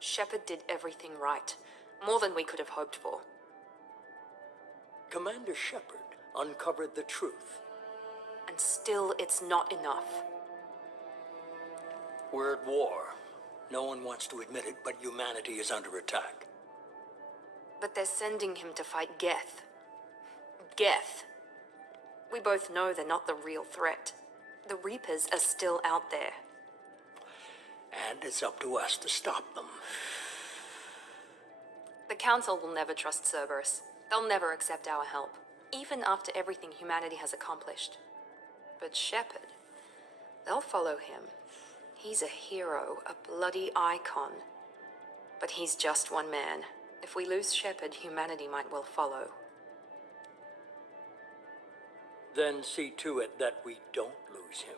Shepard did everything right. More than we could have hoped for. Commander Shepard uncovered the truth. And still, it's not enough. We're at war. No one wants to admit it, but humanity is under attack. But they're sending him to fight Geth. Geth. We both know they're not the real threat. The Reapers are still out there. And it's up to us to stop them. The Council will never trust Cerberus. They'll never accept our help, even after everything humanity has accomplished. But Shepard, they'll follow him. He's a hero, a bloody icon. But he's just one man. If we lose Shepard, humanity might well follow. Then see to it that we don't lose him.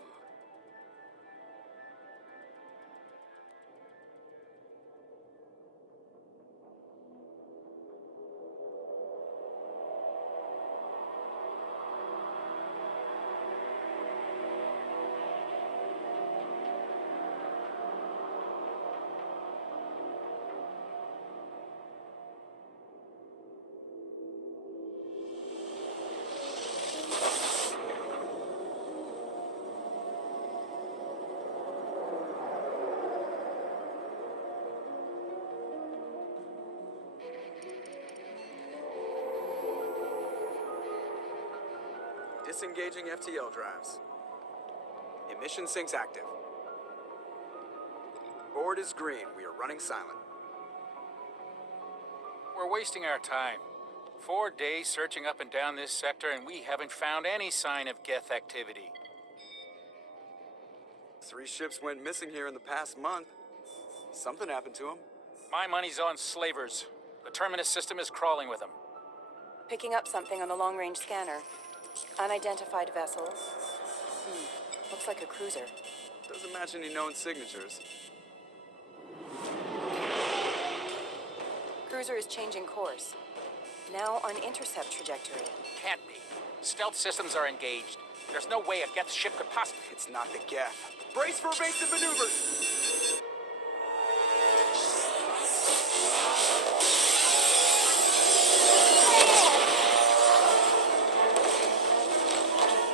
Disengaging FTL drives. Emission sinks active. Board is green. We are running silent. We're wasting our time. 4 days searching up and down this sector, and we haven't found any sign of Geth activity. 3 ships went missing here in the past month. Something happened to them. My money's on slavers. The Terminus system is crawling with them. Picking up something on the long-range scanner. Unidentified vessel. Looks like a cruiser. Doesn't match any known signatures. Cruiser is changing course. Now on intercept trajectory. Can't be. Stealth systems are engaged. There's no way a Geth ship could possibly... It's not the Geth. Brace for evasive maneuvers!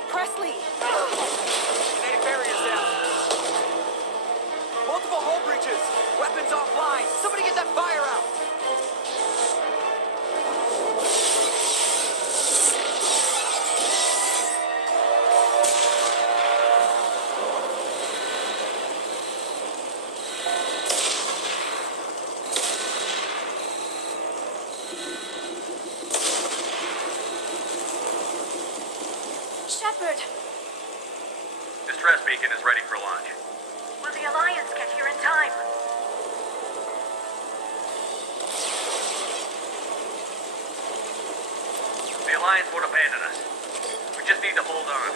Presley! Kinetic barriers down. Multiple hull breaches. Weapons offline. Somebody get that fire out. Shepard! Distress beacon is ready for launch. Will the Alliance get here in time? The Alliance won't abandon us. We just need to hold on.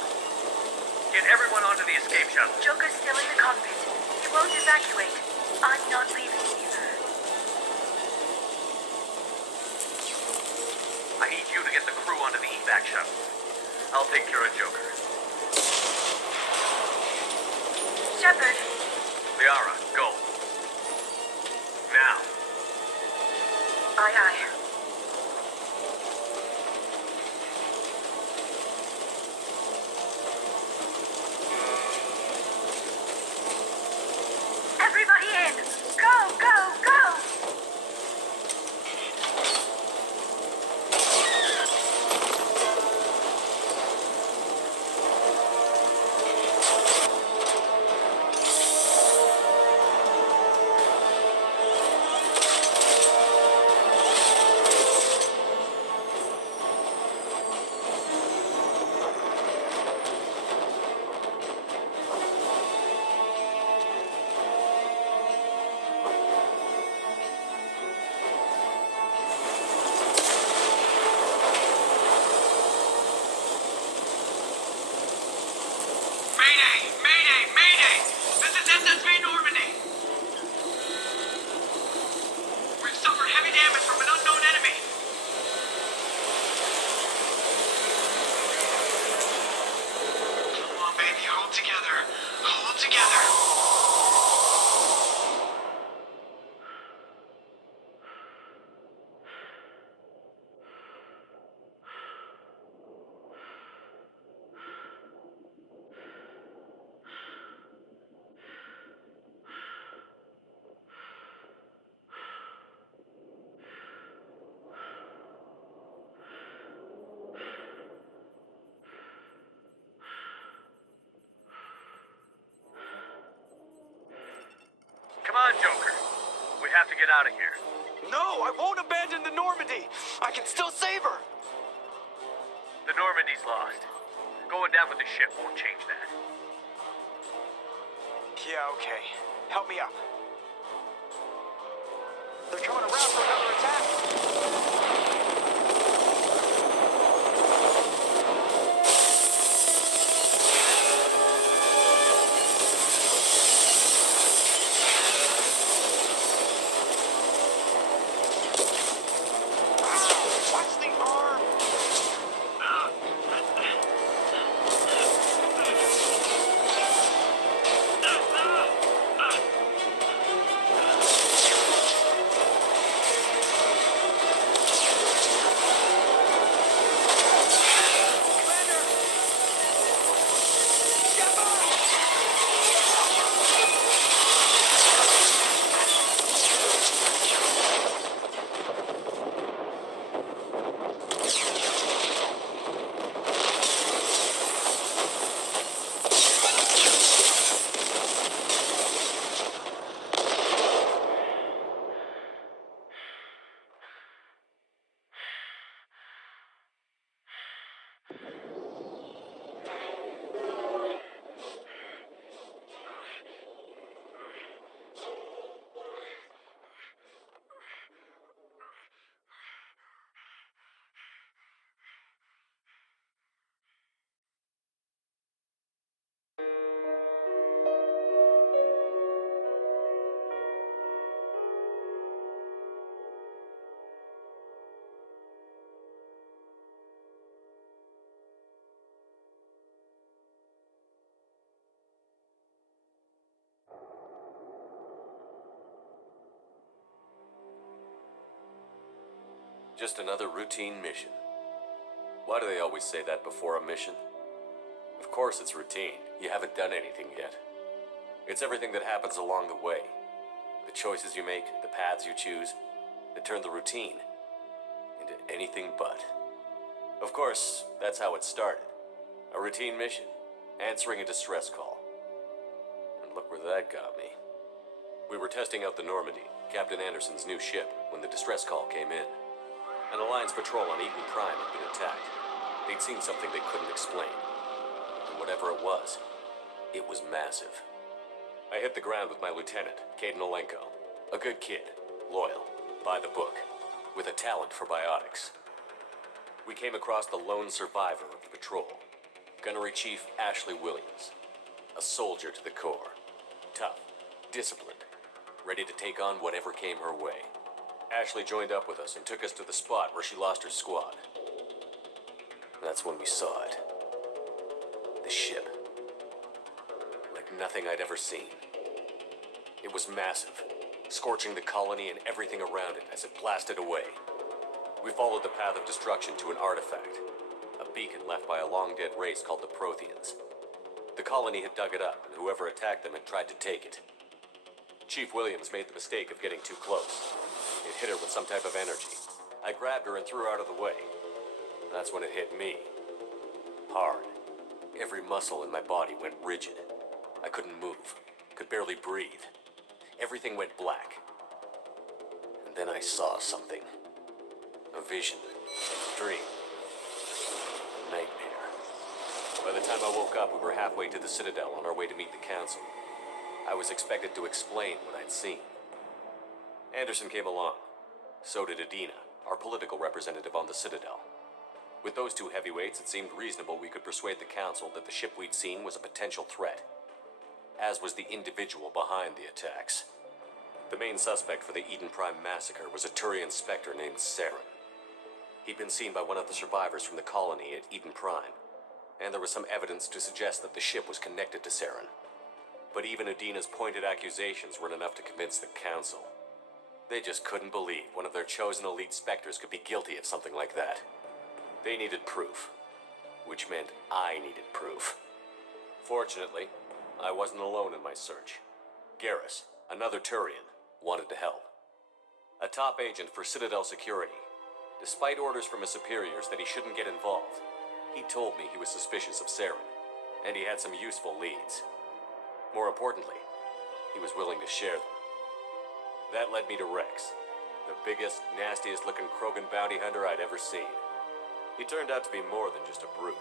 Get everyone onto the escape shuttle. Joker's still in the cockpit. He won't evacuate. I'm not leaving either. I need you to get the crew onto the evac shuttle. I'll take care of Joker. Shepard! Liara, go. Now. Aye, aye. Everybody in! Go, go, go! on, Joker. We have to get out of here. No, I won't abandon the Normandy. I can still save her. The Normandy's lost. Going down with the ship won't change that. Yeah, okay. Help me up. They're coming around for another attack. Watch the arm! Just another routine mission. Why do they always say that before a mission? Of course it's routine. You haven't done anything yet. It's everything that happens along the way. The choices you make, the paths you choose, that turn the routine into anything but. Of course, that's how it started. A routine mission, answering a distress call. And look where that got me. We were testing out the Normandy, Captain Anderson's new ship, when the distress call came in. An Alliance patrol on Eden Prime had been attacked. They'd seen something they couldn't explain. And whatever it was massive. I hit the ground with my lieutenant, Caden Olenko. A good kid, loyal, by the book, with a talent for biotics. We came across the lone survivor of the patrol, Gunnery Chief Ashley Williams. A soldier to the core. Tough, disciplined, ready to take on whatever came her way. Ashley joined up with us and took us to the spot where she lost her squad. That's when we saw it. The ship. Like nothing I'd ever seen. It was massive, scorching the colony and everything around it as it blasted away. We followed the path of destruction to an artifact, a beacon left by a long-dead race called the Protheans. The colony had dug it up, and whoever attacked them had tried to take it. Chief Williams made the mistake of getting too close. It hit her with some type of energy. I grabbed her and threw her out of the way. That's when it hit me. Hard. Every muscle in my body went rigid. I couldn't move, could barely breathe. Everything went black. And then I saw something. A vision. A dream. A nightmare. By the time I woke up, we were halfway to the Citadel on our way to meet the Council. I was expected to explain what I'd seen. Anderson came along. So did Adina, our political representative on the Citadel. With those two heavyweights, it seemed reasonable we could persuade the Council that the ship we'd seen was a potential threat, as was the individual behind the attacks. The main suspect for the Eden Prime massacre was a Turian Spectre named Saren. He'd been seen by one of the survivors from the colony at Eden Prime, and there was some evidence to suggest that the ship was connected to Saren. But even Adina's pointed accusations weren't enough to convince the Council. They just couldn't believe one of their chosen elite Spectres could be guilty of something like that. They needed proof, which meant I needed proof. Fortunately, I wasn't alone in my search. Garrus, another Turian, wanted to help. A top agent for Citadel Security. Despite orders from his superiors that he shouldn't get involved, he told me he was suspicious of Saren, and he had some useful leads. More importantly, he was willing to share them. That led me to Rex, the biggest, nastiest looking Krogan bounty hunter I'd ever seen. He turned out to be more than just a brute.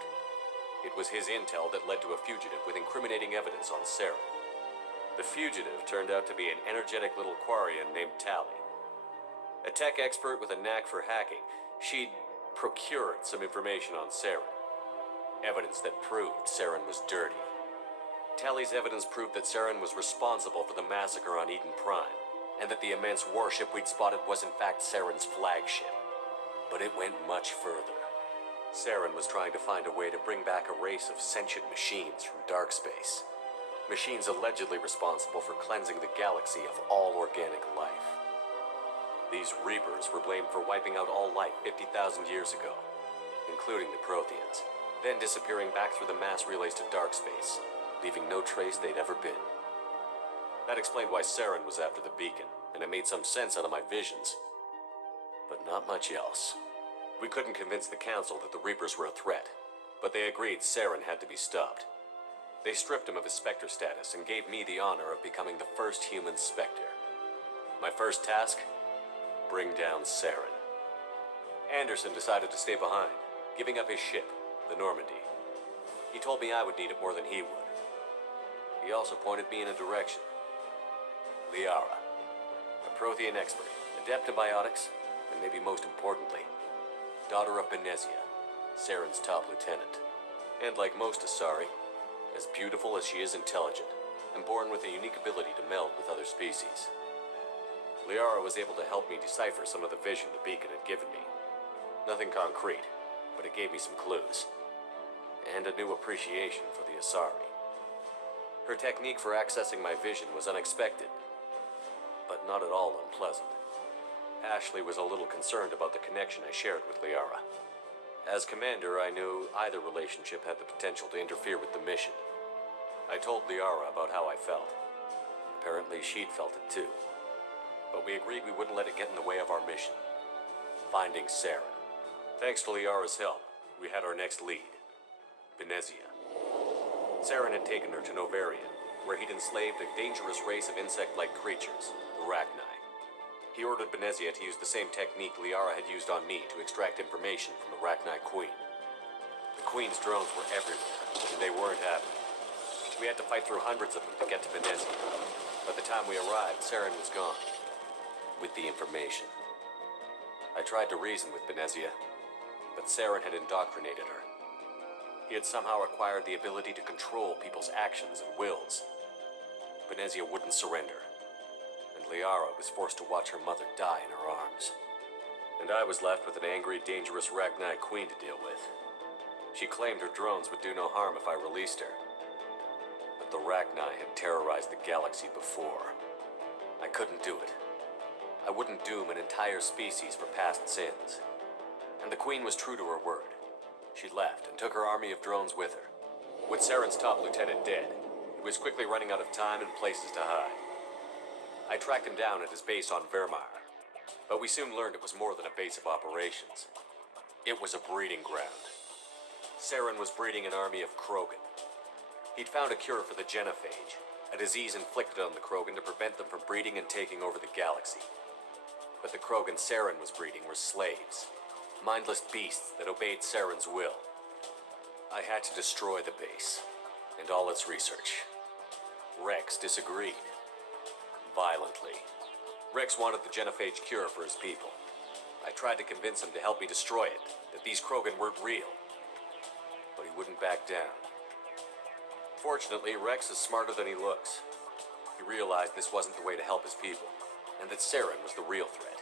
It was his intel that led to a fugitive with incriminating evidence on Sarah. The fugitive turned out to be an energetic little Quarian named Tally. A tech expert with a knack for hacking, she'd procured some information on Saren. Evidence that proved Saren was dirty. Tally's evidence proved that Saren was responsible for the massacre on Eden Prime, and that the immense warship we'd spotted was in fact Saren's flagship. But it went much further. Saren was trying to find a way to bring back a race of sentient machines from dark space. Machines allegedly responsible for cleansing the galaxy of all organic life. These Reapers were blamed for wiping out all life 50,000 years ago, including the Protheans, then disappearing back through the mass relays to dark space, leaving no trace they'd ever been. That explained why Saren was after the beacon, and it made some sense out of my visions. But not much else. We couldn't convince the Council that the Reapers were a threat, but they agreed Saren had to be stopped. They stripped him of his Spectre status and gave me the honor of becoming the first human Spectre. My first task? Bring down Saren. Anderson decided to stay behind, giving up his ship, the Normandy. He told me I would need it more than he would. He also pointed me in a direction. Liara, a Prothean expert, adept in biotics, and maybe most importantly, daughter of Benezia, Saren's top lieutenant. And like most Asari, as beautiful as she is intelligent, and born with a unique ability to meld with other species. Liara was able to help me decipher some of the vision the beacon had given me. Nothing concrete, but it gave me some clues. And a new appreciation for the Asari. Her technique for accessing my vision was unexpected, but not at all unpleasant. Ashley was a little concerned about the connection I shared with Liara. As commander, I knew either relationship had the potential to interfere with the mission. I told Liara about how I felt. Apparently she'd felt it too. But we agreed we wouldn't let it get in the way of our mission. Finding Saren. Thanks to Liara's help, we had our next lead. Benezia. Saren had taken her to Novaria, where he'd enslaved a dangerous race of insect-like creatures, the Rachni. He ordered Benezia to use the same technique Liara had used on me to extract information from the Rachni Queen. The Queen's drones were everywhere, and they weren't happy. We had to fight through hundreds of them to get to Benezia. By the time we arrived, Saren was gone. With the information. I tried to reason with Benezia, but Saren had indoctrinated her. He had somehow acquired the ability to control people's actions and wills. Benezia wouldn't surrender. Liara was forced to watch her mother die in her arms. And I was left with an angry, dangerous Rachni Queen to deal with. She claimed her drones would do no harm if I released her. But the Rachni had terrorized the galaxy before. I couldn't do it. I wouldn't doom an entire species for past sins. And the Queen was true to her word. She left and took her army of drones with her. With Saren's top lieutenant dead, he was quickly running out of time and places to hide. I tracked him down at his base on Vermeer, but we soon learned it was more than a base of operations. It was a breeding ground. Saren was breeding an army of Krogan. He'd found a cure for the genophage, a disease inflicted on the Krogan to prevent them from breeding and taking over the galaxy. But the Krogan Saren was breeding were slaves, mindless beasts that obeyed Saren's will. I had to destroy the base, and all its research. Rex disagreed. Violently. Rex wanted the genophage cure for his people. I tried to convince him to help me destroy it, that these Krogan weren't real. But he wouldn't back down. Fortunately, Rex is smarter than he looks. He realized this wasn't the way to help his people, and that Saren was the real threat.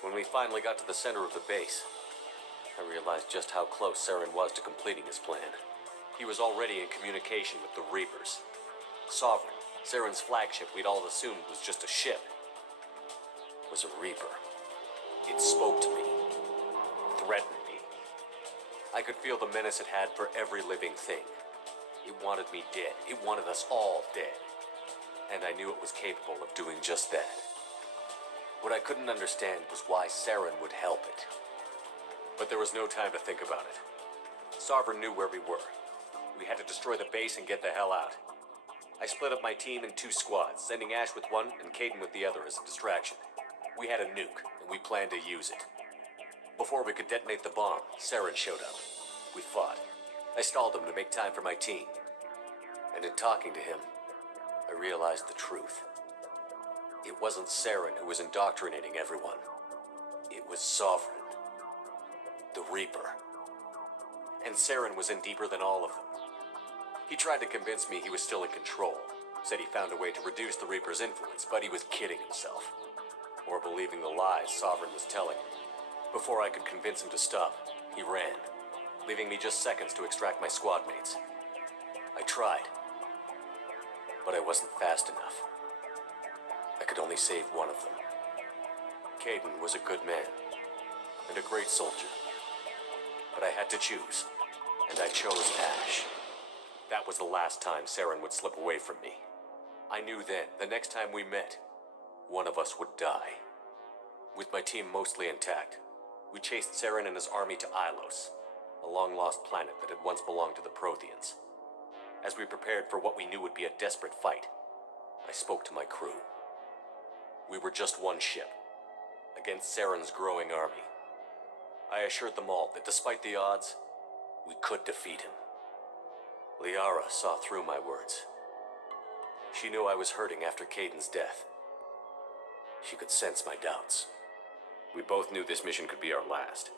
When we finally got to the center of the base, I realized just how close Saren was to completing his plan. He was already in communication with the Reapers. Sovereign, Saren's flagship we'd all assumed was just a ship, was a Reaper. It spoke to me, threatened me. I could feel the menace it had for every living thing. It wanted me dead. It wanted us all dead. And I knew it was capable of doing just that. What I couldn't understand was why Saren would help it. But there was no time to think about it. Sovereign knew where we were. We had to destroy the base and get the hell out. I split up my team in 2 squads, sending Ash with one and Caden with the other as a distraction. We had a nuke, and we planned to use it. Before we could detonate the bomb, Saren showed up. We fought. I stalled him to make time for my team. And in talking to him, I realized the truth. It wasn't Saren who was indoctrinating everyone. It was Sovereign. The Reaper. And Saren was in deeper than all of them. He tried to convince me he was still in control. Said he found a way to reduce the Reaper's influence, but he was kidding himself. Or believing the lies Sovereign was telling him. Before I could convince him to stop, he ran, leaving me just seconds to extract my squad mates. I tried, but I wasn't fast enough. I could only save one of them. Caden was a good man, and a great soldier. But I had to choose, and I chose Ash. That was the last time Saren would slip away from me. I knew then, the next time we met, one of us would die. With my team mostly intact, we chased Saren and his army to Ilos, a long-lost planet that had once belonged to the Protheans. As we prepared for what we knew would be a desperate fight, I spoke to my crew. We were just one ship, against Saren's growing army. I assured them all that despite the odds, we could defeat him. Liara saw through my words. She knew I was hurting after Caden's death. She could sense my doubts. We both knew this mission could be our last.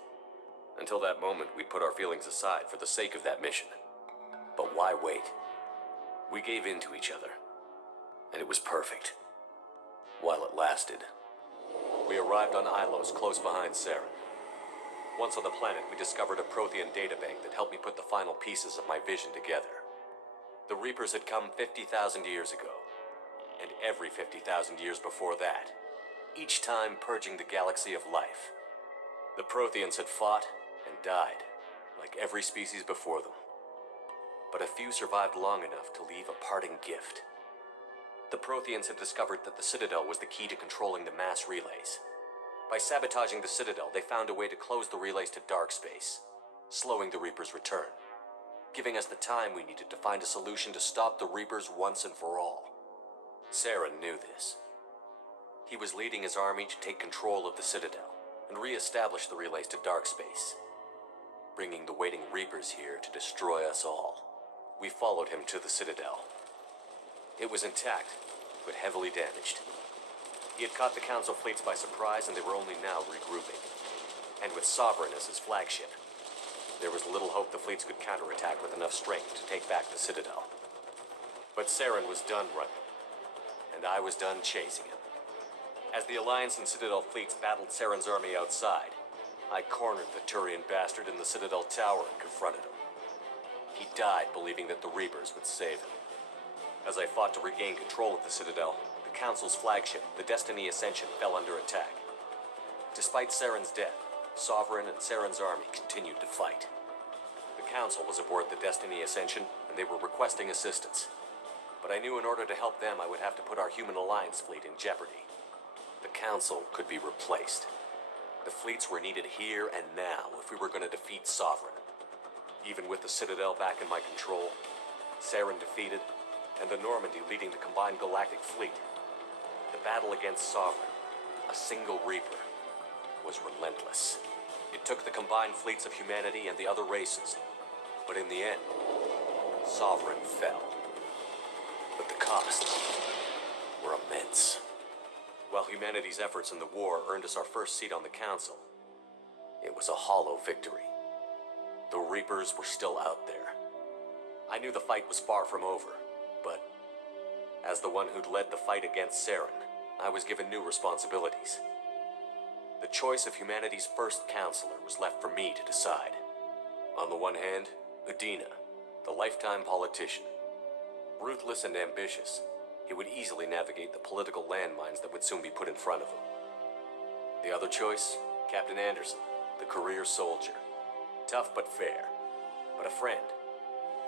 Until that moment, we'd put our feelings aside for the sake of that mission. But why wait? We gave in to each other, and it was perfect. While it lasted. We arrived on Ilos, close behind Saren. Once on the planet, we discovered a Prothean databank that helped me put the final pieces of my vision together. The Reapers had come 50,000 years ago, and every 50,000 years before that, each time purging the galaxy of life. The Protheans had fought and died, like every species before them. But a few survived long enough to leave a parting gift. The Protheans had discovered that the Citadel was the key to controlling the mass relays. By sabotaging the Citadel, they found a way to close the relays to dark space, slowing the Reaper's return, giving us the time we needed to find a solution to stop the Reapers once and for all. Saren knew this. He was leading his army to take control of the Citadel and re-establish the relays to dark space, bringing the waiting Reapers here to destroy us all. We followed him to the Citadel. It was intact, but heavily damaged. He had caught the Council fleets by surprise, and they were only now regrouping. And with Sovereign as his flagship, there was little hope the fleets could counterattack with enough strength to take back the Citadel. But Saren was done running, and I was done chasing him. As the Alliance and Citadel fleets battled Saren's army outside, I cornered the Turian bastard in the Citadel tower and confronted him. He died believing that the Reapers would save him. As I fought to regain control of the Citadel, the Council's flagship, the Destiny Ascension, fell under attack. Despite Saren's death, Sovereign and Saren's army continued to fight. The Council was aboard the Destiny Ascension, and they were requesting assistance. But I knew in order to help them, I would have to put our human alliance fleet in jeopardy. The Council could be replaced. The fleets were needed here and now if we were going to defeat Sovereign. Even with the Citadel back in my control, Saren defeated, and the Normandy leading the combined galactic fleet, the battle against Sovereign, a single Reaper, was relentless. It took the combined fleets of humanity and the other races, but in the end, Sovereign fell. But the costs were immense. While humanity's efforts in the war earned us our first seat on the Council, it was a hollow victory. The Reapers were still out there. I knew the fight was far from over, but as the one who'd led the fight against Saren, I was given new responsibilities. The choice of humanity's first counselor was left for me to decide. On the one hand, Udina, the lifetime politician. Ruthless and ambitious, he would easily navigate the political landmines that would soon be put in front of him. The other choice, Captain Anderson, the career soldier. Tough but fair, but a friend,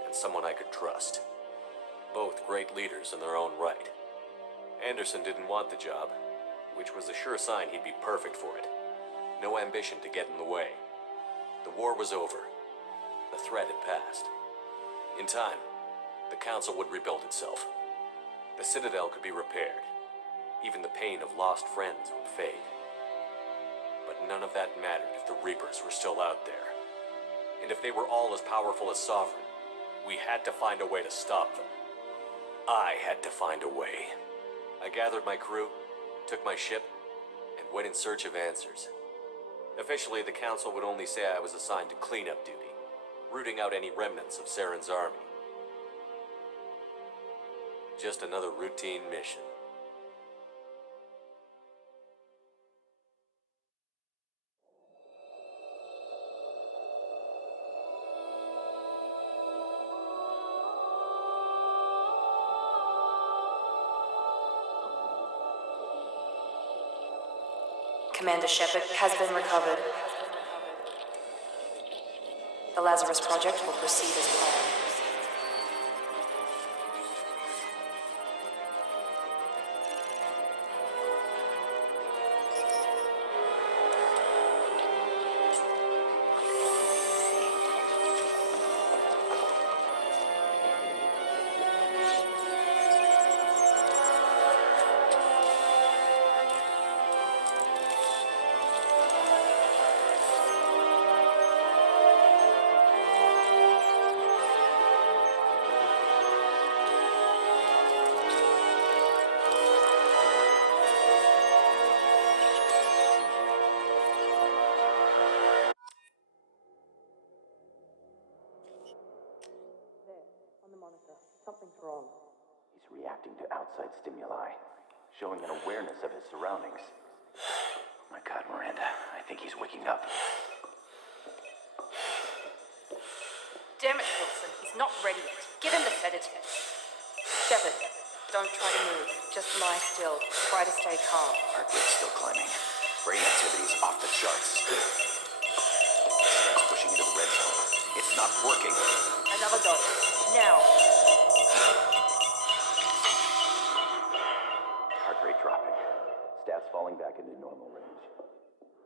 and someone I could trust. Both great leaders in their own right. Anderson didn't want the job, which was a sure sign he'd be perfect for it. No ambition to get in the way. The war was over. The threat had passed. In time, the Council would rebuild itself. The Citadel could be repaired. Even the pain of lost friends would fade. But none of that mattered if the Reapers were still out there. And if they were all as powerful as Sovereign, we had to find a way to stop them. I had to find a way. I gathered my crew, took my ship, and went in search of answers. Officially, the Council would only say I was assigned to cleanup duty, rooting out any remnants of Saren's army. Just another routine mission. Commander Shepard has been recovered. The Lazarus Project will proceed as planned. Something's wrong. He's reacting to outside stimuli, showing an awareness of his surroundings. My God, Miranda, I think he's waking up. Damn it, Wilson. He's not ready yet. Give him the sedative. Shepard, don't try to move. Just lie still. Try to stay calm. Heart rate's still climbing. Brain activity is off the charts. It's pushing into the red zone. It's not working. Another dose. Now. Heart rate dropping. Stats falling back into normal range.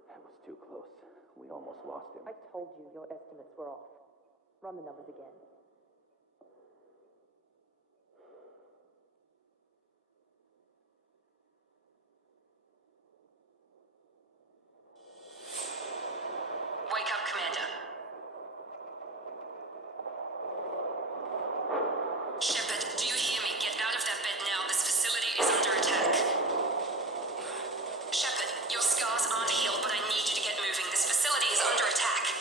That was too close. We almost lost him. I told you your estimates were off. Run the numbers again. Wake up, Commander. Shepard, do you hear me? Get out of that bed now. This facility is under attack. Shepard, your scars aren't healed, but I need you to get moving. This facility is under attack.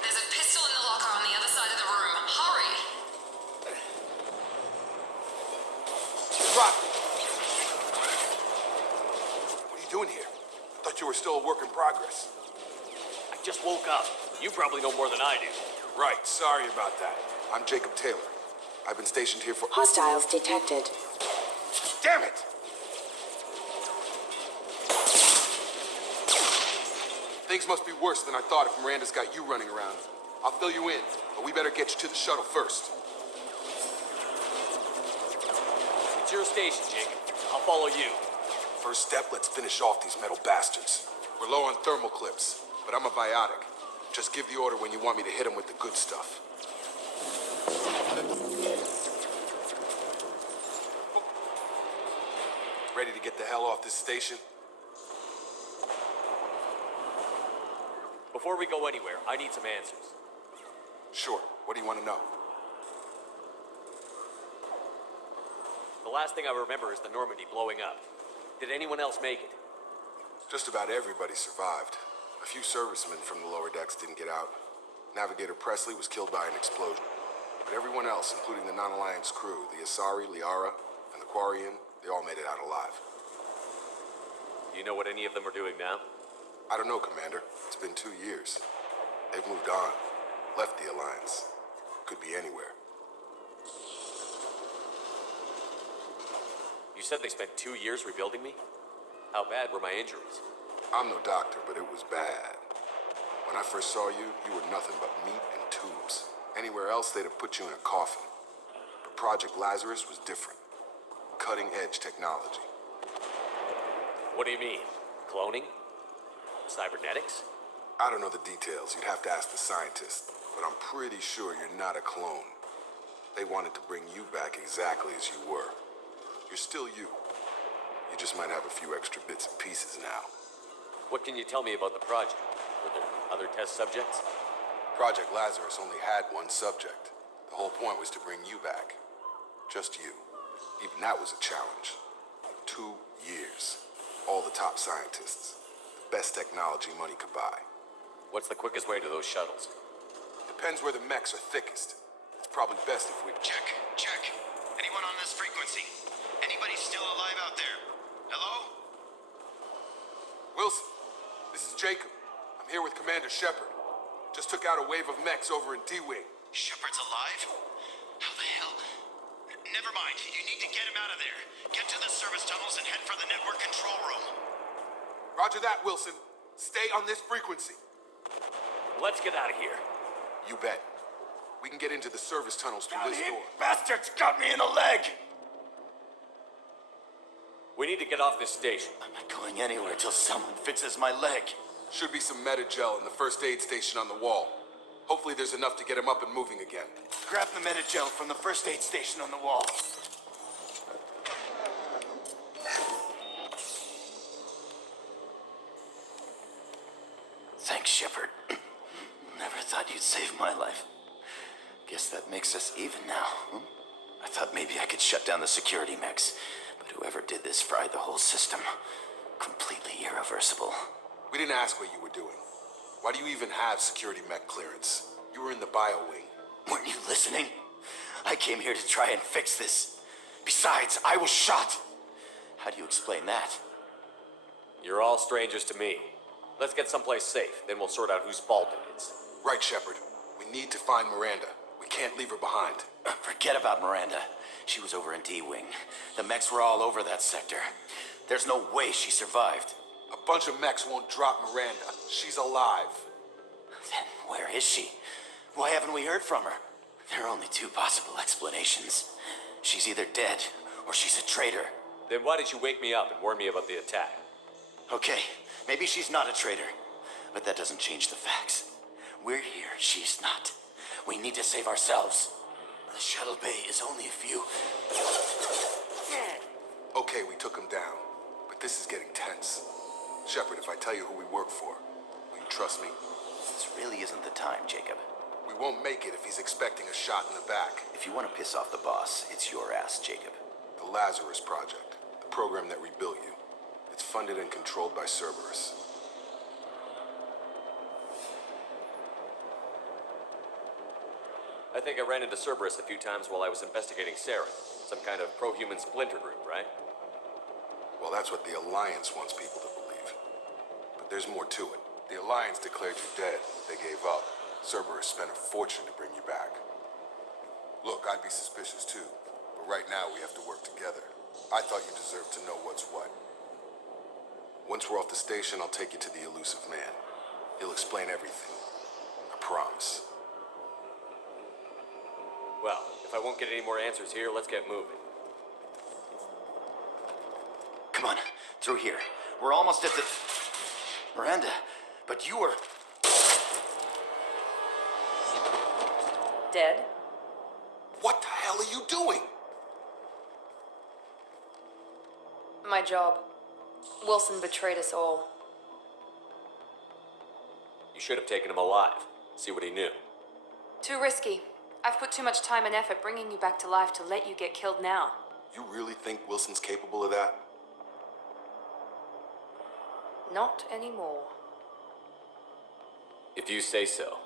There's a pistol in the locker on the other side of the room. Hurry! Drop! What are you doing here? Thought you were still a work in progress. I just woke up. You probably know more than I do. Right, sorry about that. I'm Jacob Taylor. I've been stationed here for— Hostiles detected. Damn it! Things must be worse than I thought if Miranda's got you running around. I'll fill you in, but we better get you to the shuttle first. It's your station, Jacob. I'll follow you. First step, let's finish off these metal bastards. We're low on thermal clips, but I'm a biotic. Just give the order when you want me to hit them with the good stuff. Ready to get the hell off this station? Before we go anywhere, I need some answers. Sure. What do you want to know? The last thing I remember is the Normandy blowing up. Did anyone else make it? Just about everybody survived. A few servicemen from the lower decks didn't get out. Navigator Presley was killed by an explosion. But everyone else, including the non-Alliance crew, the Asari, Liara, and the Quarian, they all made it out alive. Do you know what any of them are doing now? I don't know, Commander. It's been 2 years. They've moved on. Left the Alliance. Could be anywhere. You said they spent 2 years rebuilding me? How bad were my injuries? I'm no doctor, but it was bad. When I first saw you, you were nothing but meat and tubes. Anywhere else, they'd have put you in a coffin. But Project Lazarus was different. Cutting-edge technology. What do you mean? Cloning? Cybernetics? I don't know the details. You'd have to ask the scientist. But I'm pretty sure you're not a clone. They wanted to bring you back exactly as you were. You're still you. You just might have a few extra bits and pieces now. What can you tell me about the project? Were there other test subjects? Project Lazarus only had one subject. The whole point was to bring you back. Just you. Even that was a challenge. 2 years. All the top scientists. The best technology money could buy. What's the quickest way to those shuttles? Depends where the mechs are thickest. It's probably best if we... Check. Anyone on this frequency? Anybody still alive out there? Hello? Wilson, this is Jacob. I'm here with Commander Shepard. Just took out a wave of mechs over in D-Wing. Shepard's alive? How the hell? Never mind. You need to get him out of there. Get to the service tunnels and head for the network control room. Roger that, Wilson. Stay on this frequency. Let's get out of here. You bet. We can get into the service tunnels through this door. Bastards got me in the leg! We need to get off this station. I'm not going anywhere till someone fixes my leg. Should be some Medi-gel in the first aid station on the wall. Hopefully there's enough to get him up and moving again. Grab the Medi-gel from the first aid station on the wall. Thanks, Shepard. Never thought you'd save my life. Guess that makes us even now. I thought maybe I could shut down the security mechs, but whoever did this fried the whole system. Completely irreversible. We didn't ask what you were doing. Why do you even have security mech clearance? You were in the bio wing. Weren't you listening? I came here to try and fix this. Besides, I was shot. How do you explain that? You're all strangers to me. Let's get someplace safe, then we'll sort out whose fault it is. Right, Shepard. We need to find Miranda. We can't leave her behind. Forget about Miranda. She was over in D-Wing. The mechs were all over that sector. There's no way she survived. A bunch of mechs won't drop Miranda. She's alive. Then where is she? Why haven't we heard from her? There are only two possible explanations. She's either dead, or she's a traitor. Then why did you wake me up and warn me about the attack? Okay, maybe she's not a traitor. But that doesn't change the facts. We're here, she's not. We need to save ourselves. The shuttle bay is only a few... Okay, we took him down. But this is getting tense. Shepard, if I tell you who we work for, will you trust me? This really isn't the time, Jacob. We won't make it if he's expecting a shot in the back. If you want to piss off the boss, it's your ass, Jacob. The Lazarus Project, the program that rebuilt you. It's funded and controlled by Cerberus. I think I ran into Cerberus a few times while I was investigating Sarah. Some kind of pro-human splinter group, right? Well, that's what the Alliance wants people to believe. But there's more to it. The Alliance declared you dead. They gave up. Cerberus spent a fortune to bring you back. Look, I'd be suspicious too. But right now, we have to work together. I thought you deserved to know what's what. Once we're off the station, I'll take you to the elusive man. He'll explain everything. I promise. Well, if I won't get any more answers here, let's get moving. Come on, through here. We're almost at the... Miranda, but you were... Dead? What the hell are you doing? My job. Wilson betrayed us all. You should have taken him alive. See what he knew. Too risky. I've put too much time and effort bringing you back to life to let you get killed now. You really think Wilson's capable of that? Not anymore. If you say so.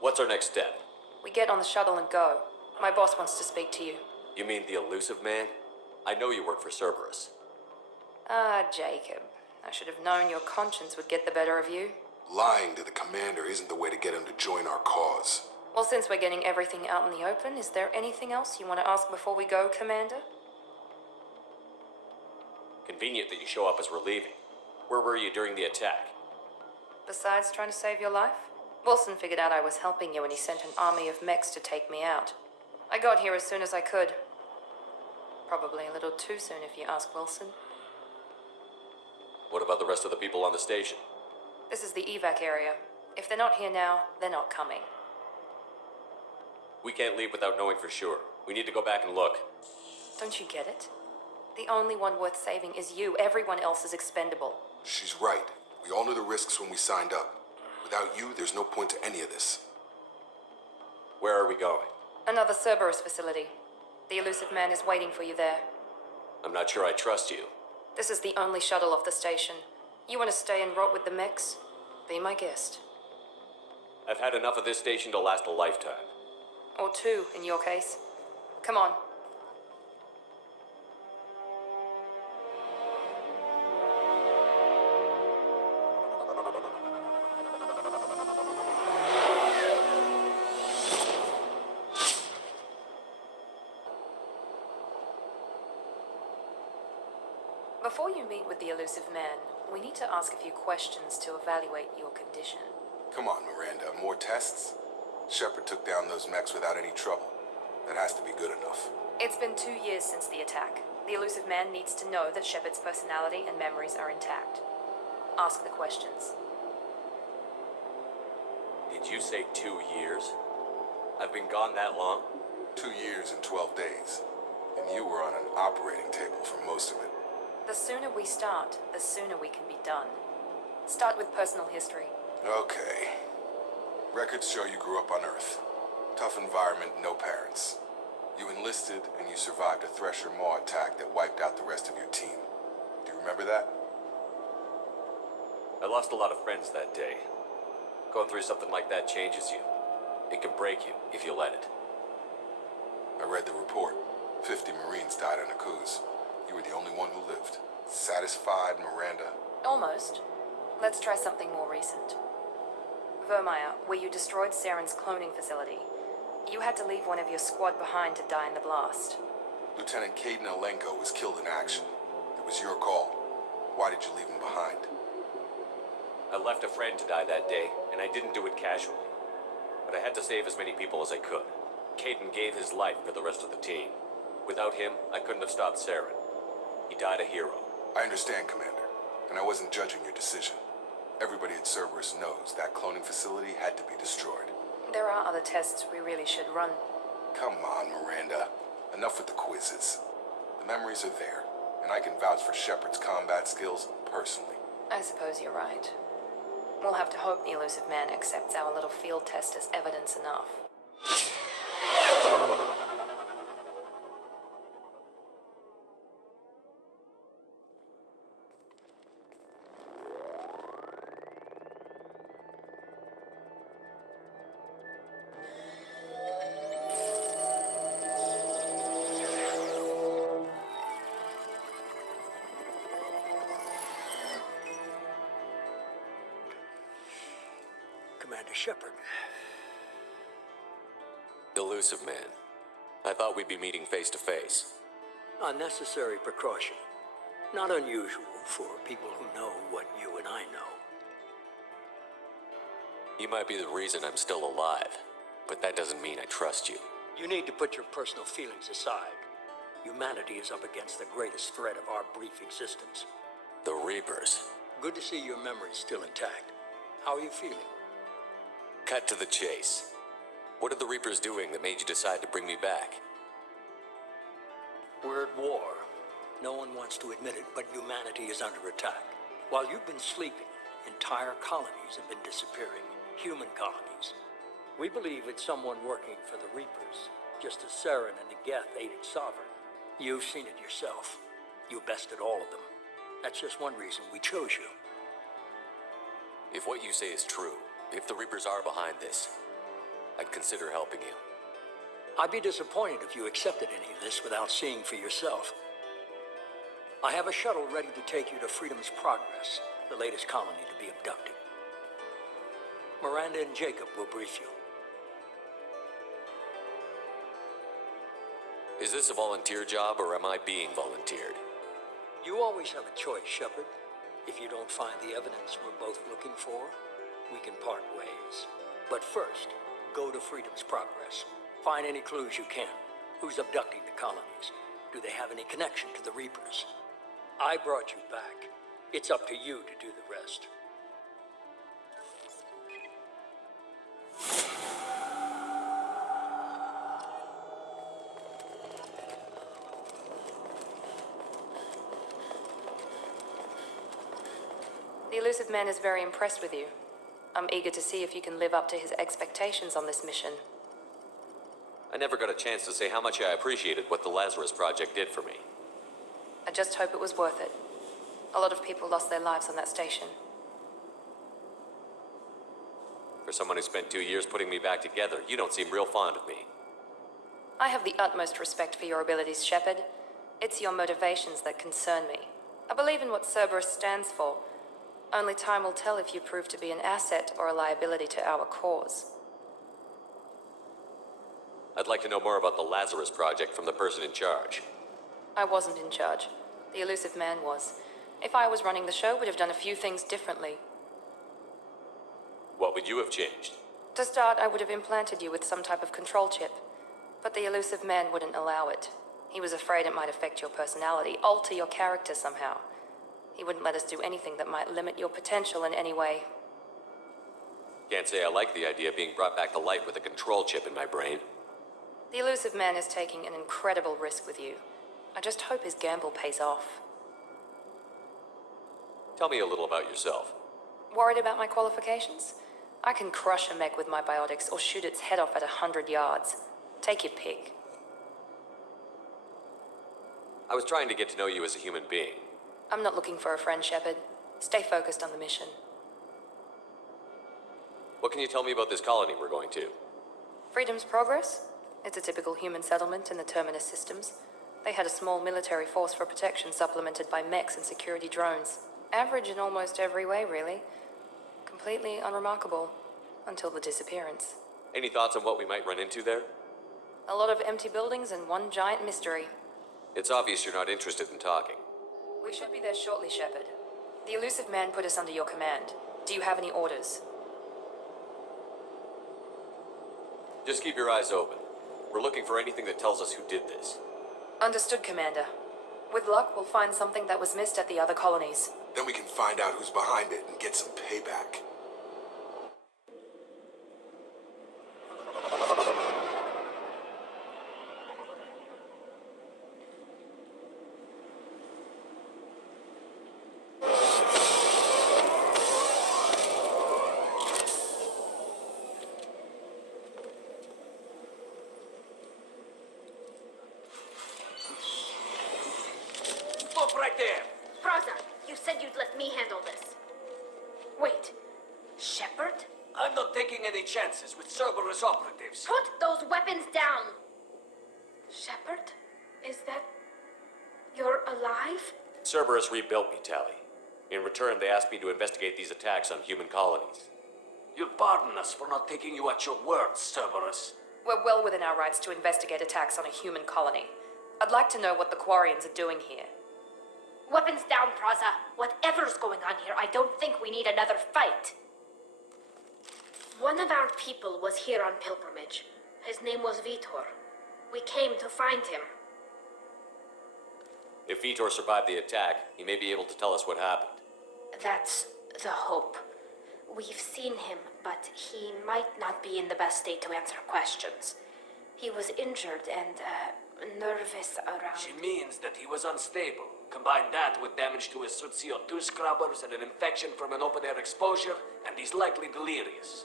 What's our next step? We get on the shuttle and go. My boss wants to speak to you. You mean the elusive man? I know you work for Cerberus. Ah, Jacob. I should have known your conscience would get the better of you. Lying to the commander isn't the way to get him to join our cause. Well, since we're getting everything out in the open, is there anything else you want to ask before we go, Commander? Convenient that you show up as we're leaving. Where were you during the attack? Besides trying to save your life? Wilson figured out I was helping you and he sent an army of mechs to take me out. I got here as soon as I could. Probably a little too soon if you ask Wilson. What about the rest of the people on the station? This is the evac area. If they're not here now, they're not coming. We can't leave without knowing for sure. We need to go back and look. Don't you get it? The only one worth saving is you. Everyone else is expendable. She's right. We all knew the risks when we signed up. Without you, there's no point to any of this. Where are we going? Another Cerberus facility. The elusive man is waiting for you there. I'm not sure I trust you. This is the only shuttle off the station. You want to stay and rot with the mechs? Be my guest. I've had enough of this station to last a lifetime. Or two, in your case. Come on. Before you meet with the elusive man, we need to ask a few questions to evaluate your condition. Come on, Miranda. More tests? Shepard took down those mechs without any trouble. That has to be good enough. It's been 2 years since the attack. The elusive man needs to know that Shepard's personality and memories are intact. Ask the questions. Did you say 2 years? I've been gone that long? 2 years and 12 days. And you were on an operating table for most of it. The sooner we start, the sooner we can be done. Start with personal history. Okay. Records show you grew up on Earth. Tough environment, no parents. You enlisted and you survived a Thresher Maw attack that wiped out the rest of your team. Do you remember that? I lost a lot of friends that day. Going through something like that changes you. It can break you if you let it. I read the report. 50 Marines died in a cruise. You were the only one who lived. Satisfied, Miranda? Almost. Let's try something more recent. Vermeer, where you destroyed Saren's cloning facility. You had to leave one of your squad behind to die in the blast. Lieutenant Caden Alenko was killed in action. It was your call. Why did you leave him behind? I left a friend to die that day, and I didn't do it casually. But I had to save as many people as I could. Caden gave his life for the rest of the team. Without him, I couldn't have stopped Saren. He died a hero. I understand, Commander, and I wasn't judging your decision. Everybody at Cerberus knows that cloning facility had to be destroyed. There are other tests we really should run. Come on, Miranda. Enough with the quizzes. The memories are there, and I can vouch for Shepard's combat skills personally. I suppose you're right. We'll have to hope the elusive man accepts our little field test as evidence enough. Commander Shepard. Elusive man. I thought we'd be meeting face to face. Unnecessary precaution. Not unusual for people who know what you and I know. You might be the reason I'm still alive, but that doesn't mean I trust you. You need to put your personal feelings aside. Humanity is up against the greatest threat of our brief existence. The Reapers. Good to see your memory's still intact. How are you feeling? Cut to the chase. What are the Reapers doing that made you decide to bring me back? We're at war. No one wants to admit it, but humanity is under attack. While you've been sleeping, entire colonies have been disappearing. Human colonies. We believe it's someone working for the Reapers, just as Saren and the Geth aided Sovereign. You've seen it yourself. You bested all of them. That's just one reason we chose you. If what you say is true, if the Reapers are behind this, I'd consider helping you. I'd be disappointed if you accepted any of this without seeing for yourself. I have a shuttle ready to take you to Freedom's Progress, the latest colony to be abducted. Miranda and Jacob will brief you. Is this a volunteer job, or am I being volunteered? You always have a choice, Shepard. If you don't find the evidence we're both looking for, we can part ways. But first, go to Freedom's Progress. Find any clues you can. Who's abducting the colonies? Do they have any connection to the Reapers? I brought you back. It's up to you to do the rest. The elusive man is very impressed with you. I'm eager to see if you can live up to his expectations on this mission. I never got a chance to say how much I appreciated what the Lazarus Project did for me. I just hope it was worth it. A lot of people lost their lives on that station. For someone who spent 2 years putting me back together, you don't seem real fond of me. I have the utmost respect for your abilities, Shepard. It's your motivations that concern me. I believe in what Cerberus stands for. Only time will tell if you prove to be an asset or a liability to our cause. I'd like to know more about the Lazarus Project from the person in charge. I wasn't in charge. The elusive man was. If I was running the show, would have done a few things differently. What would you have changed? To start, I would have implanted you with some type of control chip. But the elusive man wouldn't allow it. He was afraid it might affect your personality, alter your character somehow. He wouldn't let us do anything that might limit your potential in any way. Can't say I like the idea of being brought back to life with a control chip in my brain. The elusive man is taking an incredible risk with you. I just hope his gamble pays off. Tell me a little about yourself. Worried about my qualifications? I can crush a mech with my biotics or shoot its head off at 100 yards. Take your pick. I was trying to get to know you as a human being. I'm not looking for a friend, Shepard. Stay focused on the mission. What can you tell me about this colony we're going to? Freedom's Progress? It's a typical human settlement in the Terminus systems. They had a small military force for protection supplemented by mechs and security drones. Average in almost every way, really. Completely unremarkable. Until the disappearance. Any thoughts on what we might run into there? A lot of empty buildings and one giant mystery. It's obvious you're not interested in talking. We should be there shortly, Shepard. The elusive man put us under your command. Do you have any orders? Just keep your eyes open. We're looking for anything that tells us who did this. Understood, Commander. With luck, we'll find something that was missed at the other colonies. Then we can find out who's behind it and get some payback. Stop right there! Praza, you said you'd let me handle this. Wait, Shepard? I'm not taking any chances with Cerberus operatives. Put those weapons down! Shepard? Is that... you're alive? Cerberus rebuilt me, Tally. In return, they asked me to investigate these attacks on human colonies. You'll pardon us for not taking you at your word, Cerberus. We're well within our rights to investigate attacks on a human colony. I'd like to know what the Quarians are doing here. Weapons down, Praza. Whatever's going on here, I don't think we need another fight. One of our people was here on pilgrimage. His name was Vitor. We came to find him. If Vitor survived the attack, he may be able to tell us what happened. That's the hope. We've seen him, but he might not be in the best state to answer questions. He was injured and, nervous around... She means that he was unstable. Combine that with damage to his suit CO2 scrubbers and an infection from an open-air exposure, and he's likely delirious.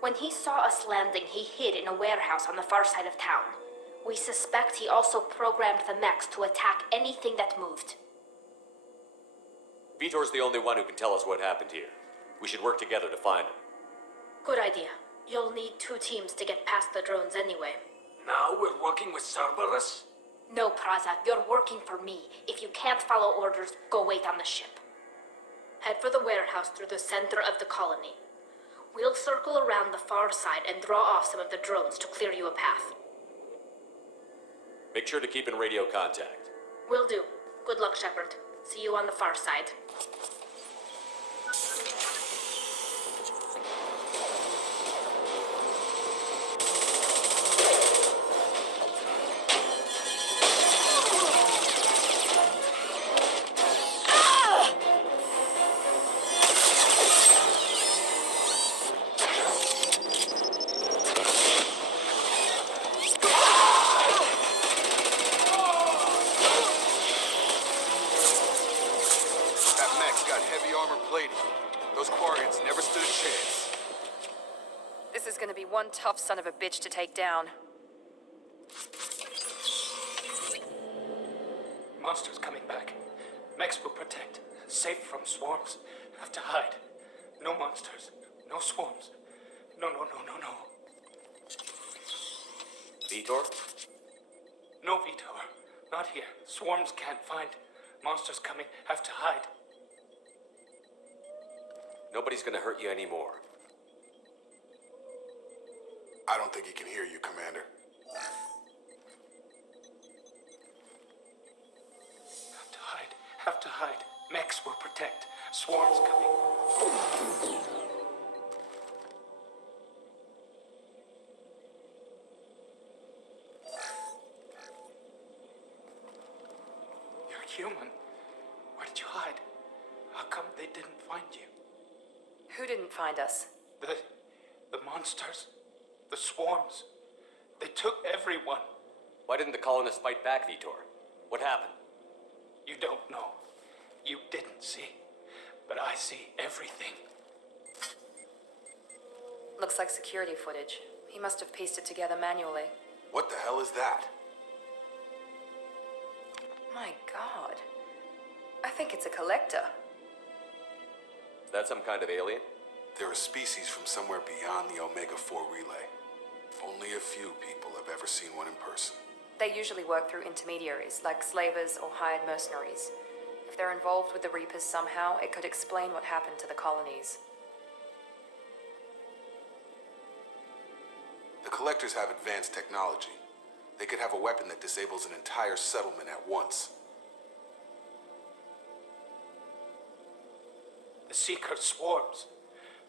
When he saw us landing, he hid in a warehouse on the far side of town. We suspect he also programmed the mechs to attack anything that moved. Vitor's the only one who can tell us what happened here. We should work together to find him. Good idea. You'll need 2 teams to get past the drones anyway. Now we're working with Cerberus? No, Praza, you're working for me. If you can't follow orders, go wait on the ship. Head for the warehouse through the center of the colony. We'll circle around the far side and draw off some of the drones to clear you a path. Make sure to keep in radio contact. Will do. Good luck, Shepard. See you on the far side. That mech's got heavy armor plating. Those Quarians never stood a chance. This is gonna be one tough son of a bitch to take down. Monsters coming back. Mechs will protect. Safe from swarms. Have to hide. No monsters. No swarms. No. Vitor? No, Vitor. Not here. Swarms can't find. Monsters coming. Have to hide. Nobody's gonna hurt you anymore. I don't think he can hear you, Commander. Have to hide. Have to hide. Mechs will protect. Swarms coming. You're human. Where did you hide? How come they didn't find you? Who didn't find us? The monsters. The swarms. They took everyone. Why didn't the colonists fight back, Vitor? What happened? You don't know. You didn't see. But I see everything. Looks like security footage. He must have pieced it together manually. What the hell is that? My God. I think it's a collector. Is that some kind of alien? They're a species from somewhere beyond the Omega-4 relay. Only a few people have ever seen one in person. They usually work through intermediaries, like slavers or hired mercenaries. If they're involved with the Reapers somehow, it could explain what happened to the colonies. The Collectors have advanced technology. They could have a weapon that disables an entire settlement at once. The Seeker swarms.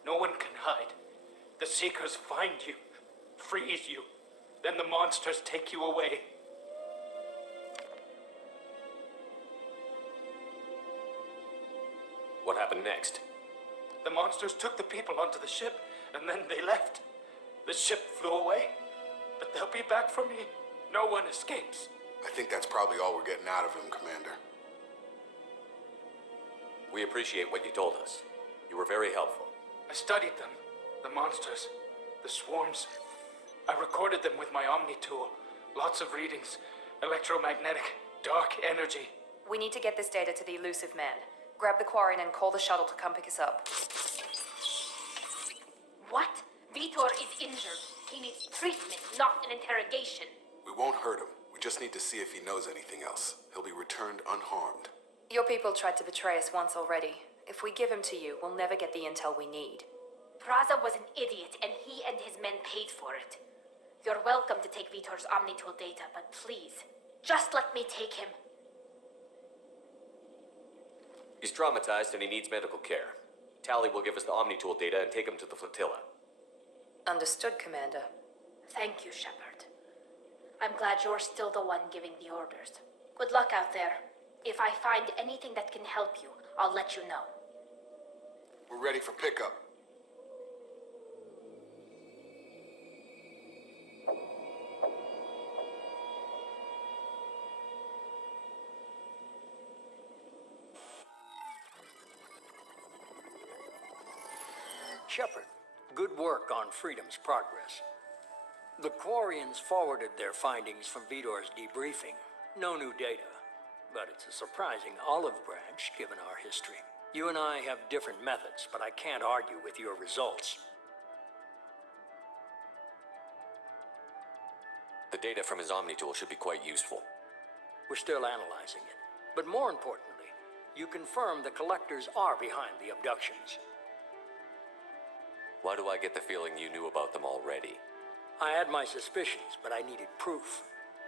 No one can hide. The Seekers find you, freeze you. Then the monsters take you away. What happened next? The monsters took the people onto the ship, and then they left. The ship flew away, but they'll be back for me. No one escapes. I think that's probably all we're getting out of him, Commander. We appreciate what you told us. You were very helpful. I studied them. The monsters. The swarms. I recorded them with my Omni tool. Lots of readings. Electromagnetic. Dark energy. We need to get this data to the elusive man. Grab the Quarian and call the shuttle to come pick us up. What? Vitor is injured. He needs treatment, not an interrogation. We won't hurt him. We just need to see if he knows anything else. He'll be returned unharmed. Your people tried to betray us once already. If we give him to you, we'll never get the intel we need. Praza was an idiot, and he and his men paid for it. You're welcome to take Vitor's Omnitool data, but please, just let me take him. He's traumatized and he needs medical care. Tally will give us the Omnitool data and take him to the flotilla. Understood, Commander. Thank you, Shepard. I'm glad you're still the one giving the orders. Good luck out there. If I find anything that can help you, I'll let you know. We're ready for pickup. Shepard, good work on Freedom's progress. The Quarians forwarded their findings from Vitor's debriefing. No new data, but it's a surprising olive branch given our history. You and I have different methods, but I can't argue with your results. The data from his Omnitool should be quite useful. We're still analyzing it. But more importantly, you confirm the Collectors are behind the abductions. Why do I get the feeling you knew about them already? I had my suspicions, but I needed proof.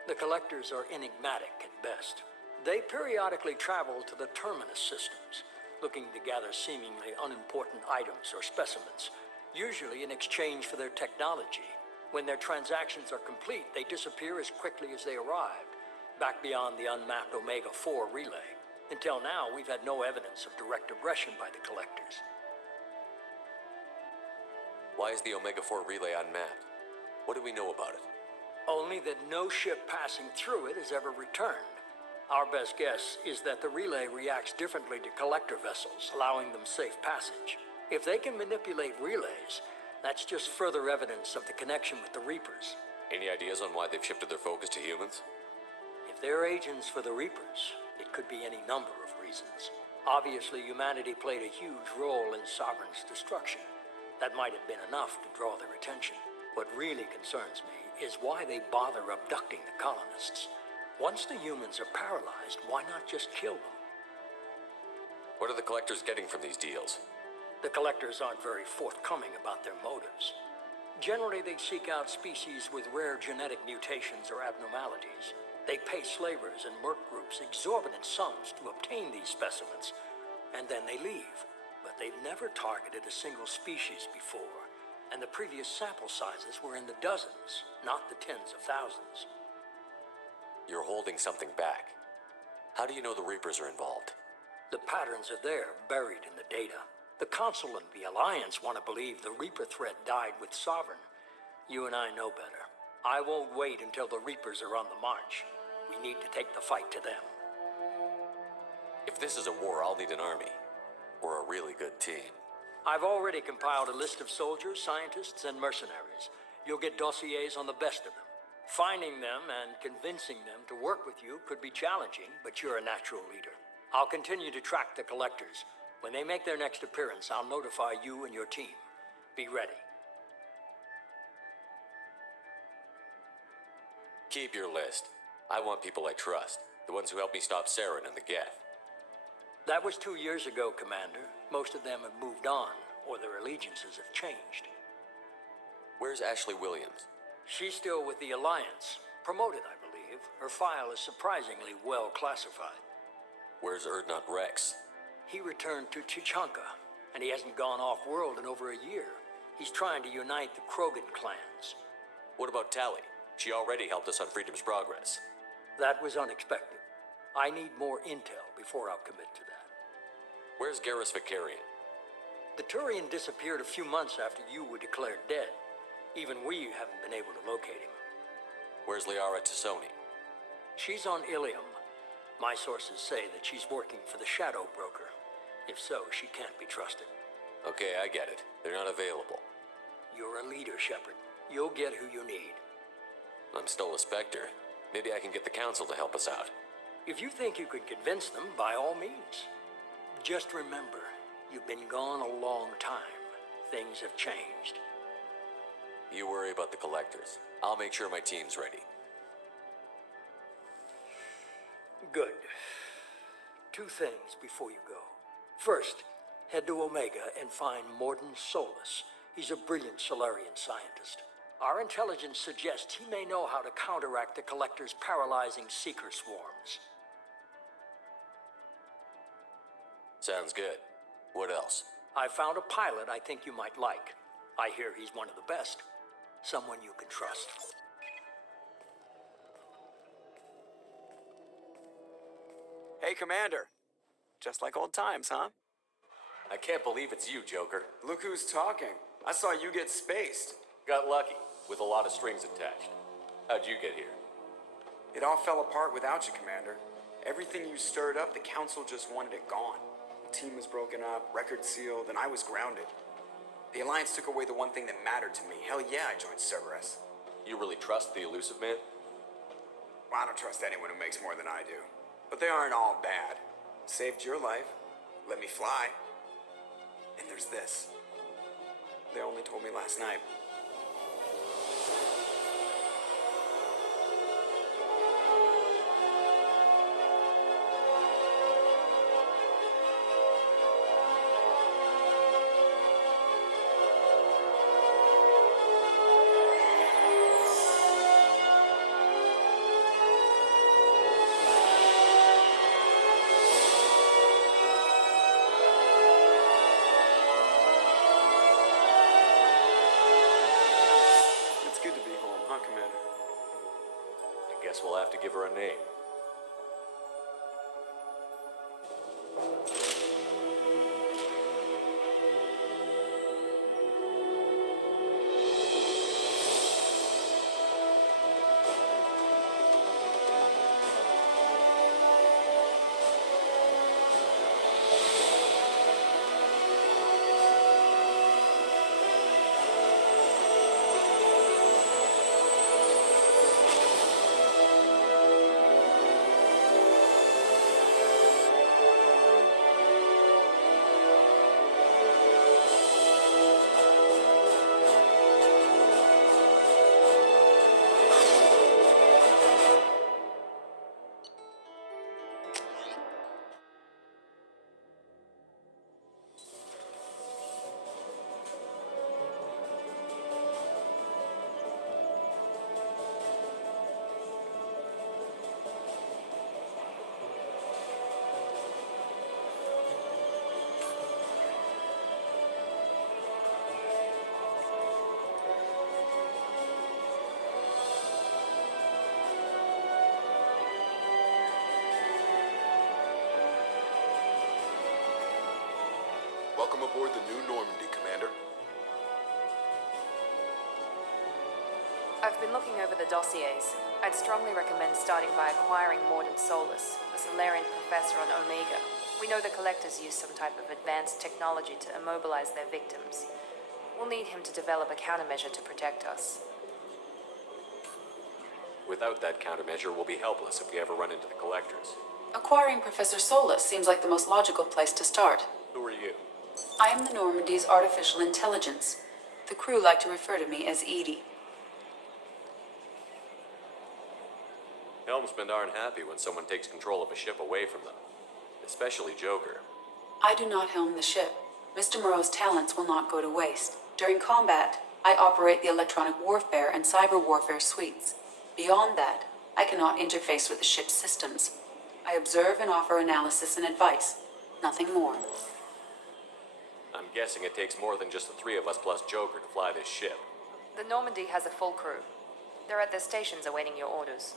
The Collectors are enigmatic at best. They periodically travel to the terminus systems, looking to gather seemingly unimportant items or specimens, usually in exchange for their technology. When their transactions are complete, they disappear as quickly as they arrived, back beyond the unmapped Omega-4 relay. Until now, we've had no evidence of direct aggression by the Collectors. Why is the Omega-4 relay unmapped? What do we know about it? Only that no ship passing through it has ever returned. Our best guess is that the relay reacts differently to Collector vessels, allowing them safe passage. If they can manipulate relays, that's just further evidence of the connection with the Reapers. Any ideas on why they've shifted their focus to humans? If they're agents for the Reapers, it could be any number of reasons. Obviously, humanity played a huge role in Sovereign's destruction. That might have been enough to draw their attention. What really concerns me is why they bother abducting the colonists. Once the humans are paralyzed, why not just kill them? What are the collectors getting from these deals? The collectors aren't very forthcoming about their motives. Generally, they seek out species with rare genetic mutations or abnormalities. They pay slavers and merc groups exorbitant sums to obtain these specimens, and then they leave. But they've never targeted a single species before, and the previous sample sizes were in the dozens, not the tens of thousands. You're holding something back. How do you know the Reapers are involved? The patterns are there, buried in the data. The Council and the Alliance want to believe the Reaper threat died with Sovereign. You and I know better. I won't wait until the Reapers are on the march. We need to take the fight to them. If this is a war, I'll need an army. Or a really good team. I've already compiled a list of soldiers, scientists, and mercenaries. You'll get dossiers on the best of them. Finding them and convincing them to work with you could be challenging, but you're a natural leader. I'll continue to track the collectors. When they make their next appearance, I'll notify you and your team. Be ready. Keep your list. I want people I trust. The ones who helped me stop Saren and the Geth. That was 2 years ago, Commander. Most of them have moved on, or their allegiances have changed. Where's Ashley Williams? She's still with the Alliance. Promoted, I believe. Her file is surprisingly well classified. Where's Erdnot Rex? He returned to Chichanka, and he hasn't gone off-world in over a year. He's trying to unite the Krogan clans. What about Tally? She already helped us on Freedom's Progress. That was unexpected. I need more intel before I'll commit to that. Where's Garrus Vicarian? The Turian disappeared a few months after you were declared dead. Even we haven't been able to locate him. Where's Liara Tassoni? She's on Ilium. My sources say that she's working for the Shadow Broker. If so, she can't be trusted. Okay, I get it. They're not available. You're a leader, Shepard. You'll get who you need. I'm still a Spectre. Maybe I can get the Council to help us out. If you think you can convince them, by all means. Just remember, you've been gone a long time. Things have changed. You worry about the collectors. I'll make sure my team's ready. Good. 2 things before you go. First, head to Omega and find Morden Solus. He's a brilliant Solarian scientist. Our intelligence suggests he may know how to counteract the Collector's paralyzing Seeker swarms. Sounds good. What else? I found a pilot I think you might like. I hear he's one of the best. Someone you can trust. Hey, Commander. Just like old times, huh? I can't believe it's you, Joker. Look who's talking. I saw you get spaced. Got lucky, with a lot of strings attached. How'd you get here? It all fell apart without you, Commander. Everything you stirred up, the Council just wanted it gone. The team was broken up, record sealed, and I was grounded. The Alliance took away the one thing that mattered to me. Hell yeah, I joined Cerberus. You really trust the Elusive Man? Well, I don't trust anyone who makes more than I do. But they aren't all bad. Saved your life. Let me fly. And there's this. They only told me last night. Guess we'll have to give her a name. Welcome aboard the new Normandy, Commander. I've been looking over the dossiers. I'd strongly recommend starting by acquiring Mordant Solus, a Solarian professor on Omega. We know the Collectors use some type of advanced technology to immobilize their victims. We'll need him to develop a countermeasure to protect us. Without that countermeasure, we'll be helpless if we ever run into the Collectors. Acquiring Professor Solus seems like the most logical place to start. Who are you? I am the Normandy's artificial intelligence. The crew like to refer to me as Edie. Helmsmen aren't happy when someone takes control of a ship away from them. Especially Joker. I do not helm the ship. Mr. Moreau's talents will not go to waste. During combat, I operate the electronic warfare and cyber warfare suites. Beyond that, I cannot interface with the ship's systems. I observe and offer analysis and advice. Nothing more. I'm guessing it takes more than just the three of us plus Joker to fly this ship. The Normandy has a full crew. They're at their stations awaiting your orders.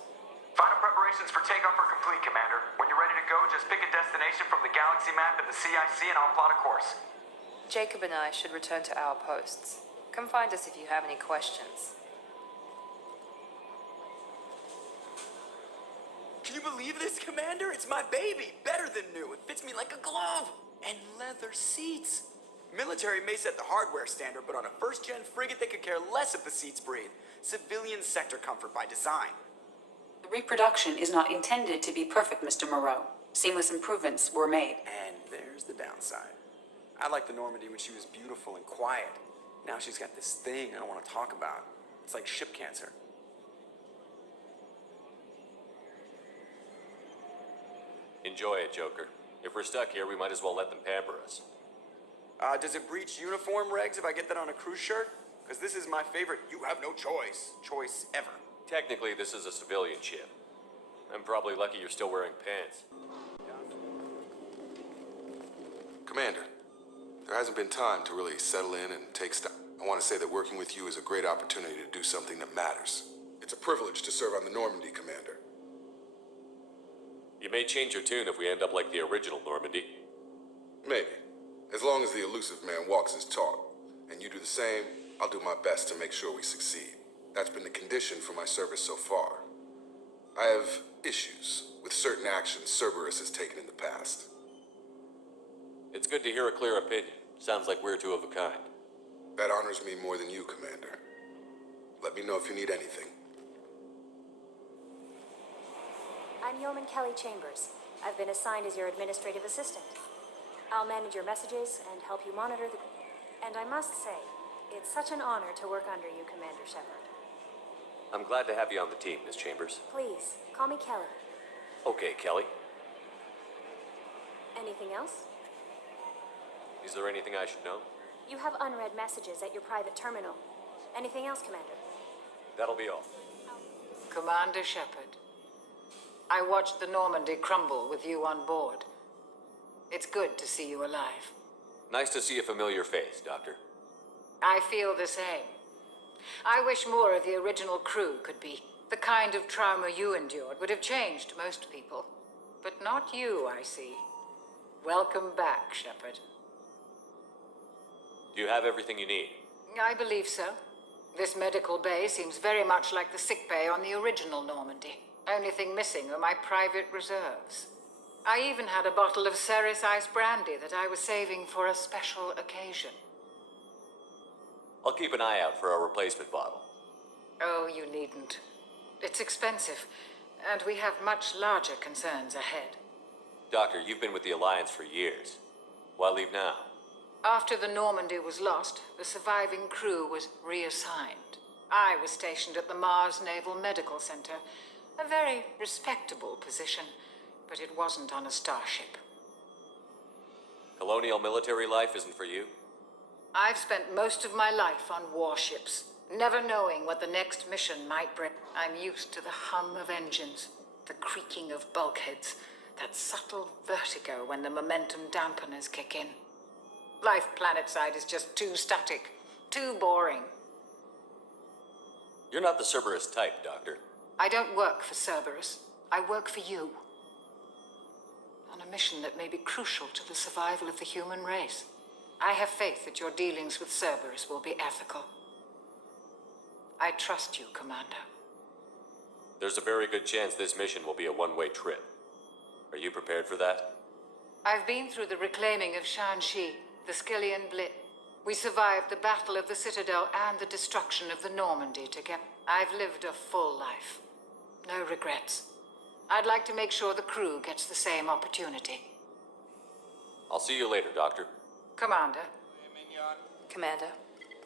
Final preparations for takeoff are complete, Commander. When you're ready to go, just pick a destination from the galaxy map in the CIC and I'll plot a course. Jacob and I should return to our posts. Come find us if you have any questions. Can you believe this, Commander? It's my baby. Better than new. It fits me like a glove. And leather seats. Military may set the hardware standard, but on a first-gen frigate, they could care less if the seats breathe. Civilian sector comfort by design. The reproduction is not intended to be perfect, Mr. Moreau. Seamless improvements were made. And there's the downside. I liked the Normandy when she was beautiful and quiet. Now she's got this thing I don't want to talk about. It's like ship cancer. Enjoy it, Joker. If we're stuck here, we might as well let them pamper us. Does it breach uniform regs if I get that on a cruise shirt? Because this is my favorite you have no choice ever. Technically, this is a civilian ship. I'm probably lucky you're still wearing pants. Commander, there hasn't been time to really settle in and take stock. I want to say that working with you is a great opportunity to do something that matters. It's a privilege to serve on the Normandy, Commander. You may change your tune if we end up like the original Normandy. Maybe. As long as the elusive man walks his talk, and you do the same, I'll do my best to make sure we succeed. That's been the condition for my service so far. I have issues with certain actions Cerberus has taken in the past. It's good to hear a clear opinion. Sounds like we're two of a kind. That honors me more than you, Commander. Let me know if you need anything. I'm Yeoman Kelly Chambers. I've been assigned as your administrative assistant. I'll manage your messages and help you monitor the... And I must say, it's such an honor to work under you, Commander Shepard. I'm glad to have you on the team, Miss Chambers. Please, call me Kelly. Okay, Kelly. Anything else? Is there anything I should know? You have unread messages at your private terminal. Anything else, Commander? That'll be all. Commander Shepard, I watched the Normandy crumble with you on board. It's good to see you alive. Nice to see a familiar face, Doctor. I feel the same. I wish more of the original crew could be. The kind of trauma you endured would have changed most people. But not you, I see. Welcome back, Shepard. Do you have everything you need? I believe so. This medical bay seems very much like the sick bay on the original Normandy. Only thing missing are my private reserves. I even had a bottle of Ceres Ice brandy that I was saving for a special occasion. I'll keep an eye out for a replacement bottle. Oh, you needn't. It's expensive, and we have much larger concerns ahead. Doctor, you've been with the Alliance for years. Why leave now? After the Normandy was lost, the surviving crew was reassigned. I was stationed at the Mars Naval Medical Center, a very respectable position, but it wasn't on a starship. Colonial military life isn't for you? I've spent most of my life on warships, never knowing what the next mission might bring. I'm used to the hum of engines, the creaking of bulkheads, that subtle vertigo when the momentum dampeners kick in. Life planetside is just too static, too boring. You're not the Cerberus type, Doctor. I don't work for Cerberus. I work for you. On a mission that may be crucial to the survival of the human race. I have faith that your dealings with Cerberus will be ethical. I trust you, Commander. There's a very good chance this mission will be a one-way trip. Are you prepared for that? I've been through the reclaiming of Shanxi, the Skillian Blitz. We survived the Battle of the Citadel and the destruction of the Normandy together. I've lived a full life. No regrets. I'd like to make sure the crew gets the same opportunity. I'll see you later, Doctor. Commander. Commander,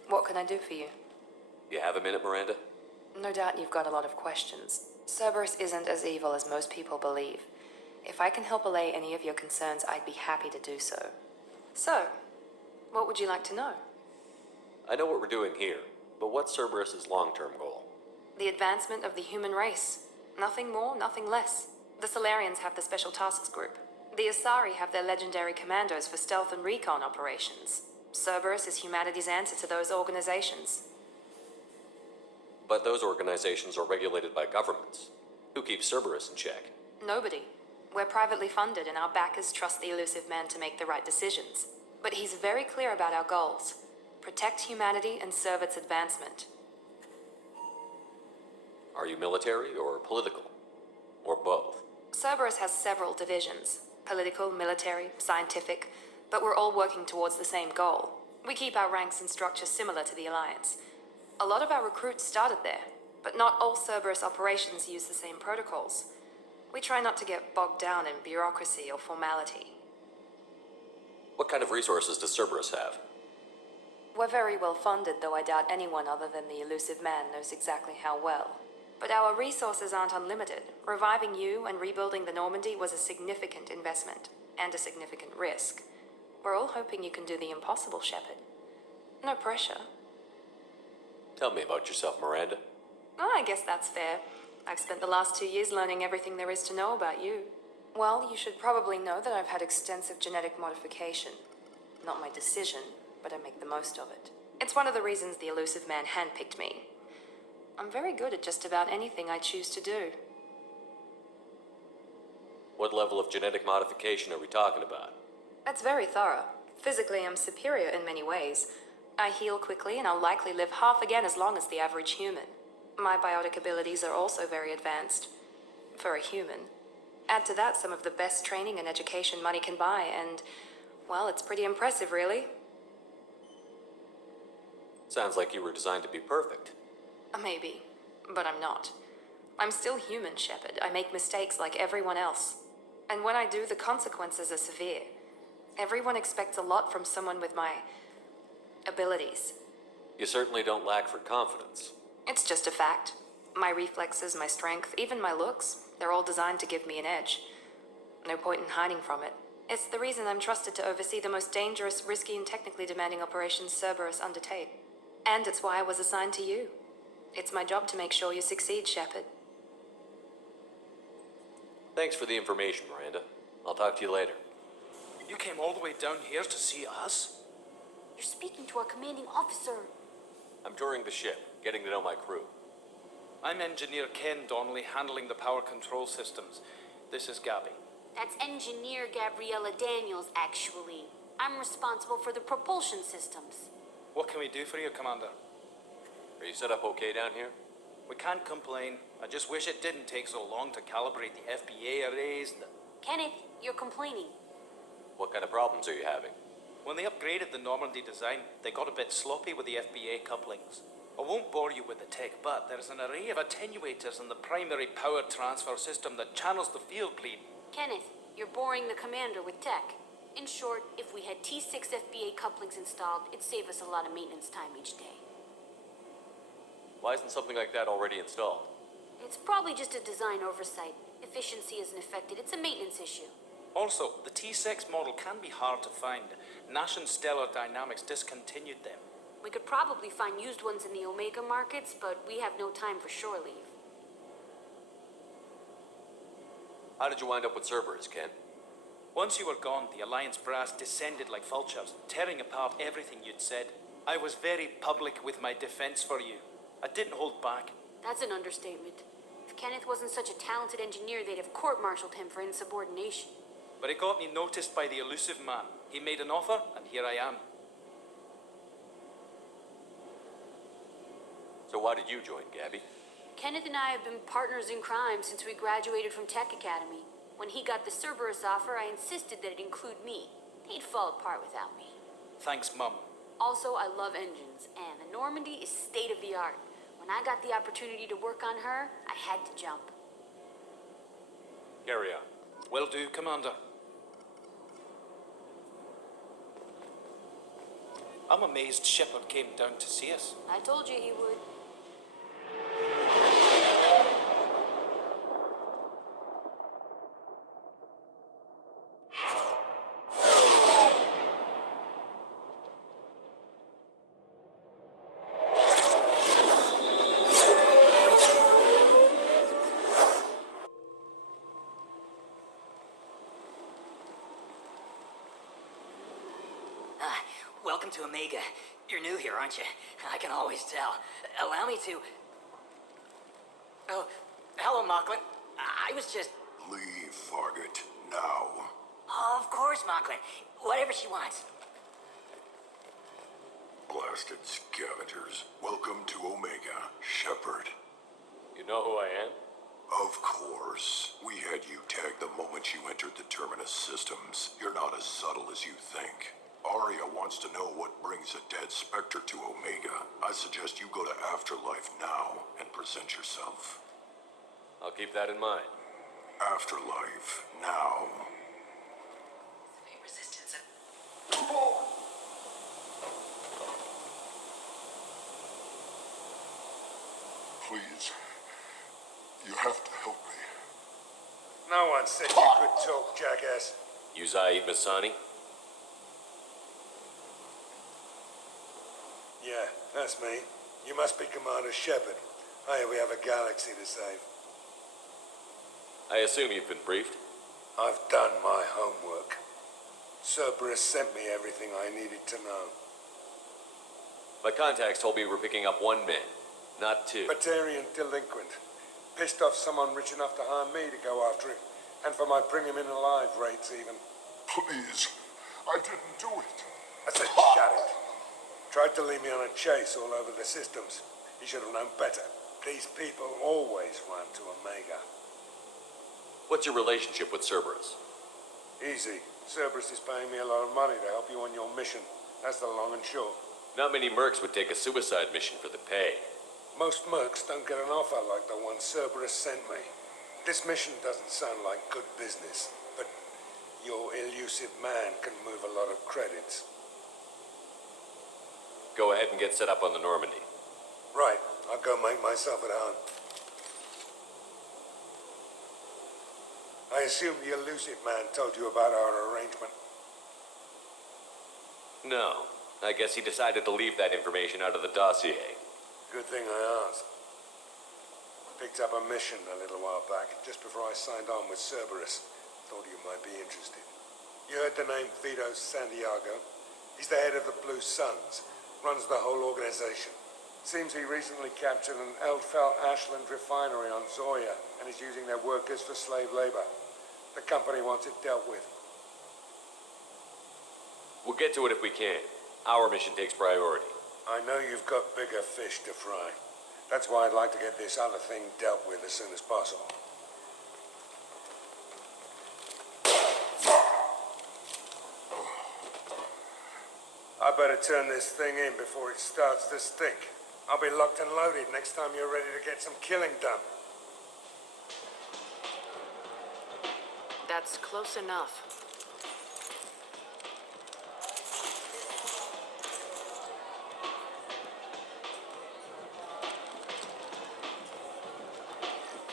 what can I do for you? You have a minute, Miranda? No doubt you've got a lot of questions. Cerberus isn't as evil as most people believe. If I can help allay any of your concerns, I'd be happy to do so. So, what would you like to know? I know what we're doing here, but what's Cerberus's long-term goal? The advancement of the human race. Nothing more, nothing less. The Solarians have the Special Tasks Group. The Asari have their legendary commandos for stealth and recon operations. Cerberus is humanity's answer to those organizations. But those organizations are regulated by governments. Who keeps Cerberus in check? Nobody. We're privately funded and our backers trust the elusive man to make the right decisions. But he's very clear about our goals. Protect humanity and serve its advancement. Are you military or political? Or both? Cerberus has several divisions. Political, military, scientific. But we're all working towards the same goal. We keep our ranks and structure similar to the Alliance. A lot of our recruits started there, but not all Cerberus operations use the same protocols. We try not to get bogged down in bureaucracy or formality. What kind of resources does Cerberus have? We're very well funded, though I doubt anyone other than the elusive man knows exactly how well. But our resources aren't unlimited. Reviving you and rebuilding the Normandy was a significant investment, and a significant risk. We're all hoping you can do the impossible, Shepard. No pressure. Tell me about yourself, Miranda. Oh, I guess that's fair. I've spent the last 2 years learning everything there is to know about you. Well, you should probably know that I've had extensive genetic modification. Not my decision, but I make the most of it. It's one of the reasons the elusive man handpicked me. I'm very good at just about anything I choose to do. What level of genetic modification are we talking about? That's very thorough. Physically, I'm superior in many ways. I heal quickly, and I'll likely live half again as long as the average human. My biotic abilities are also very advanced. For a human. Add to that some of the best training and education money can buy, and, well, it's pretty impressive, really. Sounds like you were designed to be perfect. Maybe, but I'm not. I'm still human, Shepard. I make mistakes like everyone else. And when I do, the consequences are severe. Everyone expects a lot from someone with my abilities. You certainly don't lack for confidence. It's just a fact. My reflexes, my strength, even my looks, they're all designed to give me an edge. No point in hiding from it. It's the reason I'm trusted to oversee the most dangerous, risky, and technically demanding operations Cerberus undertake. And it's why I was assigned to you. It's my job to make sure you succeed, Shepard. Thanks for the information, Miranda. I'll talk to you later. You came all the way down here to see us? You're speaking to our commanding officer. I'm touring the ship, getting to know my crew. I'm Engineer Ken Donnelly, handling the power control systems. This is Gabby. That's Engineer Gabriella Daniels, actually. I'm responsible for the propulsion systems. What can we do for you, Commander? Are you set up okay down here? We can't complain. I just wish it didn't take so long to calibrate the FBA arrays. Kenneth, you're complaining. What kind of problems are you having? When they upgraded the Normandy design, they got a bit sloppy with the FBA couplings. I won't bore you with the tech, but there's an array of attenuators in the primary power transfer system that channels the field bleed. Kenneth, you're boring the commander with tech. In short, if we had T6 FBA couplings installed, it'd save us a lot of maintenance time each day. Why isn't something like that already installed? It's probably just a design oversight. Efficiency isn't affected. It's a maintenance issue. Also, the T6 model can be hard to find. Nash and Stellar Dynamics discontinued them. We could probably find used ones in the Omega markets, but we have no time for shore leave. How did you wind up with Cerberus, Ken? Once you were gone, the Alliance brass descended like vultures, tearing apart everything you'd said. I was very public with my defense for you. I didn't hold back. That's an understatement. If Kenneth wasn't such a talented engineer, they'd have court-martialed him for insubordination. But it got me noticed by the elusive man. He made an offer, and here I am. So why did you join, Gabby? Kenneth and I have been partners in crime since we graduated from Tech Academy. When he got the Cerberus offer, I insisted that it include me. He'd fall apart without me. Thanks, Mum. Also, I love engines, and the Normandy is state of the art. When I got the opportunity to work on her, I had to jump. Carry on. Will do, Commander. I'm amazed Shepard came down to see us. I told you he would. Welcome to Omega. You're new here, aren't you? I can always tell. Allow me to... Oh, hello, Mocklin. I was just... Leave, Fargate, now. Oh, of course, Mocklin. Whatever she wants. Blasted scavengers. Welcome to Omega, Shepard. You know who I am? Of course. We had you tagged the moment you entered the Terminus systems. You're not as subtle as you think. Arya wants to know what brings a dead Spectre to Omega. I suggest you go to Afterlife now and present yourself. I'll keep that in mind. Afterlife now. Resistance. Please. You have to help me. No one said you could talk, jackass. You Zaid Masani? Yeah, that's me. You must be Commander Shepard. Hey, we have a galaxy to save. I assume you've been briefed? I've done my homework. Cerberus sent me everything I needed to know. My contacts told me we were picking up one man, not two. Batarian delinquent. Pissed off someone rich enough to hire me to go after him. And for my bring him in alive rates even. Please. I didn't do it. I said shut it. Tried to lead me on a chase all over the systems. He should have known better. These people always run to Omega. What's your relationship with Cerberus? Easy. Cerberus is paying me a lot of money to help you on your mission. That's the long and short. Not many mercs would take a suicide mission for the pay. Most mercs don't get an offer like the one Cerberus sent me. This mission doesn't sound like good business, but your elusive man can move a lot of credits. Go ahead and get set up on the Normandy. Right. I'll go make myself at home. I assume the elusive man told you about our arrangement. No. I guess he decided to leave that information out of the dossier. Good thing I asked. Picked up a mission a little while back, just before I signed on with Cerberus. Thought you might be interested. You heard the name Vito Santiago? He's the head of the Blue Suns. Runs the whole organization. Seems he recently captured an Eldfell Ashland refinery on Zoya and is using their workers for slave labor. The company wants it dealt with. We'll get to it if we can. Our mission takes priority. I know you've got bigger fish to fry. That's why I'd like to get this other thing dealt with as soon as possible. I better turn this thing in before it starts to stink. I'll be locked and loaded next time you're ready to get some killing done. That's close enough.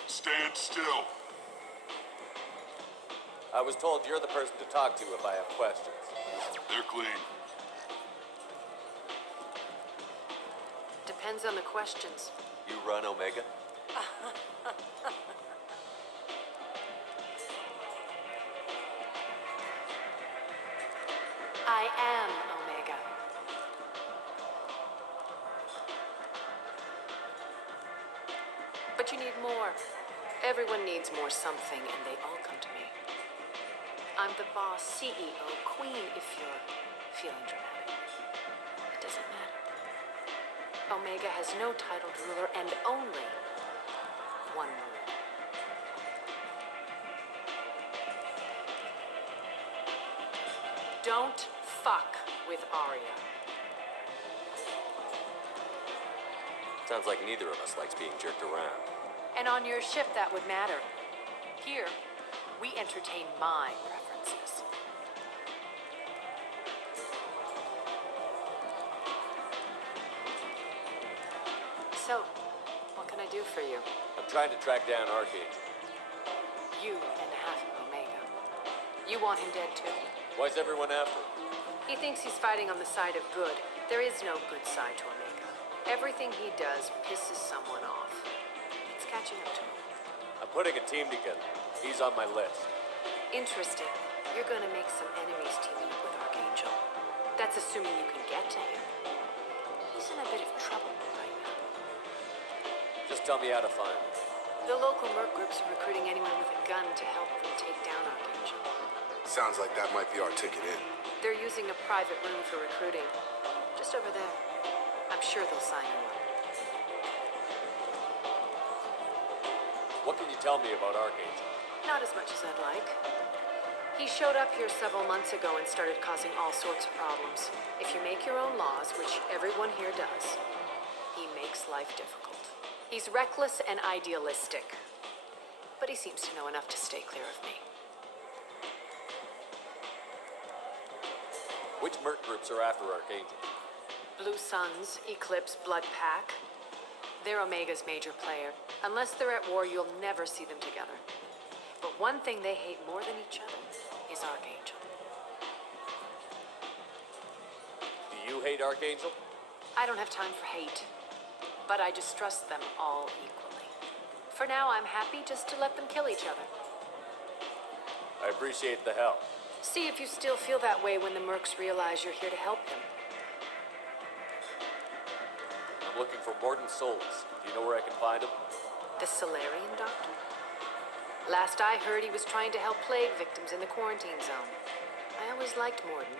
Stand still. I was told you're the person to talk to if I have questions. They're clean. Depends on the questions. You run Omega? I am Omega. But you need more. Everyone needs more something, and they all come to me. I'm the boss, CEO, queen, if you're feeling dramatic. It doesn't matter. Omega has no titled ruler and only one rule. Don't fuck with Arya. Sounds like neither of us likes being jerked around. And on your ship, that would matter. Here, we entertain my preferences. So, what can I do for you? I'm trying to track down Archangel. You and half of Omega. You want him dead too? Why's everyone after him? He thinks he's fighting on the side of good. There is no good side to Omega. Everything he does pisses someone off. It's catching up to him. I'm putting a team together. He's on my list. Interesting. You're gonna make some enemies teaming up with Archangel. That's assuming you can get to him. He's in a bit of trouble right now. Just tell me how to find him. The local merc groups are recruiting anyone with a gun to help them take down Archangel. Sounds like that might be our ticket in. They're using a private room for recruiting. Just over there. I'm sure they'll sign you up. What can you tell me about Archangel? Not as much as I'd like. He showed up here several months ago and started causing all sorts of problems. If you make your own laws, which everyone here does, he makes life difficult. He's reckless and idealistic. But he seems to know enough to stay clear of me. Which merc groups are after Archangel? Blue Suns, Eclipse, Blood Pack. They're Omega's major player. Unless they're at war, you'll never see them together. But one thing they hate more than each other is Archangel. Do you hate Archangel? I don't have time for hate, but I distrust them all equally. For now, I'm happy just to let them kill each other. I appreciate the help. See if you still feel that way when the mercs realize you're here to help them. I'm looking for Morden Solus. Do you know where I can find him? The Solarian doctor? Last I heard, he was trying to help plague victims in the quarantine zone. I always liked Morden.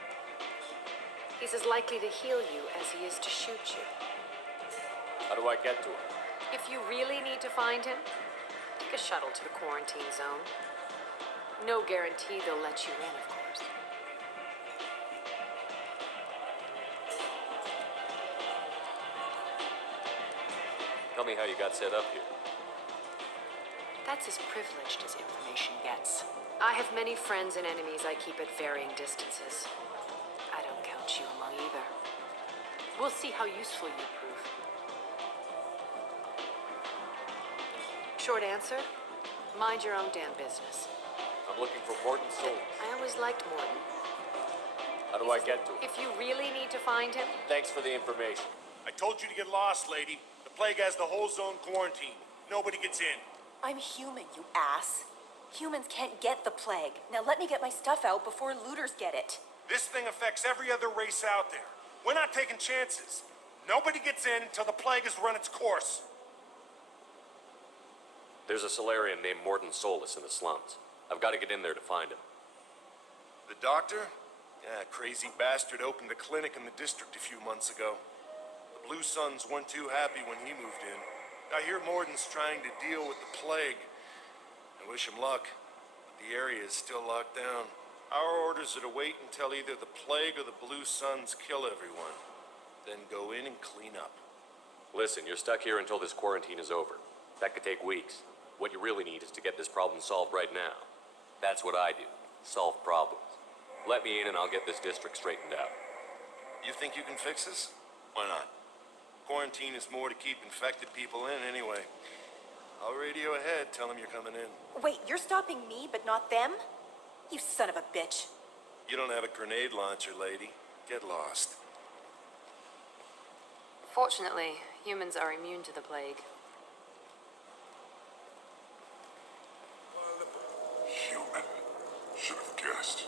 He's as likely to heal you as he is to shoot you. How do I get to him? If you really need to find him, take a shuttle to the quarantine zone. No guarantee they'll let you in, of course. Tell me how you got set up here. That's as privileged as information gets. I have many friends and enemies I keep at varying distances. I don't count you among either. We'll see how useful you prove. Short answer, mind your own damn business. I'm looking for Morden Solus. I always liked Morden. How do I get to him? If you really need to find him, Thanks for the information. I told you to get lost, lady. The plague has the whole zone quarantined. Nobody gets in. I'm human, you ass. Humans can't get the plague. Now let me get my stuff out before looters get it. This thing affects every other race out there. We're not taking chances. Nobody gets in until the plague has run its course. There's a Solarian named Morden Solus in the slums. I've got to get in there to find him. The doctor? Yeah, crazy bastard opened a clinic in the district a few months ago. The Blue Suns weren't too happy when he moved in. I hear Morden's trying to deal with the plague. I wish him luck, but the area is still locked down. Our orders are to wait until either the plague or the Blue Suns kill everyone, then go in and clean up. Listen, you're stuck here until this quarantine is over. That could take weeks. What you really need is to get this problem solved right now. That's what I do. Solve problems. Let me in and I'll get this district straightened out. You think you can fix this? Why not? Quarantine is more to keep infected people in anyway. I'll radio ahead, tell them you're coming in. Wait, you're stopping me, but not them? You son of a bitch. You don't have a grenade launcher, lady. Get lost. fortunately, humans are immune to the plague. Human. Should have guessed.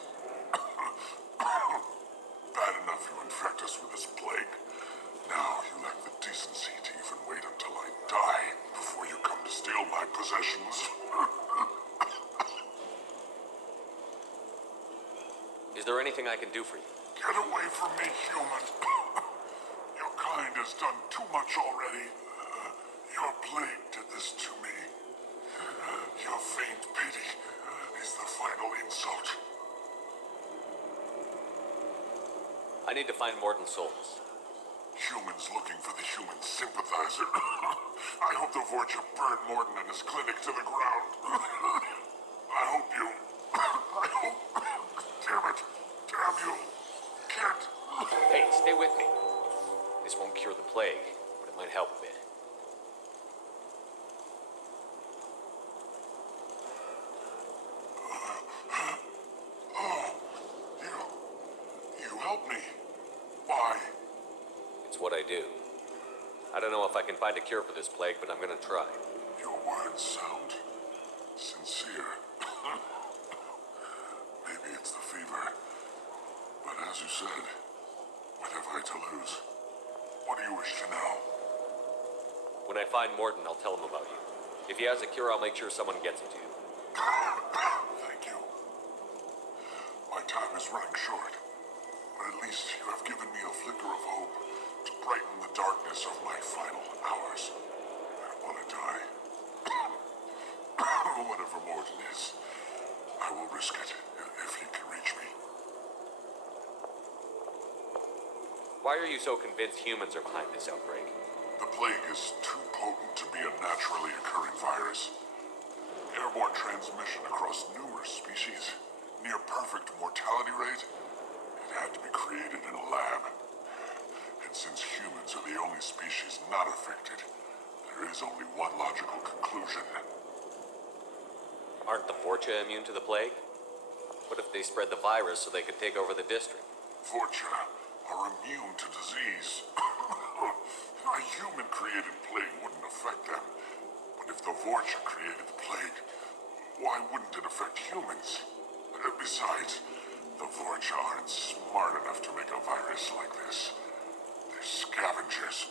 Bad enough you infect us with this plague. Now you lack the decency to even wait until I die before you come to steal my possessions. Is there anything I can do for you? Get away from me, human. Your kind has done too much already. Your plague did this to me. Your faint pity is the final insult. I need to find Morton Solus. Humans looking for the human sympathizer. I hope the Vorcha burned Morton and his clinic to the ground. I hope you... I hope... Damn it. Damn you. Can't... Hey, stay with me. This won't cure the plague, but it might help a bit. Oh, you helped me. Why? It's what I do. I don't know if I can find a cure for this plague, but I'm gonna try. Your words sound sincere. Maybe it's the fever. But as you said, what have I to lose? What do you wish to know? When I find Morton, I'll tell him about you. If he has a cure, I'll make sure someone gets it to you. Thank you. My time is running short, but at least you have given me a flicker of hope to brighten the darkness of my final hours. I don't want to die. Whatever Morton is, I will risk it if he can reach me. Why are you so convinced humans are behind this outbreak? The plague is too potent to be a naturally occurring virus. Airborne transmission across numerous species, near perfect mortality rate. It had to be created in a lab. And since humans are the only species not affected, there is only one logical conclusion. Aren't the Vorcha immune to the plague? What if they spread the virus so they could take over the district? Vorcha are immune to disease. A human-created plague wouldn't affect them. But if the Vorcha created the plague, why wouldn't it affect humans? Besides, the Vorcha aren't smart enough to make a virus like this. They're scavengers.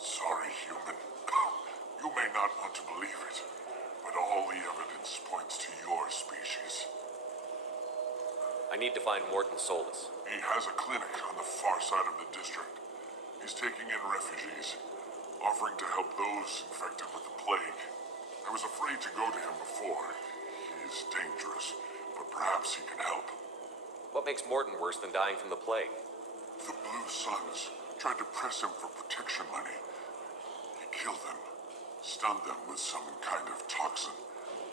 Sorry, human. You may not want to believe it, but all the evidence points to your species. I need to find Morton Solus. He has a clinic on the far side of the district. He's taking in refugees, offering to help those infected with the plague. I was afraid to go to him before. He is dangerous, but perhaps he can help. What makes Morton worse than dying from the plague? The Blue Suns tried to press him for protection money. He killed them, stunned them with some kind of toxin,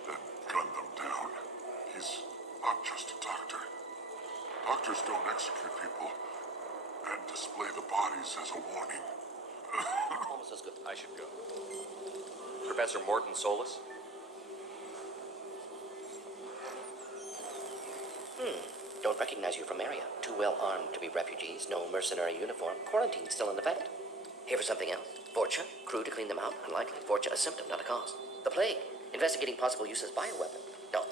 then gunned them down. He's not just a doctor. Doctors don't execute people and display the bodies as a warning. Almost as good. I should go. Professor Morton Solus? Don't recognize you from area. Too well armed to be refugees, no mercenary uniform, quarantine still in effect. Here for something else. Vorcha, crew to clean them out, unlikely. Vorcha a symptom, not a cause. The plague, investigating possible use as bioweapon. No.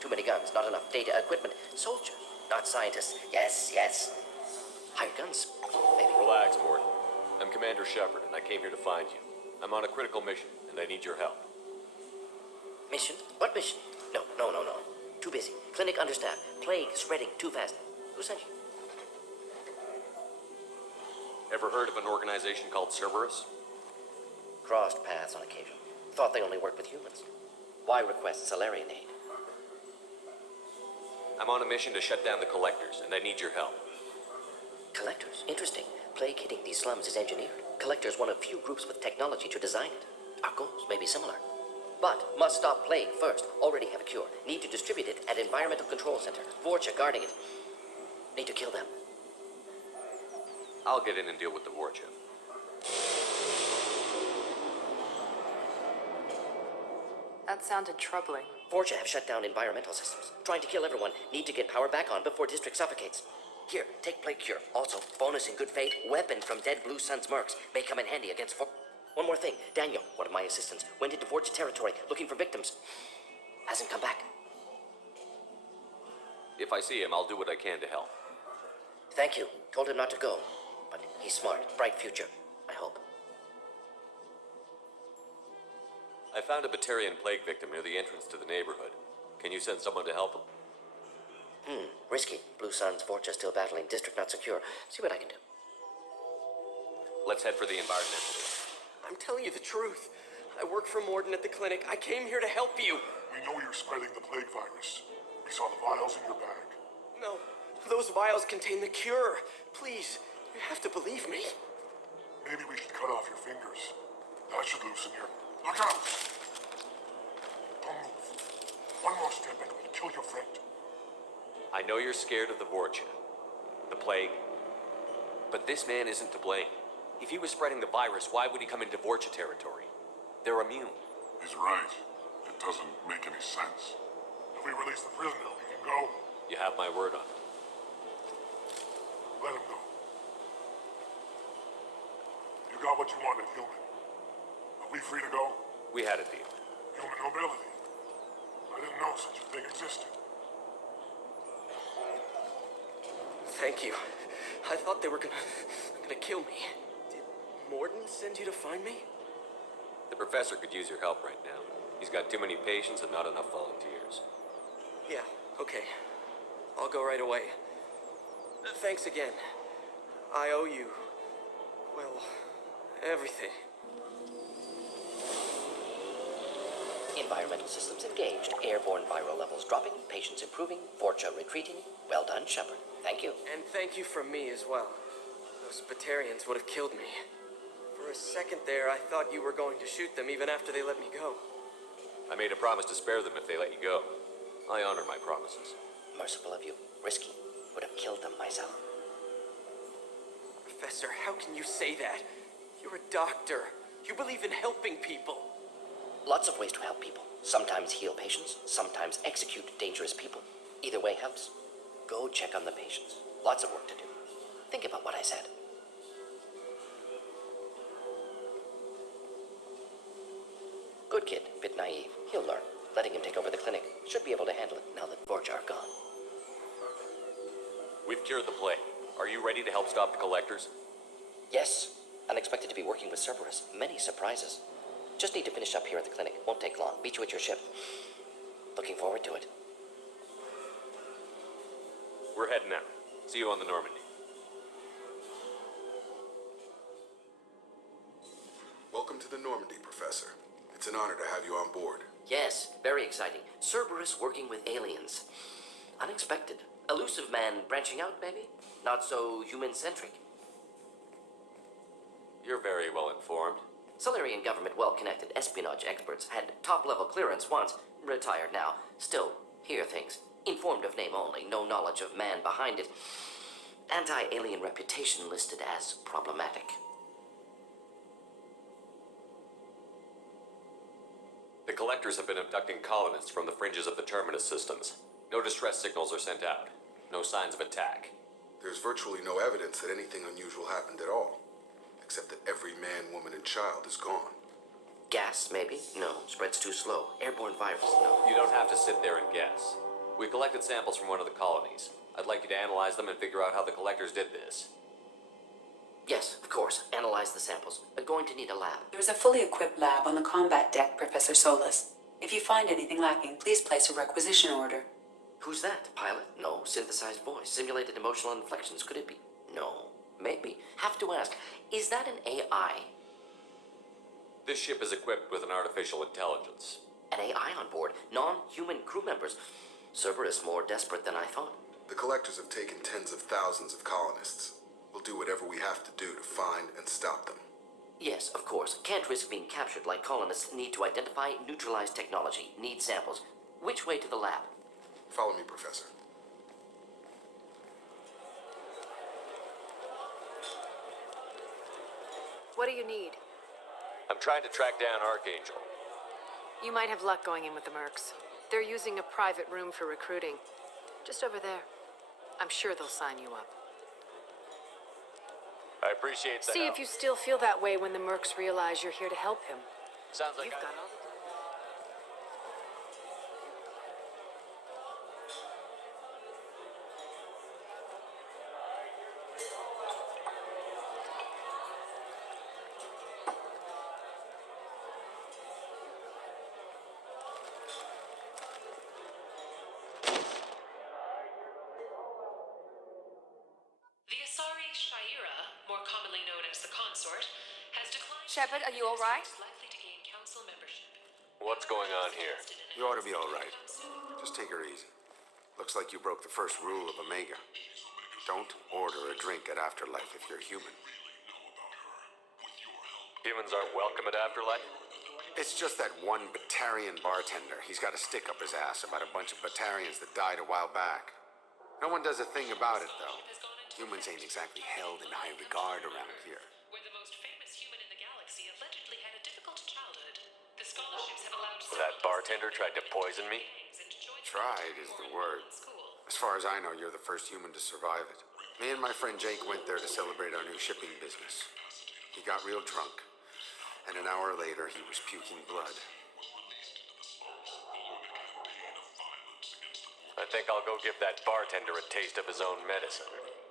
Too many guns, not enough data, equipment. Soldiers, not scientists. Yes. Hired guns, maybe. Relax, Morton. I'm Commander Shepard, and I came here to find you. I'm on a critical mission, and I need your help. Mission? What mission? No. Too busy. Clinic understaffed. Plague spreading too fast. Who sent you? Ever heard of an organization called Cerberus? Crossed paths on occasion. Thought they only worked with humans. Why request Salarian aid? I'm on a mission to shut down the Collectors, and I need your help. Collectors? Interesting. Plague hitting these slums is engineered. Collectors one of few groups with technology to design it. Our goals may be similar. But must stop plague first. Already have a cure. Need to distribute it at Environmental Control Center. Vorcha guarding it. Need to kill them. I'll get in and deal with the Vorcha. That sounded troubling. Vorcha have shut down environmental systems. Trying to kill everyone. Need to get power back on before district suffocates. Here, take plague cure. Also, bonus in good faith, weapon from dead Blue Sun's mercs. May come in handy against One more thing. Daniel, one of my assistants, went into Vorcha territory looking for victims. Hasn't come back. If I see him, I'll do what I can to help. Thank you. Told him not to go. But he's smart. Bright future. I hope. I found a Batarian plague victim near the entrance to the neighborhood. Can you send someone to help him? Risky. Blue Sun's Vorcha still battling. District not secure. See what I can do. Let's head for the environmental room. I'm telling you the truth. I work for Morden at the clinic. I came here to help you. We know you're spreading the plague virus. We saw the vials in your bag. No, those vials contain the cure. Please, you have to believe me. Maybe we should cut off your fingers. That should loosen you. Look out! Don't move. One more step and we'll kill your friend. I know you're scared of the Vorcha, the plague, but this man isn't to blame. If he was spreading the virus, why would he come into Vorcha territory? They're immune. He's right. It doesn't make any sense. If we release the prisoner, we can go. You have my word on it. Let him go. You got what you wanted, human. Are we free to go? We had a deal. Human nobility. I didn't know such a thing existed. Thank you. I thought they were gonna kill me. Did Morden send you to find me? The professor could use your help right now. He's got too many patients and not enough volunteers. Yeah, okay. I'll go right away. Thanks again. I owe you, well, everything. Environmental systems engaged. Airborne viral levels dropping. Patients improving. Vorcha retreating. Well done, Shepard. Thank you. And thank you from me as well. Those Batarians would have killed me. For a second there, I thought you were going to shoot them even after they let me go. I made a promise to spare them if they let you go. I honor my promises. Merciful of you. Risky. Would have killed them myself. Professor, how can you say that? You're a doctor. You believe in helping people. Lots of ways to help people. Sometimes heal patients, sometimes execute dangerous people. Either way helps. Go check on the patients. Lots of work to do. Think about what I said. Good kid, bit naive. He'll learn. Letting him take over the clinic. Should be able to handle it now that Vorcha are gone. We've cured the plague. Are you ready to help stop the collectors? Yes. Unexpected to be working with Cerberus. Many surprises. Just need to finish up here at the clinic. Won't take long. Meet you at your ship. Looking forward to it. We're heading out. See you on the Normandy. Welcome to the Normandy, Professor. It's an honor to have you on board. Yes, very exciting. Cerberus working with aliens. Unexpected. Elusive man branching out, maybe? Not so human-centric. You're very well informed. Solarian government well-connected espionage experts had top-level clearance once. Retired now. Still hear things. Informed of name only. No knowledge of man behind it. Anti-alien reputation listed as problematic. The collectors have been abducting colonists from the fringes of the terminus systems. No distress signals are sent out. No signs of attack. There's virtually no evidence that anything unusual happened at all. Except that every man, woman, and child is gone. Gas, maybe? No. Spreads too slow. Airborne virus? No. You don't have to sit there and guess. We collected samples from one of the colonies. I'd like you to analyze them and figure out how the collectors did this. Yes, of course. Analyze the samples. But going to need a lab. There is a fully equipped lab on the combat deck, Professor Solis. If you find anything lacking, please place a requisition order. Who's that? Pilot? No. Synthesized voice. Simulated emotional inflections. Could it be? No. Maybe. Have to ask. Is that an AI? This ship is equipped with an artificial intelligence. An AI on board? Non-human crew members? Cerberus more desperate than I thought. The collectors have taken tens of thousands of colonists. We'll do whatever we have to do to find and stop them. Yes, of course. Can't risk being captured like colonists need to identify, neutralize technology, need samples. Which way to the lab? Follow me, Professor. What do you need? I'm trying to track down Archangel. You might have luck going in with the mercs. They're using a private room for recruiting. Just over there. I'm sure they'll sign you up. I appreciate that. See if you still feel that way when the mercs realize you're here to help him. Sounds like You've got all The Asari Shaira, more commonly known as the Consort, has declined. Shepard, are you all right? Likely to gain council membership. What's going on here? You ought to be all right. Just take her easy. Looks like you broke the first rule of Omega. Don't order a drink at Afterlife if you're human. Humans aren't welcome at Afterlife? It's just that one Batarian bartender. He's got a stick up his ass about a bunch of Batarians that died a while back. No one does a thing about it, though. Humans ain't exactly held in high regard around here. Where the most famous human in the galaxy allegedly had a difficult childhood. The scholarships have allowed That bartender tried to poison me? Tried is the word. As far as I know, you're the first human to survive it. Me and my friend Jake went there to celebrate our new shipping business. He got real drunk, and an hour later, he was puking blood. I think I'll go give that bartender a taste of his own medicine.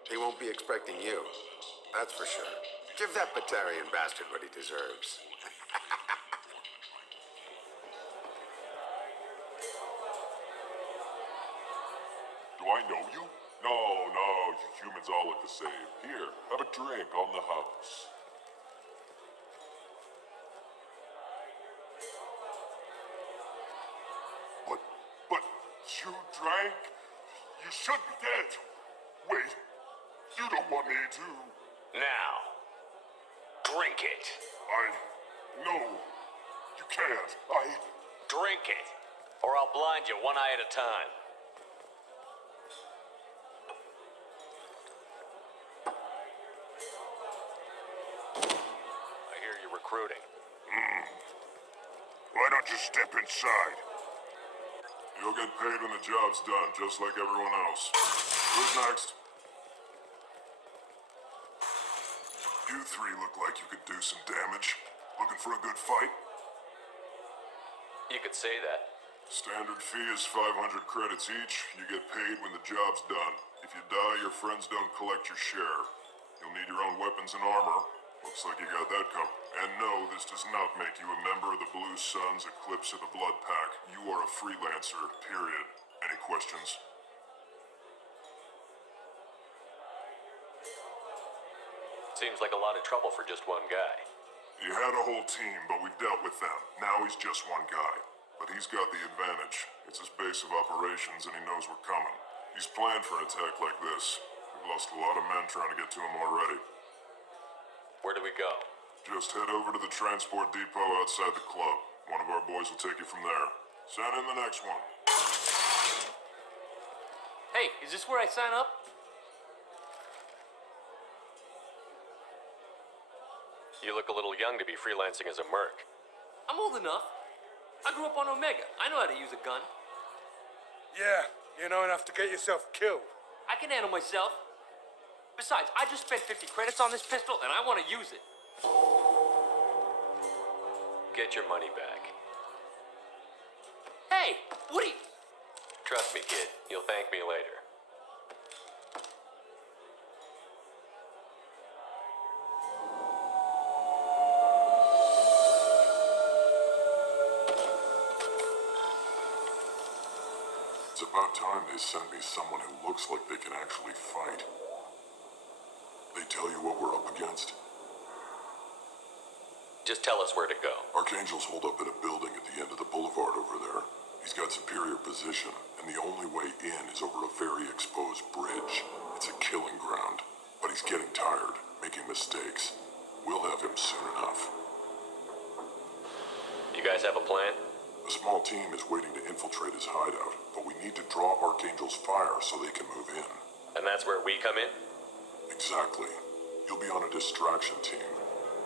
He won't be expecting you, that's for sure. Give that Batarian bastard what he deserves. Do I know you? No, you humans all look the same. Here, have a drink on the house. But you drank? You should be dead. Wait, you don't want me to. Now, drink it. No, you can't. Drink it, or I'll blind you one eye at a time. I hear you're recruiting. Why don't you step inside? You'll get paid when the job's done, just like everyone else. Who's next? You three look like you could do some damage. Looking for a good fight? You could say that. Standard fee is 500 credits each. You get paid when the job's done. If you die, your friends don't collect your share. You'll need your own weapons and armor. Looks like you got that covered. And no, this does not make you a member of the Blue Suns, Eclipse, or the Blood Pack. You are a freelancer, period. Any questions? Seems like a lot of trouble for just one guy. You had a whole team, but we've dealt with them. Now he's just one guy. But he's got the advantage. It's his base of operations, and he knows we're coming. He's planned for an attack like this. We've lost a lot of men trying to get to him already. Where do we go? Just head over to the transport depot outside the club. One of our boys will take you from there. Send in the next one. Hey, is this where I sign up? You look a little young to be freelancing as a merc. I'm old enough. I grew up on Omega. I know how to use a gun. Yeah, you know enough to get yourself killed. I can handle myself. Besides, I just spent 50 credits on this pistol, and I want to use it. Get your money back. Hey, what are you... Trust me, kid. You'll thank me later. It's about time they sent me someone who looks like they can actually fight. They tell you what we're up against? Just tell us where to go. Archangel's holed up in a building at the end of the boulevard over there. He's got superior position, and the only way in is over a very exposed bridge. It's a killing ground. But he's getting tired, making mistakes. We'll have him soon enough. You guys have a plan? A small team is waiting to infiltrate his hideout, but we need to draw Archangel's fire so they can move in. And that's where we come in? Exactly. You'll be on a distraction team.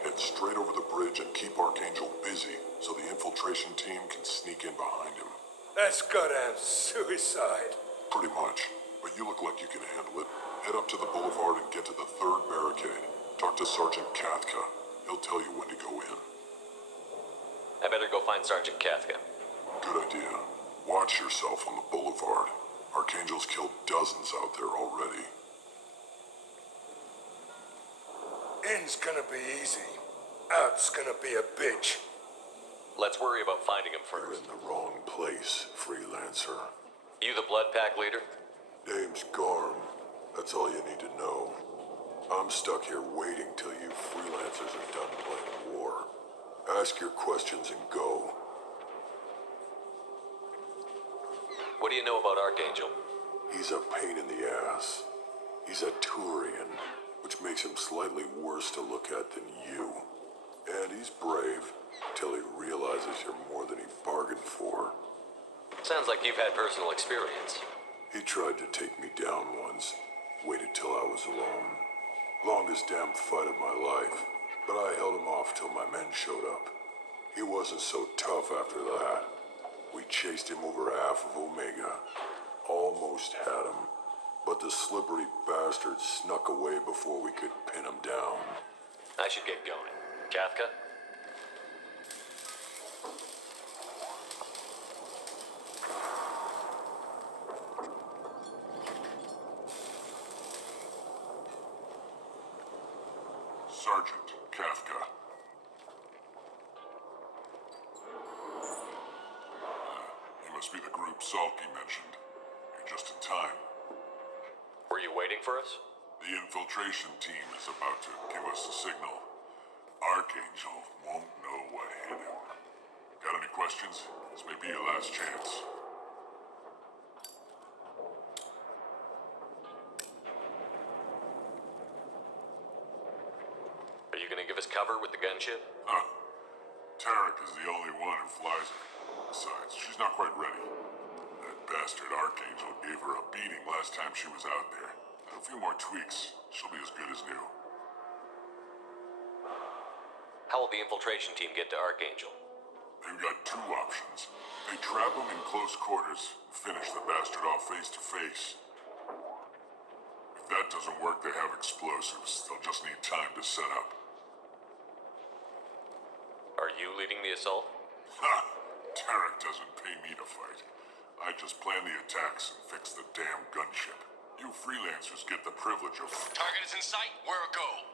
Head straight over the bridge and keep Archangel busy so the infiltration team can sneak in behind him. That's goddamn suicide. Pretty much. But you look like you can handle it. Head up to the boulevard and get to the third barricade. Talk to Sergeant Kathka. He'll tell you when to go in. I better go find Sergeant Kathka. Good idea. Watch yourself on the boulevard. Archangel's killed dozens out there already. In's gonna be easy. Out's gonna be a bitch. Let's worry about finding him first. You're in the wrong place, freelancer. You the Blood Pack leader? Name's Garm. That's all you need to know. I'm stuck here waiting till you freelancers are done playing war. Ask your questions and go. What do you know about Archangel? He's a pain in the ass. He's a Turian, which makes him slightly worse to look at than you. And he's brave, till he realizes you're more than he bargained for. Sounds like you've had personal experience. He tried to take me down once. Waited till I was alone. Longest damn fight of my life. But I held him off till my men showed up. He wasn't so tough after that. We chased him over half of Omega. Almost had him. But the slippery bastard snuck away before we could pin him down. I should get going. Kafka? Sergeant Kafka. You must be the group Salky mentioned. You're just in time. Were you waiting for us? The infiltration team is about to give us a signal. Archangel won't know what hit him. Got any questions? This may be your last chance. Are you gonna give us cover with the gunship? Huh. Tarek is the only one who flies her. Besides, she's not quite ready. That bastard Archangel gave her a beating last time she was out there. A few more tweaks, she'll be as good as new. How will the infiltration team get to Archangel? They've got two options. They trap him in close quarters, finish the bastard off face to face. If that doesn't work, they have explosives. They'll just need time to set up. Are you leading the assault? Ha! Tarek doesn't pay me to fight. I just plan the attacks and fix the damn gunship. You freelancers get the privilege of... Target is in sight. Where a go?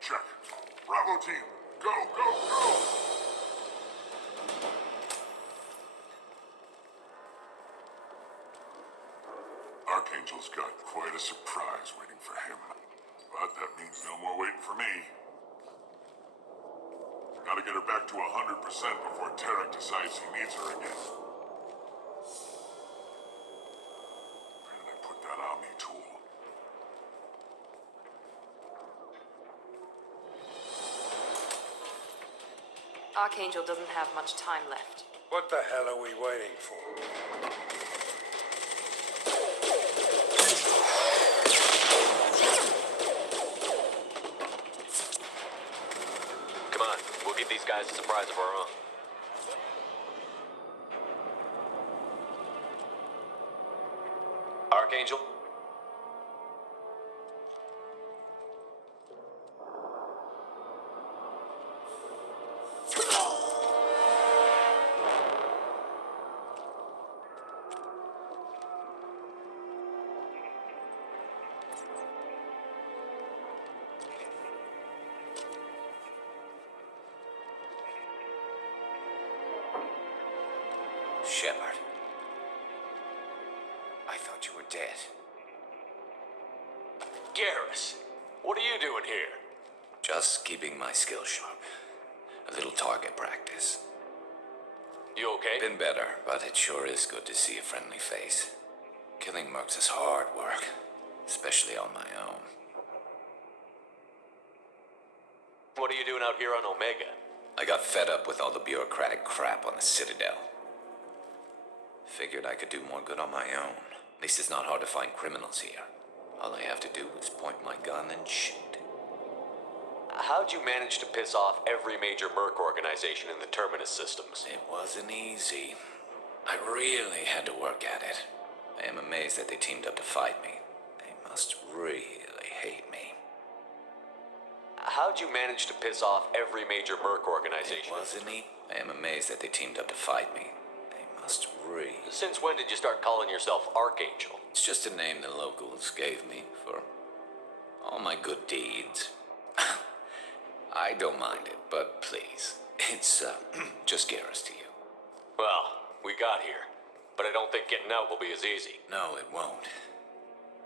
Check. Bravo team, go, go, go! Archangel's got quite a surprise waiting for him. But that means no more waiting for me. Gotta get her back to 100% before Tarek decides he needs her again. Where did I put that Omni tool? Archangel doesn't have much time left. What the hell are we waiting for? Come on, we'll give these guys a surprise of our own. Archangel? Shepard. I thought you were dead. Garrus, what are you doing here? Just keeping my skills sharp. A little target practice. You okay? Been better, but it sure is good to see a friendly face. Killing mercs is hard work, especially on my own. What are you doing out here on Omega? I got fed up with all the bureaucratic crap on the Citadel. Figured I could do more good on my own. At least it's not hard to find criminals here. All I have to do is point my gun and shoot. How'd you manage to piss off every major merc organization in the Terminus systems? It wasn't easy. I really had to work at it. I am amazed that they teamed up to fight me. They must really hate me. How'd you manage to piss off every major merc organization? It wasn't easy. I am amazed that they teamed up to fight me. They must really... Since when did you start calling yourself Archangel? It's just a name the locals gave me for all my good deeds. I don't mind it, but please, it's just Garrus to you. Well, we got here, but I don't think getting out will be as easy. No, it won't.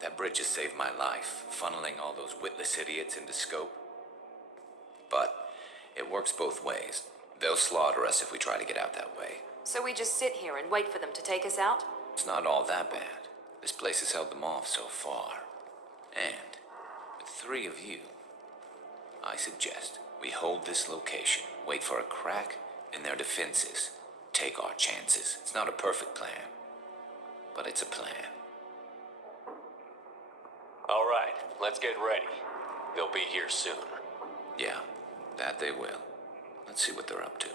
That bridge has saved my life, funneling all those witless idiots into scope. But it works both ways. They'll slaughter us if we try to get out that way. So we just sit here and wait for them to take us out? It's not all that bad. This place has held them off so far. And with 3 of you, I suggest we hold this location, wait for a crack in their defenses, take our chances. It's not a perfect plan, but it's a plan. All right, let's get ready. They'll be here soon. Yeah, that they will. Let's see what they're up to.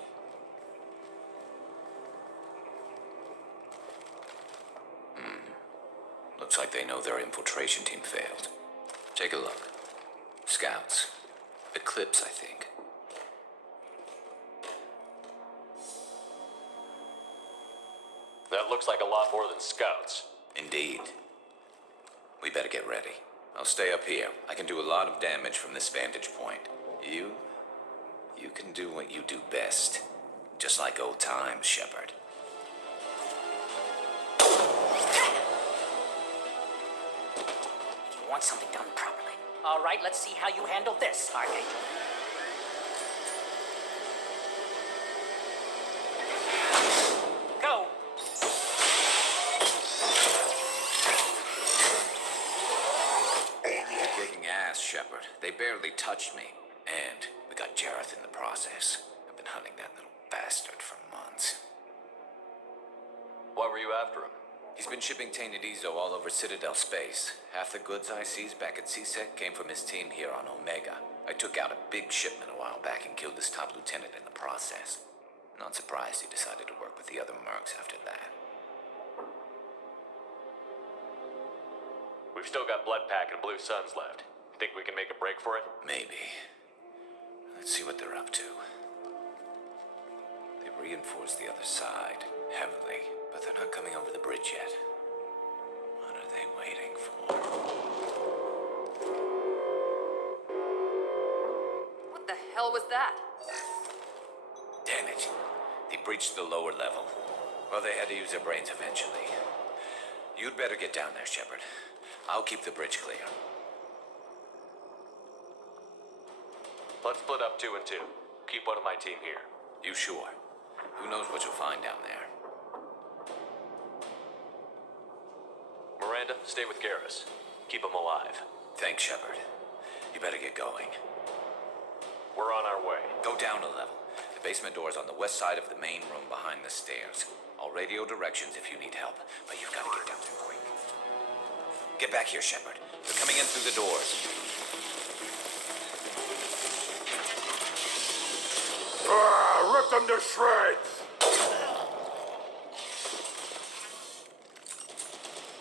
Looks like they know their infiltration team failed. Take a look. Scouts. Eclipse, I think. That looks like a lot more than scouts. Indeed. We better get ready. I'll stay up here. I can do a lot of damage from this vantage point. You can do what you do best. Just like old times, Shepard. You want something done properly. All right, let's see how you handle this, Archangel. Go! They're kicking ass, Shepard. They barely touched me. And we got Jareth in the process. I've been hunting that little bastard for months. Why were you after him? He's been shipping tainted Ezo all over Citadel space. Half the goods I seized back at CSEC came from his team here on Omega. I took out a big shipment a while back and killed his top lieutenant in the process. Not surprised he decided to work with the other mercs after that. We've still got Bloodpack and Blue Suns left. Think we can make a break for it? Maybe. Let's see what they're up to. They've reinforced the other side, heavily, but they're not coming over the bridge yet. What are they waiting for? What the hell was that? Damn it. They breached the lower level. Well, they had to use their brains eventually. You'd better get down there, Shepard. I'll keep the bridge clear. Let's split up 2 and 2. Keep one of my team here. You sure? Who knows what you'll find down there? Miranda, stay with Garrus. Keep him alive. Thanks, Shepard. You better get going. We're on our way. Go down a level. The basement door's on the west side of the main room behind the stairs. I'll radio directions if you need help, but you've got to get down there quick. Get back here, Shepard. They're coming in through the doors. Rip them to shreds!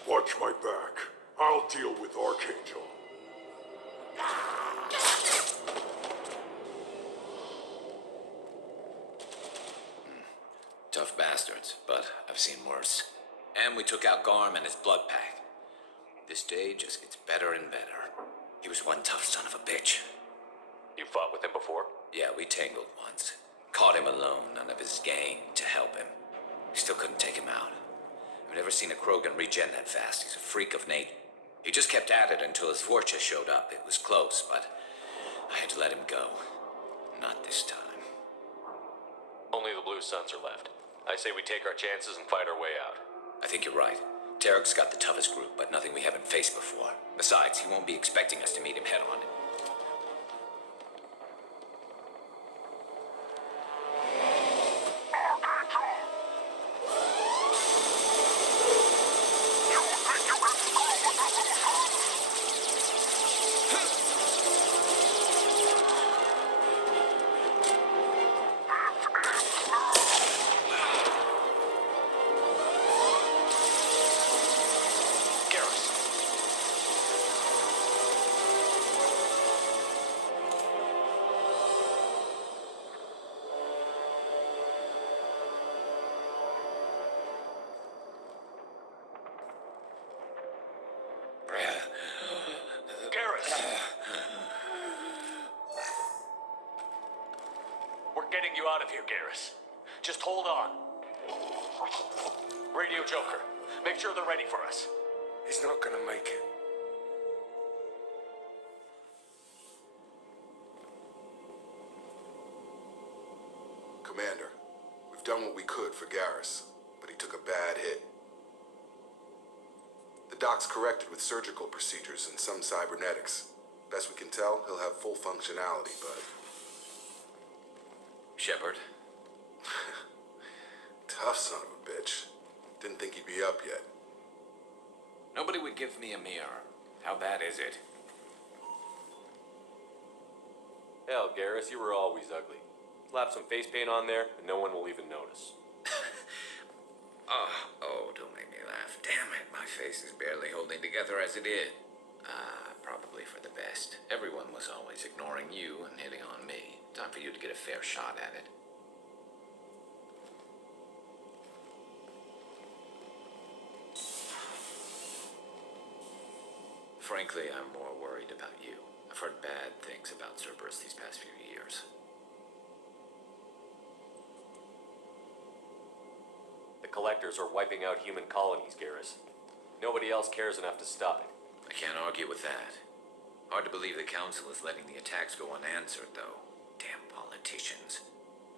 Watch my back. I'll deal with Archangel. Tough bastards, but I've seen worse. And we took out Garm and his blood pack. This day just gets better and better. He was one tough son of a bitch. You fought with him before? Yeah, we tangled once. Caught him alone, none of his gang to help him. Still couldn't take him out. I've never seen a Krogan regen that fast. He's a freak of nature. He just kept at it until his Vorcha showed up. It was close, but I had to let him go. Not this time. Only the Blue Suns are left. I say we take our chances and fight our way out. I think you're right. Tarek's got the toughest group, but nothing we haven't faced before. Besides, he won't be expecting us to meet him head on. Getting you out of here, Garrus. Just hold on. Radio Joker, make sure they're ready for us. He's not gonna make it. Commander. We've done what we could for Garrus, but he took a bad hit. The doc's corrected with surgical procedures and some cybernetics. Best we can tell, he'll have full functionality, but... Shepard? Tough son of a bitch. Didn't think he'd be up yet. Nobody would give me a mirror. How bad is it? Hell, Garrus, you were always ugly. Slap some face paint on there, and no one will even notice. Oh, don't make me laugh. Damn it, my face is barely holding together as it is. Probably for the best. Everyone was always ignoring you and hitting on me. Time for you to get a fair shot at it. Frankly, I'm more worried about you. I've heard bad things about Cerberus these past few years. The collectors are wiping out human colonies, Garrus. Nobody else cares enough to stop it. I can't argue with that. Hard to believe the Council is letting the attacks go unanswered, though. Damn politicians.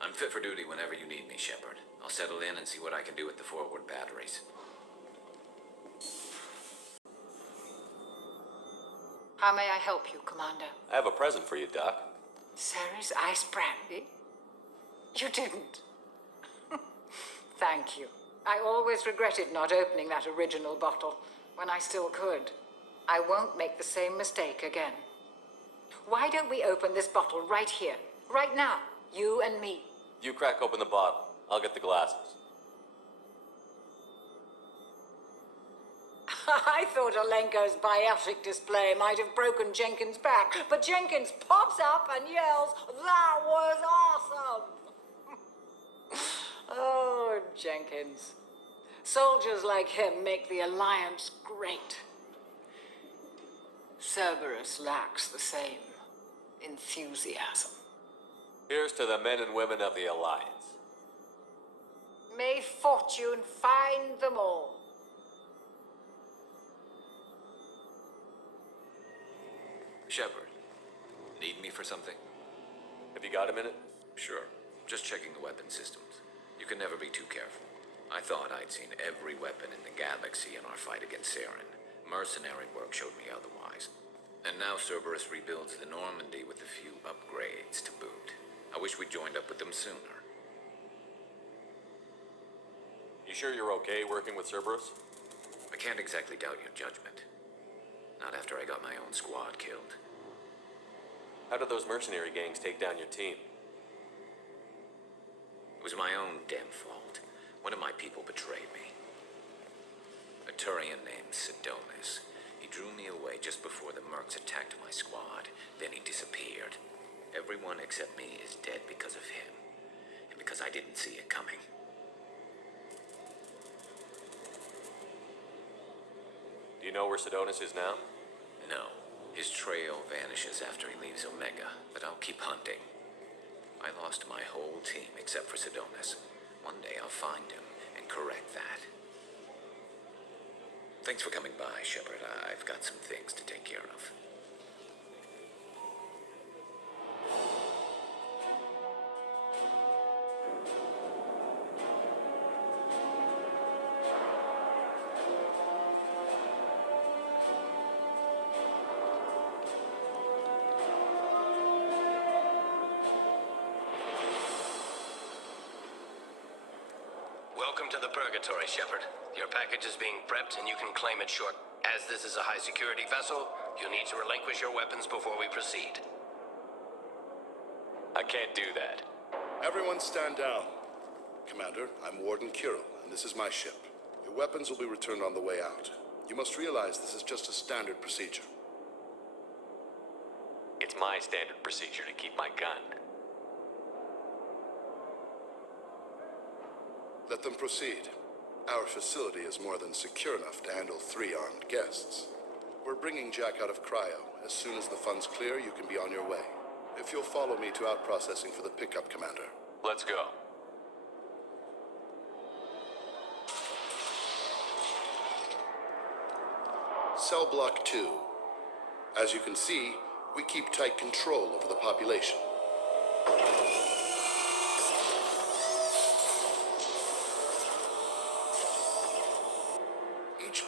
I'm fit for duty whenever you need me, Shepard. I'll settle in and see what I can do with the forward batteries. How may I help you, Commander? I have a present for you, Doc. Ceres ice brandy? You didn't. Thank you. I always regretted not opening that original bottle when I still could. I won't make the same mistake again. Why don't we open this bottle right here, right now, you and me? You crack open the bottle. I'll get the glasses. I thought Alenko's biotic display might have broken Jenkins' back, but Jenkins pops up and yells, "That was awesome!" Oh, Jenkins. Soldiers like him make the Alliance great. Cerberus lacks the same enthusiasm. Here's to the men and women of the Alliance. May fortune find them all. Shepard, need me for something? Have you got a minute? Sure. Just checking the weapon systems. You can never be too careful. I thought I'd seen every weapon in the galaxy in our fight against Saren. Mercenary work showed me otherwise. And now Cerberus rebuilds the Normandy with a few upgrades to boot. I wish we'd joined up with them sooner. You sure you're okay working with Cerberus? I can't exactly doubt your judgment. Not after I got my own squad killed. How did those mercenary gangs take down your team? It was my own damn fault. One of my people betrayed me. A Turian named Sidonis. He drew me away just before the mercs attacked my squad. Then he disappeared. Everyone except me is dead because of him. And because I didn't see it coming. Do you know where Sidonis is now? No. His trail vanishes after he leaves Omega, but I'll keep hunting. I lost my whole team except for Sidonis. One day I'll find him and correct that. Thanks for coming by, Shepard. I've got some things to take care of. Welcome to the Purgatory, Shepard. Your package is being prepped and you can claim it short. As this is a high-security vessel, you'll need to relinquish your weapons before we proceed. I can't do that. Everyone stand down. Commander, I'm Warden Kirill, and this is my ship. Your weapons will be returned on the way out. You must realize this is just a standard procedure. It's my standard procedure to keep my gun. Let them proceed. Our facility is more than secure enough to handle 3 armed guests. We're bringing Jack out of cryo. As soon as the funds clear, you can be on your way. If you'll follow me to out-processing for the pickup, Commander. Let's go. Cell Block 2. As you can see, we keep tight control over the population.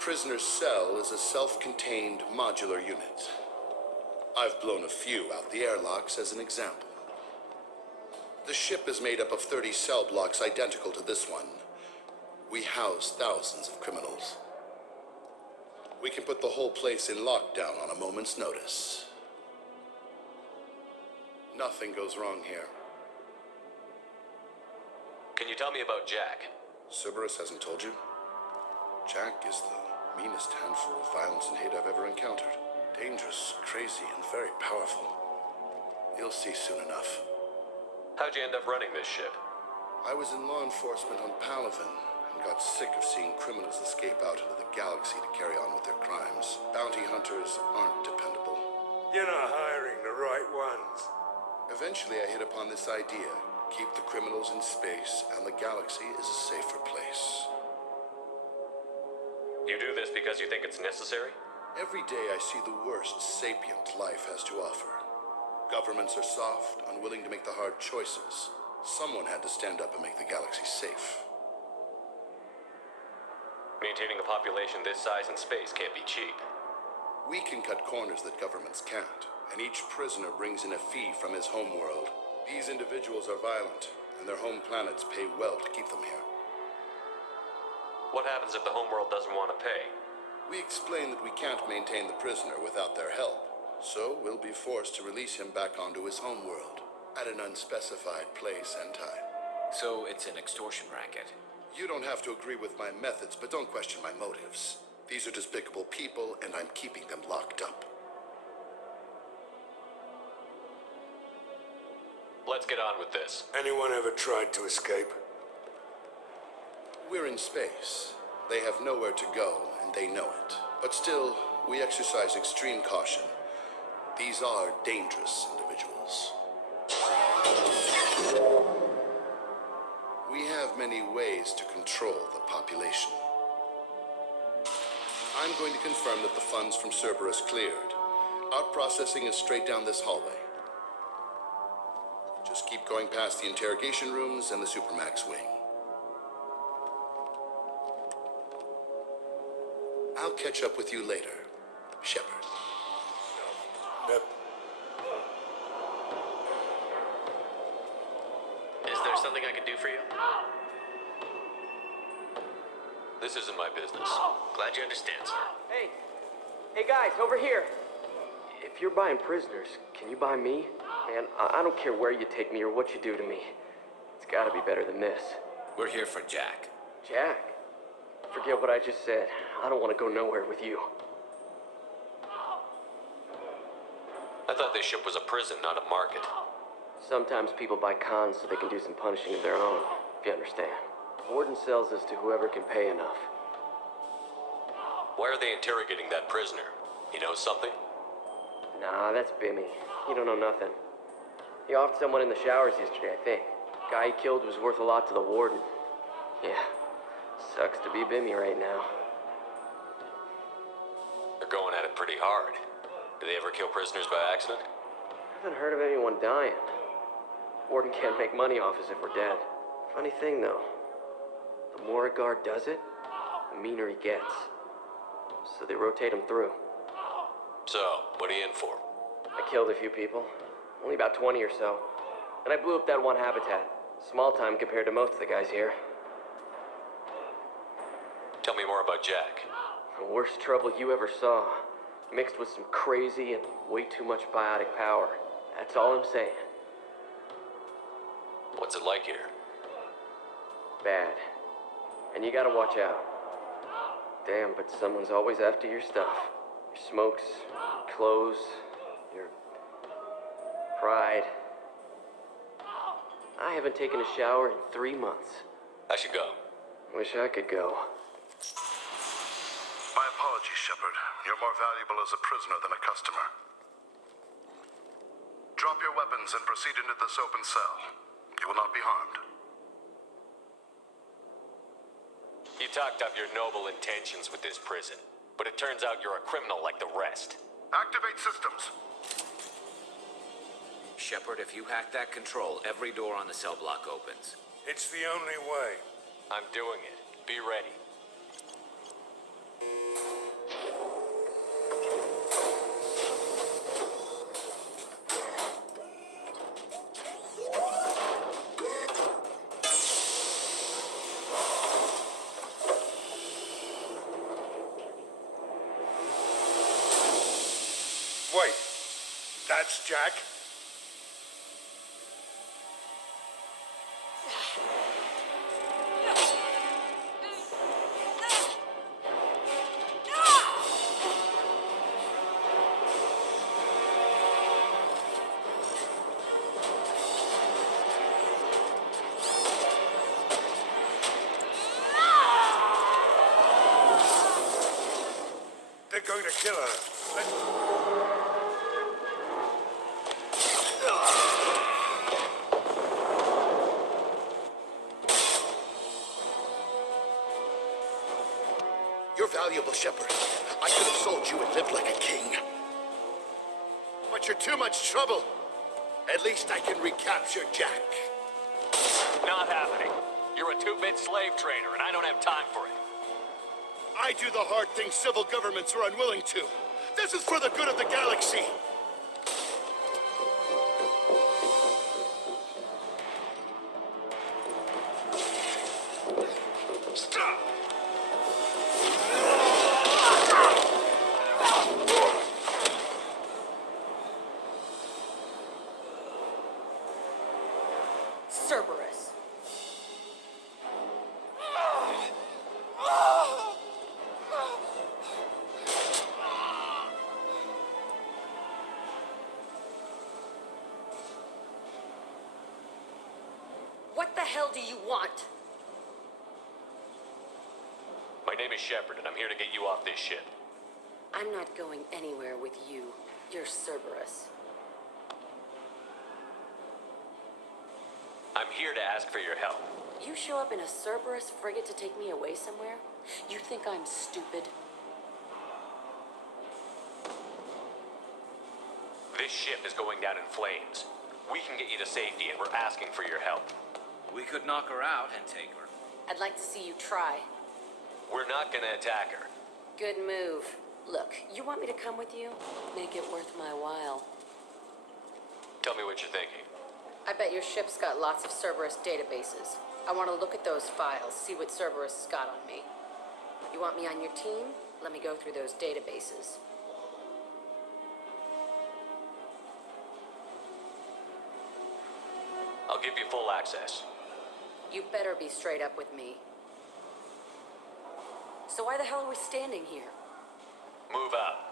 prisoner's cell is a self-contained modular unit. I've blown a few out the airlocks as an example. The ship is made up of 30 cell blocks identical to this one. We house thousands of criminals. We can put the whole place in lockdown on a moment's notice. Nothing goes wrong here. Can you tell me about Jack? Cerberus hasn't told you? Jack is the meanest handful of violence and hate I've ever encountered. Dangerous, crazy, and very powerful. You'll see soon enough. How'd you end up running this ship? I was in law enforcement on Palaven and got sick of seeing criminals escape out into the galaxy to carry on with their crimes. Bounty hunters aren't dependable. You're not hiring the right ones. Eventually I hit upon this idea. Keep the criminals in space and the galaxy is a safer place. You do this because you think it's necessary? Every day I see the worst sapient life has to offer. Governments are soft, unwilling to make the hard choices. Someone had to stand up and make the galaxy safe. Maintaining a population this size in space can't be cheap. We can cut corners that governments can't, and each prisoner brings in a fee from his home world. These individuals are violent, and their home planets pay well to keep them here. What happens if the homeworld doesn't want to pay? We explain that we can't maintain the prisoner without their help, so we'll be forced to release him back onto his home world at an unspecified place and time. So it's an extortion racket. You don't have to agree with my methods, but don't question my motives. These are despicable people, and I'm keeping them locked up. Let's get on with this. Anyone ever tried to escape? We're in space. They have nowhere to go, and they know it. But still, we exercise extreme caution. These are dangerous individuals. We have many ways to control the population. I'm going to confirm that the funds from Cerberus cleared. Out-processing is straight down this hallway. Just keep going past the interrogation rooms and the Supermax wing. I'll catch up with you later, Shepard. Yep. Is there something I can do for you? This isn't my business. Glad you understand, sir. Hey guys, over here. If you're buying prisoners, can you buy me? Man, I don't care where you take me or what you do to me. It's gotta be better than this. We're here for Jack. Jack? Forget what I just said. I don't want to go nowhere with you. I thought this ship was a prison, not a market. Sometimes people buy cons so they can do some punishing of their own, if you understand. Warden sells this to whoever can pay enough. Why are they interrogating that prisoner? He knows something? Nah, that's Bimmy. He don't know nothing. He offed someone in the showers yesterday, I think. Guy he killed was worth a lot to the warden. Yeah, sucks to be Bimmy right now. They're going at it pretty hard. Do they ever kill prisoners by accident? I haven't heard of anyone dying. Warden can't make money off us if we're dead. Funny thing, though. The more a guard does it, the meaner he gets. So they rotate him through. So, what are you in for? I killed a few people. Only about 20 or so. And I blew up that one habitat. Small time compared to most of the guys here. Tell me more about Jack. The worst trouble you ever saw. Mixed with some crazy and way too much biotic power. That's all I'm saying. What's it like here? Bad. And you gotta watch out. Damn, but someone's always after your stuff. Your smokes, your clothes, your pride. I haven't taken a shower in 3 months. I should go. Wish I could go. My apologies, Shepard. You're more valuable as a prisoner than a customer. Drop your weapons and proceed into this open cell. You will not be harmed. You talked up your noble intentions with this prison, but it turns out you're a criminal like the rest. Activate systems. Shepard, if you hack that control, every door on the cell block opens. It's the only way. I'm doing it. Be ready. rats, Jack. They're going to kill her. You're valuable, Shepard. I could have sold you and lived like a king. But you're too much trouble. At least I can recapture Jack. Not happening. You're a two-bit slave trader, and I don't have time for it. I do the hard things civil governments are unwilling to. This is for the good of the galaxy. Stop! Cerberus. What the hell do you want? My name is Shepard, and I'm here to get you off this ship. I'm not going anywhere with you. You're Cerberus. I'm here to ask for your help. You show up in a Cerberus frigate to take me away somewhere? You think I'm stupid? This ship is going down in flames. We can get you to safety, and we're asking for your help. We could knock her out and take her. I'd like to see you try. We're not gonna attack her. Good move. Look, you want me to come with you? Make it worth my while. Tell me what you're thinking. I bet your ship's got lots of Cerberus databases. I want to look at those files, see what Cerberus has got on me. You want me on your team? Let me go through those databases. I'll give you full access. You better be straight up with me. So why the hell are we standing here? Move up.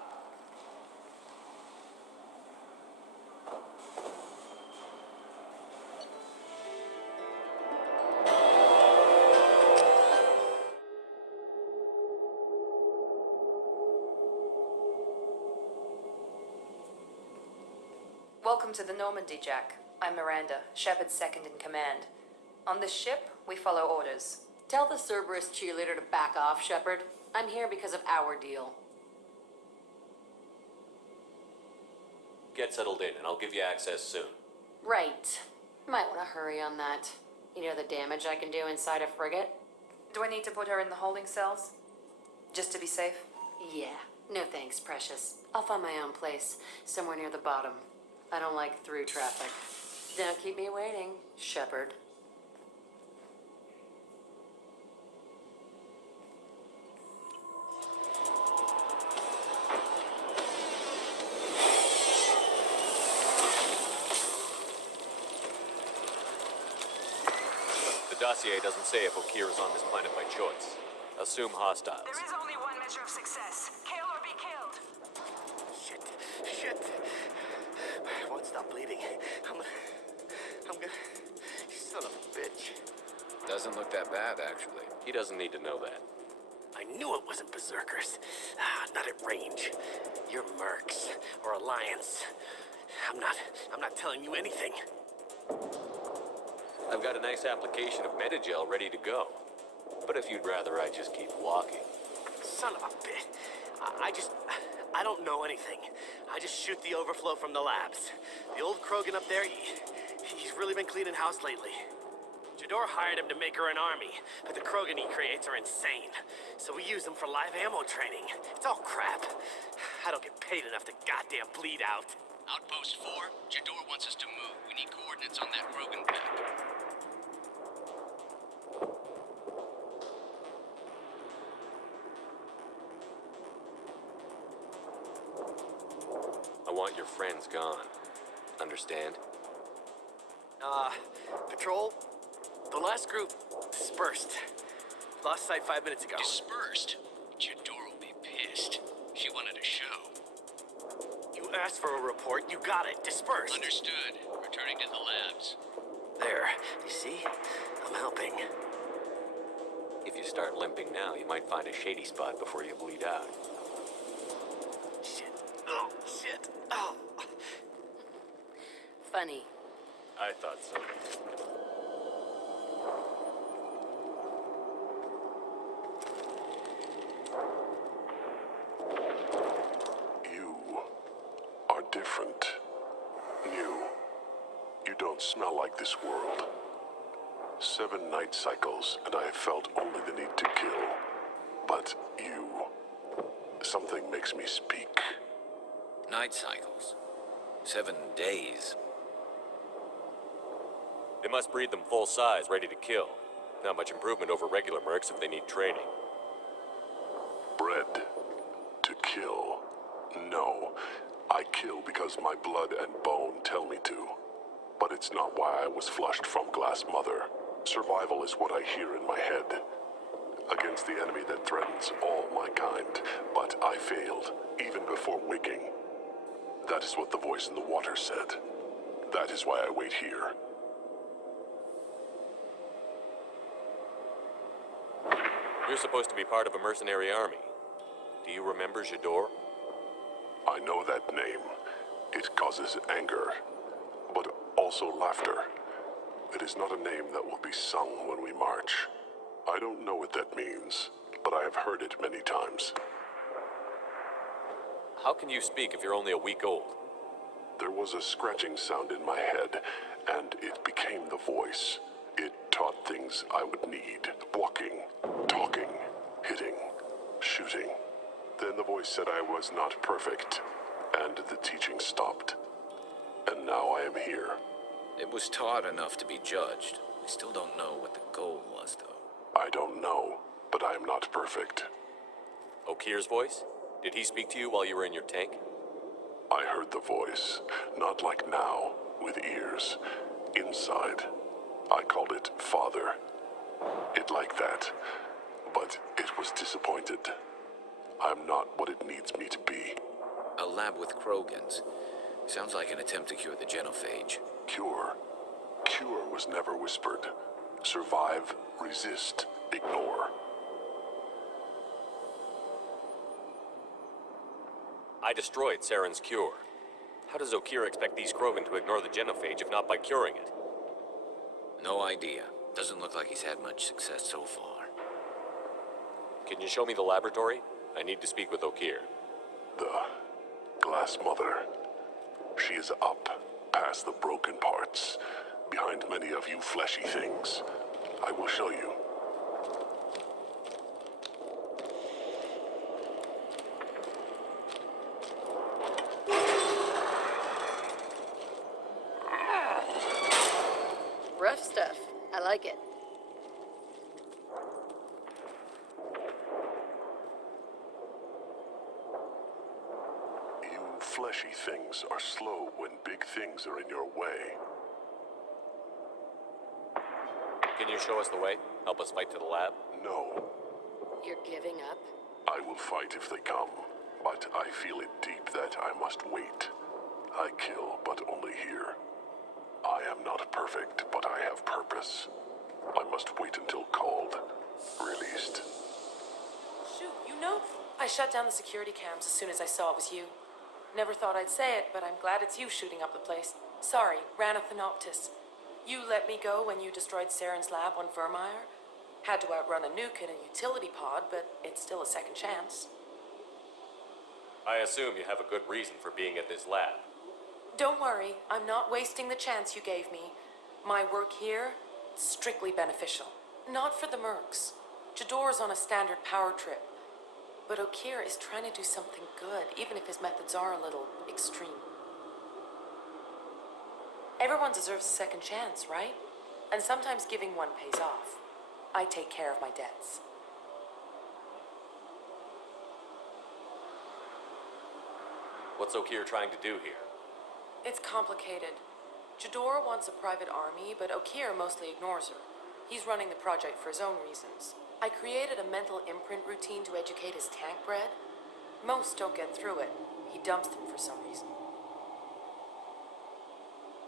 Welcome to the Normandy, Jack. I'm Miranda, Shepard's second in command. On this ship, we follow orders. Tell the Cerberus cheerleader to back off, Shepard. I'm here because of our deal. Get settled in, and I'll give you access soon. Right. Might want to hurry on that. You know the damage I can do inside a frigate? Do I need to put her in the holding cells? Just to be safe? Yeah. No thanks, precious. I'll find my own place, somewhere near the bottom. I don't like through traffic. Don't keep me waiting, Shepard. The dossier doesn't say if Okir is on this planet by choice. Assume hostiles. There is only one measure of success. Kill or be killed. Shit. I won't stop bleeding. I'm gonna... You son of a bitch. Doesn't look that bad, actually. He doesn't need to know that. I knew it wasn't berserkers. Not at range. You're mercs or Alliance. I'm not telling you anything. I've got a nice application of Metagel ready to go. But if you'd rather I just keep walking. Son of a bitch. I don't know anything. I just shoot the overflow from the labs. The old Krogan up there, he's really been cleaning house lately. Jador hired him to make her an army, but the Krogan he creates are insane. So we use them for live ammo training. It's all crap. I don't get paid enough to goddamn bleed out. Outpost 4, Jador wants us to move. We need coordinates on that Krogan pack. I want your friends gone. Understand? Patrol, the last group dispersed. Lost sight 5 minutes ago. Dispersed? Jador will be pissed. She wanted a show. You asked for a report, you got it. Dispersed. Understood. Returning to the labs. There. You see? I'm helping. If you start limping now, you might find a shady spot before you bleed out. Shit. Oh, shit. Oh. Funny. I thought so. You are different. New. You don't smell like this world. 7 night cycles, and I have felt only the need to kill. But you... something makes me speak. Night cycles. 7 days. They must breed them full size, ready to kill. Not much improvement over regular mercs if they need training. Bred to kill. No, I kill because my blood and bone tell me to. But it's not why I was flushed from Glass Mother. Survival is what I hear in my head. Against the enemy that threatens all my kind. But I failed, even before waking. That is what the voice in the water said. That is why I wait here. You're supposed to be part of a mercenary army. Do you remember Jador? I know that name. It causes anger, but also laughter. It is not a name that will be sung when we march. I don't know what that means, but I have heard it many times. How can you speak if you're only a week old? There was a scratching sound in my head, and it became the voice. It taught things I would need. Walking, talking, hitting, shooting. Then the voice said I was not perfect, and the teaching stopped. And now I am here. It was taught enough to be judged. We still don't know what the goal was, though. I don't know, but I am not perfect. Okir's voice? Did he speak to you while you were in your tank? I heard the voice, not like now, with ears, inside. I called it Father. It like that, but it was disappointed. I'm not what it needs me to be. A lab with Krogans. Sounds like an attempt to cure the genophage. Cure? Cure was never whispered. Survive, resist, ignore. I destroyed Saren's cure. How does Okir expect these Krogan to ignore the genophage if not by curing it? No idea. Doesn't look like he's had much success so far. Can you show me the laboratory? I need to speak with Okir. The Glass Mother. She is up, past the broken parts, behind many of you fleshy things. I will show you. Rough stuff. I like it. You fleshy things are slow when big things are in your way. Can you show us the way? Help us fight to the lab? No. You're giving up? I will fight if they come, but I feel it deep that I must wait. I kill, but only here. I am not perfect, but I have purpose. I must wait until called, released. Shoot, you know, I shut down the security cams as soon as I saw it was you. Never thought I'd say it, but I'm glad it's you shooting up the place. Sorry, Ranathanoptis. You let me go when you destroyed Saren's lab on Vermeer. Had to outrun a nuke in a utility pod, but it's still a second chance. I assume you have a good reason for being at this lab. Don't worry, I'm not wasting the chance you gave me. My work here, strictly beneficial. Not for the mercs. Jador's on a standard power trip. But Okir is trying to do something good, even if his methods are a little extreme. Everyone deserves a second chance, right? And sometimes giving one pays off. I take care of my debts. What's Okir trying to do here? It's complicated. Jador wants a private army, but Okir mostly ignores her. He's running the project for his own reasons. I created a mental imprint routine to educate his tank bred. Most don't get through it. He dumps them for some reason.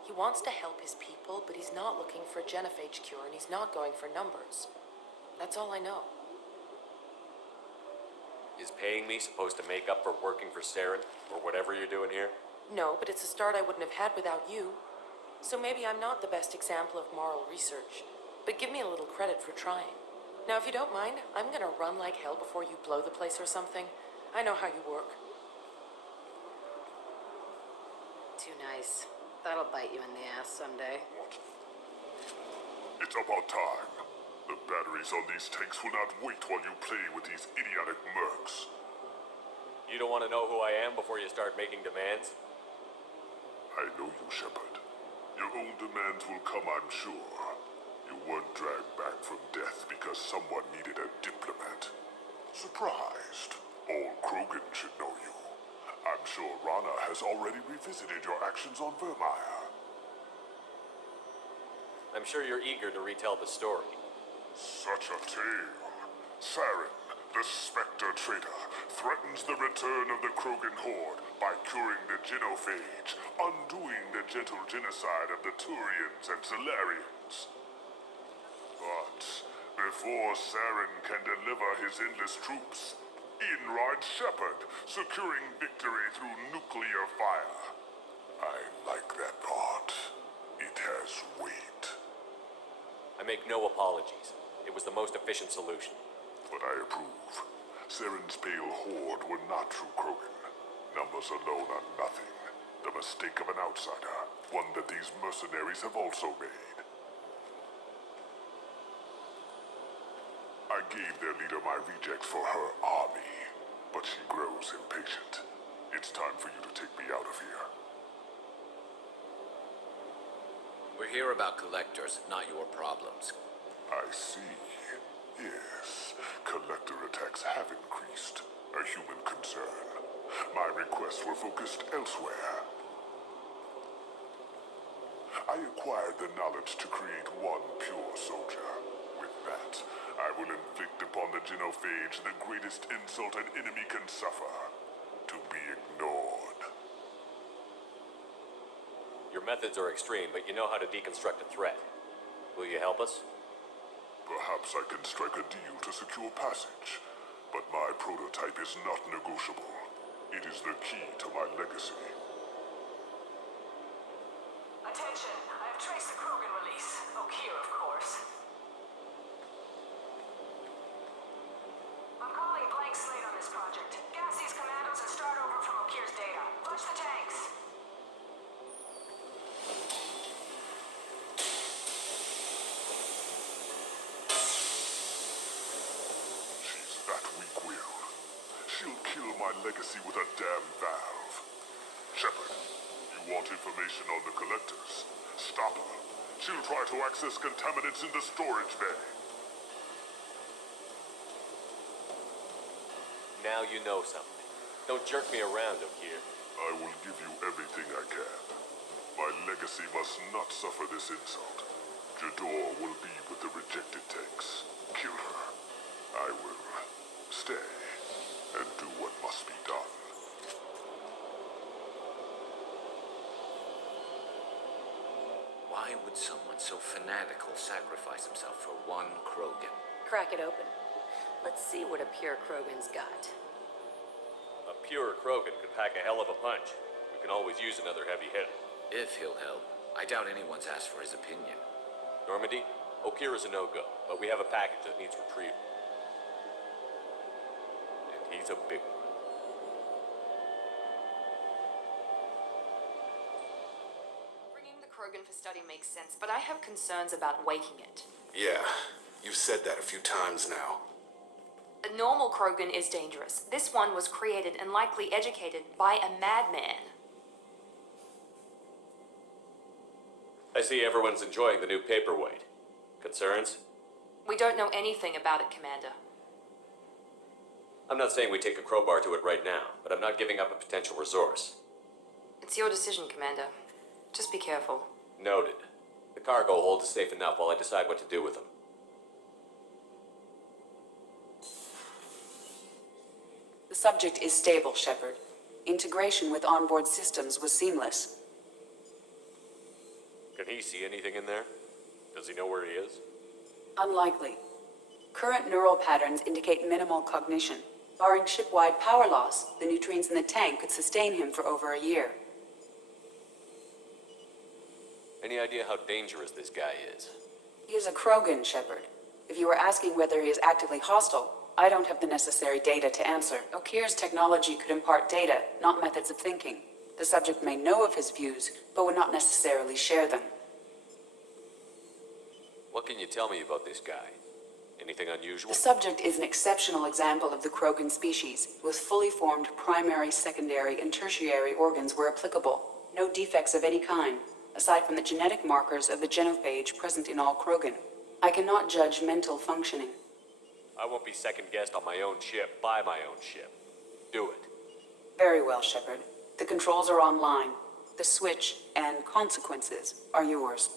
He wants to help his people, but he's not looking for a genophage cure, and he's not going for numbers. That's all I know. Is paying me supposed to make up for working for Saren, or whatever you're doing here? No, but it's a start I wouldn't have had without you. So maybe I'm not the best example of moral research, but give me a little credit for trying. Now, if you don't mind, I'm gonna run like hell before you blow the place or something. I know how you work. Too nice. That'll bite you in the ass someday. It's about time. The batteries on these tanks will not wait while you play with these idiotic mercs. You don't want to know who I am before you start making demands? I know you, Shepard. Your own demands will come, I'm sure. You weren't dragged back from death because someone needed a diplomat. Surprised. All Krogan should know you. I'm sure Rana has already revisited your actions on Vermeer. I'm sure you're eager to retell the story. Such a tale. Saren, the Spectre traitor, threatens the return of the Krogan horde by curing the genophage, undoing the gentle genocide of the Turians and Solarians. But before Saren can deliver his endless troops, in rides Shepard, securing victory through nuclear fire. I like that part. It has weight. I make no apologies. It was the most efficient solution. But I approve. Saren's pale horde were not true Krogan. Numbers alone are nothing. The mistake of an outsider, one that these mercenaries have also made. I gave their leader my rejects for her army, but she grows impatient. It's time for you to take me out of here. We're here about collectors, not your problems. I see. Yes, collector attacks have increased. A human concern. My requests were focused elsewhere. I acquired the knowledge to create one pure soldier. With that, I will inflict upon the genophage the greatest insult an enemy can suffer. To be ignored. Your methods are extreme, but you know how to deconstruct a threat. Will you help us? Perhaps I can strike a deal to secure passage. But my prototype is not negotiable. It is the key to my legacy. Attention, I have traced the Krogan release. Okir, of course. I'm calling blank slate on this project. Gas these commandos and start over from Okir's data. Flush the tanks. She's that weak-willed. She'll kill my legacy with a damn valve. Shepard, you want information on the collectors? Stop her. She'll try to access contaminants in the storage bay. Now you know something. Don't jerk me around, Okir. I will give you everything I can. My legacy must not suffer this insult. Jador will be with the rejected tanks. Kill her. I will stay and do what must be done. Why would someone so fanatical sacrifice himself for one Krogan? Crack it open. Let's see what a pure Krogan's got. A pure Krogan could pack a hell of a punch. We can always use another heavy hitter. If he'll help. I doubt anyone's asked for his opinion. Normandy, Okir is a no-go, but we have a package that needs retrieval. And he's a big one. Bringing the Krogan for study makes sense, but I have concerns about waking it. Yeah, you've said that a few times now. A normal Krogan is dangerous. This one was created and likely educated by a madman. I see everyone's enjoying the new paperweight. Concerns? We don't know anything about it, Commander. I'm not saying we take a crowbar to it right now, but I'm not giving up a potential resource. It's your decision, Commander. Just be careful. Noted. The cargo hold is safe enough while I decide what to do with them. The subject is stable, Shepard. Integration with onboard systems was seamless. Can he see anything in there? Does he know where he is? Unlikely. Current neural patterns indicate minimal cognition. Barring ship-wide power loss, the nutrients in the tank could sustain him for over a year. Any idea how dangerous this guy is? He is a Krogan, Shepard. If you were asking whether he is actively hostile, I don't have the necessary data to answer. Okir's technology could impart data, not methods of thinking. The subject may know of his views, but would not necessarily share them. What can you tell me about this guy? Anything unusual? The subject is an exceptional example of the Krogan species, with fully formed primary, secondary, and tertiary organs where applicable. No defects of any kind, aside from the genetic markers of the genophage present in all Krogan. I cannot judge mental functioning. I won't be second-guessed on my own ship, by my own ship. Do it. Very well, Shepard. The controls are online. The switch and consequences are yours.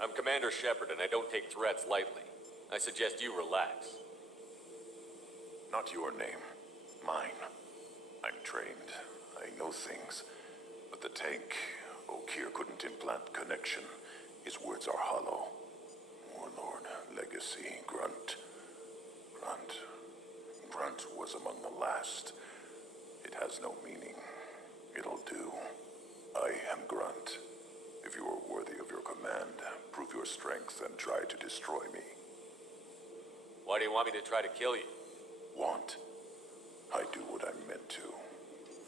I'm Commander Shepard, and I don't take threats lightly. I suggest you relax. Not your name. Mine. I'm trained. I know things. But the tank, Okir couldn't implant connection. His words are hollow. Warlord, legacy, Grunt. Grunt was among the last. It has no meaning. It'll do. I am Grunt. If you are worthy of your command, prove your strength and try to destroy me. Why do you want me to try to kill you? Want? I do what I'm meant to.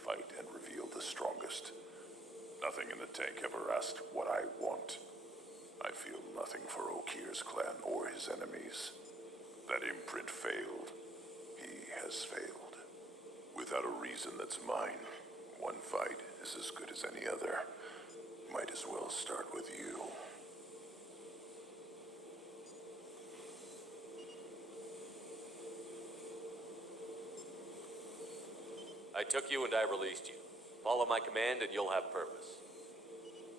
Fight and reveal the strongest. Nothing in the tank ever asked what I want. I feel nothing for Okir's clan or his enemies. That imprint failed. He has failed. Without a reason that's mine, one fight is as good as any other. Might as well start with you. I took you and I released you. Follow my command and you'll have purpose.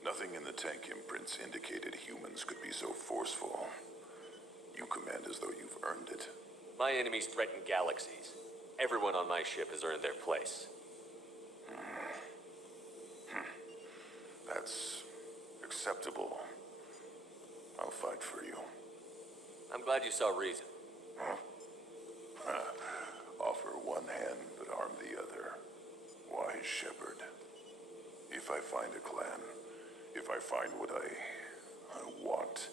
Nothing in the tank imprints indicated humans could be so forceful. You command as though you've earned it. My enemies threaten galaxies. Everyone on my ship has earned their place. That's acceptable. I'll fight for you. I'm glad you saw reason. Offer one hand, but arm the other. Wise Shepard. If I find a clan, if I find what I want,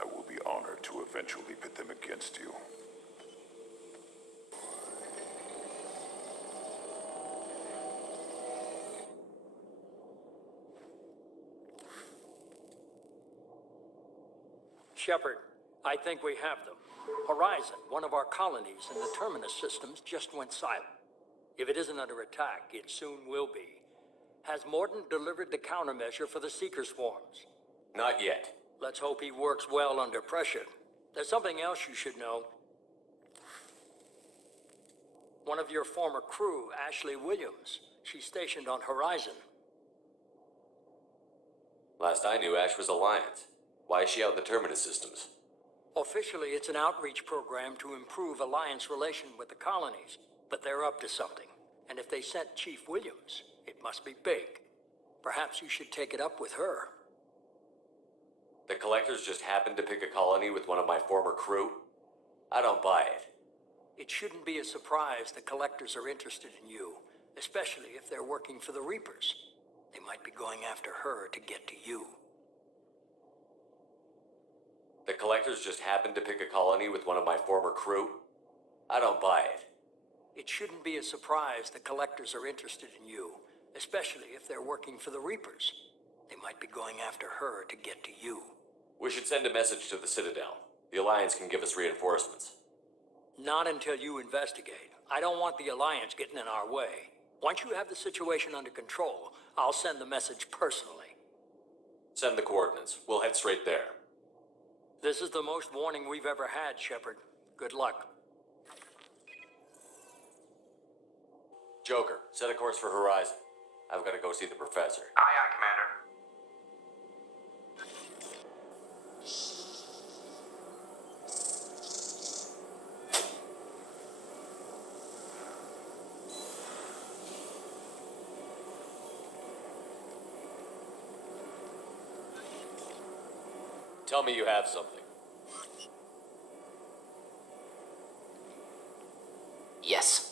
I will be honored to eventually pit them against you. Shepard, I think we have them. Horizon, one of our colonies in the Terminus systems, just went silent. If it isn't under attack, it soon will be. Has Morton delivered the countermeasure for the Seeker swarms? Not yet. Let's hope he works well under pressure. There's something else you should know. One of your former crew, Ashley Williams, she's stationed on Horizon. Last I knew, Ash was Alliance. Why is she out in the Terminus systems? Officially, it's an outreach program to improve Alliance relation with the colonies, but they're up to something. And if they sent Chief Williams, it must be big. Perhaps you should take it up with her. The Collectors just happened to pick a colony with one of my former crew? I don't buy it. It shouldn't be a surprise the Collectors are interested in you. especially if they're working for the Reapers. They might be going after her to get to you. The collectors just happened to pick a colony with one of my former crew? I don't buy it. It shouldn't be a surprise the collectors are interested in you, especially if they're working for the Reapers. They might be going after her to get to you. We should send a message to the Citadel. The Alliance can give us reinforcements. Not until you investigate. I don't want the Alliance getting in our way. Once you have the situation under control, I'll send the message personally. Send the coordinates. We'll head straight there. This is the most warning we've ever had, Shepard. Good luck. Joker, set a course for Horizon. I've got to go see the professor. Aye, aye, Commander. Tell me you have something. Yes.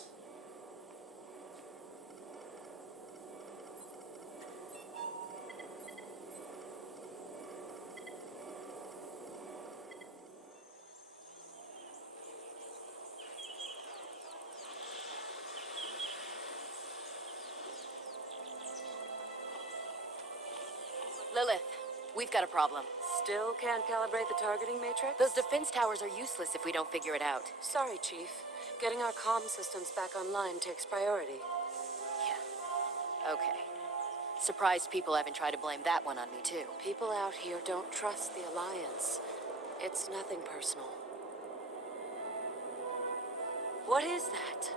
Lilith, we've got a problem. Still can't calibrate the targeting matrix? Those defense towers are useless if we don't figure it out. Sorry, Chief. Getting our comm systems back online takes priority. Okay. Surprised people haven't tried to blame that one on me, too. People out here don't trust the Alliance. It's nothing personal. What is that?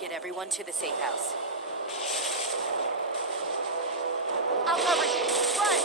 Get everyone to the safe house. I'll cover you. Run!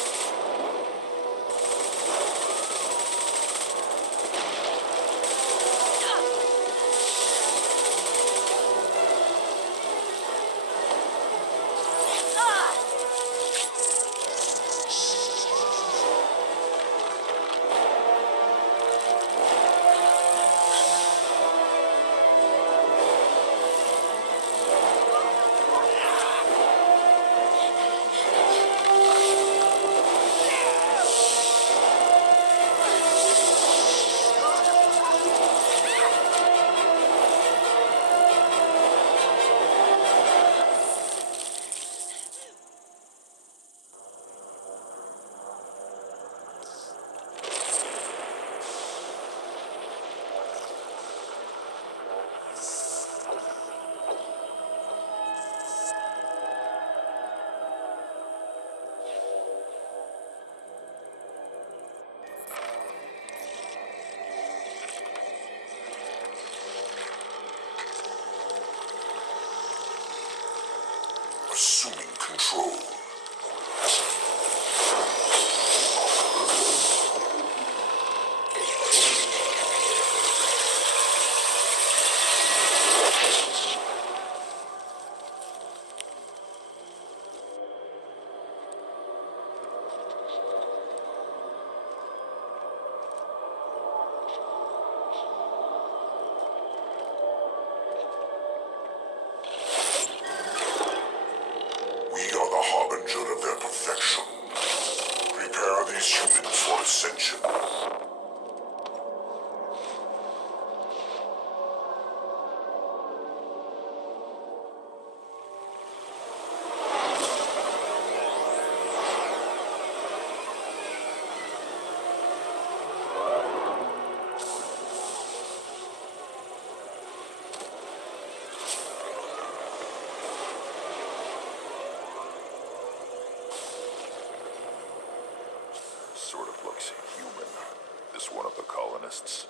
Assuming control. We are the harbinger of their perfection. Prepare these humans for ascension. Sort of looks human. This one of the colonists.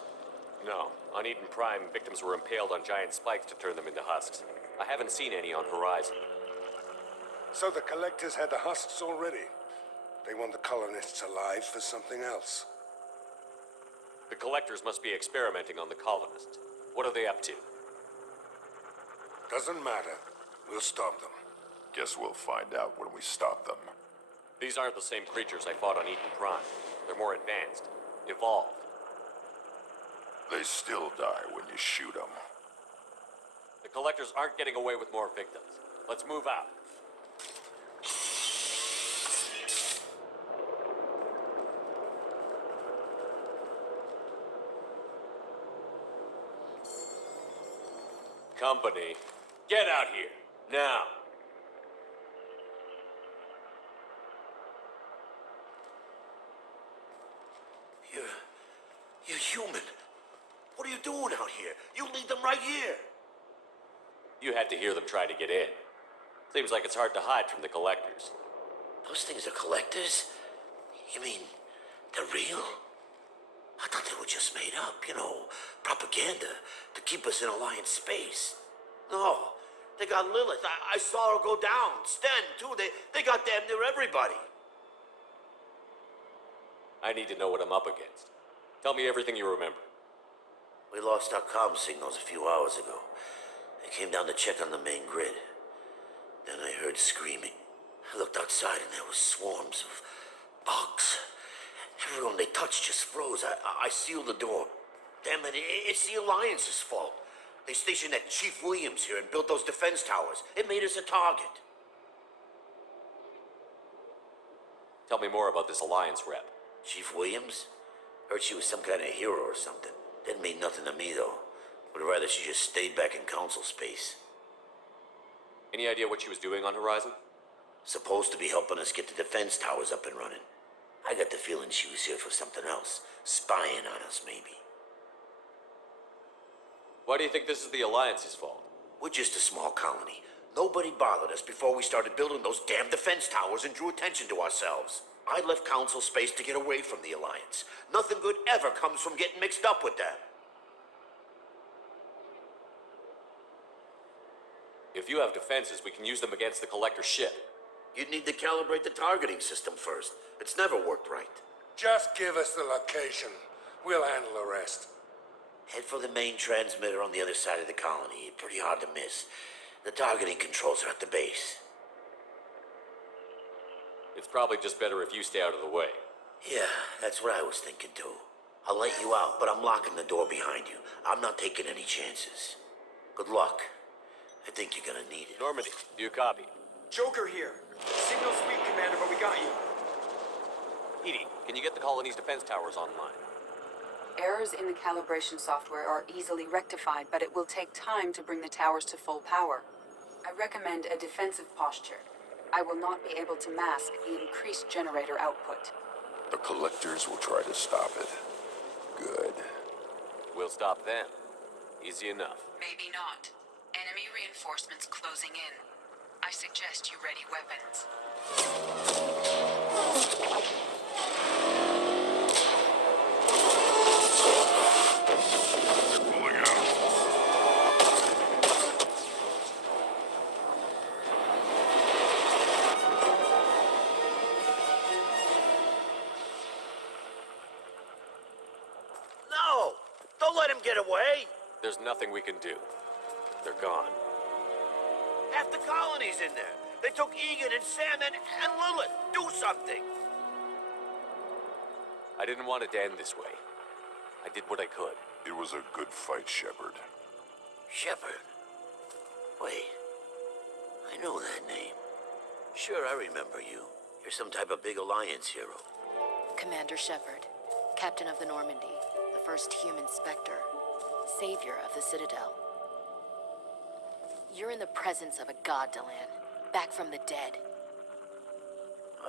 No. On Eden Prime, victims were impaled on giant spikes to turn them into husks. I haven't seen any on Horizon. So the collectors had the husks already. They want the colonists alive for something else. The collectors must be experimenting on the colonists. What are they up to? Doesn't matter. We'll stop them. Guess we'll find out when we stop them. These aren't the same creatures I fought on Eden Prime. They're more advanced, evolved. They still die when you shoot them. The Collectors aren't getting away with more victims. Let's move out. Company, get out here, now! You're human. What are you doing out here? You lead them right here. You had to hear them try to get in. Seems like it's hard to hide from the Collectors. Those things are collectors? You mean, they're real? I thought they were just made up, propaganda to keep us in Alliance space. No, they got Lilith. I saw her go down. Sten, too. They got damn near everybody. I need to know what I'm up against. Tell me everything you remember. We lost our comm signals a few hours ago. I came down to check on the main grid. Then I heard screaming. I looked outside and there were swarms of bugs. Everyone they touched just froze. I sealed the door. Damn it, it's the Alliance's fault. They stationed that Chief Williams here and built those defense towers. It made us a target. Tell me more about this Alliance rep. Chief Williams? Heard she was some kind of hero or something. Didn't mean nothing to me, though. Would rather she just stayed back in council space. Any idea what she was doing on Horizon? Supposed to be helping us get the defense towers up and running. I got the feeling she was here for something else. Spying on us, maybe. Why do you think this is the Alliance's fault? We're just a small colony. Nobody bothered us before we started building those damn defense towers and drew attention to ourselves. I left council space to get away from the Alliance. Nothing good ever comes from getting mixed up with them. If you have defenses, we can use them against the Collector ship. You'd need to calibrate the targeting system first. It's never worked right. Just give us the location. We'll handle the rest. Head for the main transmitter on the other side of the colony. Pretty hard to miss. The targeting controls are at the base. It's probably just better if you stay out of the way. Yeah, that's what I was thinking too. I'll let you out, but I'm locking the door behind you. I'm not taking any chances. Good luck. I think you're gonna need it. Normandy, do you copy? Joker here. Signal's weak, Commander, but we got you. Edie, can you get the colony's defense towers online? Errors in the calibration software are easily rectified, but it will take time to bring the towers to full power. I recommend a defensive posture. I will not be able to mask the increased generator output. The Collectors will try to stop it. Good. We'll stop them. Easy enough. Maybe not. Enemy reinforcements closing in. I suggest you ready weapons. They're pulling out. No! Don't let him get away! There's nothing we can do. They're gone. Half the colony's in there. They took Egan and Sam and Lilith. Do something! I didn't want it to end this way. I did what I could. It was a good fight, Shepard. Shepard? Wait. I know that name. Sure, I remember you. You're some type of big Alliance hero. Commander Shepard, Captain of the Normandy, the first human Spectre, Savior of the Citadel. You're in the presence of a god, Delan, back from the dead.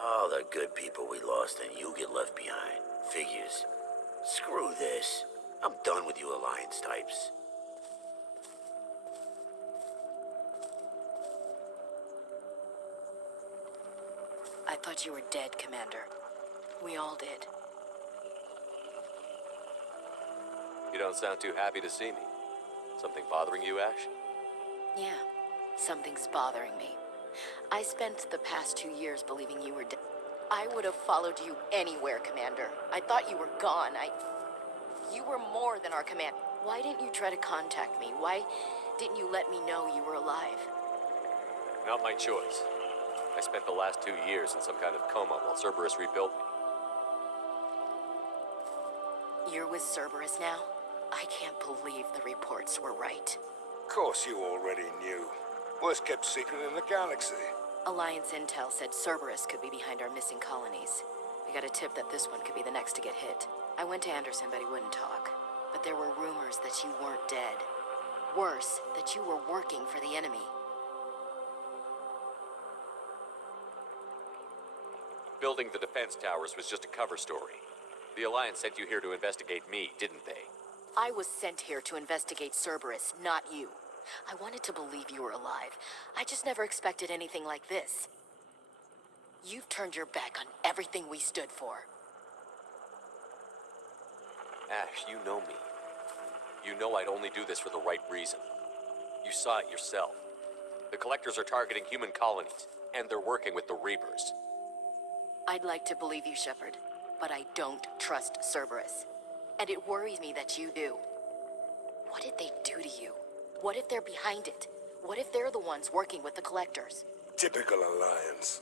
All the good people we lost and you get left behind. Figures. Screw this. I'm done with you Alliance types. I thought you were dead, Commander. We all did. You don't sound too happy to see me. Something bothering you, Ash? Yeah, something's bothering me. I spent the past 2 years believing you were dead. I would have followed you anywhere, Commander. I thought you were gone. You were more than our command. Why didn't you try to contact me? Why didn't you let me know you were alive? Not my choice. I spent the last 2 years in some kind of coma while Cerberus rebuilt me. You're with Cerberus now? I can't believe the reports were right. Of course you already knew. Worst kept secret in the galaxy. Alliance intel said Cerberus could be behind our missing colonies. We got a tip that this one could be the next to get hit. I went to Anderson, but he wouldn't talk. But there were rumors that you weren't dead. Worse, that you were working for the enemy. Building the defense towers was just a cover story. The Alliance sent you here to investigate me, didn't they? I was sent here to investigate Cerberus, not you. I wanted to believe you were alive. I just never expected anything like this. You've turned your back on everything we stood for. Ash, you know me. You know I'd only do this for the right reason. You saw it yourself. The Collectors are targeting human colonies, and they're working with the Reapers. I'd like to believe you, Shepard, but I don't trust Cerberus. And it worries me that you do. What did they do to you? What if they're behind it? What if they're the ones working with the Collectors? Typical Alliance.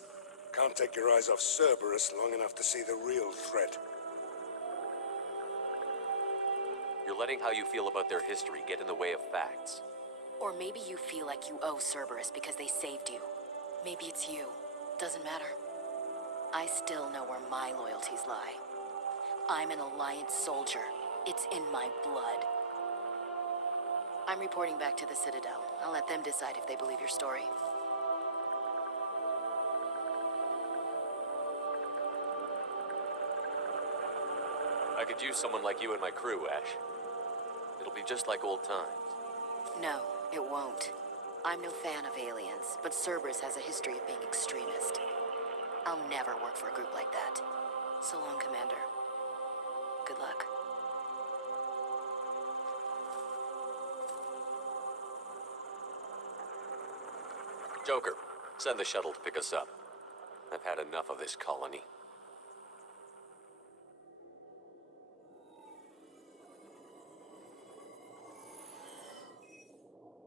Can't take your eyes off Cerberus long enough to see the real threat. You're letting how you feel about their history get in the way of facts. Or maybe you feel like you owe Cerberus because they saved you. Maybe it's you. Doesn't matter. I still know where my loyalties lie. I'm an Alliance soldier. It's in my blood. I'm reporting back to the Citadel. I'll let them decide if they believe your story. I could use someone like you in my crew, Ash. It'll be just like old times. No, it won't. I'm no fan of aliens, but Cerberus has a history of being extremist. I'll never work for a group like that. So long, Commander. Good luck. Joker, send the shuttle to pick us up. I've had enough of this colony.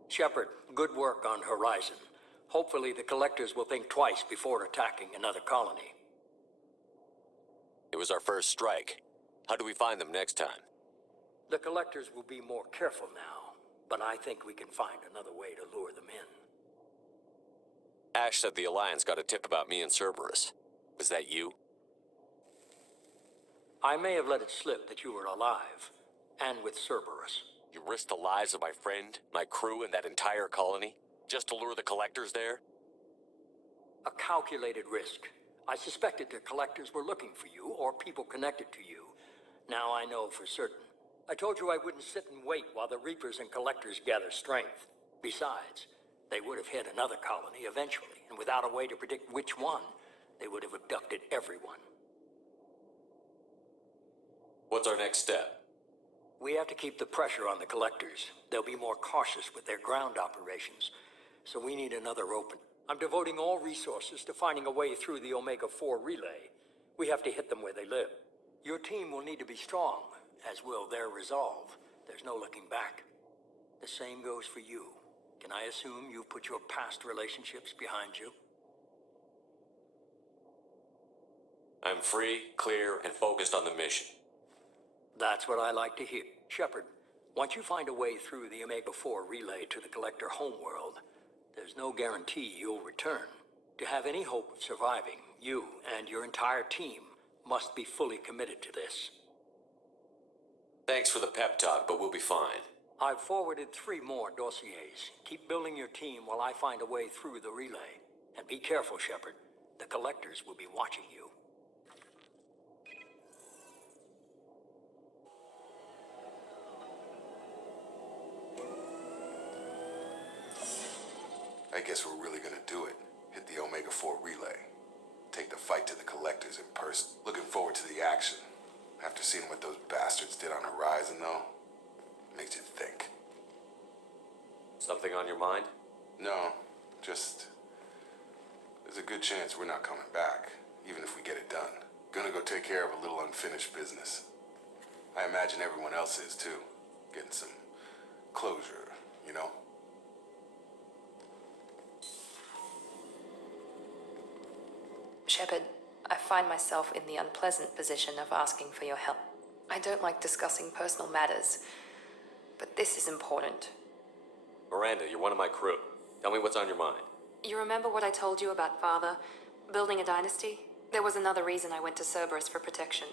Shepard, good work on Horizon. Hopefully the Collectors will think twice before attacking another colony. It was our first strike. How do we find them next time? The Collectors will be more careful now, but I think we can find another way to lure them in. Ash said the Alliance got a tip about me and Cerberus. Was that you? I may have let it slip that you were alive, and with Cerberus. You risked the lives of my friend, my crew, and that entire colony, just to lure the Collectors there? A calculated risk. I suspected the Collectors were looking for you, or people connected to you. Now I know for certain. I told you I wouldn't sit and wait while the Reapers and Collectors gather strength. Besides, they would have hit another colony eventually, and without a way to predict which one, they would have abducted everyone. What's our next step? We have to keep the pressure on the Collectors. They'll be more cautious with their ground operations, so we need another open. I'm devoting all resources to finding a way through the Omega-4 relay. We have to hit them where they live. Your team will need to be strong, as will their resolve. There's no looking back. The same goes for you. Can I assume you've put your past relationships behind you? I'm free, clear, and focused on the mission. That's what I like to hear. Shepard, once you find a way through the Omega-4 relay to the Collector homeworld, there's no guarantee you'll return. To have any hope of surviving, you and your entire team must be fully committed to this. Thanks for the pep talk, but we'll be fine. I've forwarded 3 more dossiers. Keep building your team while I find a way through the relay. And be careful, Shepard. The Collectors will be watching you. I guess we're really gonna do it. Hit the Omega-4 relay. Take the fight to the Collectors in person. Looking forward to the action. After seeing what those bastards did on Horizon, though, makes you think. Something on your mind? No, just... there's a good chance we're not coming back, even if we get it done. Gonna go take care of a little unfinished business. I imagine everyone else is, too. Getting some closure, you know? Shepard, I find myself in the unpleasant position of asking for your help. I don't like discussing personal matters, but this is important. Miranda, you're one of my crew. Tell me what's on your mind. You remember what I told you about Father? Building a dynasty? There was another reason I went to Cerberus for protection.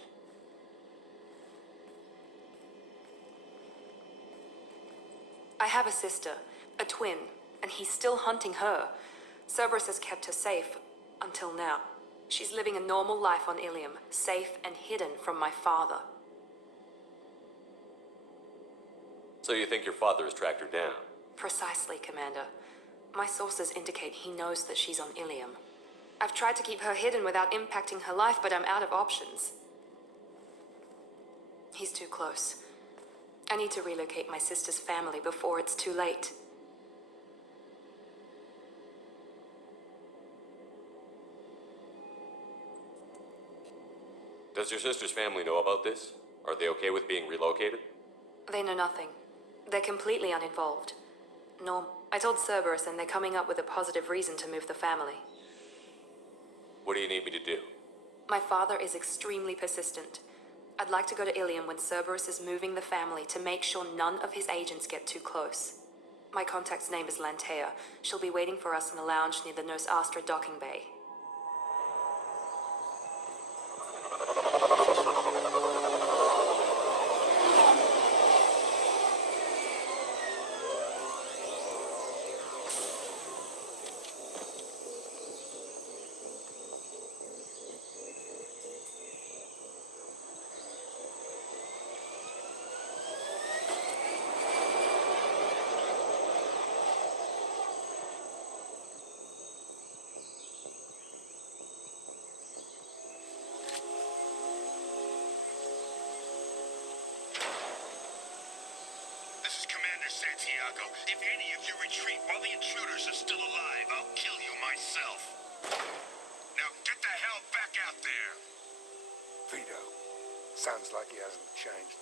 I have a sister, a twin, and he's still hunting her. Cerberus has kept her safe, until now. She's living a normal life on Ilium, safe and hidden from my father. So you think your father has tracked her down? Precisely, Commander. My sources indicate he knows that she's on Ilium. I've tried to keep her hidden without impacting her life, but I'm out of options. He's too close. I need to relocate my sister's family before it's too late. Does your sister's family know about this? Are they okay with being relocated? They know nothing. They're completely uninvolved. No, I told Cerberus and they're coming up with a positive reason to move the family. What do you need me to do? My father is extremely persistent. I'd like to go to Ilium when Cerberus is moving the family to make sure none of his agents get too close. My contact's name is Lantea. She'll be waiting for us in the lounge near the Nos Astra docking bay. This is Commander Santiago. If any of you retreat while the intruders are still alive, I'll kill you myself. Now get the hell back out there! Vito. Sounds like he hasn't changed.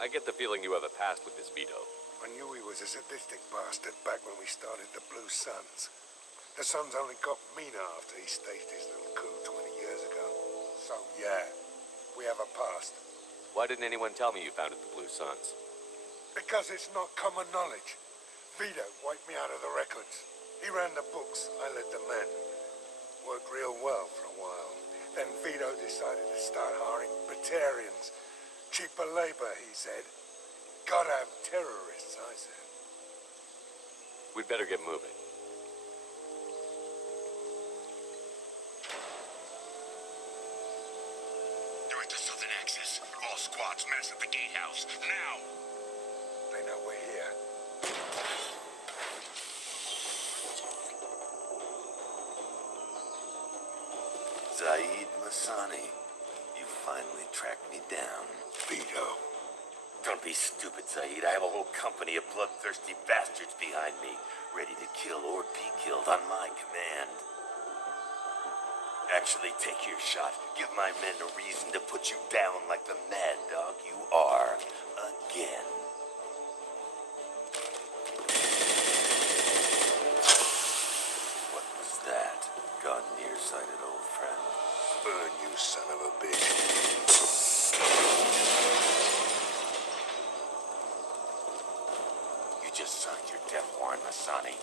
I get the feeling you have a past with this Vito. I knew he was a sadistic bastard back when we started the Blue Suns. The Suns only got meaner after he staged his little coup 20 years ago. So yeah, we have a past. Why didn't anyone tell me you founded the Blue Suns? Because it's not common knowledge. Vito wiped me out of the records. He ran the books, I led the men. Worked real well for a while. Then Vito decided to start hiring Batarians. Cheaper labor, he said. Gotta have terrorists, I said. We'd better get moving. You're at the Southern Axis. All squads mass at the gatehouse, now! They know we're here. Zaid Masani, you finally tracked me down. Vito. Don't be stupid, Zaid. I have a whole company of bloodthirsty bastards behind me, ready to kill or be killed on my command. Actually, take your shot. Give my men a reason to put you down like the mad dog you are. Again. What was that? Gone nearsighted, old friend. Burn, you son of a bitch. You just signed your death warrant, Masani.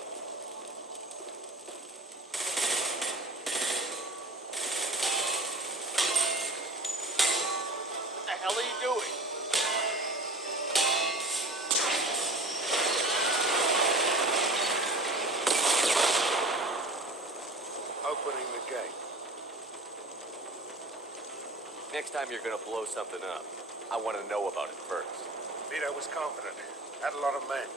What the hell are you doing? Opening the gate. Next time you're gonna blow something up, I want to know about it first. Vito was confident. Had a lot of men.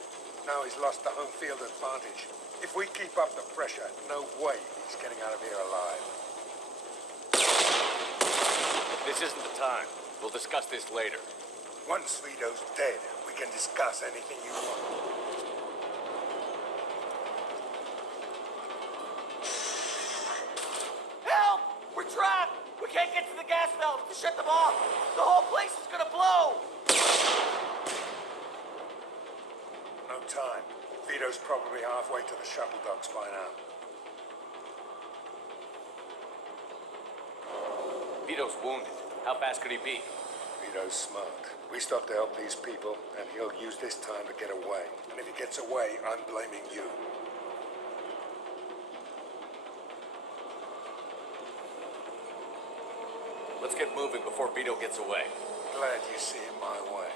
Now he's lost the home field advantage. If we keep up the pressure, no way he's getting out of here alive. This isn't the time. We'll discuss this later. Once Vito's dead, we can discuss anything you want. Help! We're trapped! We can't get to the gas valves to shut them off! The whole place is gonna blow! No time. Vito's probably halfway to the shuttle docks by now. Vito's wounded. How fast could he be? Vito's smart. We stop to help these people, and he'll use this time to get away. And if he gets away, I'm blaming you. Let's get moving before Vito gets away. Glad you see it my way.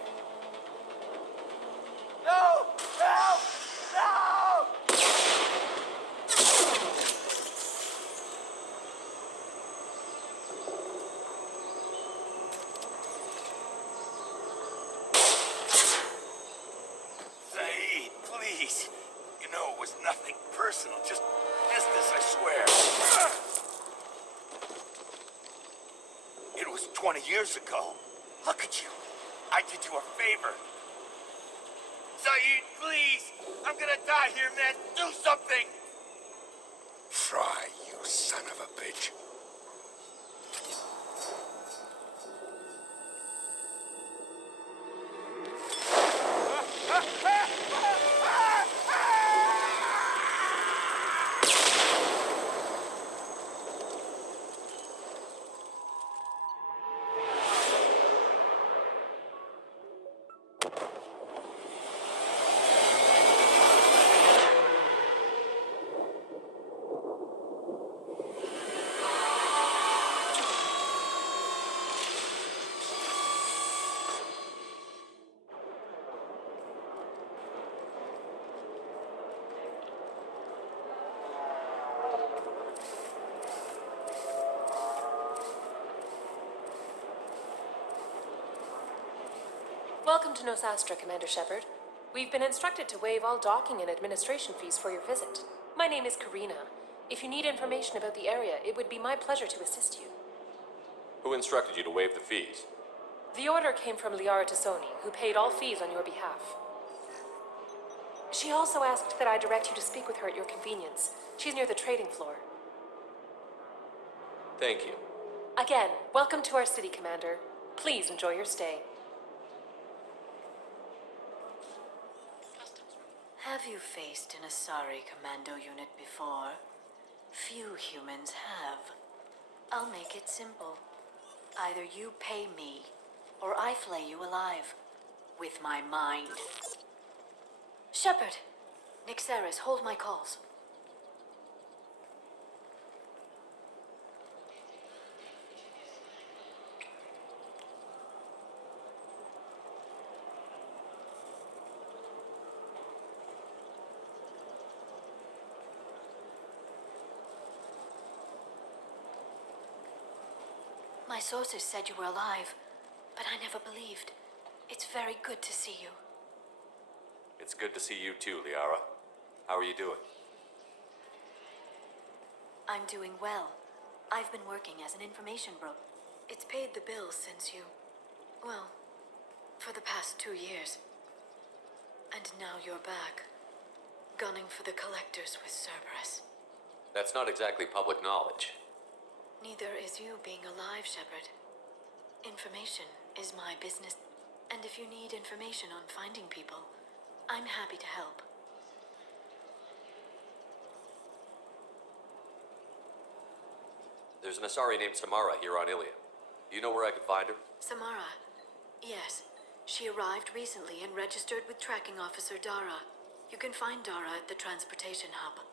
No! Help! No! Saeed, please. You know it was nothing personal, just business, I swear. It was 20 years ago. Look at you. I did you a favor. Saeed, please. I'm gonna die here, man. Do something. Try, you son of a bitch. Welcome to Nosastra, Commander Shepard. We've been instructed to waive all docking and administration fees for your visit. My name is Karina. If you need information about the area, it would be my pleasure to assist you. Who instructed you to waive the fees? The order came from Liara Tassoni, who paid all fees on your behalf. She also asked that I direct you to speak with her at your convenience. She's near the trading floor. Thank you. Again, welcome to our city, Commander. Please enjoy your stay. Have you faced an Asari commando unit before? Few humans have. I'll make it simple. Either you pay me, or I flay you alive. With my mind. Shepard! Nixeris, hold my calls. My sources said you were alive, but I never believed. It's very good to see you. It's good to see you too, Liara. How are you doing? I'm doing well. I've been working as an information broker. It's paid the bills since you... well, for the past 2 years. And now you're back, gunning for the collectors with Cerberus. That's not exactly public knowledge. Neither is you being alive, Shepard. Information is my business. And if you need information on finding people, I'm happy to help. There's an Asari named Samara here on Ilium. Do you know where I could find her? Samara. Yes. She arrived recently and registered with Tracking Officer Dara. You can find Dara at the transportation hub.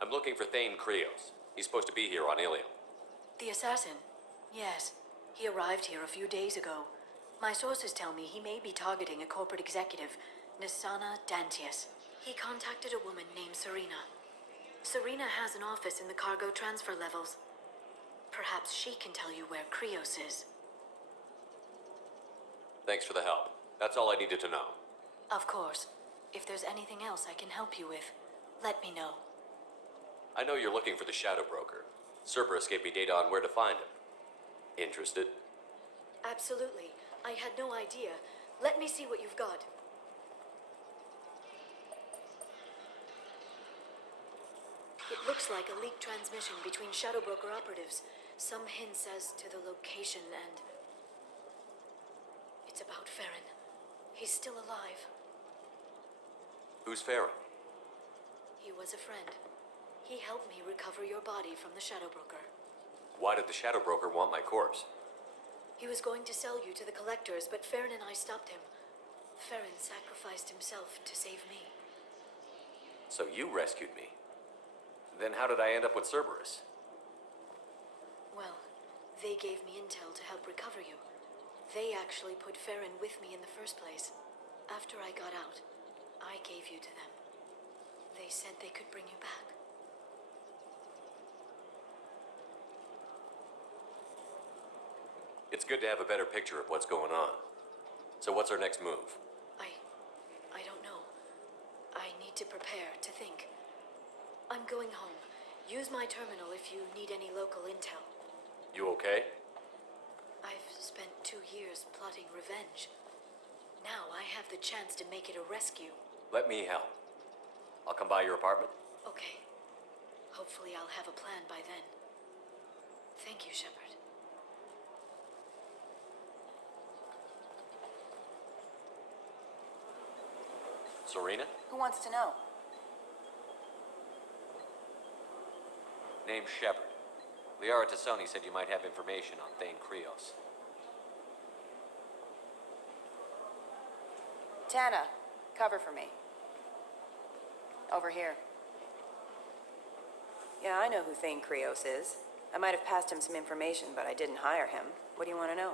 I'm looking for Thane Krios. He's supposed to be here on Ilium. The assassin? Yes. He arrived here a few days ago. My sources tell me he may be targeting a corporate executive, Nisana Dantius. He contacted a woman named Serena. Serena has an office in the cargo transfer levels. Perhaps she can tell you where Krios is. Thanks for the help. That's all I needed to know. Of course. If there's anything else I can help you with, let me know. I know you're looking for the Shadow Broker. Cerberus gave me data on where to find him. Interested? Absolutely. I had no idea. Let me see what you've got. It looks like a leaked transmission between Shadow Broker operatives. Some hints as to the location and... it's about Farron. He's still alive. Who's Farron? He was a friend. He helped me recover your body from the Shadow Broker. Why did the Shadow Broker want my corpse? He was going to sell you to the collectors, but Farron and I stopped him. Farron sacrificed himself to save me. So you rescued me. Then how did I end up with Cerberus? Well, they gave me intel to help recover you. They actually put Farron with me in the first place. After I got out, I gave you to them. They said they could bring you back. It's good to have a better picture of what's going on. So what's our next move? I don't know. I need to prepare, to think. I'm going home. Use my terminal if you need any local intel. You okay? I've spent 2 years plotting revenge. Now I have the chance to make it a rescue. Let me help. I'll come by your apartment. Okay. Hopefully I'll have a plan by then. Thank you, Shepard. Serena? Who wants to know? Name's Shepard. Liara Tassoni said you might have information on Thane Krios. Tana, cover for me. Over here. Yeah, I know who Thane Krios is. I might have passed him some information, but I didn't hire him. What do you want to know?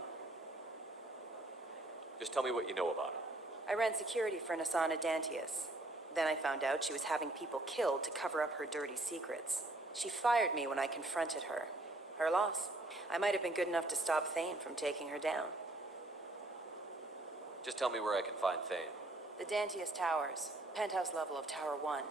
Just tell me what you know about him. I ran security for Nasana Dantius. Then I found out she was having people killed to cover up her dirty secrets. She fired me when I confronted her. Her loss. I might have been good enough to stop Thane from taking her down. Just tell me where I can find Thane. The Dantius Towers. Penthouse level of Tower 1.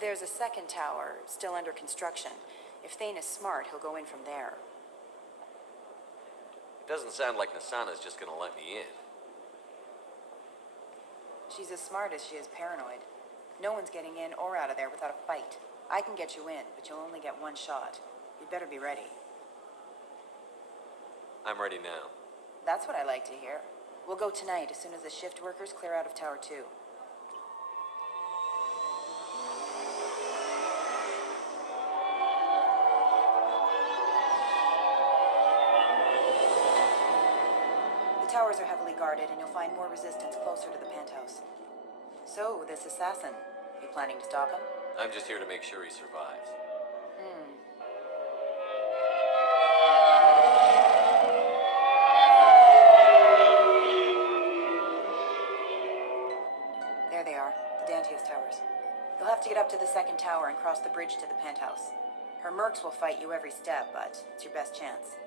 There's a second tower, still under construction. If Thane is smart, he'll go in from there. It doesn't sound like Nasana's just gonna let me in. She's as smart as she is paranoid. No one's getting in or out of there without a fight. I can get you in, but you'll only get one shot. You'd better be ready. I'm ready now. That's what I like to hear. We'll go tonight as soon as the shift workers clear out of Tower 2. The towers are heavily guarded, and you'll find more resistance closer to the penthouse. So, this assassin, you planning to stop him? I'm just here to make sure he survives. There they are, the Dantius Towers. You'll have to get up to the second tower and cross the bridge to the penthouse. Her mercs will fight you every step, but it's your best chance.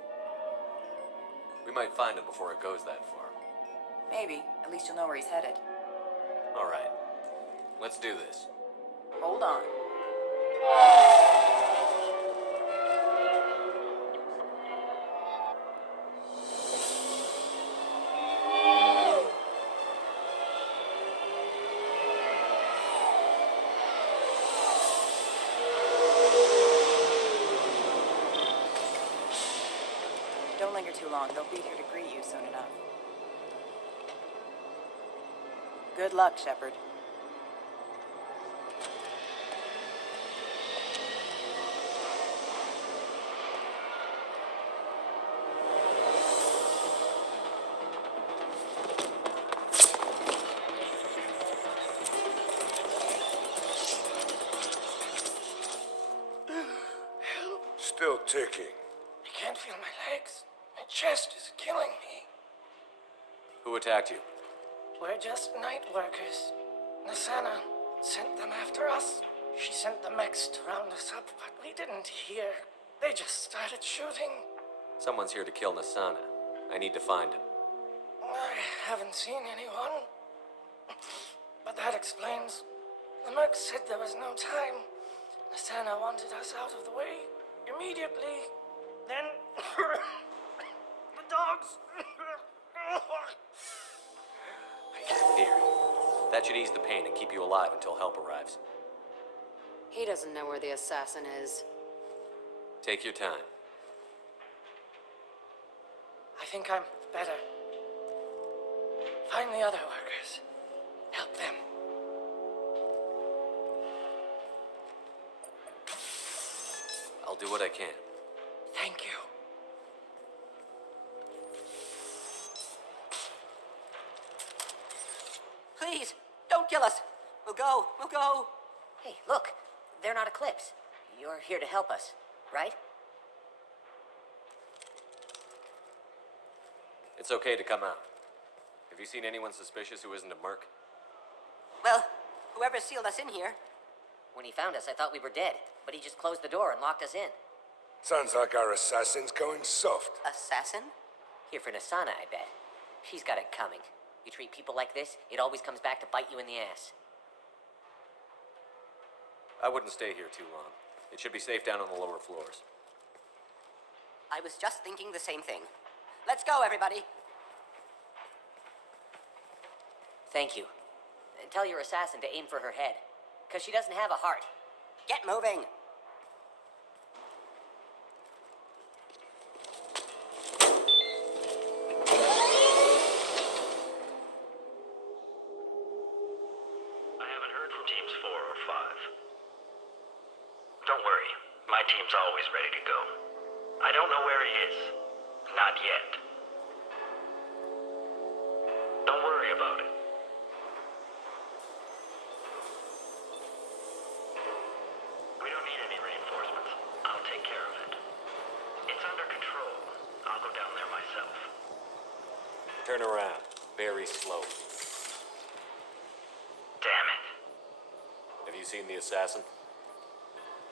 We might find him before it goes that far. Maybe. At least you'll know where he's headed. All right. Let's do this. Hold on. Don't linger too long. They'll be here to greet you soon enough. Good luck, Shepard. Still ticking. I can't feel my legs. My chest is killing me. Who attacked you? We're just night workers. Nasana sent them after us. She sent the mechs to round us up, but we didn't hear. They just started shooting. Someone's here to kill Nasana. I need to find him. I haven't seen anyone. But that explains. The mercs said there was no time. Nasana wanted us out of the way immediately. Then the dogs. I can't hear. That should ease the pain and keep you alive until help arrives. He doesn't know where the assassin is. Take your time. I think I'm better. Find the other workers. Help them. I'll do what I can. Thank you. Please, don't kill us. We'll go. We'll go. Hey, look. They're not Eclipse. You're here to help us, right? It's okay to come out. Have you seen anyone suspicious who isn't a merc? Well, whoever sealed us in here. When he found us, I thought we were dead, but he just closed the door and locked us in. Sounds like our assassin's going soft. Assassin? Here for Nasana, I bet. She's got it coming. You treat people like this, it always comes back to bite you in the ass. I wouldn't stay here too long. It should be safe down on the lower floors. I was just thinking the same thing. Let's go, everybody. Thank you. Tell your assassin to aim for her head, because she doesn't have a heart. Get moving! I haven't heard from teams 4 or 5. Don't worry, my team's always ready to go. I don't know where he is. Not yet. Don't worry about it. We don't need any reinforcements. I'll take care of it. It's under control. I'll go down there myself. Turn around. Very slow. Damn it. Have you seen the assassin?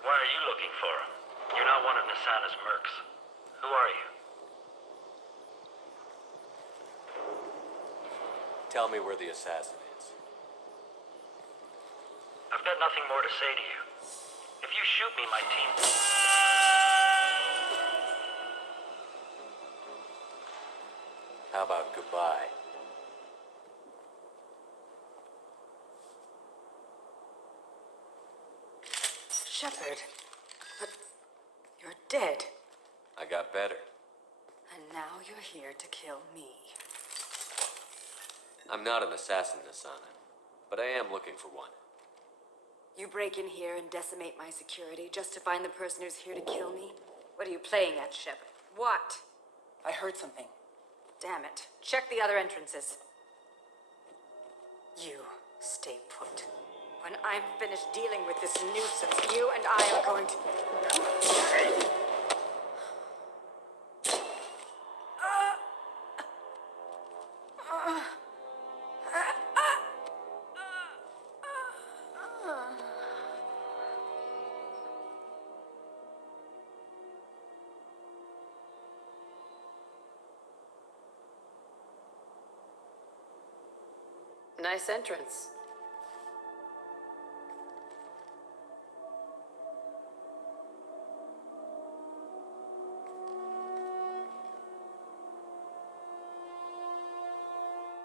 Why are you looking for him? You're not one of Nasana's mercs. Who are you? Tell me where the assassin is. I've got nothing more to say to you. If you shoot me, my team... How about goodbye? Shepard, but you're dead. I got better. And now you're here to kill me. I'm not an assassin, Nasana, but I am looking for one. You break in here and decimate my security just to find the person who's here to kill me? What are you playing at, Shepard? What? I heard something. Damn it. Check the other entrances. You stay put. When I'm finished dealing with this nuisance, you and I are going to... Nice entrance.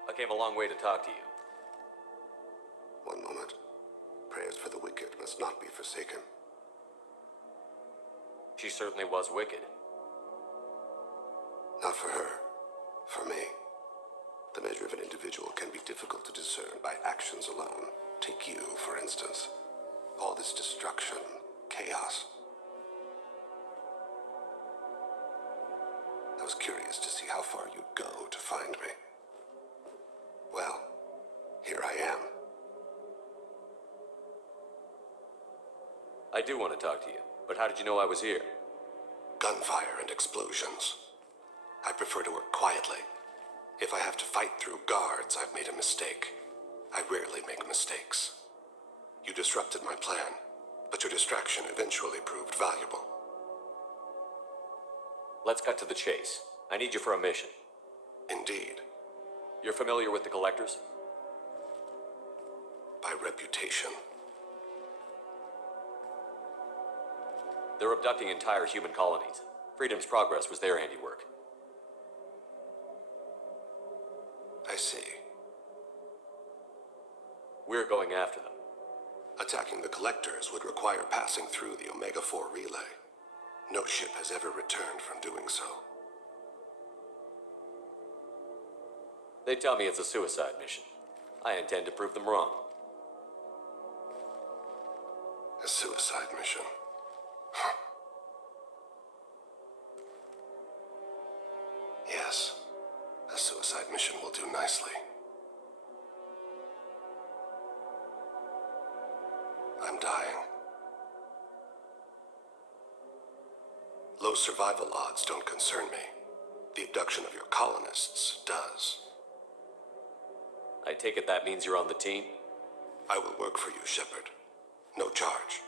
I came a long way to talk to you. One moment. Prayers for the wicked must not be forsaken. She certainly was wicked. Not for her. For me. The measure of an individual can be difficult to discern by actions alone. Take you, for instance. All this destruction, chaos. I was curious to see how far you'd go to find me. Well, here I am. I do want to talk to you, but how did you know I was here? Gunfire and explosions. I prefer to work quietly. If I have to fight through guards, I've made a mistake. I rarely make mistakes. You disrupted my plan, but your distraction eventually proved valuable. Let's cut to the chase. I need you for a mission. Indeed. You're familiar with the Collectors? By reputation. They're abducting entire human colonies. Freedom's Progress was their handiwork. I see. We're going after them. Attacking the Collectors would require passing through the Omega-4 relay. No ship has ever returned from doing so. They tell me it's a suicide mission. I intend to prove them wrong. A suicide mission. Yes, a suicide mission will do nicely. I'm dying. Low survival odds don't concern me. The abduction of your colonists does. I take it that means you're on the team? I will work for you, Shepard. No charge.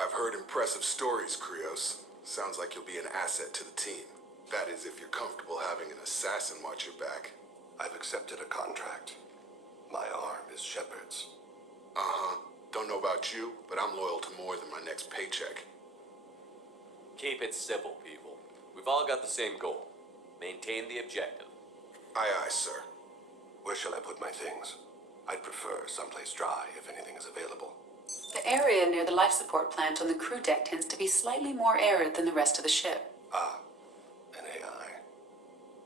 I've heard impressive stories, Krios. Sounds like you'll be an asset to the team. That is, if you're comfortable having an assassin watch your back. I've accepted a contract. My arm is Shepard's. Uh-huh. Don't know about you, but I'm loyal to more than my next paycheck. Keep it simple, people. We've all got the same goal. Maintain the objective. Aye, aye, sir. Where shall I put my things? I'd prefer someplace dry if anything is available. The area near the life support plant on the crew deck tends to be slightly more arid than the rest of the ship. Ah, an AI.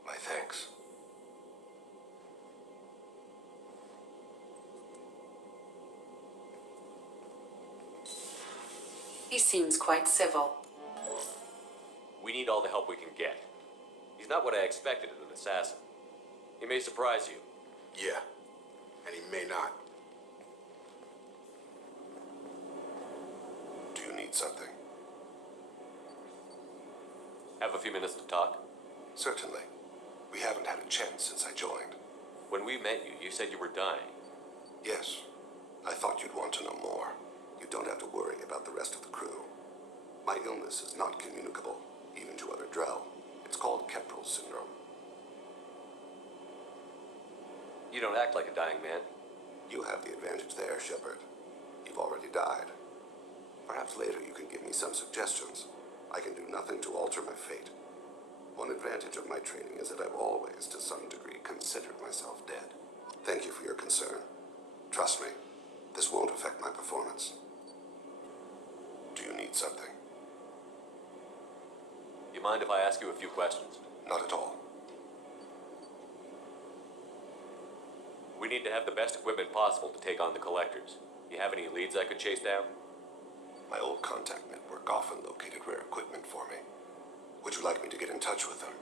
My thanks. He seems quite civil. We need all the help we can get. He's not what I expected in an assassin. He may surprise you. Yeah, and he may not. Do you need something? Have a few minutes to talk? Certainly. We haven't had a chance since I joined. When we met you, you said you were dying. Yes. I thought you'd want to know more. You don't have to worry about the rest of the crew. My illness is not communicable, even to other Drell. It's called Keprel syndrome. You don't act like a dying man. You have the advantage there, Shepard. You've already died. Perhaps later you can give me some suggestions. I can do nothing to alter my fate. One advantage of my training is that I've always, to some degree, considered myself dead. Thank you for your concern. Trust me, this won't affect my performance. Do you need something? You mind if I ask you a few questions? Not at all. We need to have the best equipment possible to take on the collectors. You have any leads I could chase down? My old contact network often located rare equipment for me. Would you like me to get in touch with them?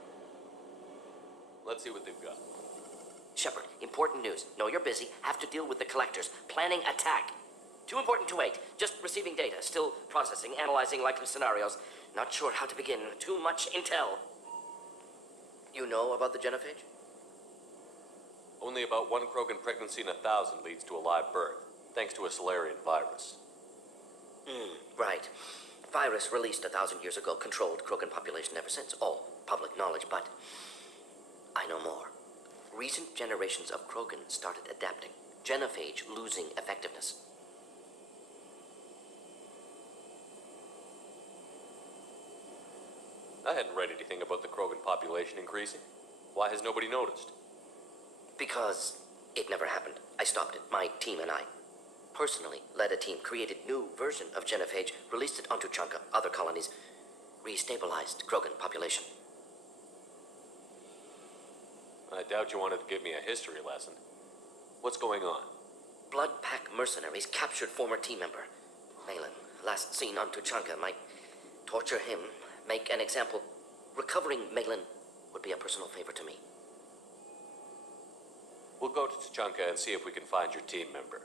Let's see what they've got. Shepard, important news. Know you're busy. Have to deal with the collectors. Planning attack. Too important to wait. Just receiving data. Still processing, analyzing likely scenarios. Not sure how to begin. Too much intel. You know about the genophage? Only about one Krogan pregnancy in 1,000 leads to a live birth, thanks to a Solarian virus. Right. Virus released 1,000 years ago, controlled Krogan population ever since. All public knowledge, but I know more. Recent generations of Krogan started adapting. Genophage losing effectiveness. I hadn't read anything about the Krogan population increasing. Why has nobody noticed? Because it never happened. I stopped it. My team and I. Personally led a team, created new version of genophage, released it onto Chunka, other colonies, restabilized Krogan population. I doubt you wanted to give me a history lesson. What's going on? Blood Pack mercenaries captured former team member. Malin, last seen on Tuchanka, might torture him, make an example. Recovering Malin would be a personal favor to me. We'll go to Tuchanka and see if we can find your team member.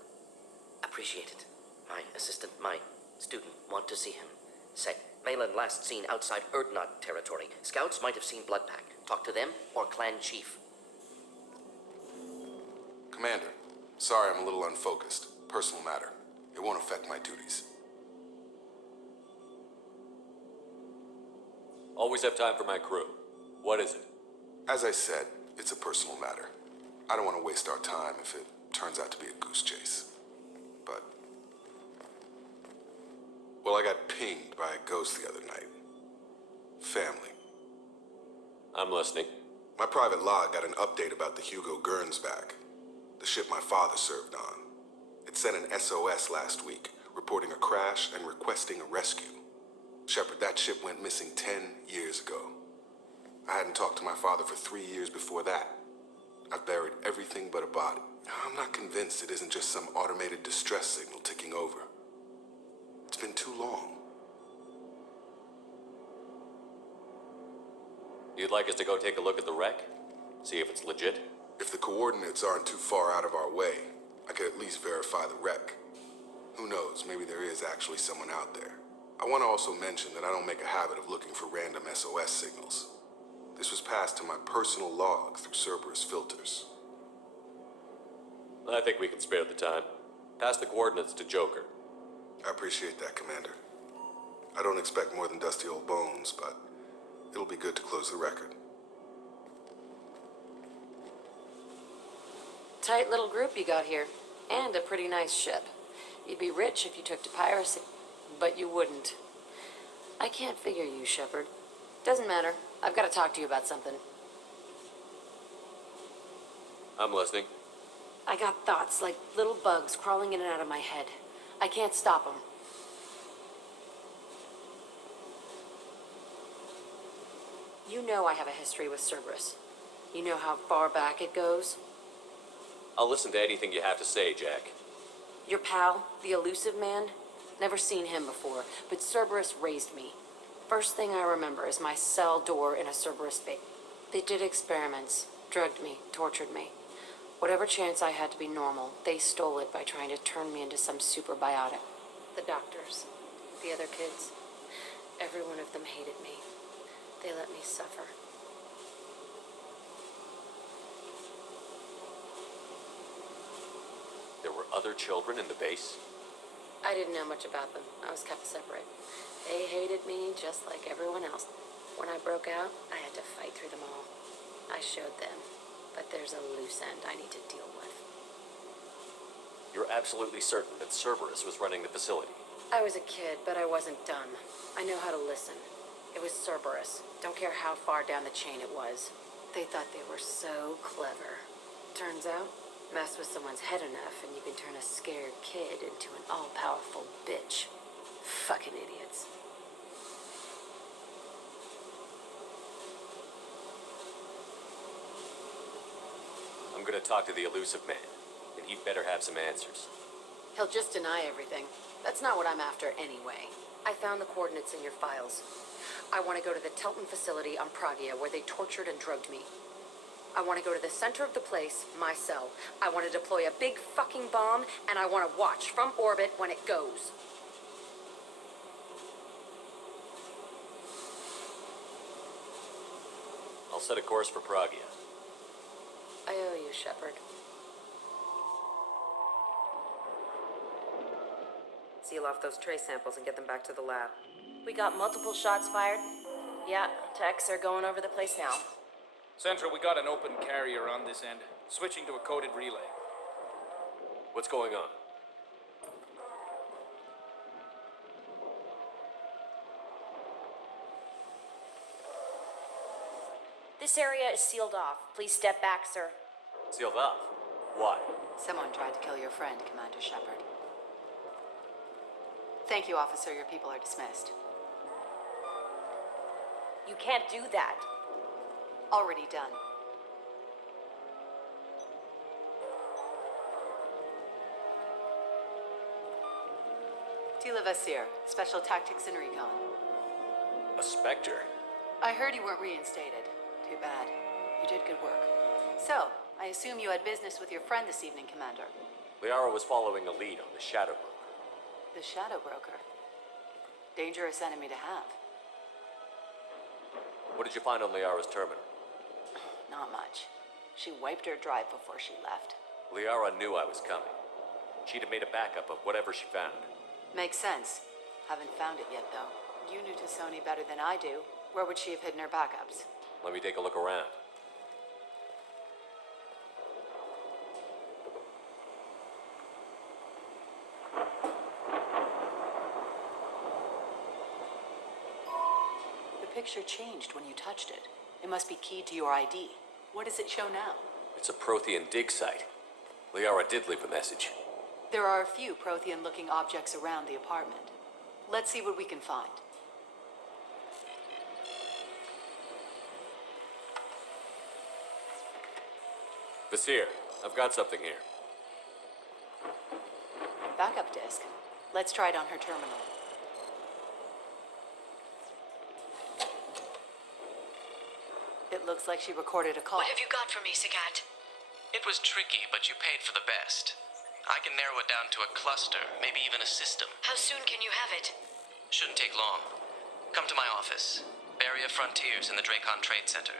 Appreciate it. My assistant, my student, want to see him. Say, Malin last seen outside Erdnot territory. Scouts might have seen Blood Pack. Talk to them or clan chief. Commander, sorry I'm a little unfocused. Personal matter. It won't affect my duties. Always have time for my crew. What is it? As I said, it's a personal matter. I don't want to waste our time if it turns out to be a goose chase. But... well, I got pinged by a ghost the other night. Family. I'm listening. My private log got an update about the Hugo Gernsback, the ship my father served on. It sent an SOS last week, reporting a crash and requesting a rescue. Shepard, that ship went missing 10 years ago. I hadn't talked to my father for 3 years before that. I've buried everything but a body. I'm not convinced it isn't just some automated distress signal ticking over. It's been too long. You'd like us to go take a look at the wreck? See if it's legit? If the coordinates aren't too far out of our way, I could at least verify the wreck. Who knows, maybe there is actually someone out there. I want to also mention that I don't make a habit of looking for random SOS signals. This was passed to my personal log through Cerberus filters. I think we can spare the time. Pass the coordinates to Joker. I appreciate that, Commander. I don't expect more than dusty old bones, but it'll be good to close the record. Tight little group you got here, and a pretty nice ship. You'd be rich if you took to piracy, but you wouldn't. I can't figure you, Shepard. Doesn't matter. I've got to talk to you about something. I'm listening. I got thoughts like little bugs crawling in and out of my head. I can't stop them. You know I have a history with Cerberus. You know how far back it goes? I'll listen to anything you have to say, Jack. Your pal, the elusive man? Never seen him before, but Cerberus raised me. First thing I remember is my cell door in a Cerberus base. They did experiments, drugged me, tortured me. Whatever chance I had to be normal, they stole it by trying to turn me into some superbiotic. The doctors, the other kids, every one of them hated me. They let me suffer. There were other children in the base? I didn't know much about them. I was kept separate. They hated me just like everyone else. When I broke out, I had to fight through them all. I showed them, but there's a loose end I need to deal with. You're absolutely certain that Cerberus was running the facility? I was a kid, but I wasn't dumb. I know how to listen. It was Cerberus. Don't care how far down the chain it was. They thought they were so clever. Turns out, mess with someone's head enough and you can turn a scared kid into an all-powerful bitch. Fucking idiots. I'm gonna talk to the elusive man, and he'd better have some answers. He'll just deny everything. That's not what I'm after anyway. I found the coordinates in your files. I want to go to the Telton facility on Pragia where they tortured and drugged me. I want to go to the center of the place, my cell. I want to deploy a big fucking bomb, and I want to watch from orbit when it goes. I'll set a course for Pragia. I owe you, Shepard. Seal off those trace samples and get them back to the lab. We got multiple shots fired. Yeah, techs are going over the place now. Central, we got an open carrier on this end. Switching to a coded relay. What's going on? This area is sealed off. Please step back, sir. Sealed off? Why? Someone tried to kill your friend, Commander Shepard. Thank you, officer. Your people are dismissed. You can't do that. Already done. Tila Vasir, Special Tactics and Recon. A Spectre? I heard you weren't reinstated. Too bad. You did good work. So, I assume you had business with your friend this evening, Commander. Liara was following a lead on the Shadow Broker. The Shadow Broker. Dangerous enemy to have. What did you find on Liara's terminal? Not much. She wiped her drive before she left. Liara knew I was coming. She'd have made a backup of whatever she found. Makes sense. Haven't found it yet, though. You knew Tassoni better than I do. Where would she have hidden her backups? Let me take a look around. The picture changed when you touched it. It must be keyed to your ID. What does it show now? It's a Prothean dig site. Liara did leave a message. There are a few Prothean-looking objects around the apartment. Let's see what we can find. Vasir, I've got something here. Backup disk. Let's try it on her terminal. It looks like she recorded a call. What have you got for me, Sagat? It was tricky, but you paid for the best. I can narrow it down to a cluster, maybe even a system. How soon can you have it? Shouldn't take long. Come to my office. Barrier Frontiers in the Dracon Trade Center.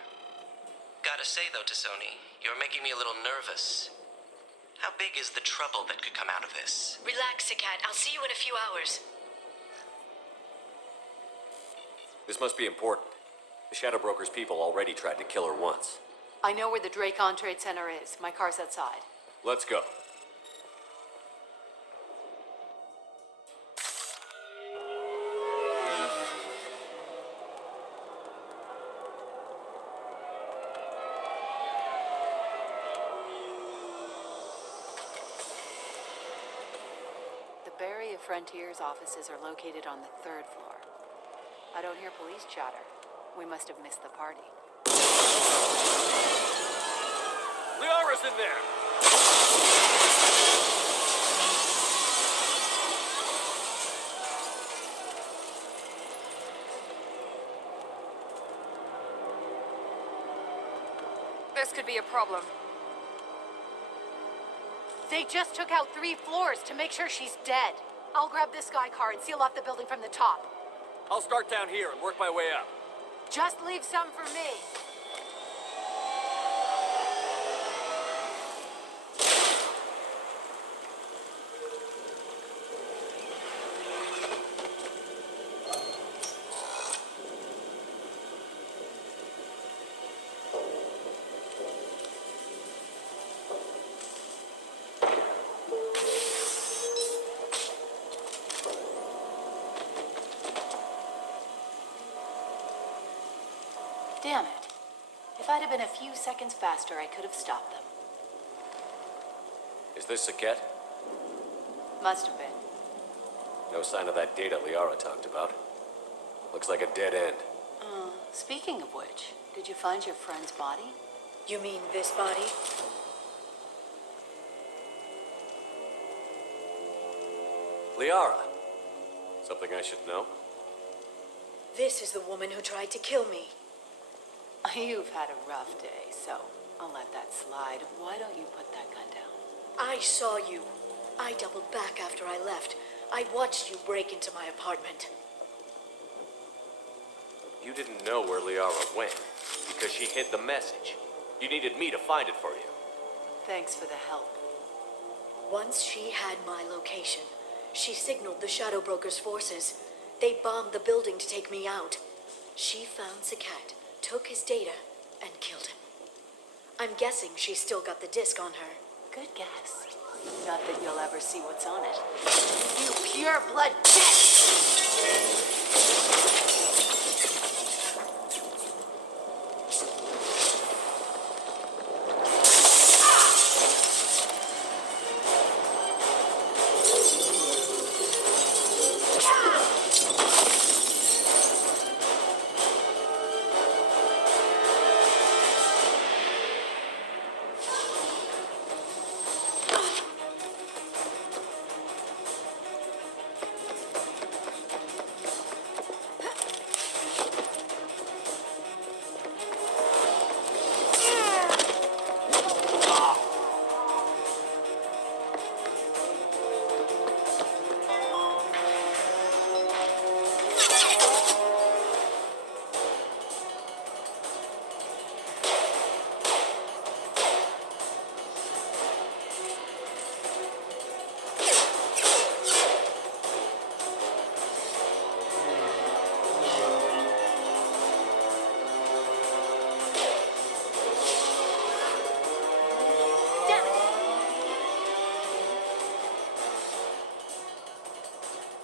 Gotta say, though, to Sony, you're making me a little nervous. How big is the trouble that could come out of this? Relax, Sagat. I'll see you in a few hours. This must be important. The Shadow Broker's people already tried to kill her once. I know where the Dracon Trade Center is. My car's outside. Let's go. The Barrier Frontiers offices are located on the 3rd floor. I don't hear police chatter. We must have missed the party. Liara's in there! This could be a problem. They just took out 3 floors to make sure she's dead. I'll grab this sky car and seal off the building from the top. I'll start down here and work my way up. Just leave some for me. Damn it. If I'd have been a few seconds faster, I could have stopped them. Is this Saket? Must have been. No sign of that data Liara talked about. Looks like a dead end. Speaking of which, did you find your friend's body? You mean this body? Liara. Something I should know? This is the woman who tried to kill me. You've had a rough day, so I'll let that slide. Why don't you put that gun down? I saw you. I doubled back after I left. I watched you break into my apartment. You didn't know where Liara went because she hid the message. You needed me to find it for you. Thanks for the help. Once she had my location, she signaled the Shadow Broker's forces. They bombed the building to take me out. She found Sagat, took his data, and killed him. I'm guessing she's still got the disc on her. Good guess. Not that you'll ever see what's on it. You pure blood bitch!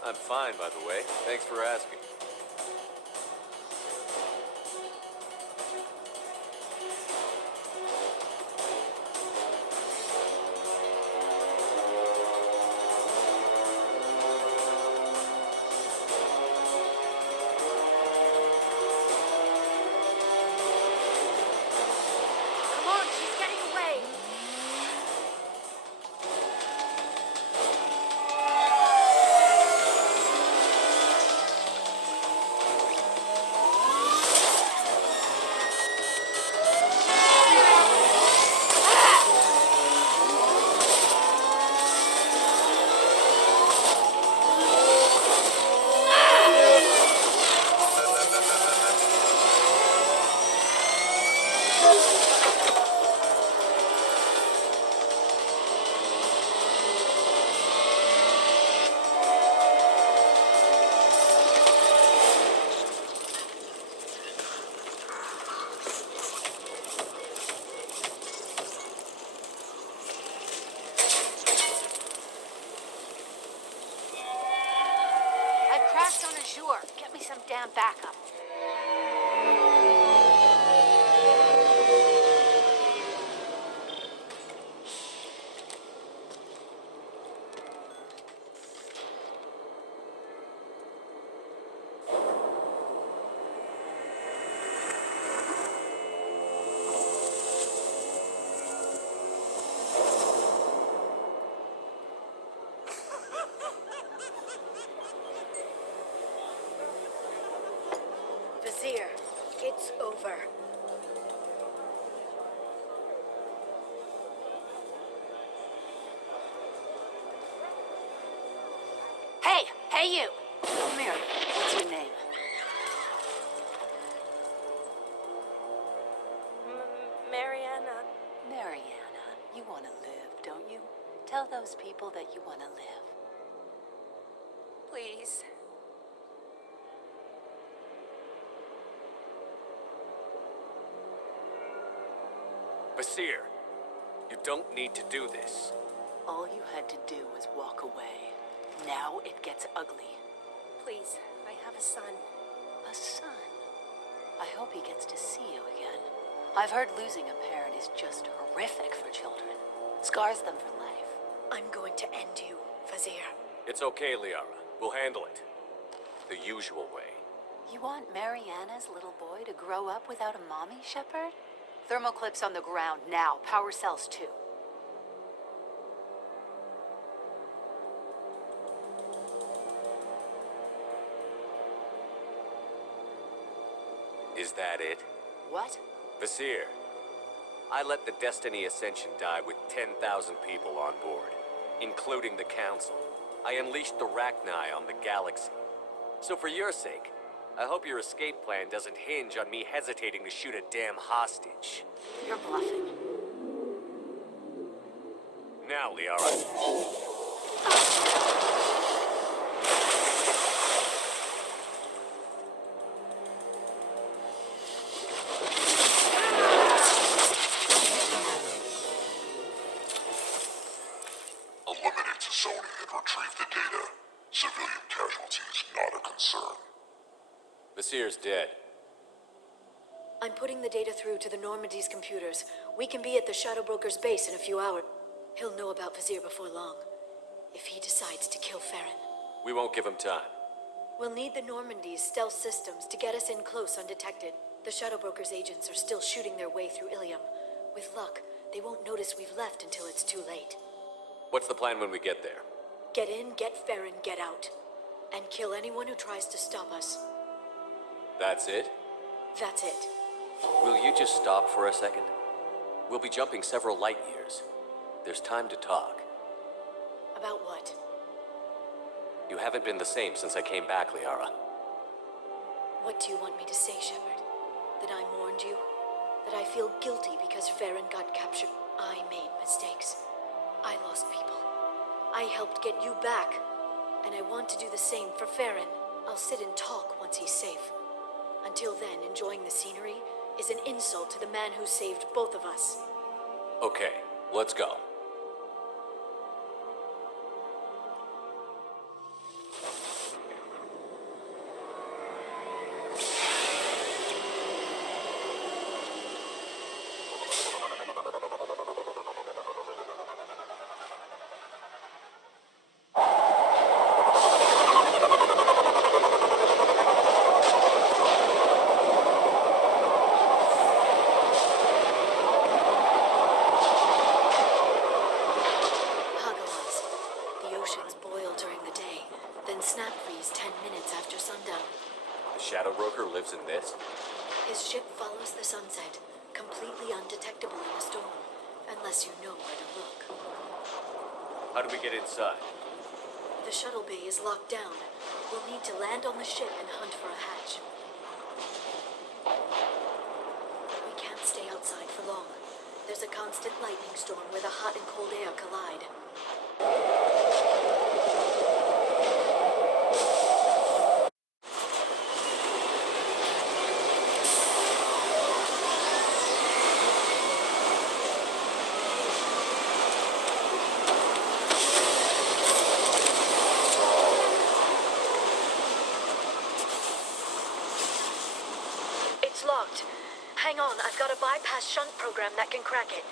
I'm fine, by the way. Thanks for asking. me some damn backup. Vizier, it's over. Hey you! Come here. What's your name? Mariana. Mariana, you want to live, don't you? Tell those people that you want to live. Please. Basir, you don't need to do this. All you had to do was walk away. Now it gets ugly. Please, I have a son. A son? I hope he gets to see you again. I've heard losing a parent is just horrific for children. Scars them for life. I'm going to end you, Vizier. It's okay, Liara. We'll handle it. The usual way. You want Mariana's little boy to grow up without a mommy, Shepard? Thermal clips on the ground now. Power cells too. Is that it? What? Basir, I let the Destiny Ascension die with 10,000 people on board, including the Council. I unleashed the Rachni on the galaxy. So for your sake, I hope your escape plan doesn't hinge on me hesitating to shoot a damn hostage. You're bluffing. Now, Liara. Eliminate Sony and retrieve the data. Civilian casualties not a concern. Basir's dead. I'm putting the data through to the Normandy's computers. We can be at the Shadow Broker's base in a few hours. He'll know about Vizier before long. If he decides to kill Farron. We won't give him time. We'll need the Normandy's stealth systems to get us in close undetected. The Shadow Broker's agents are still shooting their way through Ilium. With luck, they won't notice we've left until it's too late. What's the plan when we get there? Get in, get Farron, get out. And kill anyone who tries to stop us. That's it? That's it. Will you just stop for a second? We'll be jumping several light years. There's time to talk. About what? You haven't been the same since I came back, Liara. What do you want me to say, Shepard? That I mourned you? That I feel guilty because Farron got captured? I made mistakes. I lost people. I helped get you back. And I want to do the same for Farron. I'll sit and talk once he's safe. Until then, enjoying the scenery is an insult to the man who saved both of us. Okay, let's go. Lives in this? His ship follows the sunset, completely undetectable in a storm, unless you know where to look. How do we get inside? The shuttle bay is locked down. We'll need to land on the ship and hunt for a hatch. We can't stay outside for long. There's a constant lightning storm where the hot and cold air collide. program that can crack it.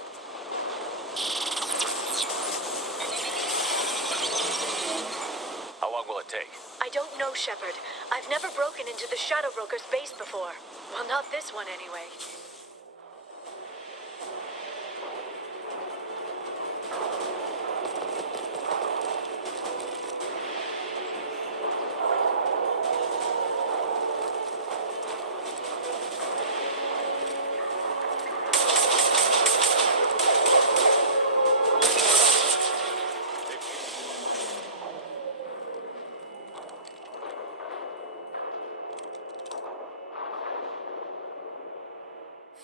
How long will it take? I don't know, Shepard. I've never broken into the Shadow Broker's base before. Well, not this one anyway.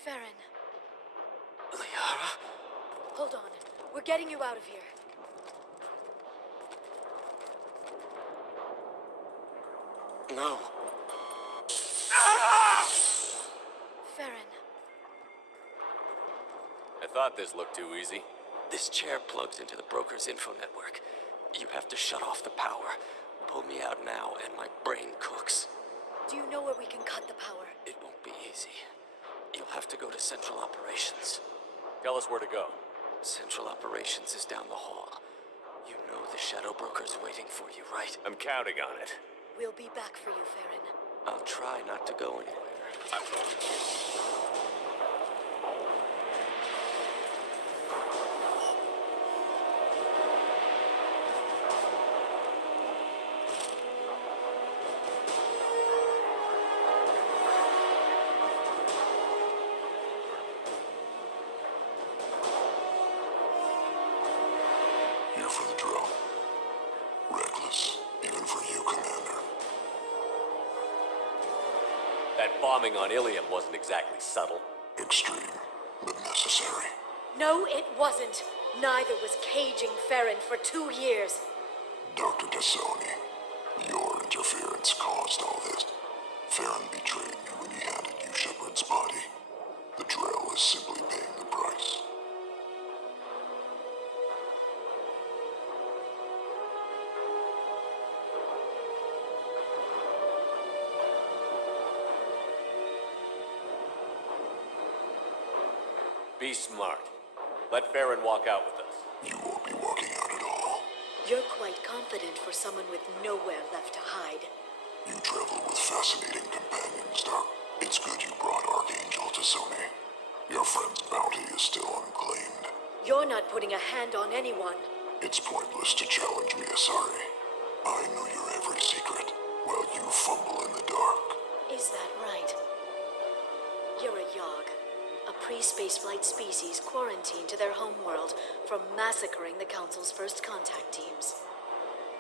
Farron. Liara? Hold on. We're getting you out of here. No. Farron. I thought this looked too easy. This chair plugs into the broker's info network. You have to shut off the power. Pull me out now, and my brain cooks. Do you know where we can cut the power? It won't be easy. You'll have to go to Central Operations. Tell us where to go. Central Operations is down the hall. You know the Shadow Broker's waiting for you, right? I'm counting on it. We'll be back for you, Farron. I'll try not to go anywhere. Here for the drill. Reckless, even for you, Commander. That bombing on Ilium wasn't exactly subtle. Extreme, but necessary. No, it wasn't. Neither was caging Farron for 2 years. Dr. Tassoni, your interference caused all this. Farron betrayed me when he handed you Shepard's body. The drill is simply paying the price. Be smart. Let Farron walk out with us. You won't be walking out at all. You're quite confident for someone with nowhere left to hide. You travel with fascinating companions, Doc. It's good you brought Archangel Tassoni. Your friend's bounty is still unclaimed. You're not putting a hand on anyone. It's pointless to challenge me, Asari. I know your every secret, while you fumble in the dark. Is that right? You're a Yogg, a pre-spaceflight species quarantined to their homeworld from massacring the Council's first contact teams.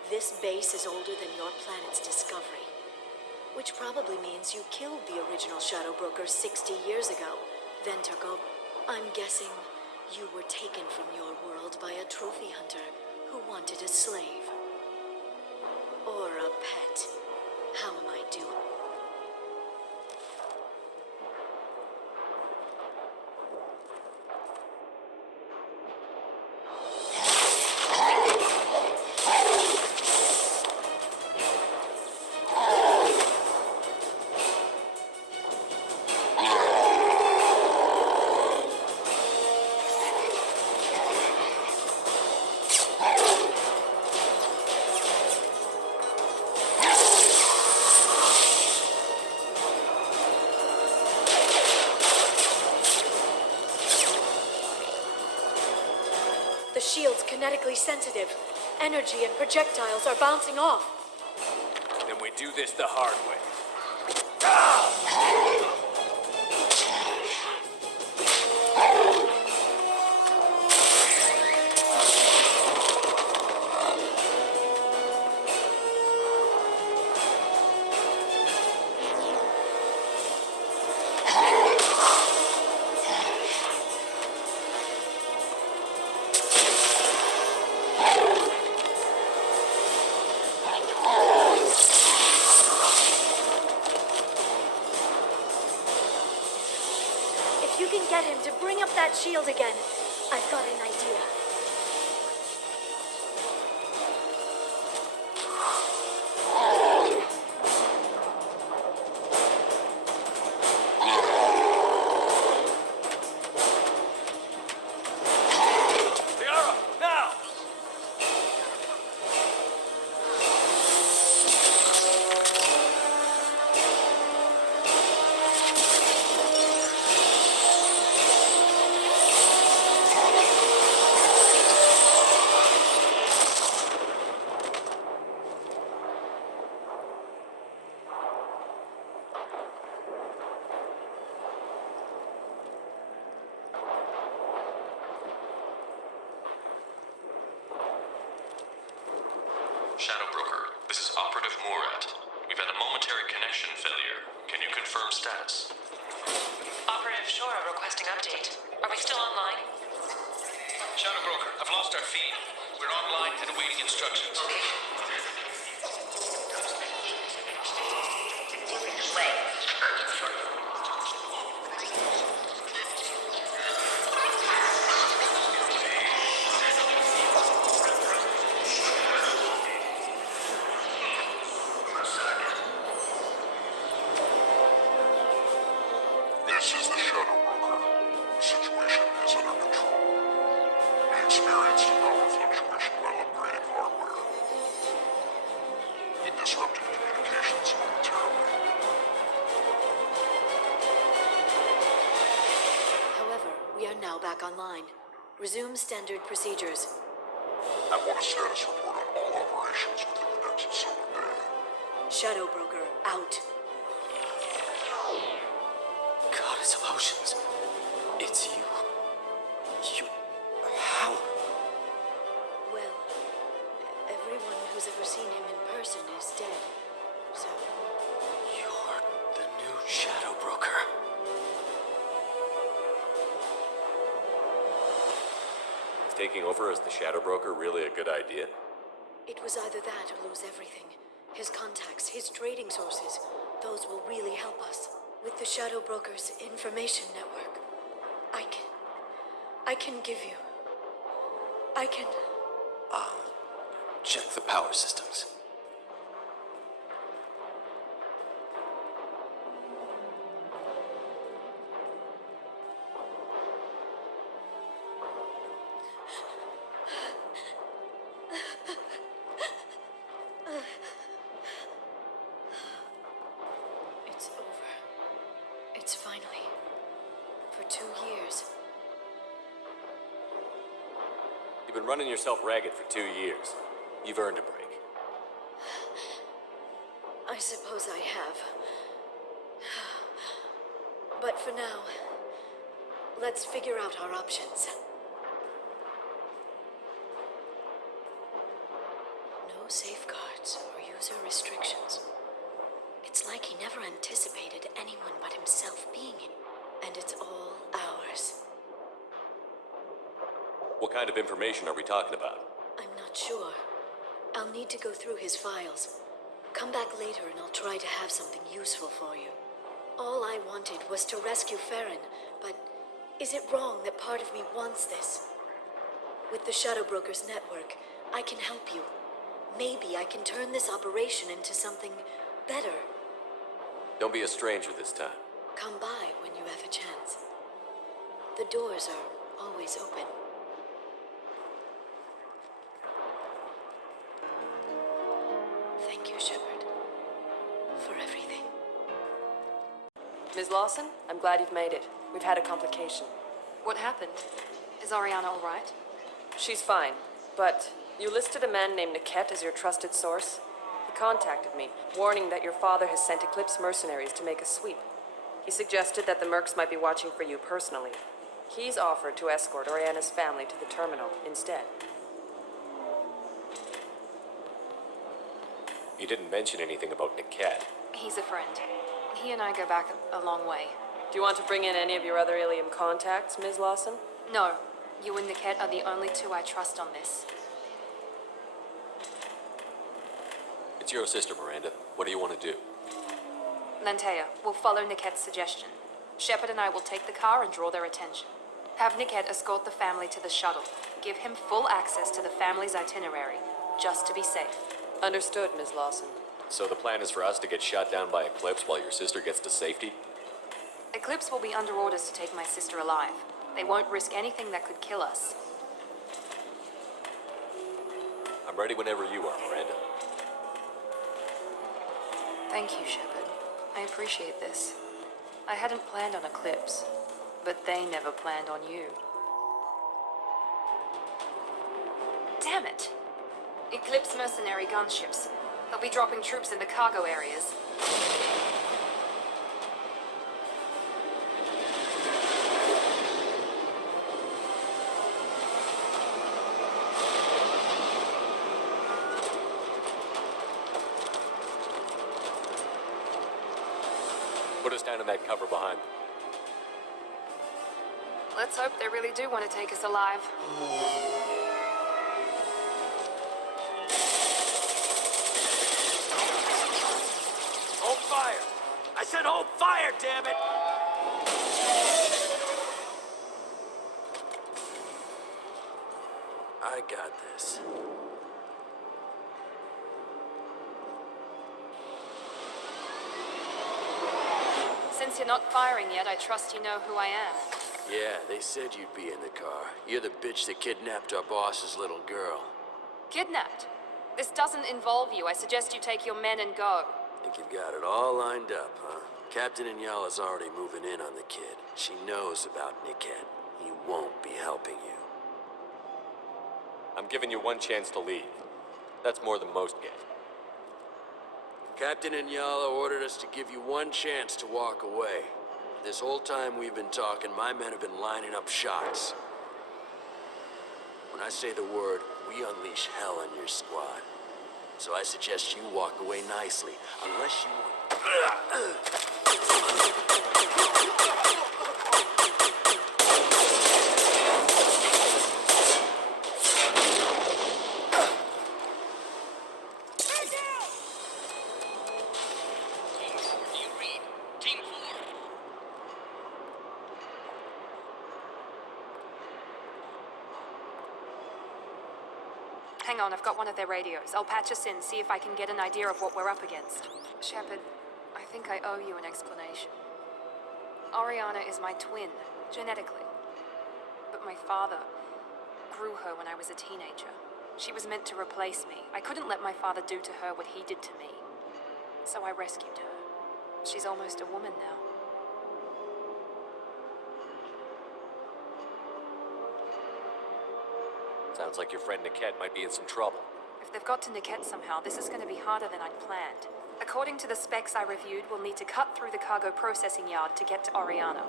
This base is older than your planet's discovery, which probably means you killed the original Shadow Broker 60 years ago, then took over. I'm guessing you were taken from your world by a trophy hunter who wanted a slave. Or a pet. How am I doing? The shield's kinetically sensitive. Energy and projectiles are bouncing off. Then we do this the hard way. If you can get him to bring up that shield again, I've got an idea. Shadow Broker, this is Operative Murat. We've had a momentary connection failure. Can you confirm status? Operative Shora requesting update. Are we still online? Shadow Broker, I've lost our feed. We're online and awaiting instructions. This is the Shadow Broker. The situation is under control. We experienced a power fluctuation while upgrading hardware. It disrupted communications momentarily. However, we are now back online. Resume standard procedures. I want a status report on all operations within the next solar day. Shadow Broker, out. Goddess of Oceans, it's you. How? Well, everyone who's ever seen him in person is dead. So, You're the new Shadow Broker. Is taking over as the Shadow Broker really a good idea? it was either that or lose everything. His contacts, his trading sources, those will really help us. With the Shadow Broker's information network, I can give you. I can. Check the power systems. It's over. It's finally. For 2 years. You've been running yourself ragged for 2 years. You've earned a break. I suppose I have. But for now, let's figure out our options. No safeguards or user restrictions. It's like he never anticipated anyone but himself being in. And it's all ours. What kind of information are we talking about? I'm not sure. I'll need to go through his files. Come back later and I'll try to have something useful for you. All I wanted was to rescue Farron, but is it wrong that part of me wants this? With the Shadow Broker's network, I can help you. Maybe I can turn this operation into something better. Don't be a stranger this time. Come by when you have a chance. The doors are always open. Thank you, Shepard, for everything. Ms. Lawson, I'm glad you've made it. We've had a complication. What happened? Is Ariana all right? She's fine, but you listed a man named Niket as your trusted source. He contacted me, warning that your father has sent Eclipse mercenaries to make a sweep. He suggested that the Mercs might be watching for you personally. He's offered to escort Oriana's family to the terminal instead. You didn't mention anything about Niket. He's a friend. He and I go back a long way. Do you want to bring in any of your other Ilium contacts, Ms. Lawson? No. You and Niket are the only two I trust on this. It's your sister, Miranda. What do you want to do? Lantea, we'll follow Niket's suggestion. Shepard and I will take the car and draw their attention. Have Niket escort the family to the shuttle. Give him full access to the family's itinerary, just to be safe. Understood, Ms. Lawson. So the plan is for us to get shot down by Eclipse while your sister gets to safety? Eclipse will be under orders to take my sister alive. They won't risk anything that could kill us. I'm ready whenever you are, Miranda. Thank you, Shepard. I appreciate this. I hadn't planned on Eclipse, but they never planned on you. Damn it! Eclipse mercenary gunships. They'll be dropping troops in the cargo areas. Put us down in that cover behind them. Let's hope they really do want to take us alive. Hold fire! I said hold fire, damn it! I got this. Since you're not firing yet, I trust you know who I am. Yeah, they said you'd be in the car. You're the bitch that kidnapped our boss's little girl. Kidnapped? This doesn't involve you. I suggest you take your men and go. Think you've got it all lined up, huh? Captain Inyala's already moving in on the kid. She knows about Niket. He won't be helping you. I'm giving you one chance to leave. That's more than most get. Captain Inyala ordered us to give you one chance to walk away. This whole time we've been talking, my men have been lining up shots. When I say the word, we unleash hell on your squad. So I suggest you walk away nicely, unless you want... Hang on, I've got one of their radios. I'll patch us in, see if I can get an idea of what we're up against. Shepard, I think I owe you an explanation. Oriana is my twin, genetically. But my father grew her when I was a teenager. She was meant to replace me. I couldn't let my father do to her what he did to me. So I rescued her. She's almost a woman now. Sounds like your friend Niket might be in some trouble. If they've got to Niket somehow, this is going to be harder than I'd planned. According to the specs I reviewed, we'll need to cut through the cargo processing yard to get to Oriana.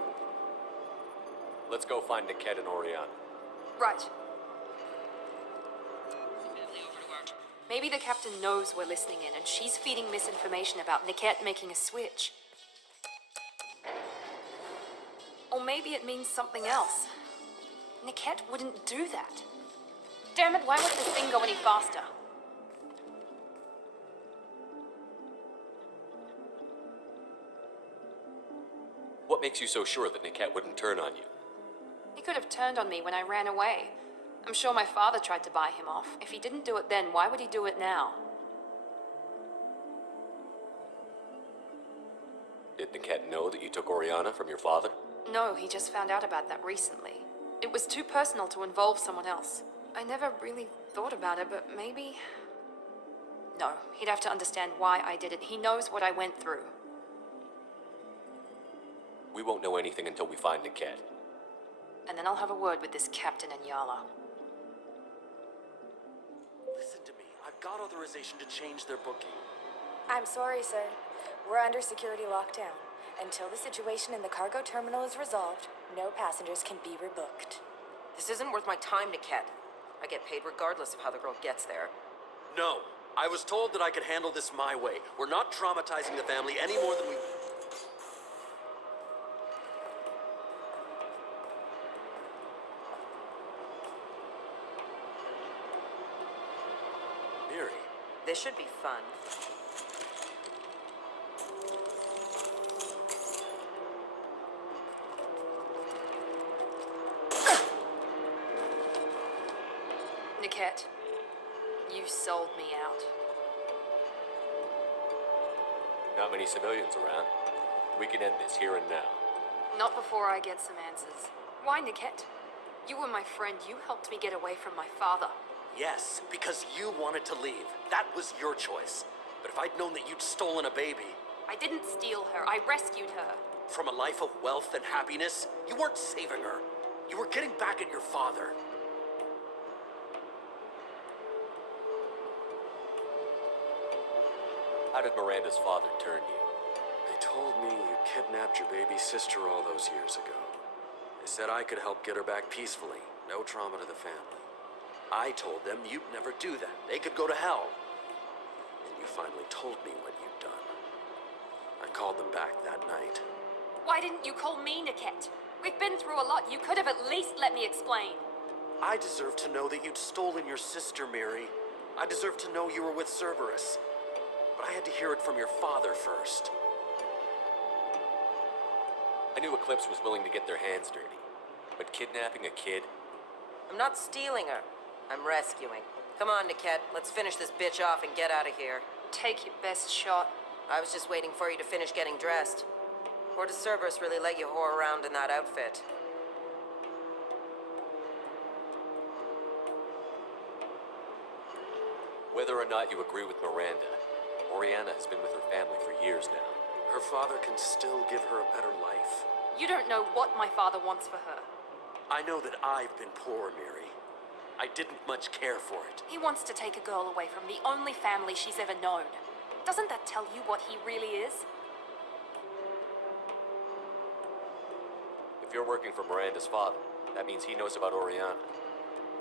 Let's go find Niket and Oriana. Right. Maybe the captain knows we're listening in, and she's feeding misinformation about Niket making a switch. Or maybe it means something else. Niket wouldn't do that. Damn it, why won't this thing go any faster? What makes you so sure that Niket wouldn't turn on you? He could have turned on me when I ran away. I'm sure my father tried to buy him off. If he didn't do it then, why would he do it now? Did Niket know that you took Oriana from your father? No, he just found out about that recently. It was too personal to involve someone else. I never really thought about it, but maybe... No, he'd have to understand why I did it. He knows what I went through. We won't know anything until we find Niket. And then I'll have a word with this Captain Inyala. Listen to me. I've got authorization to change their booking. I'm sorry, sir. We're under security lockdown. Until the situation in the cargo terminal is resolved, no passengers can be rebooked. This isn't worth my time, Niket. I get paid regardless of how the girl gets there. No. I was told that I could handle this my way. We're not traumatizing the family any more than we... Miri. This should be fun. Niket, you sold me out. Not many civilians around. We can end this here and now. Not before I get some answers. Why, Niket? You were my friend. You helped me get away from my father. Yes, because you wanted to leave. That was your choice. But if I'd known that you'd stolen a baby... I didn't steal her. I rescued her. From a life of wealth and happiness, you weren't saving her. You were getting back at your father. How did Miranda's father turn you? They told me you kidnapped your baby sister all those years ago. They said I could help get her back peacefully. No trauma to the family. I told them you'd never do that. They could go to hell. And you finally told me what you'd done. I called them back that night. Why didn't you call me, Niket? We've been through a lot. You could have at least let me explain. I deserve to know that you'd stolen your sister, Miri. I deserve to know you were with Cerberus. But I had to hear it from your father first. I knew Eclipse was willing to get their hands dirty. But kidnapping a kid? I'm not stealing her. I'm rescuing. Come on, Niket. Let's finish this bitch off and get out of here. Take your best shot. I was just waiting for you to finish getting dressed. Or does Cerberus really let you whore around in that outfit? Whether or not you agree with Miranda, Oriana has been with her family for years now. Her father can still give her a better life. You don't know what my father wants for her. I know that I've been poor, Miri. I didn't much care for it. He wants to take a girl away from the only family she's ever known. Doesn't that tell you what he really is? If you're working for Miranda's father, that means he knows about Oriana.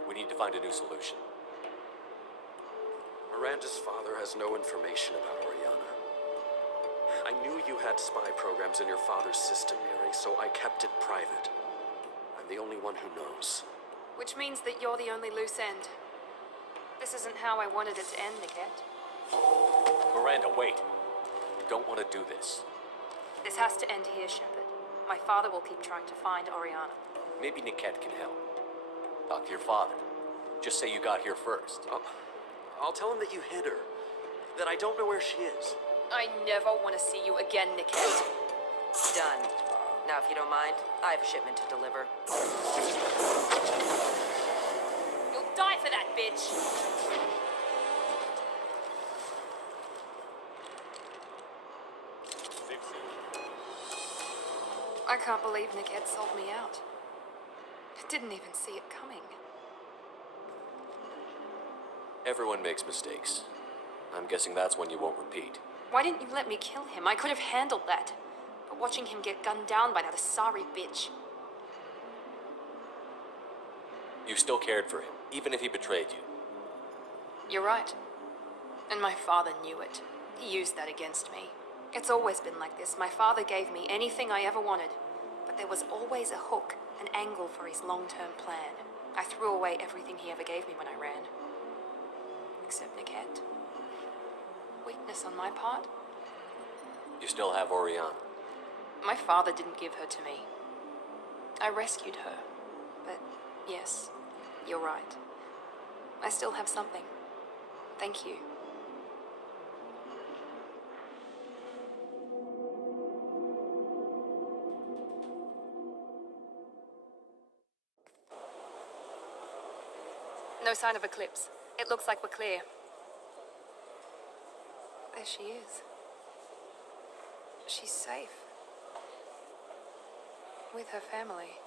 We need to find a new solution. Miranda's father has no information about Oriana. I knew you had spy programs in your father's system, Miri, so I kept it private. I'm the only one who knows. Which means that you're the only loose end. This isn't how I wanted it to end, Niket. Miranda, wait. You don't want to do this. This has to end here, Shepard. My father will keep trying to find Oriana. Maybe Niket can help. Talk to your father. Just say you got here first. I'll tell him that you hid her. That I don't know where she is. I never want to see you again, Niket. Done. Now, if you don't mind, I have a shipment to deliver. You'll die for that, bitch! I can't believe Niket sold me out. Didn't even see it coming. Everyone makes mistakes. I'm guessing that's one you won't repeat. Why didn't you let me kill him? I could have handled that. But watching him get gunned down by that Asari bitch. You still cared for him, even if he betrayed you. You're right. And my father knew it. He used that against me. It's always been like this. My father gave me anything I ever wanted. But there was always a hook, an angle for his long-term plan. I threw away everything he ever gave me when I ran. Except Niket. Weakness on my part? You still have Oriana. My father didn't give her to me. I rescued her. But yes, you're right. I still have something. Thank you. No sign of Eclipse. It looks like we're clear. There she is. She's safe. With her family.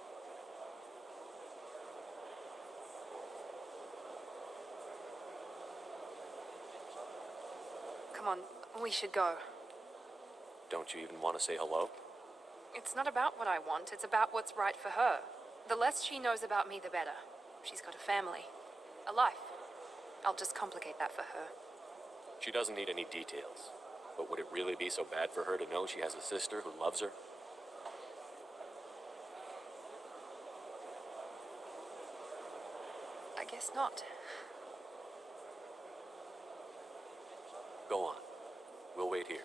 Come on, we should go. Don't you even want to say hello? It's not about what I want, it's about what's right for her. The less she knows about me, the better. She's got a family. A life. I'll just complicate that for her. She doesn't need any details. But would it really be so bad for her to know she has a sister who loves her? I guess not. Go on. We'll wait here.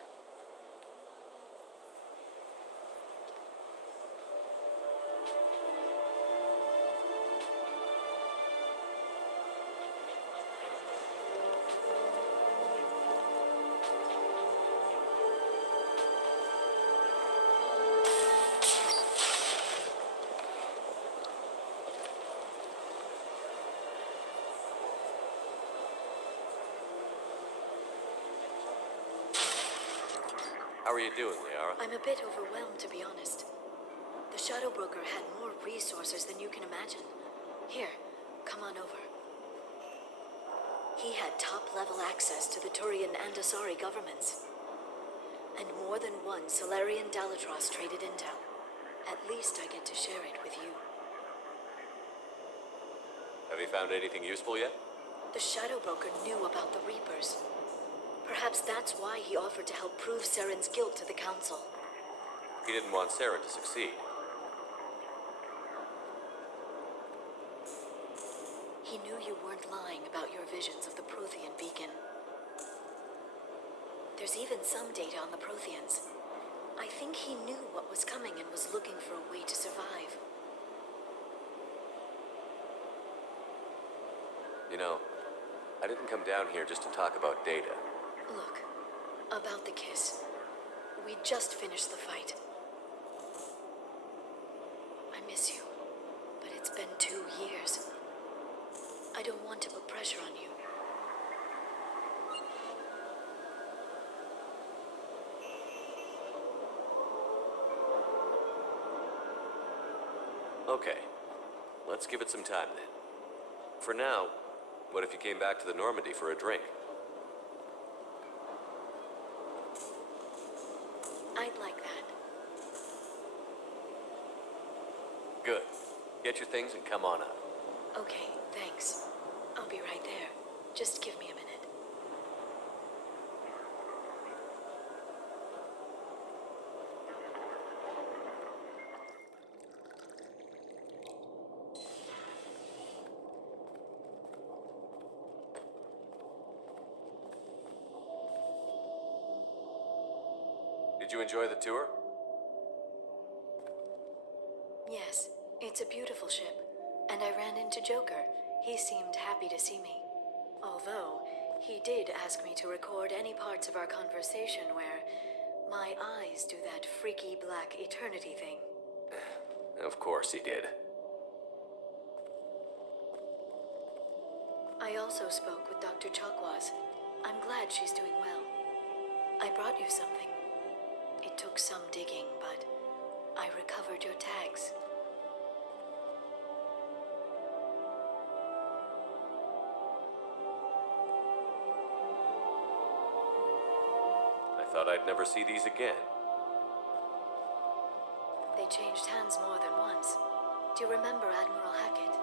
How are you doing, Liara? I'm a bit overwhelmed, to be honest. The Shadow Broker had more resources than you can imagine. Here, come on over. He had top-level access to the Turian and Asari governments. And more than one Solarian Dalatros traded intel. At least I get to share it with you. Have you found anything useful yet? The Shadow Broker knew about the Reapers. Perhaps that's why he offered to help prove Saren's guilt to the Council. He didn't want Saren to succeed. He knew you weren't lying about your visions of the Prothean beacon. There's even some data on the Protheans. I think he knew what was coming and was looking for a way to survive. You know, I didn't come down here just to talk about data. Look, about the kiss. We just finished the fight. I miss you, but it's been 2 years. I don't want to put pressure on you. Okay, let's give it some time then. For now, what if you came back to the Normandy for a drink? I'd like that. Good. Get your things and come on up. Okay, thanks. I'll be right there. Just give me a minute. Did you enjoy the tour? Yes, it's a beautiful ship. And I ran into Joker. He seemed happy to see me. Although, he did ask me to record any parts of our conversation where my eyes do that freaky black eternity thing. Of course he did. I also spoke with Dr. Chakwas. I'm glad she's doing well. I brought you something. It took some digging, but I recovered your tags. I thought I'd never see these again. They changed hands more than once. Do you remember Admiral Hackett?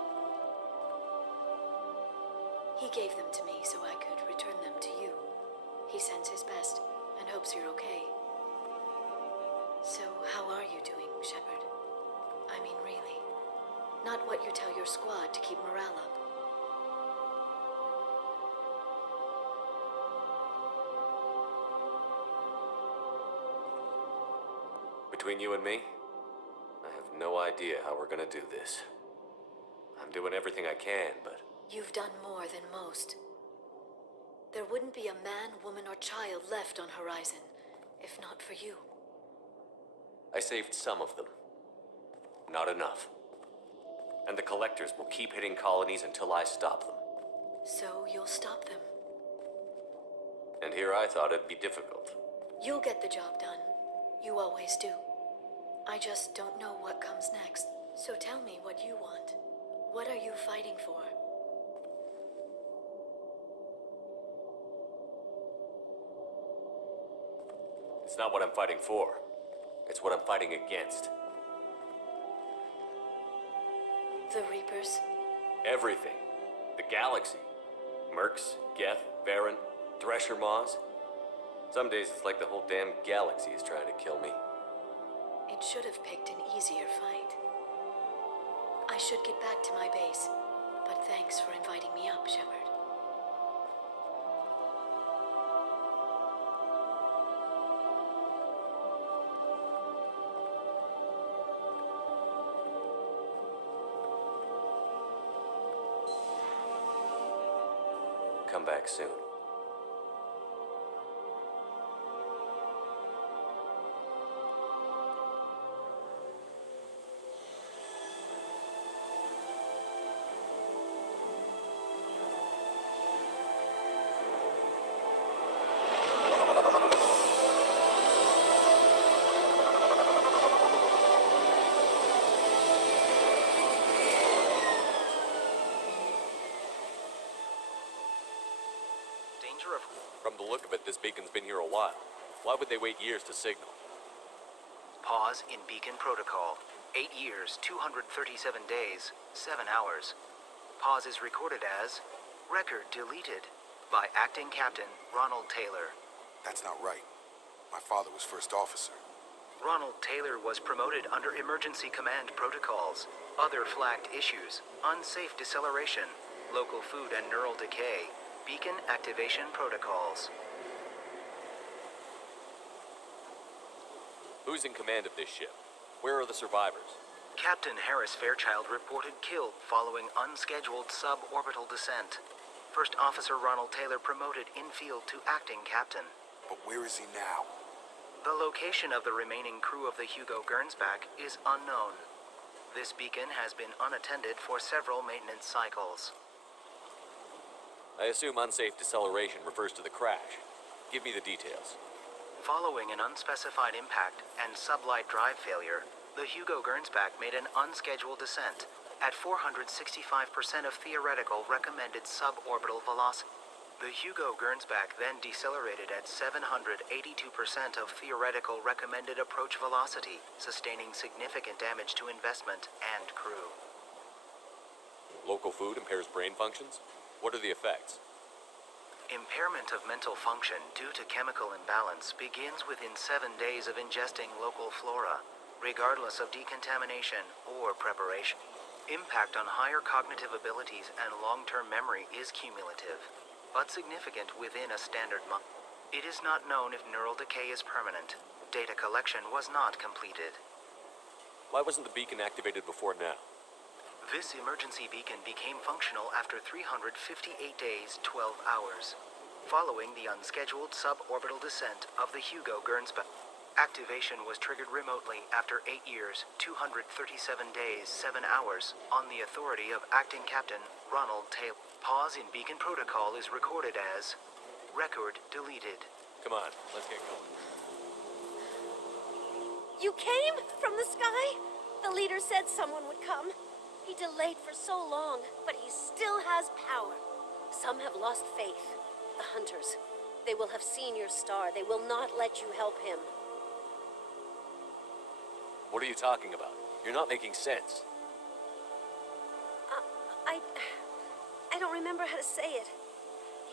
He gave them to me so I could return them to you. He sends his best and hopes you're okay. So, how are you doing, Shepard? I mean, really. Not what you tell your squad to keep morale up. Between you and me, I have no idea how we're gonna do this. I'm doing everything I can, but... You've done more than most. There wouldn't be a man, woman, or child left on Horizon, if not for you. I saved some of them. Not enough. And the collectors will keep hitting colonies until I stop them. So you'll stop them. And here I thought it'd be difficult. You'll get the job done. You always do. I just don't know what comes next. So tell me what you want. What are you fighting for? It's not what I'm fighting for. It's what I'm fighting against. The Reapers? Everything. The galaxy. Mercs, Geth, Varen, Thresher Maws. Some days it's like the whole damn galaxy is trying to kill me. It should have picked an easier fight. I should get back to my base, but thanks for inviting me up, Shepard. Come back soon. From the look of it, this beacon's been here a while. Why would they wait years to signal? Pause in beacon protocol. 8 years, 237 days, 7 hours. Pause is recorded as record deleted. by Acting Captain Ronald Taylor. That's not right. My father was first officer. Ronald Taylor was promoted under emergency command protocols. Other flagged issues: unsafe deceleration, local food and neural decay, beacon activation protocols. Who's in command of this ship? Where are the survivors? Captain Harris Fairchild reported killed following unscheduled suborbital descent. First Officer Ronald Taylor promoted in-field to acting captain. But where is he now? The location of the remaining crew of the Hugo Gernsback is unknown. This beacon has been unattended for several maintenance cycles. I assume unsafe deceleration refers to the crash. Give me the details. Following an unspecified impact and sublight drive failure, the Hugo Gernsback made an unscheduled descent at 465% of theoretical recommended suborbital velocity. The Hugo Gernsback then decelerated at 782% of theoretical recommended approach velocity, sustaining significant damage to investment and crew. Local food impairs brain functions? What are the effects? Impairment of mental function due to chemical imbalance begins within 7 days of ingesting local flora, regardless of decontamination or preparation. Impact on higher cognitive abilities and long-term memory is cumulative, but significant within a standard month. It is not known if neural decay is permanent. Data collection was not completed. Why wasn't the beacon activated before now? This emergency beacon became functional after 358 days, 12 hours, following the unscheduled suborbital descent of the Hugo Gernsback. Activation was triggered remotely after 8 years, 237 days, 7 hours, on the authority of Acting Captain Ronald Taylor. Pause in beacon protocol is recorded as record deleted. Come on, let's get going. You came from the sky? The leader said someone would come. He delayed for so long, but he still has power. Some have lost faith. The hunters. They will have seen your star. They will not let you help him. What are you talking about? You're not making sense. I don't remember how to say it.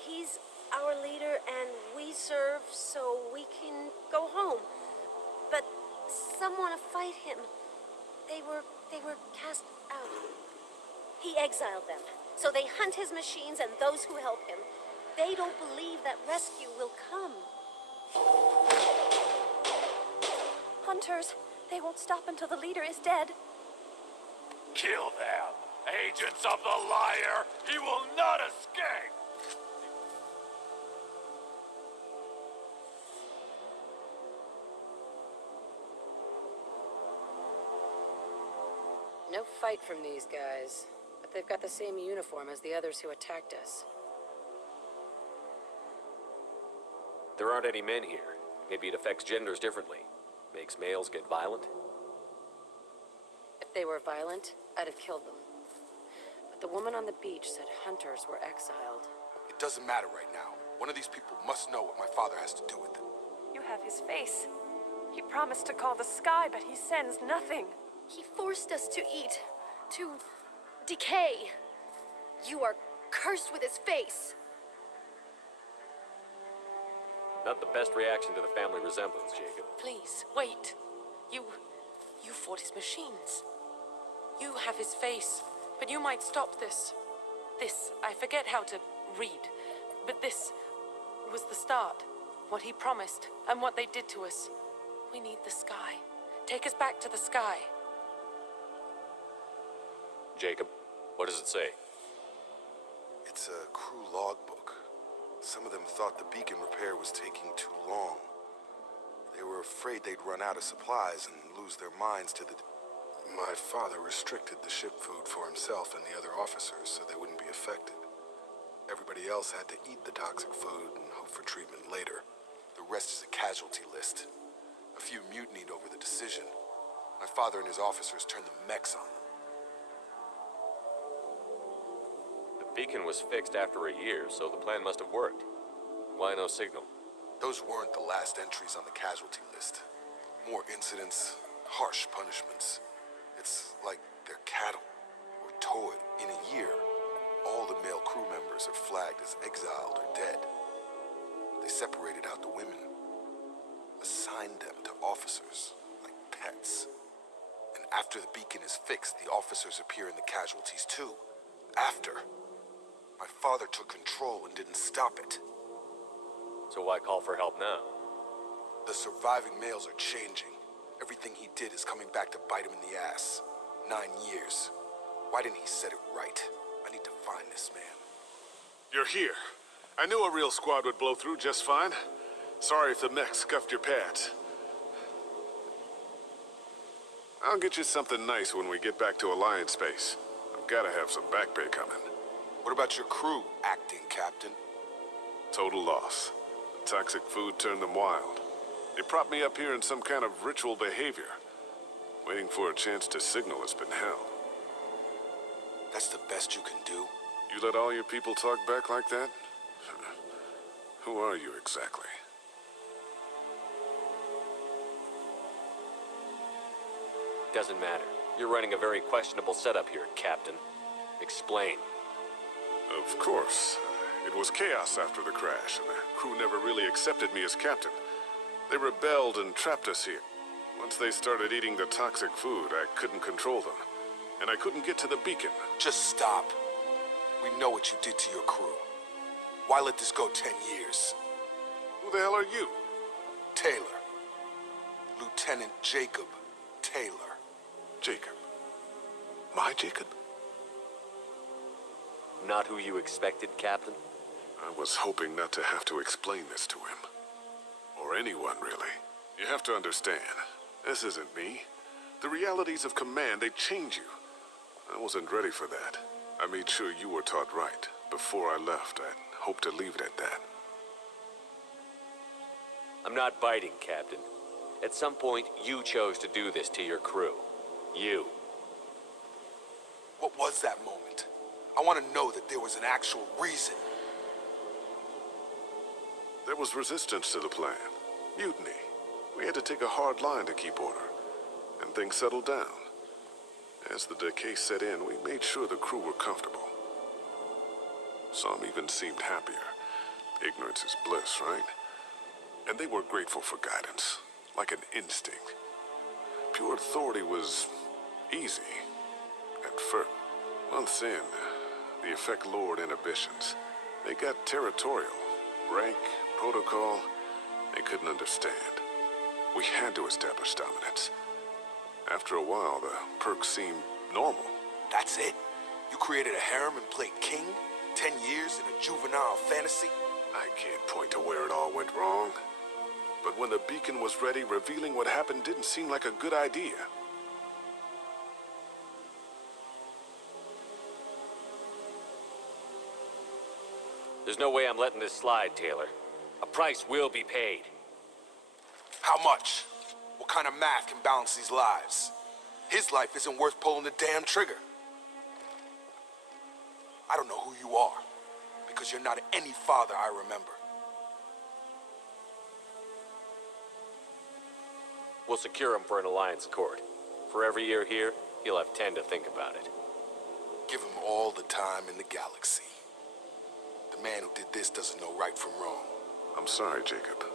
He's our leader and we serve so we can go home. But some want to fight him. They were cast out. He exiled them. So they hunt his machines and those who help him. They don't believe that rescue will come. Hunters, they won't stop until the leader is dead. Kill them! Agents of the liar! He will not escape! No fight from these guys, but they've got the same uniform as the others who attacked us. There aren't any men here. Maybe it affects genders differently. Makes males get violent? If they were violent, I'd have killed them. But the woman on the beach said hunters were exiled. It doesn't matter right now. One of these people must know what my father has to do with it. You have his face. He promised to call the sky, but he sends nothing. He forced us to eat, to decay. You are cursed with his face. Not the best reaction to the family resemblance, Jacob. Please, wait. You fought his machines. You have his face, but you might stop this. This, I forget how to read, but this was the start. What he promised, and what they did to us. We need the sky. Take us back to the sky. Jacob, what does it say? It's a crew logbook. Some of them thought the beacon repair was taking too long. They were afraid they'd run out of supplies and lose their minds to the... My father restricted the ship food for himself and the other officers so they wouldn't be affected. Everybody else had to eat the toxic food and hope for treatment later. The rest is a casualty list. A few mutinied over the decision. My father and his officers turned the mechs on them. The beacon was fixed after a year, so the plan must have worked. Why no signal? Those weren't the last entries on the casualty list. More incidents, harsh punishments. It's like they're cattle or toy in a year. All the male crew members are flagged as exiled or dead. They separated out the women, assigned them to officers, like pets. And after the beacon is fixed, the officers appear in the casualties too. After. My father took control and didn't stop it. So why call for help now? The surviving males are changing. Everything he did is coming back to bite him in the ass. 9 years. Why didn't he set it right? I need to find this man. You're here. I knew a real squad would blow through just fine. Sorry if the mech scuffed your pads. I'll get you something nice when we get back to Alliance space. I've gotta have some back pay coming. What about your crew, acting captain? Total loss. The toxic food turned them wild. They propped me up here in some kind of ritual behavior. Waiting for a chance to signal has been hell. That's the best you can do? You let all your people talk back like that? Who are you exactly? Doesn't matter. You're running a very questionable setup here, Captain. Explain. Of course. It was chaos after the crash, and the crew never really accepted me as captain. They rebelled and trapped us here. Once they started eating the toxic food, I couldn't control them. And I couldn't get to the beacon. Just stop. We know what you did to your crew. Why let this go 10 years? Who the hell are you? Taylor. Lieutenant Jacob Taylor. Jacob? My Jacob? Not who you expected, Captain? I was hoping not to have to explain this to him. Or anyone, really. You have to understand, this isn't me. The realities of command, they change you. I wasn't ready for that. I made sure you were taught right. Before I left, I hoped to leave it at that. I'm not biting, Captain. At some point, you chose to do this to your crew. You. What was that moment? I want to know that there was an actual reason. There was resistance to the plan. Mutiny. We had to take a hard line to keep order. And things settled down. As the decay set in, we made sure the crew were comfortable. Some even seemed happier. Ignorance is bliss, right? And they were grateful for guidance, like an instinct. Pure authority was easy. At first, months in, the effect lowered inhibitions. They got territorial. Rank, protocol, they couldn't understand. We had to establish dominance. After a while, the perks seemed normal. That's it? You created a harem and played king? 10 years in a juvenile fantasy? I can't point to where it all went wrong. But when the beacon was ready, revealing what happened didn't seem like a good idea. There's no way I'm letting this slide, Taylor. A price will be paid. How much? What kind of math can balance these lives? His life isn't worth pulling the damn trigger. I don't know who you are, because you're not any father I remember. We'll secure him for an alliance court. For every year here, he'll have 10 to think about it. Give him all the time in the galaxy. The man who did this doesn't know right from wrong. I'm sorry, Jacob.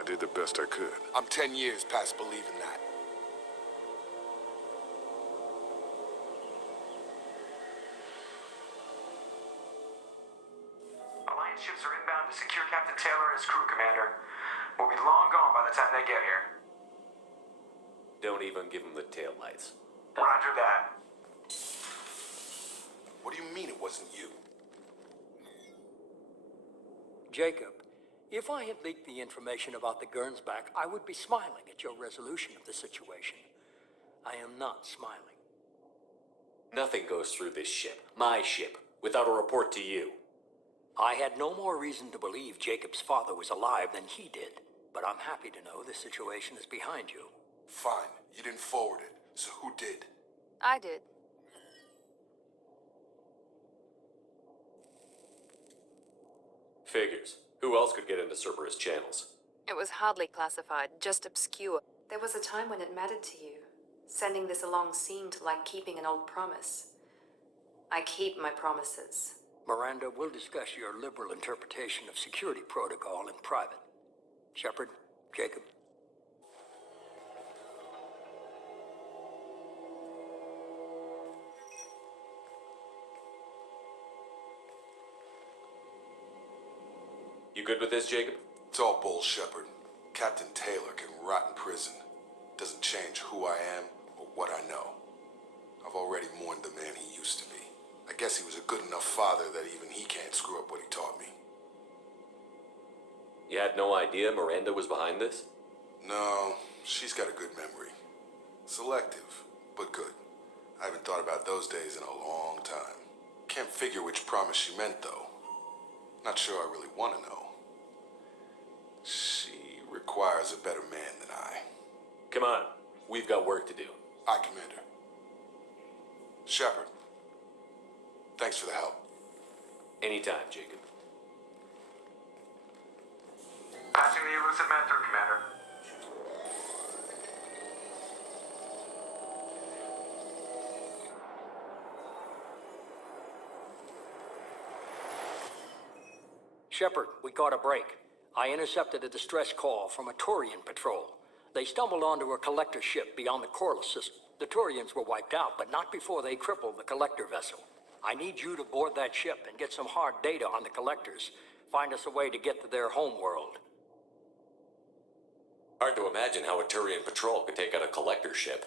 I did the best I could. I'm 10 years past believing that. Alliance ships are inbound to secure Captain Taylor as crew commander. We'll be long gone by the time they get here. Don't even give him the taillights. Roger that. What do you mean it wasn't you? Jacob, if I had leaked the information about the Gernsback, I would be smiling at your resolution of the situation. I am not smiling. Nothing goes through this ship, my ship, without a report to you. I had no more reason to believe Jacob's father was alive than he did, but I'm happy to know the situation is behind you. Fine, you didn't forward it, so who did? I did. Figures. Who else could get into Cerberus channels? It was hardly classified, just obscure. There was a time when it mattered to you. Sending this along seemed like keeping an old promise. I keep my promises. Miranda, we'll discuss your liberal interpretation of security protocol in private. Shepard, Jacob. You good with this, Jacob? It's all bull, Shepard. Captain Taylor can rot in prison. Doesn't change who I am or what I know. I've already mourned the man he used to be. I guess he was a good enough father that even he can't screw up what he taught me. You had no idea Miranda was behind this? No, she's got a good memory. Selective, but good. I haven't thought about those days in a long time. Can't figure which promise she meant, though. Not sure I really want to know. She requires a better man than I. Come on, we've got work to do. Aye, Commander. Shepard, thanks for the help. Anytime, Jacob. Passing the elusive man through, Commander. Shepard, we caught a break. I intercepted a distress call from a Turian patrol. They stumbled onto a collector ship beyond the Corliss system. The Turians were wiped out, but not before they crippled the collector vessel. I need you to board that ship and get some hard data on the collectors. Find us a way to get to their home world. Hard to imagine how a Turian patrol could take out a collector ship.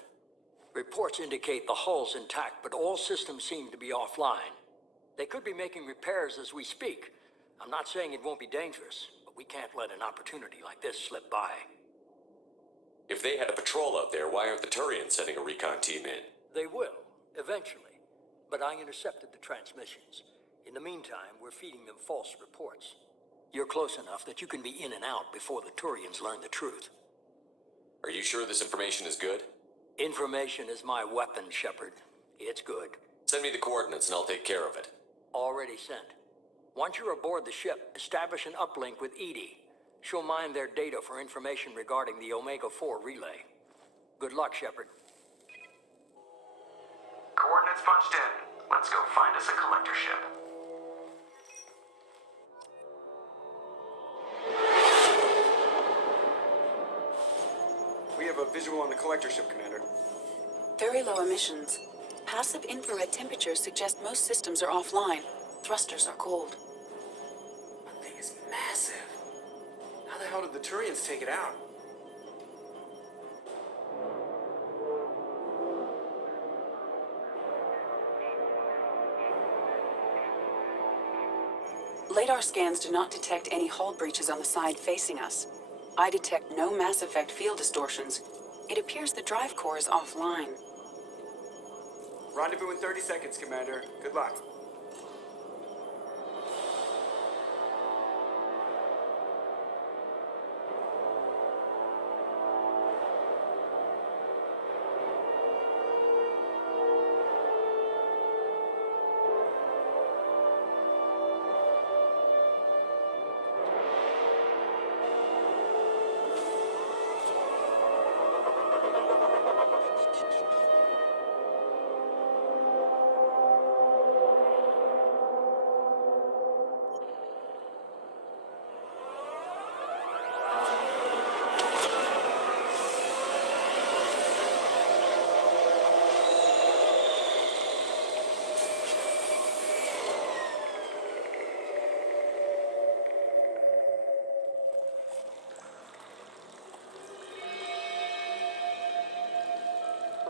Reports indicate the hull's intact, but all systems seem to be offline. They could be making repairs as we speak. I'm not saying it won't be dangerous, but we can't let an opportunity like this slip by. If they had a patrol out there, why aren't the Turians sending a recon team in? They will, eventually. But I intercepted the transmissions. In the meantime, we're feeding them false reports. You're close enough that you can be in and out before the Turians learn the truth. Are you sure this information is good? Information is my weapon, Shepard. It's good. Send me the coordinates and I'll take care of it. Already sent. Once you're aboard the ship, establish an uplink with Edie. She'll mine their data for information regarding the Omega-4 relay. Good luck, Shepard. Coordinates punched in. Let's go find us a collector ship. We have a visual on the collector ship, Commander. Very low emissions. Passive infrared temperatures suggest most systems are offline. Thrusters are cold. That thing is massive. How the hell did the Turians take it out? Radar scans do not detect any hull breaches on the side facing us. I detect no Mass Effect field distortions. It appears the drive core is offline. Rendezvous in 30 seconds, Commander. Good luck.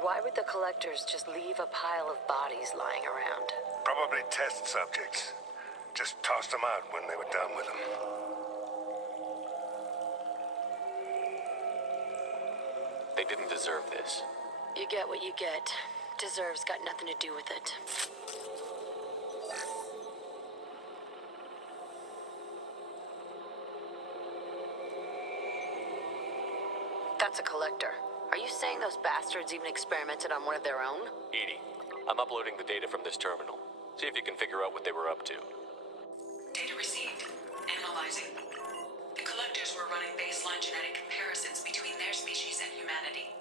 Why would the collectors just leave a pile of bodies lying around? Probably test subjects. Just tossed them out when they were done with them. They didn't deserve this. You get what you get. Deserve's got nothing to do with it. That's a collector. Are you saying those bastards even experimented on one of their own? Edie, I'm uploading the data from this terminal. See if you can figure out what they were up to. Data received. Analyzing. The collectors were running baseline genetic comparisons between their species and humanity.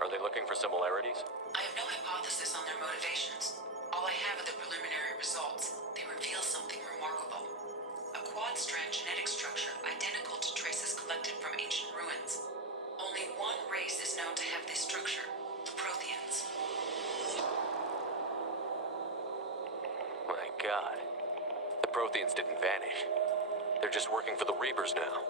Are they looking for similarities? I have no hypothesis on their motivations. All I have are the preliminary results. They reveal something remarkable. A quad-strand genetic structure identical to traces collected from ancient ruins. Only one race is known to have this structure, the Protheans. My God. The Protheans didn't vanish. They're just working for the Reapers now.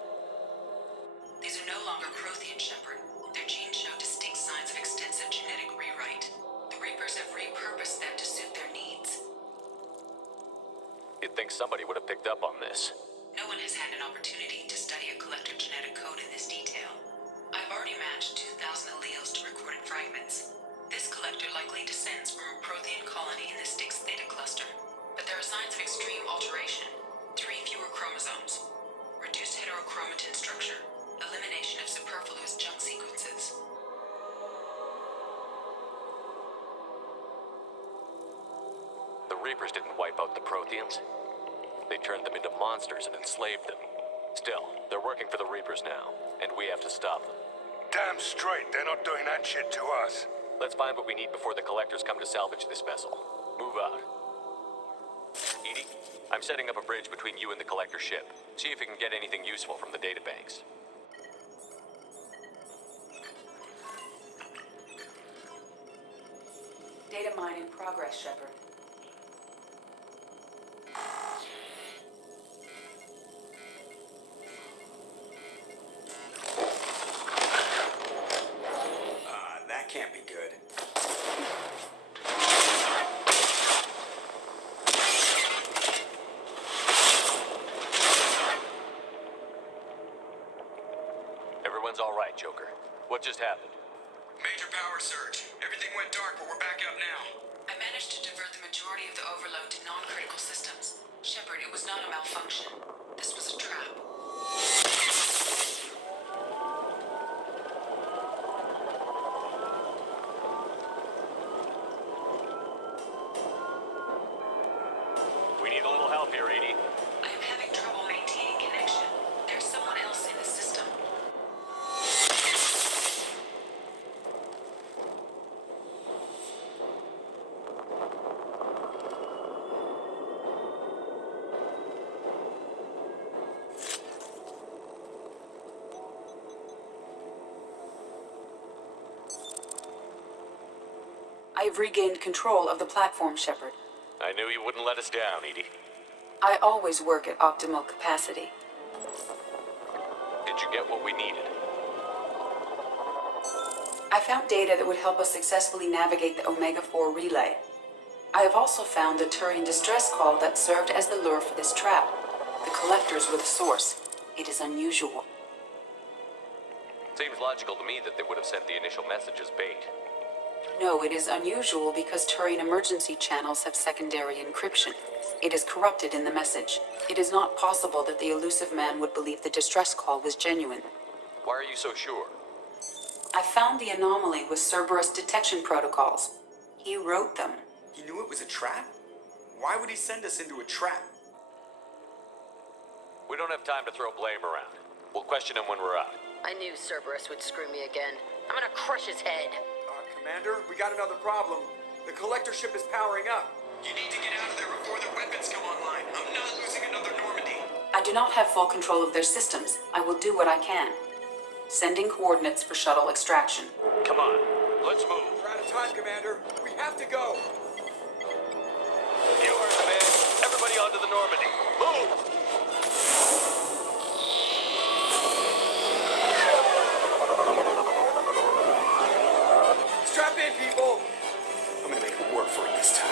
These are no longer Prothean, Shepard. Their genes show distinct signs of extensive genetic rewrite. The Reapers have repurposed them to suit their needs. You'd think somebody would have picked up on this. No one has had an opportunity to study a collector genetic code in this detail. I've already matched 2,000 alleles to recorded fragments. This collector likely descends from a Prothean colony in the Styx Theta cluster. But there are signs of extreme alteration. 3 fewer chromosomes. Reduced heterochromatin structure. Elimination of superfluous junk sequences. The Reapers didn't wipe out the Protheans. They turned them into monsters and enslaved them. Still, they're working for the Reapers now, and we have to stop them. Damn straight, they're not doing that shit to us. Let's find what we need before the Collectors come to salvage this vessel. Move out. Edie, I'm setting up a bridge between you and the Collector ship. See if you can get anything useful from the databanks. Data mine in progress, Shepard. That can't be good. Everyone's all right, Joker. What just happened? Major power surge. Everything went dark, but we're back up now. I managed to divert the majority of the overload to non-critical systems. Shepard, it was not a malfunction. This was a trap. We need a little help here, Edie. I am having trouble maintaining connection. There's someone else in the system. I've regained control of the platform, Shepard. I knew you wouldn't let us down, Edie. I always work at optimal capacity. Did you get what we needed? I found data that would help us successfully navigate the Omega-4 relay. I have also found the Turian distress call that served as the lure for this trap. The Collectors were the source. It is unusual. Seems logical to me that they would have sent the initial message as bait. No, it is unusual because Turian emergency channels have secondary encryption. It is corrupted in the message. It is not possible that the elusive man would believe the distress call was genuine. Why are you so sure? I found the anomaly with Cerberus detection protocols. He wrote them. He knew it was a trap? Why would he send us into a trap? We don't have time to throw blame around. We'll question him when we're out. I knew Cerberus would screw me again. I'm gonna crush his head. Commander, we got another problem. The collector ship is powering up. You need to get out of there before their weapons come online. I'm not losing another Normandy. I do not have full control of their systems. I will do what I can. Sending coordinates for shuttle extraction. Come on, let's move. We're out of time, Commander. We have to go. You heard the man. Everybody onto the Normandy. Move! Strap in, people! I'm gonna make it work for it this time.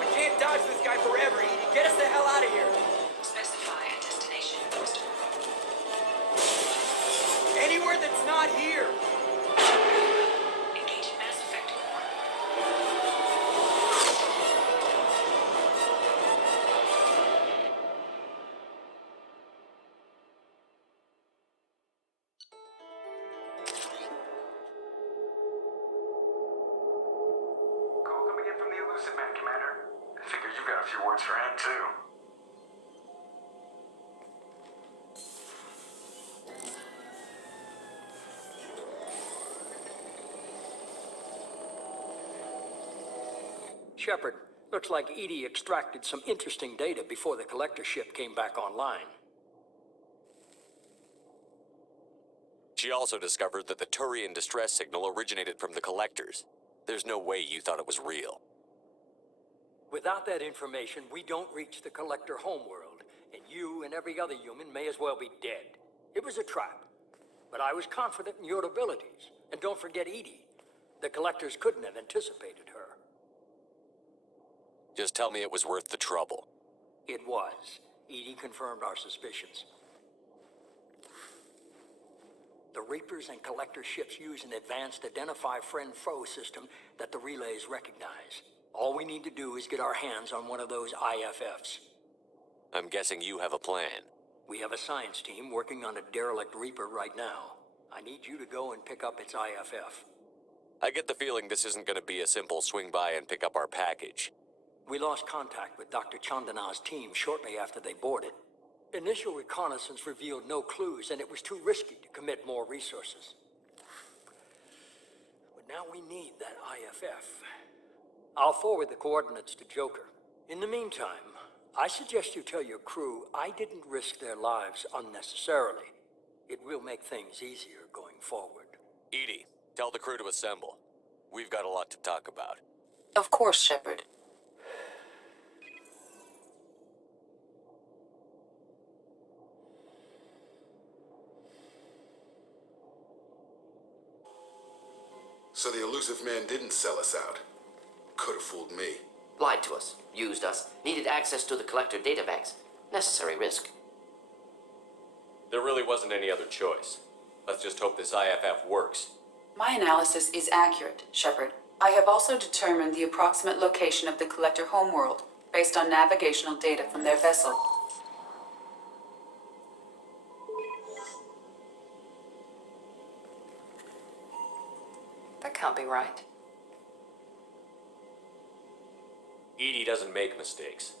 We can't dodge this guy forever, Edie. Get us the hell out of here. Specify a destination, Mr. Anywhere that's not here. Engaging Mass Effect core. Trying to. Shepard, looks like Edie extracted some interesting data before the collector ship came back online. She also discovered that the Turian distress signal originated from the collectors. There's no way you thought it was real. Without that information, we don't reach the collector homeworld, and you and every other human may as well be dead. It was a trap, but I was confident in your abilities. And don't forget Edie. The collectors couldn't have anticipated her. Just tell me it was worth the trouble. It was. Edie confirmed our suspicions. The Reapers and collector ships use an advanced identify friend-foe system that the relays recognize. All we need to do is get our hands on one of those IFFs. I'm guessing you have a plan. We have a science team working on a derelict Reaper right now. I need you to go and pick up its IFF. I get the feeling this isn't going to be a simple swing by and pick up our package. We lost contact with Dr. Chandana's team shortly after they boarded. Initial reconnaissance revealed no clues, and it was too risky to commit more resources. But now we need that IFF. I'll forward the coordinates to Joker. In the meantime, I suggest you tell your crew I didn't risk their lives unnecessarily. It will make things easier going forward. Edie, tell the crew to assemble. We've got a lot to talk about. Of course, Shepard. So the elusive man didn't sell us out. Could have fooled me. Lied to us, used us, needed access to the collector databanks. Necessary risk. There really wasn't any other choice. Let's just hope this IFF works. My analysis is accurate, Shepard. I have also determined the approximate location of the collector homeworld based on navigational data from their vessel. That can't be right. Edie doesn't make mistakes.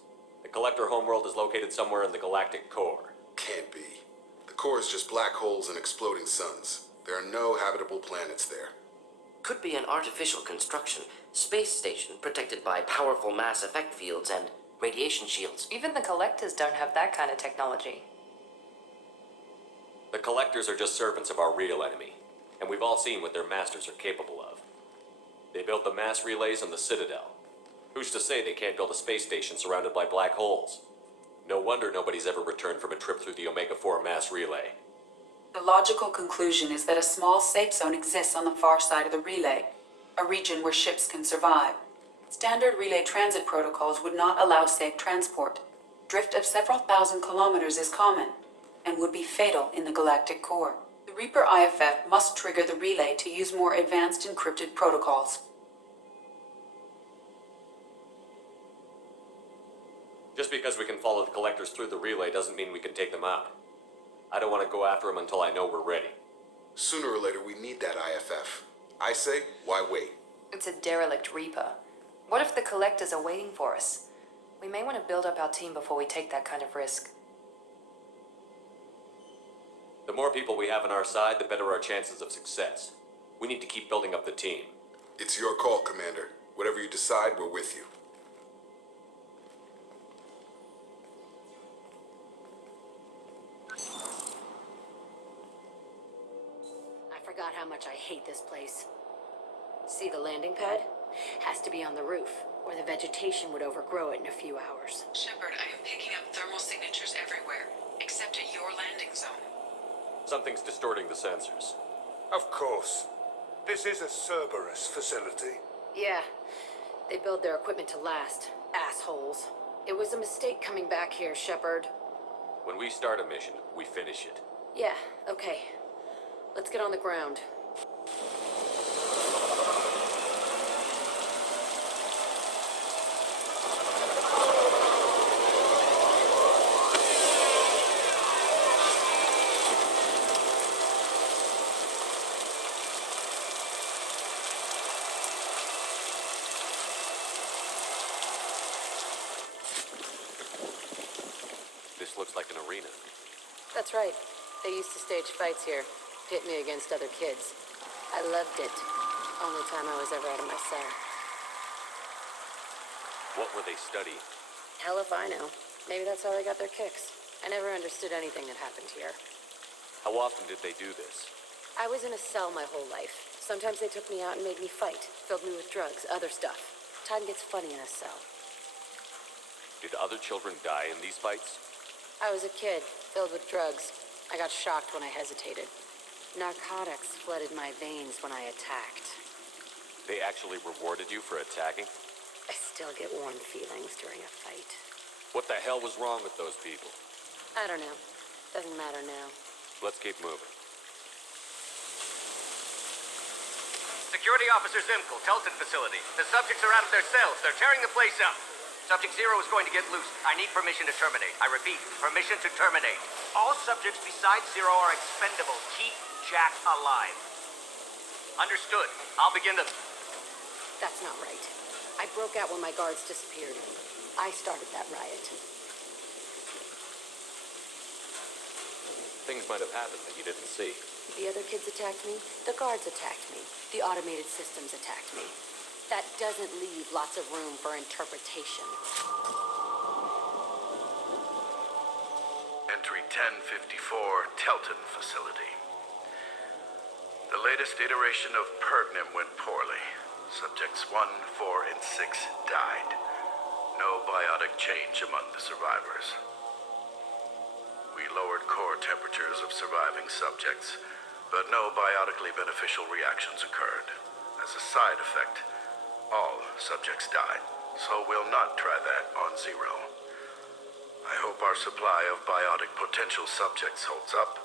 The collector homeworld is located somewhere in the galactic core. Can't be. The core is just black holes and exploding suns. There are no habitable planets there. Could be an artificial construction, space station protected by powerful mass effect fields and radiation shields. Even the collectors don't have that kind of technology. The collectors are just servants of our real enemy, and we've all seen what their masters are capable of. They built the mass relays on the Citadel. Who's to say they can't build a space station surrounded by black holes? No wonder nobody's ever returned from a trip through the Omega-4 mass relay. The logical conclusion is that a small safe zone exists on the far side of the relay, a region where ships can survive. Standard relay transit protocols would not allow safe transport. Drift of several thousand kilometers is common, and would be fatal in the galactic core. The Reaper IFF must trigger the relay to use more advanced encrypted protocols. Just because we can follow the collectors through the relay doesn't mean we can take them out. I don't want to go after them until I know we're ready. Sooner or later, we need that IFF. I say, why wait? It's a derelict Reaper. What if the collectors are waiting for us? We may want to build up our team before we take that kind of risk. The more people we have on our side, the better our chances of success. We need to keep building up the team. It's your call, Commander. Whatever you decide, we're with you. I forgot how much I hate this place. See the landing pad? Has to be on the roof, or the vegetation would overgrow it in a few hours. Shepard, I am picking up thermal signatures everywhere, except at your landing zone. Something's distorting the sensors. Of course. This is a Cerberus facility. Yeah, they build their equipment to last. Assholes. It was a mistake coming back here, Shepard. When we start a mission, we finish it. Yeah, okay. Let's get on the ground. looks like an arena. That's right. They used to stage fights here, pit me against other kids. I loved it. Only time I was ever out of my cell. What were they studying? Hell if I know. Maybe that's how they got their kicks. I never understood anything that happened here. How often did they do this? I was in a cell my whole life. Sometimes they took me out and made me fight, filled me with drugs, other stuff. Time gets funny in a cell. Did other children die in these fights? I was a kid, filled with drugs. I got shocked when I hesitated. Narcotics flooded my veins when I attacked. They actually rewarded you for attacking? I still get warm feelings during a fight. What the hell was wrong with those people? I don't know. Doesn't matter now. Let's keep moving. Security Officer Zimkel, Telton facility. The subjects are out of their cells. They're tearing the place up. Subject Zero is going to get loose. I need permission to terminate. I repeat, permission to terminate. All subjects besides Zero are expendable. Keep Jack alive. Understood. I'll begin the... That's not right. I broke out when my guards disappeared. I started that riot. Things might have happened that you didn't see. The other kids attacked me. The guards attacked me. The automated systems attacked me. That doesn't leave lots of room for interpretation. Entry 1054, Telton facility. The latest iteration of Pergnum went poorly. Subjects 1, 4, and 6 died. No biotic change among the survivors. We lowered core temperatures of surviving subjects, but no biotically beneficial reactions occurred. As a side effect, all subjects died, so we'll not try that on Zero. I hope our supply of biotic potential subjects holds up.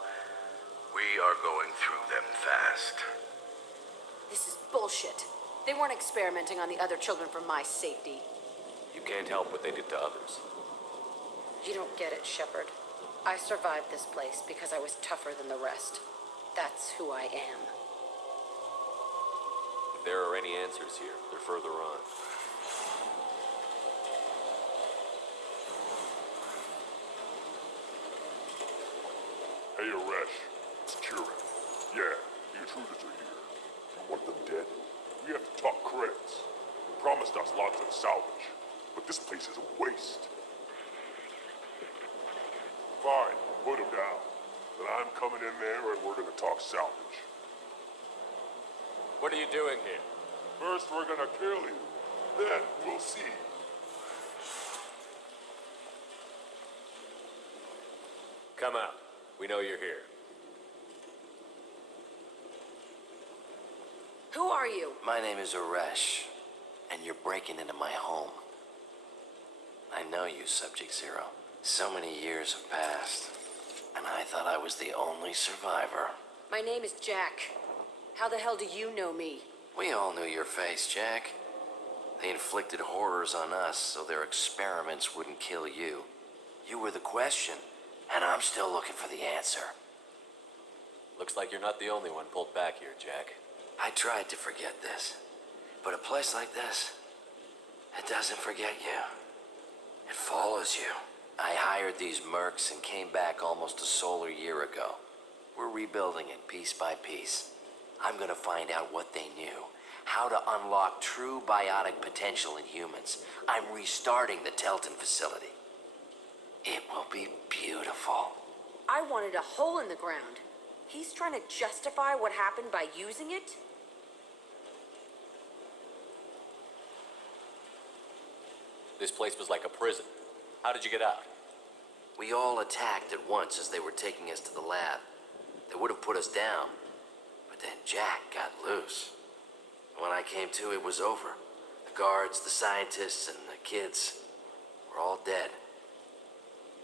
We are going through them fast. This is bullshit. They weren't experimenting on the other children for my safety. You can't help what they did to others. You don't get it, Shepard. I survived this place because I was tougher than the rest. That's who I am. If there are any answers here, they're further on. Hey, Aresh. Secure him. Yeah, the intruders are here. You want them dead? We have to talk credits. You promised us lots of salvage, but this place is a waste. Fine, put him down. Then I'm coming in there and we're gonna talk salvage. What are you doing here? First we're gonna kill you. Then we'll see. Come out. We know you're here. Who are you? My name is Aresh, and you're breaking into my home. I know you, Subject Zero. So many years have passed, and I thought I was the only survivor. My name is Jack. How the hell do you know me? We all knew your face, Jack. They inflicted horrors on us so their experiments wouldn't kill you. You were the question, and I'm still looking for the answer. Looks like you're not the only one pulled back here, Jack. I tried to forget this, but a place like this, it doesn't forget you. It follows you. I hired these mercs and came back almost a solar year ago. We're rebuilding it piece by piece. I'm gonna find out what they knew, how to unlock true biotic potential in humans. I'm restarting the Telton facility. It will be beautiful. I wanted a hole in the ground. He's trying to justify what happened by using it? This place was like a prison. How did you get out? We all attacked at once as they were taking us to the lab. They would have put us down, but then Jack got loose. When I came to, it was over. The guards, the scientists, and the kids were all dead.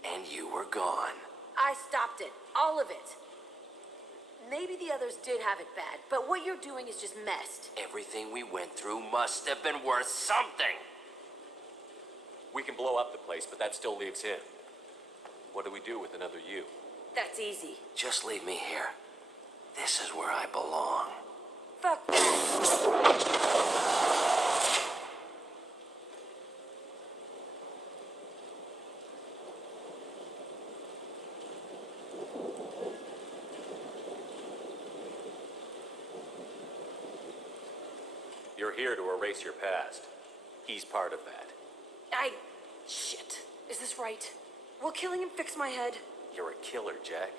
And you were gone. I stopped it. All of it. Maybe the others did have it bad, but what you're doing is just messed. Everything we went through must have been worth something. We can blow up the place, but that still leaves him. What do we do with another you? That's easy. Just leave me here. This is where I belong. Fuck that. You're here to erase your past. He's part of that. Shit. Is this right? Will killing him fix my head? You're a killer, Jack.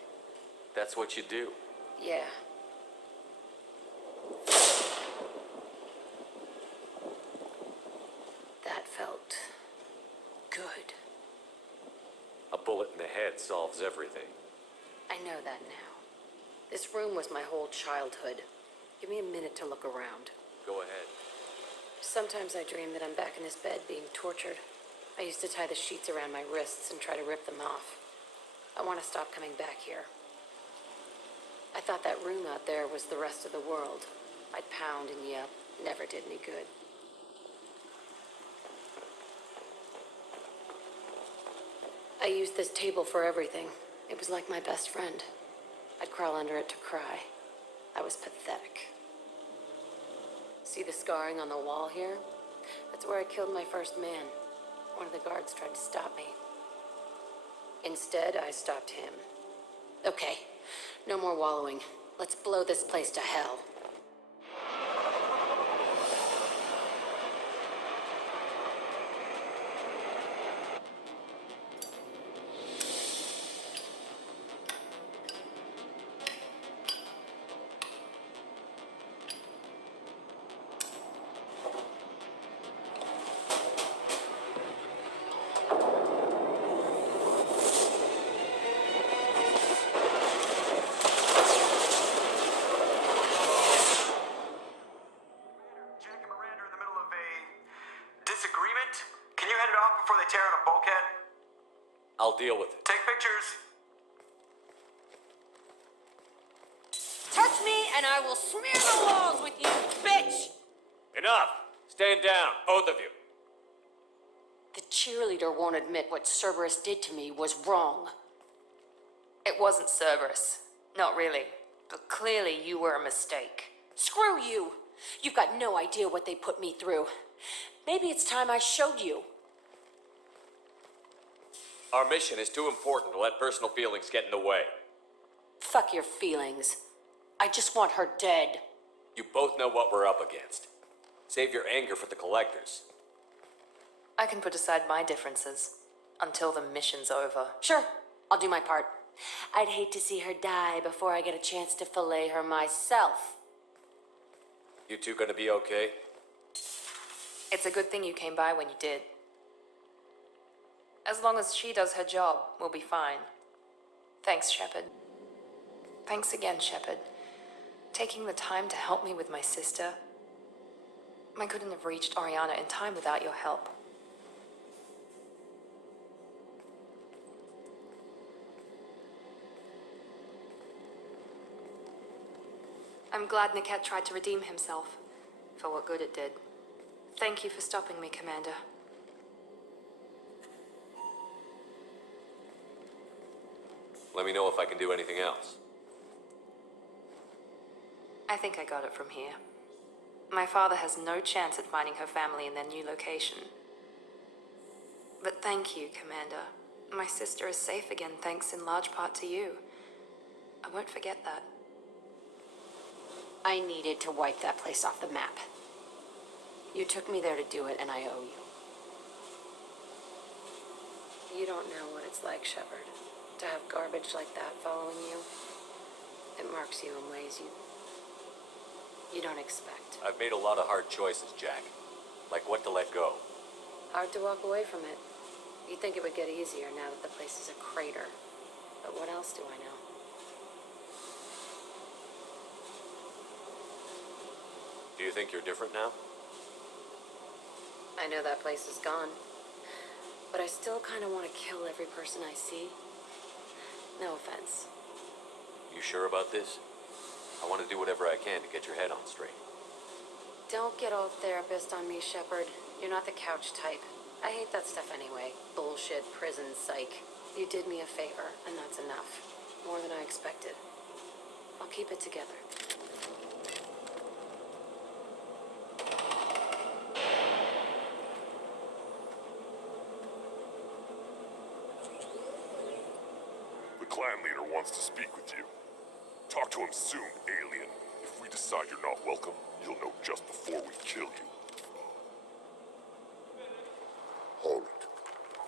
That's what you do. Yeah. That felt good. A bullet in the head solves everything. I know that now. This room was my whole childhood. Give me a minute to look around. Go ahead. Sometimes I dream that I'm back in this bed being tortured. I used to tie the sheets around my wrists and try to rip them off. I want to stop coming back here. I thought that room out there was the rest of the world. I'd pound and yell. Never did any good. I used this table for everything. It was like my best friend. I'd crawl under it to cry. I was pathetic. See the scarring on the wall here? That's where I killed my first man. One of the guards tried to stop me. Instead, I stopped him. Okay, no more wallowing. Let's blow this place to hell. Disagreement? Can you head it off before they tear out a bulkhead? I'll deal with it. Take pictures. Touch me and I will smear the walls with you, bitch! Enough! Stand down, both of you. The cheerleader won't admit what Cerberus did to me was wrong. It wasn't Cerberus. Not really. But clearly you were a mistake. Screw you! You've got no idea what they put me through. Maybe it's time I showed you. Our mission is too important to let personal feelings get in the way. Fuck your feelings. I just want her dead. You both know what we're up against. Save your anger for the collectors. I can put aside my differences until the mission's over. Sure, I'll do my part. I'd hate to see her die before I get a chance to fillet her myself. You two gonna be okay? It's a good thing you came by when you did. As long as she does her job, we'll be fine. Thanks, Shepard. Thanks again, Shepard. Taking the time to help me with my sister. I couldn't have reached Oriana in time without your help. I'm glad Niket tried to redeem himself, for what good it did. Thank you for stopping me, Commander. Let me know if I can do anything else. I think I got it from here. My father has no chance at finding her family in their new location. But thank you, Commander. My sister is safe again thanks in large part to you. I won't forget that. I needed to wipe that place off the map. You took me there to do it, and I owe you. You don't know what it's like, Shepard, to have garbage like that following you. It marks you in ways you don't expect. I've made a lot of hard choices, Jack. Like what to let go. Hard to walk away from it. You'd think it would get easier now that the place is a crater. But what else do I know? Do you think you're different now? I know that place is gone. But I still kind of want to kill every person I see. No offense. You sure about this? I want to do whatever I can to get your head on straight. Don't get all therapist on me, Shepard. You're not the couch type. I hate that stuff anyway. Bullshit, prison, psych. You did me a favor, and that's enough. More than I expected. I'll keep it together. The clan leader wants to speak with you. Talk to him soon, alien. If we decide you're not welcome, you'll know just before we kill you. Hold it.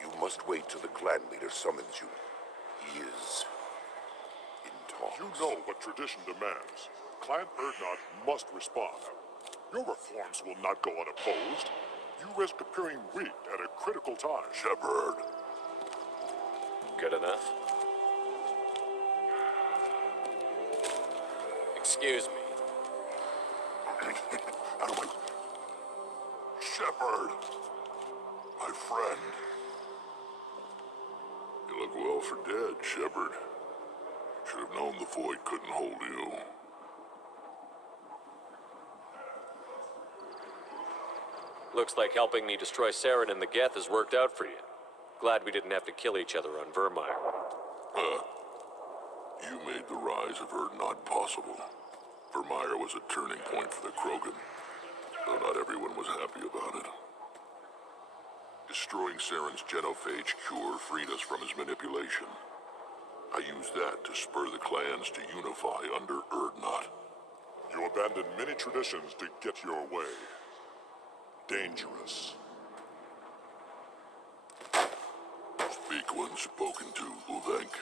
You must wait till the clan leader summons you. He is in talks. You know what tradition demands. Clan Erdnot must respond. Your reforms will not go unopposed. You risk appearing weak at a critical time. Shepard. Good enough? Excuse me. Out of my... Shepard! My friend. You look well for dead, Shepard. Should have known the void couldn't hold you. Looks like helping me destroy Saren and the Geth has worked out for you. Glad we didn't have to kill each other on Vermeer. You made the rise of Erdnot possible. Vermeer was a turning point for the Krogan, though not everyone was happy about it. Destroying Saren's genophage cure freed us from his manipulation. I used that to spur the clans to unify under Erdnot. You abandoned many traditions to get your way. Dangerous. Speak when spoken to, Uvenk.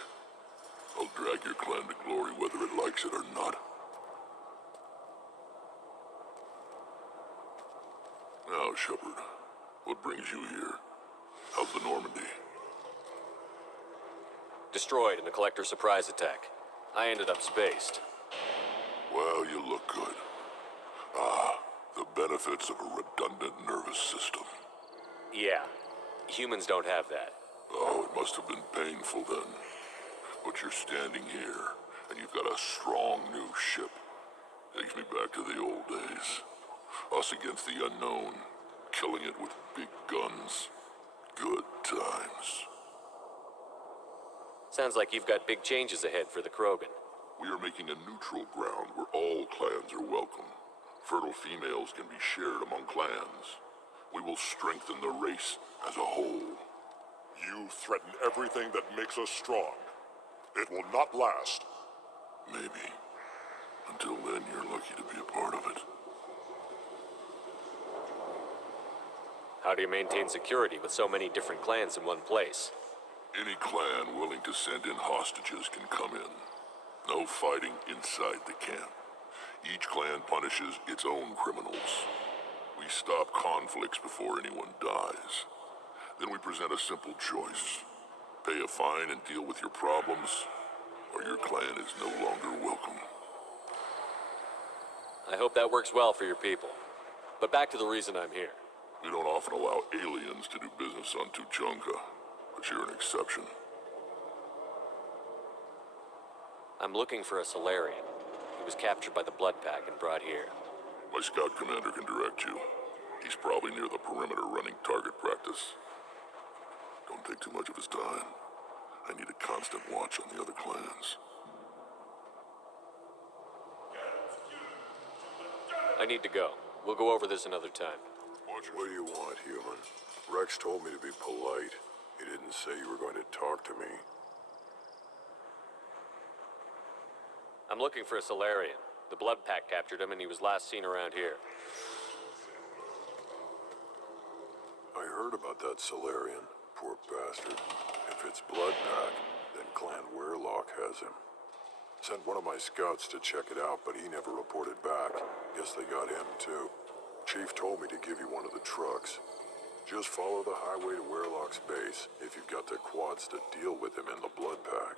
I'll drag your clan to glory whether it likes it or not. Now, Shepard, what brings you here? How's the Normandy? Destroyed in the Collector surprise attack. I ended up spaced. Well, you look good. Ah, the benefits of a redundant nervous system. Yeah, humans don't have that. Oh, it must have been painful then. But you're standing here, and you've got a strong new ship. Takes me back to the old days. Us against the unknown, killing it with big guns. Good times. Sounds like you've got big changes ahead for the Krogan. We are making a neutral ground where all clans are welcome. Fertile females can be shared among clans. We will strengthen the race as a whole. You threaten everything that makes us strong. It will not last. Maybe. Until then, you're lucky to be a part of it. How do you maintain security with so many different clans in one place? Any clan willing to send in hostages can come in. No fighting inside the camp. Each clan punishes its own criminals. We stop conflicts before anyone dies. Then we present a simple choice. Pay a fine and deal with your problems, or your clan is no longer welcome. I hope that works well for your people. But back to the reason I'm here. We don't often allow aliens to do business on Tuchanka, but you're an exception. I'm looking for a Solarian. He was captured by the Blood Pack and brought here. My scout commander can direct you. He's probably near the perimeter running target practice. Don't take too much of his time. I need a constant watch on the other clans. I need to go. We'll go over this another time. What do you want, human? Rex told me to be polite. He didn't say you were going to talk to me. I'm looking for a Solarian. The Blood Pack captured him and he was last seen around here. I heard about that Solarian. Poor bastard. If it's Blood Pack, then Clan Weirlock has him. Sent one of my scouts to check it out, but he never reported back. Guess they got him, too. Chief told me to give you one of the trucks. Just follow the highway to Weirlock's base if you've got the quads to deal with him in the Blood Pack.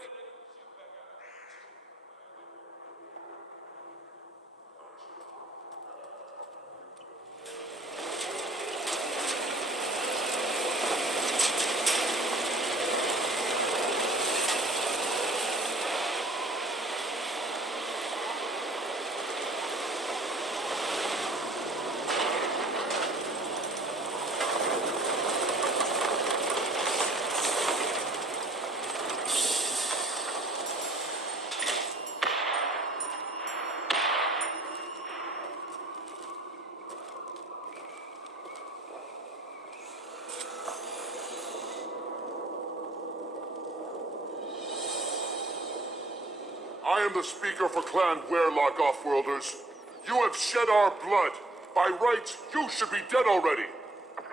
I am the speaker for Clan Werelock, Offworlders. You have shed our blood. By rights, you should be dead already.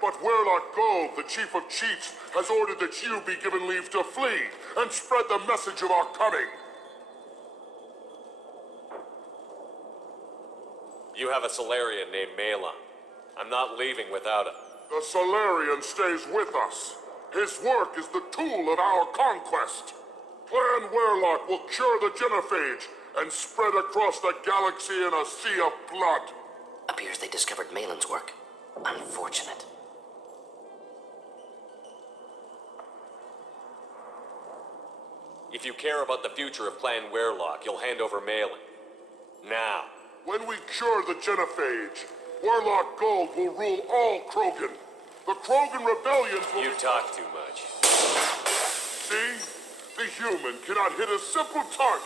But Werelock Gold, the chief of chiefs, has ordered that you be given leave to flee and spread the message of our coming. You have a Solarian named Malon. I'm not leaving without him. The Solarian stays with us. His work is the tool of our conquest. Clan Werelock will cure the genophage and spread across the galaxy in a sea of blood. Appears they discovered Malon's work. Unfortunate. If you care about the future of Clan Werelock, you'll hand over Malon. Now. When we cure the genophage, Werelock Gold will rule all Krogan. The Krogan rebellions will... You talk too much. See? The human cannot hit a simple target.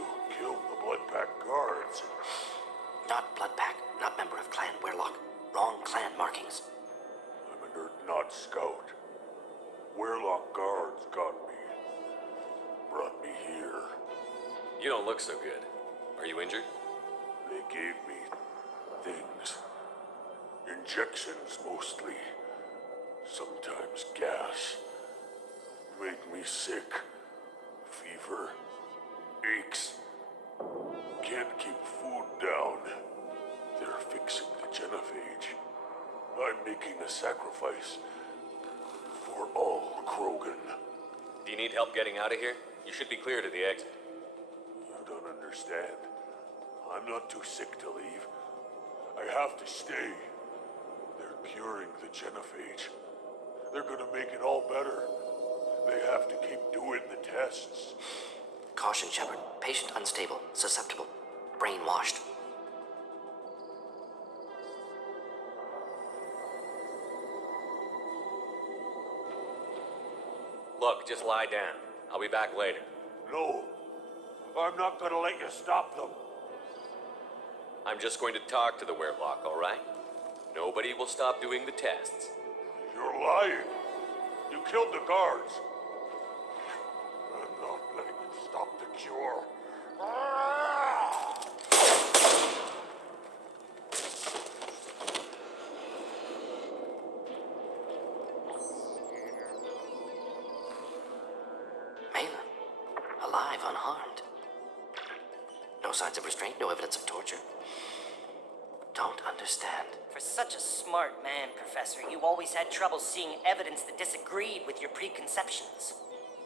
You killed the Bloodpack guards. Not Bloodpack, not member of Clan Werelock. Wrong clan markings. I'm a nerd not scout. Werelock guards got me. Brought me here. You don't look so good. Are you injured? They gave me things. Injections mostly. Sometimes gas. Made me sick. Fever. Aches. Can't keep food down. They're fixing the genophage. I'm making a sacrifice. For all Krogan. Do you need help getting out of here? You should be clear to the exit. You don't understand. I'm not too sick to leave. I have to stay. They're curing the genophage. They're gonna make it all better. They have to keep doing the tests. Caution, Shepard. Patient unstable, susceptible, brainwashed. Look, just lie down. I'll be back later. No. I'm not gonna let you stop them. I'm just going to talk to the Werelock, all right? Nobody will stop doing the tests. You're lying. You killed the guards. I'm not letting you stop the cure. Malon. Alive, unharmed. No signs of restraint, no evidence of torture. Don't understand. For such a smart man, Professor, you always had trouble seeing evidence that disagreed with your preconceptions.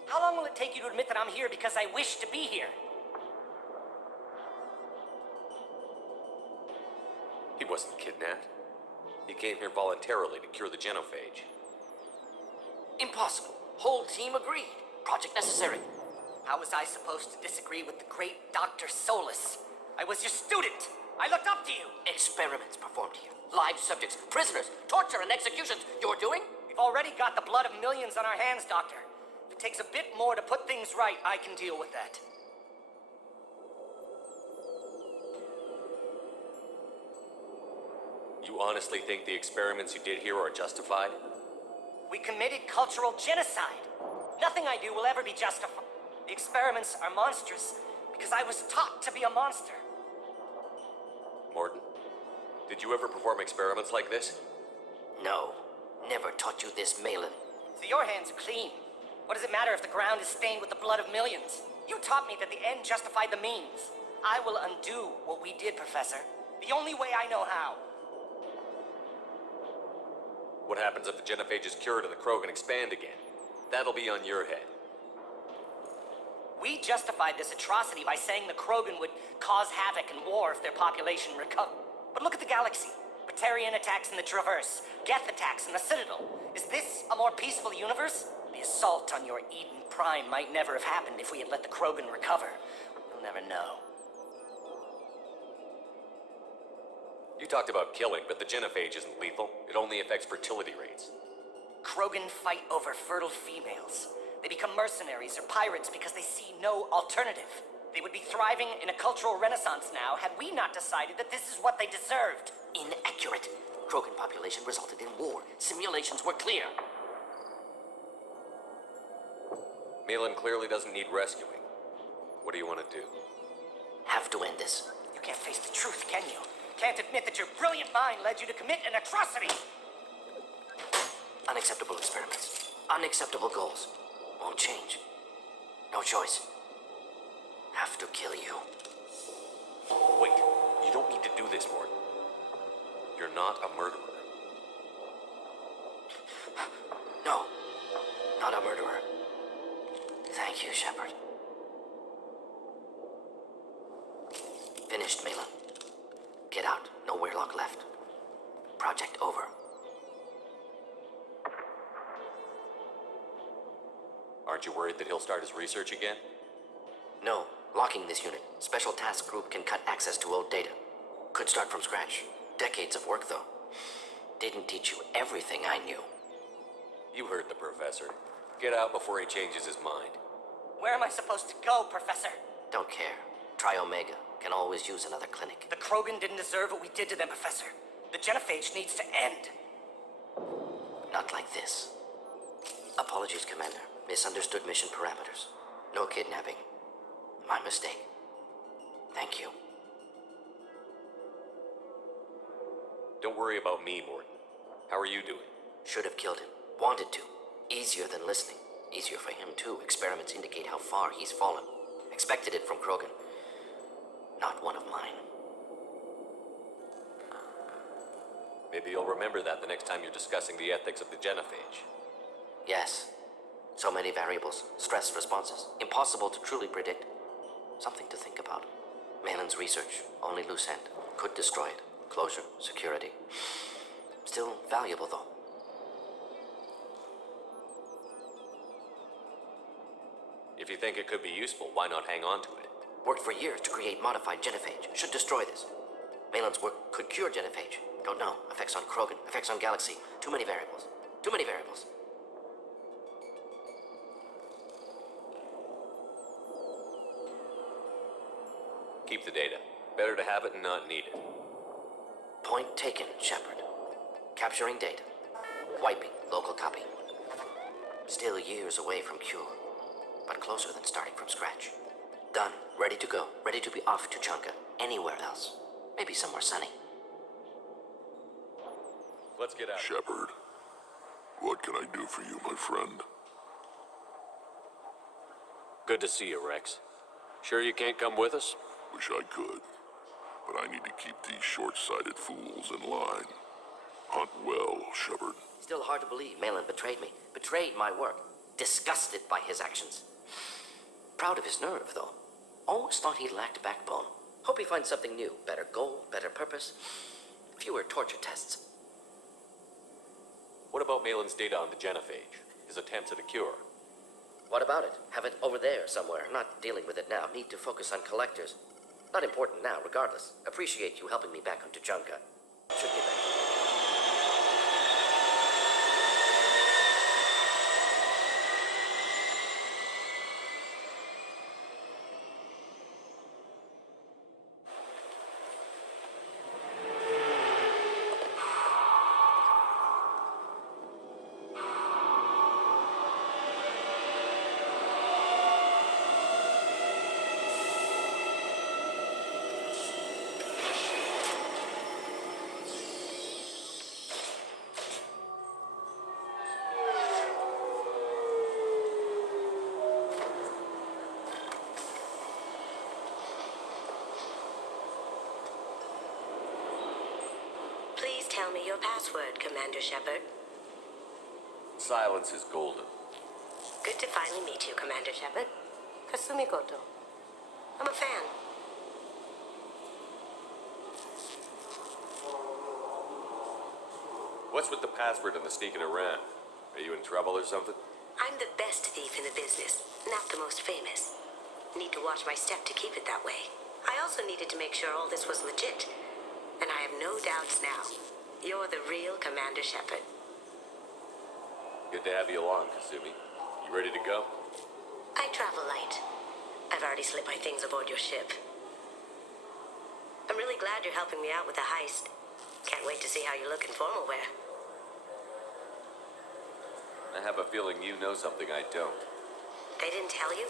How long will it take you to admit that I'm here because I wish to be here? He wasn't kidnapped. He came here voluntarily to cure the genophage. Impossible. Whole team agreed. Project necessary. How was I supposed to disagree with the great Dr. Solus? I was your student. I looked up to you. Experiments performed here. Live subjects, prisoners, torture and executions. You're doing? We've already got the blood of millions on our hands, Doctor. If it takes a bit more to put things right, I can deal with that. You honestly think the experiments you did here are justified? We committed cultural genocide. Nothing I do will ever be justified. The experiments are monstrous because I was taught to be a monster. Morton, did you ever perform experiments like this? No. Never taught you this, Malon. So your hands are clean. What does it matter if the ground is stained with the blood of millions? You taught me that the end justified the means. I will undo what we did, Professor. The only way I know how. What happens if the genophage is cured and the Krogan expand again? That'll be on your head. We justified this atrocity by saying the Krogan would cause havoc and war if their population recovered. But look at the galaxy. Batarian attacks in the Traverse, Geth attacks in the Citadel. Is this a more peaceful universe? The assault on your Eden Prime might never have happened if we had let the Krogan recover. We'll never know. You talked about killing, but the genophage isn't lethal. It only affects fertility rates. Krogan fight over fertile females. They become mercenaries or pirates because they see no alternative. They would be thriving in a cultural renaissance now had we not decided that this is what they deserved. Inaccurate. Krogan population resulted in war. Simulations were clear. Malin clearly doesn't need rescuing. What do you want to do? Have to end this. You can't face the truth, can you? Can't admit that your brilliant mind led you to commit an atrocity. Unacceptable experiments. Unacceptable goals. Won't change. No choice. Have to kill you. Wait, you don't need to do this, Morton. You're not a murderer. No, not a murderer. Thank you, Shepard. Finished, Malin. Get out. No Weirlock left. Project over. Aren't you worried that he'll start his research again? No. Locking this unit. Special task group can cut access to old data. Could start from scratch. Decades of work, though. Didn't teach you everything I knew. You heard the professor. Get out before he changes his mind. Where am I supposed to go, Professor? Don't care. Try Omega. Can always use another clinic. The Krogan didn't deserve what we did to them, Professor. The genophage needs to end. Not like this. Apologies, Commander. Misunderstood mission parameters. No kidnapping. My mistake. Thank you. Don't worry about me, Morton. How are you doing? Should have killed him. Wanted to. Easier than listening. Easier for him, too. Experiments indicate how far he's fallen. Expected it from Krogan. Not one of mine. Maybe you'll remember that the next time you're discussing the ethics of the genophage. Yes. So many variables. Stress responses. Impossible to truly predict. Something to think about. Malin's research. Only loose end. Could destroy it. Closure. Security. Still valuable, though. If you think it could be useful, why not hang on to it? Worked for years to create modified genophage. Should destroy this. Malin's work could cure genophage. Don't know. Effects on Krogan. Effects on Galaxy. Too many variables. Too many variables. Keep the data. Better to have it and not need it. Point taken, Shepard. Capturing data. Wiping local copy. Still years away from cure. But closer than starting from scratch. Done. Ready to go. Ready to be off to Chunka. Anywhere else. Maybe somewhere sunny. Let's get out. Shepard, what can I do for you, my friend? Good to see you, Rex. Sure you can't come with us? Wish I could, but I need to keep these short-sighted fools in line. Hunt well, Shepard. Still hard to believe Malin betrayed me. Betrayed my work. Disgusted by his actions. Proud of his nerve, though. Always thought he lacked backbone. Hope he finds something new. Better goal, better purpose. Fewer torture tests. What about Malin's data on the genophage? His attempts at a cure? What about it? Have it over there somewhere. Not dealing with it now. Need to focus on collectors. Not important now, regardless. Appreciate you helping me back onto Junka. Should get back. Tell me your password, Commander Shepard. Silence is golden. Good to finally meet you, Commander Shepard. Kasumi Goto. I'm a fan. What's with the password and the sneaking around? Are you in trouble or something? I'm the best thief in the business, not the most famous. Need to watch my step to keep it that way. I also needed to make sure all this was legit. And I have no doubts now. You're the real Commander Shepard. Good to have you along, Kasumi. You ready to go? I travel light. I've already slipped my things aboard your ship. I'm really glad you're helping me out with the heist. Can't wait to see how you look in formal wear. I have a feeling you know something I don't. They didn't tell you?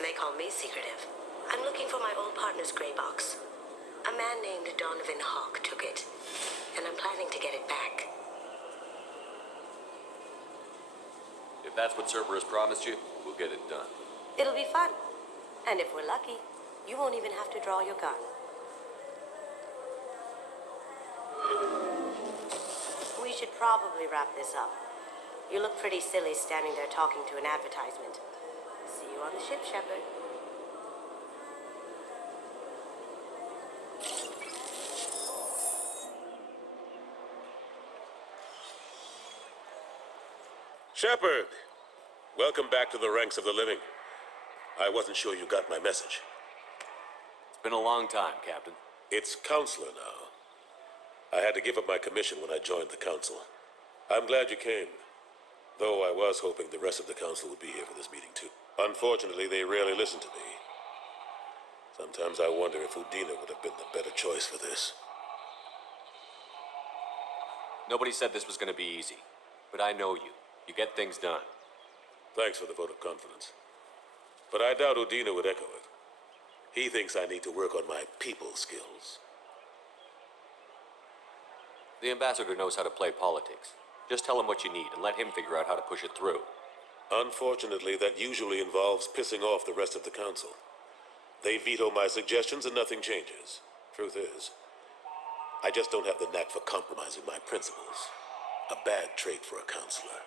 They call me secretive. I'm looking for my old partner's gray box. A man named Donovan Hawk took it, and I'm planning to get it back. If that's what Cerberus promised you, we'll get it done. It'll be fun. And if we're lucky, you won't even have to draw your gun. We should probably wrap this up. You look pretty silly standing there talking to an advertisement. See you on the ship, Shepard. Shepard! Welcome back to the ranks of the living. I wasn't sure you got my message. It's been a long time, Captain. It's Counselor now. I had to give up my commission when I joined the Council. I'm glad you came, though I was hoping the rest of the Council would be here for this meeting too. Unfortunately, they rarely listen to me. Sometimes I wonder if Udina would have been the better choice for this. Nobody said this was going to be easy, but I know you. You get things done. Thanks for the vote of confidence. But I doubt Udina would echo it. He thinks I need to work on my people skills. The ambassador knows how to play politics. Just tell him what you need and let him figure out how to push it through. Unfortunately, that usually involves pissing off the rest of the Council. They veto my suggestions and nothing changes. Truth is, I just don't have the knack for compromising my principles. A bad trait for a counselor.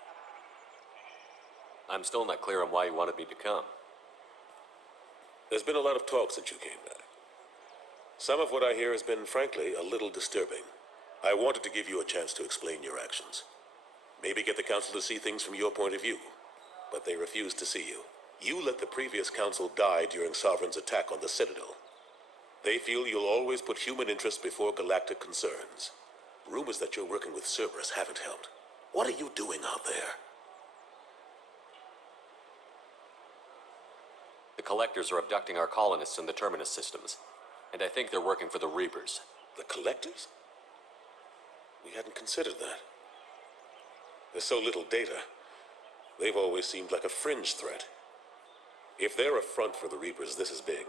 I'm still not clear on why you wanted me to come. There's been a lot of talk since you came back. Some of what I hear has been, frankly, a little disturbing. I wanted to give you a chance to explain your actions. Maybe get the Council to see things from your point of view. But they refused to see you. You let the previous Council die during Sovereign's attack on the Citadel. They feel you'll always put human interests before galactic concerns. Rumors that you're working with Cerberus haven't helped. What are you doing out there? The Collectors are abducting our colonists in the Terminus systems, and I think they're working for the Reapers. The Collectors? We hadn't considered that. There's so little data. They've always seemed like a fringe threat. If they're a front for the Reapers, this is big.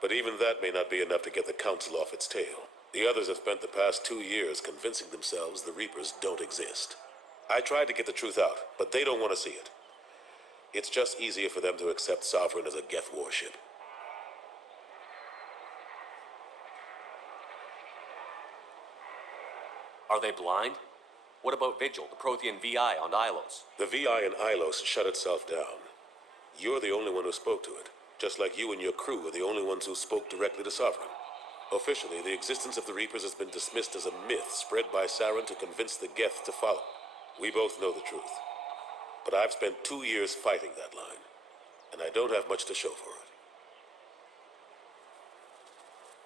But even that may not be enough to get the Council off its tail. The others have spent the past 2 years convincing themselves the Reapers don't exist. I tried to get the truth out, but they don't want to see it. It's just easier for them to accept Sovereign as a Geth warship. Are they blind? What about Vigil, the Prothean VI on Ilos? The VI in Ilos shut itself down. You're the only one who spoke to it, just like you and your crew are the only ones who spoke directly to Sovereign. Officially, the existence of the Reapers has been dismissed as a myth spread by Saren to convince the Geth to follow. We both know the truth. But I've spent 2 years fighting that line, and I don't have much to show for it.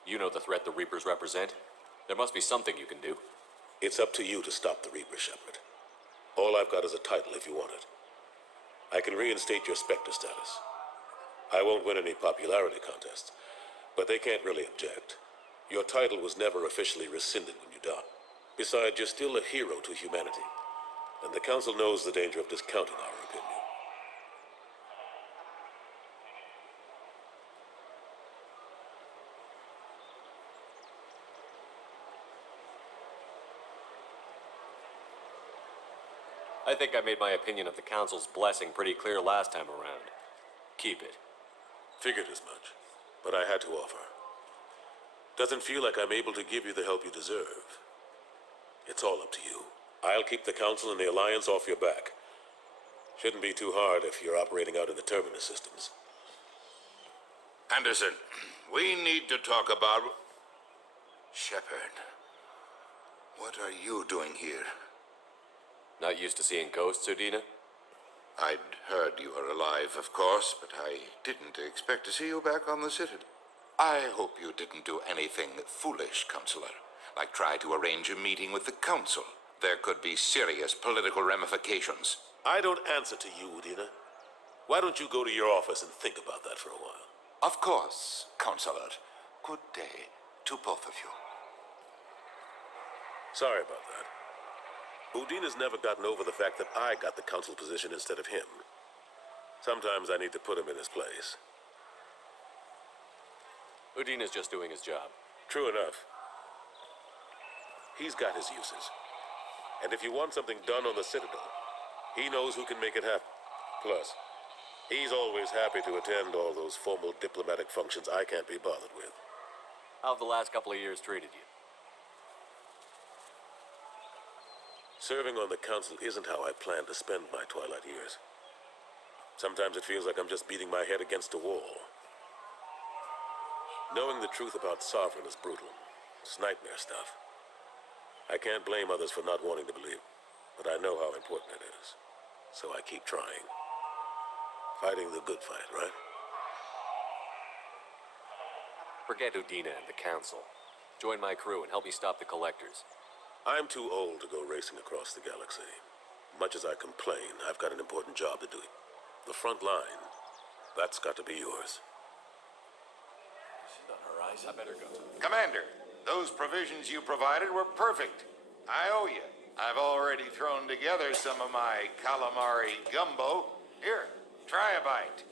You know the threat the Reapers represent. There must be something you can do. It's up to you to stop the Reaper, Shepard. All I've got is a title if you want it. I can reinstate your Spectre status. I won't win any popularity contests, but they can't really object. Your title was never officially rescinded when you died. Besides, you're still a hero to humanity, and the Council knows the danger of discounting our opinion. I think I made my opinion of the Council's blessing pretty clear last time around. Keep it. Figured as much, but I had to offer. Doesn't feel like I'm able to give you the help you deserve. It's all up to you. I'll keep the Council and the Alliance off your back. Shouldn't be too hard if you're operating out in the Terminus systems. Anderson, we need to talk about... Shepard, what are you doing here? Not used to seeing ghosts, Udina? I'd heard you were alive, of course, but I didn't expect to see you back on the Citadel. I hope you didn't do anything foolish, Counselor, like try to arrange a meeting with the Council. There could be serious political ramifications. I don't answer to you, Udina. Why don't you go to your office and think about that for a while? Of course, Counselor. Good day to both of you. Sorry about that. Udina's never gotten over the fact that I got the council position instead of him. Sometimes I need to put him in his place. Udina's just doing his job. True enough. He's got his uses. And if you want something done on the Citadel, he knows who can make it happen. Plus, he's always happy to attend all those formal diplomatic functions I can't be bothered with. How have the last couple of years treated you? Serving on the council isn't how I plan to spend my twilight years. Sometimes it feels like I'm just beating my head against a wall. Knowing the truth about Sovereign is brutal. It's nightmare stuff. I can't blame others for not wanting to believe, but I know how important it is. So I keep trying. Fighting the good fight, right? Forget Udina and the council. Join my crew and help me stop the collectors. I'm too old to go racing across the galaxy. Much as I complain, I've got an important job to do. The front line, that's got to be yours. On the horizon. I better go. Commander, those provisions you provided were perfect. I owe you. I've already thrown together some of my calamari gumbo. Here, try a bite.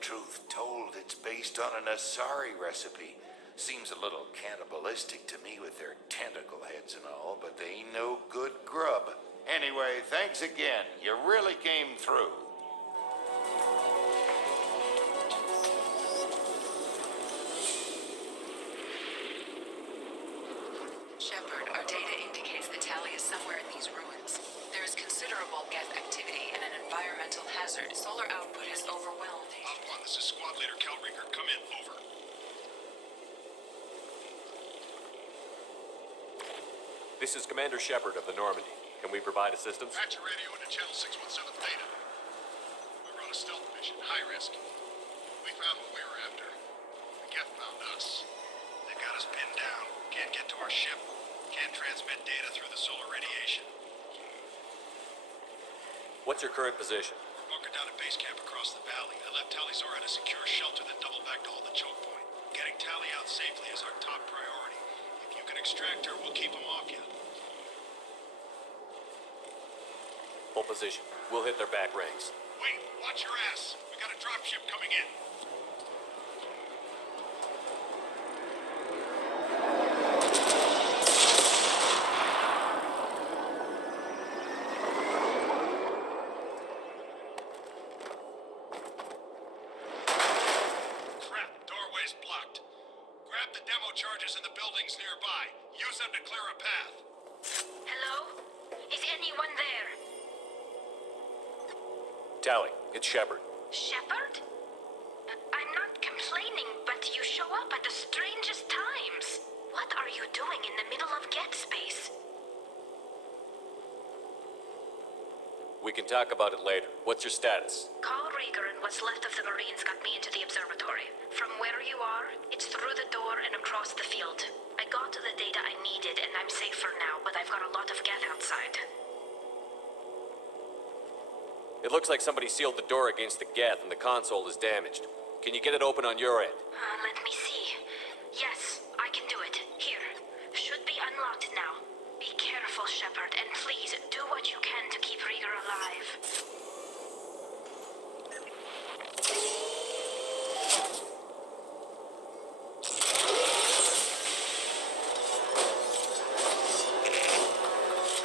Truth told, it's based on an Asari recipe. Seems a little cannibalistic to me with their tentacle heads and all, but they ain't no good grub. Anyway, thanks again. You really came through. Shepard, our data indicates the tally is somewhere in these ruins. There is considerable geth activity and an environmental hazard. Solar output has overwhelmed. Op 1, this is Squad Leader Calringer. Come in, over. This is Commander Shepard of the Normandy. Can we provide assistance? Patch your radio into Channel 617 Theta. We were on a stealth mission, high risk. We found what we were after. The Geth found us. They've got us pinned down. Can't get to our ship. Can't transmit data through the solar radiation. What's your current position? We're bunkered down at base camp across the valley. I left Tali'Zor at a secure shelter, then doubled back to hold the choke point. Getting Tali out safely is our top priority. If you can extract her, we'll keep them off you. Hold position. We'll hit their back ranks. Wait, watch your ass. We got a dropship coming in. Crap, doorway's blocked. Grab the demo charges in the buildings nearby. Use them to clear a path. Hello? Is anyone there? Tally, it's Shepard. Shepard? I'm not complaining, but you show up at the strangest times. What are you doing in the middle of Get Space? We can talk about it later. What's your status? Carl Rieger and what's left of the Marines got me into the observatory. From where you are, it's through the door and across the field. I got the data I needed and I'm safer now, but I've got a lot of Geth outside. It looks like somebody sealed the door against the Geth and the console is damaged. Can you get it open on your end? Let me see. Yes, I can do it. Here. Should be unlocked now. Be careful, Shepard, and please do what you can to keep Rieger alive.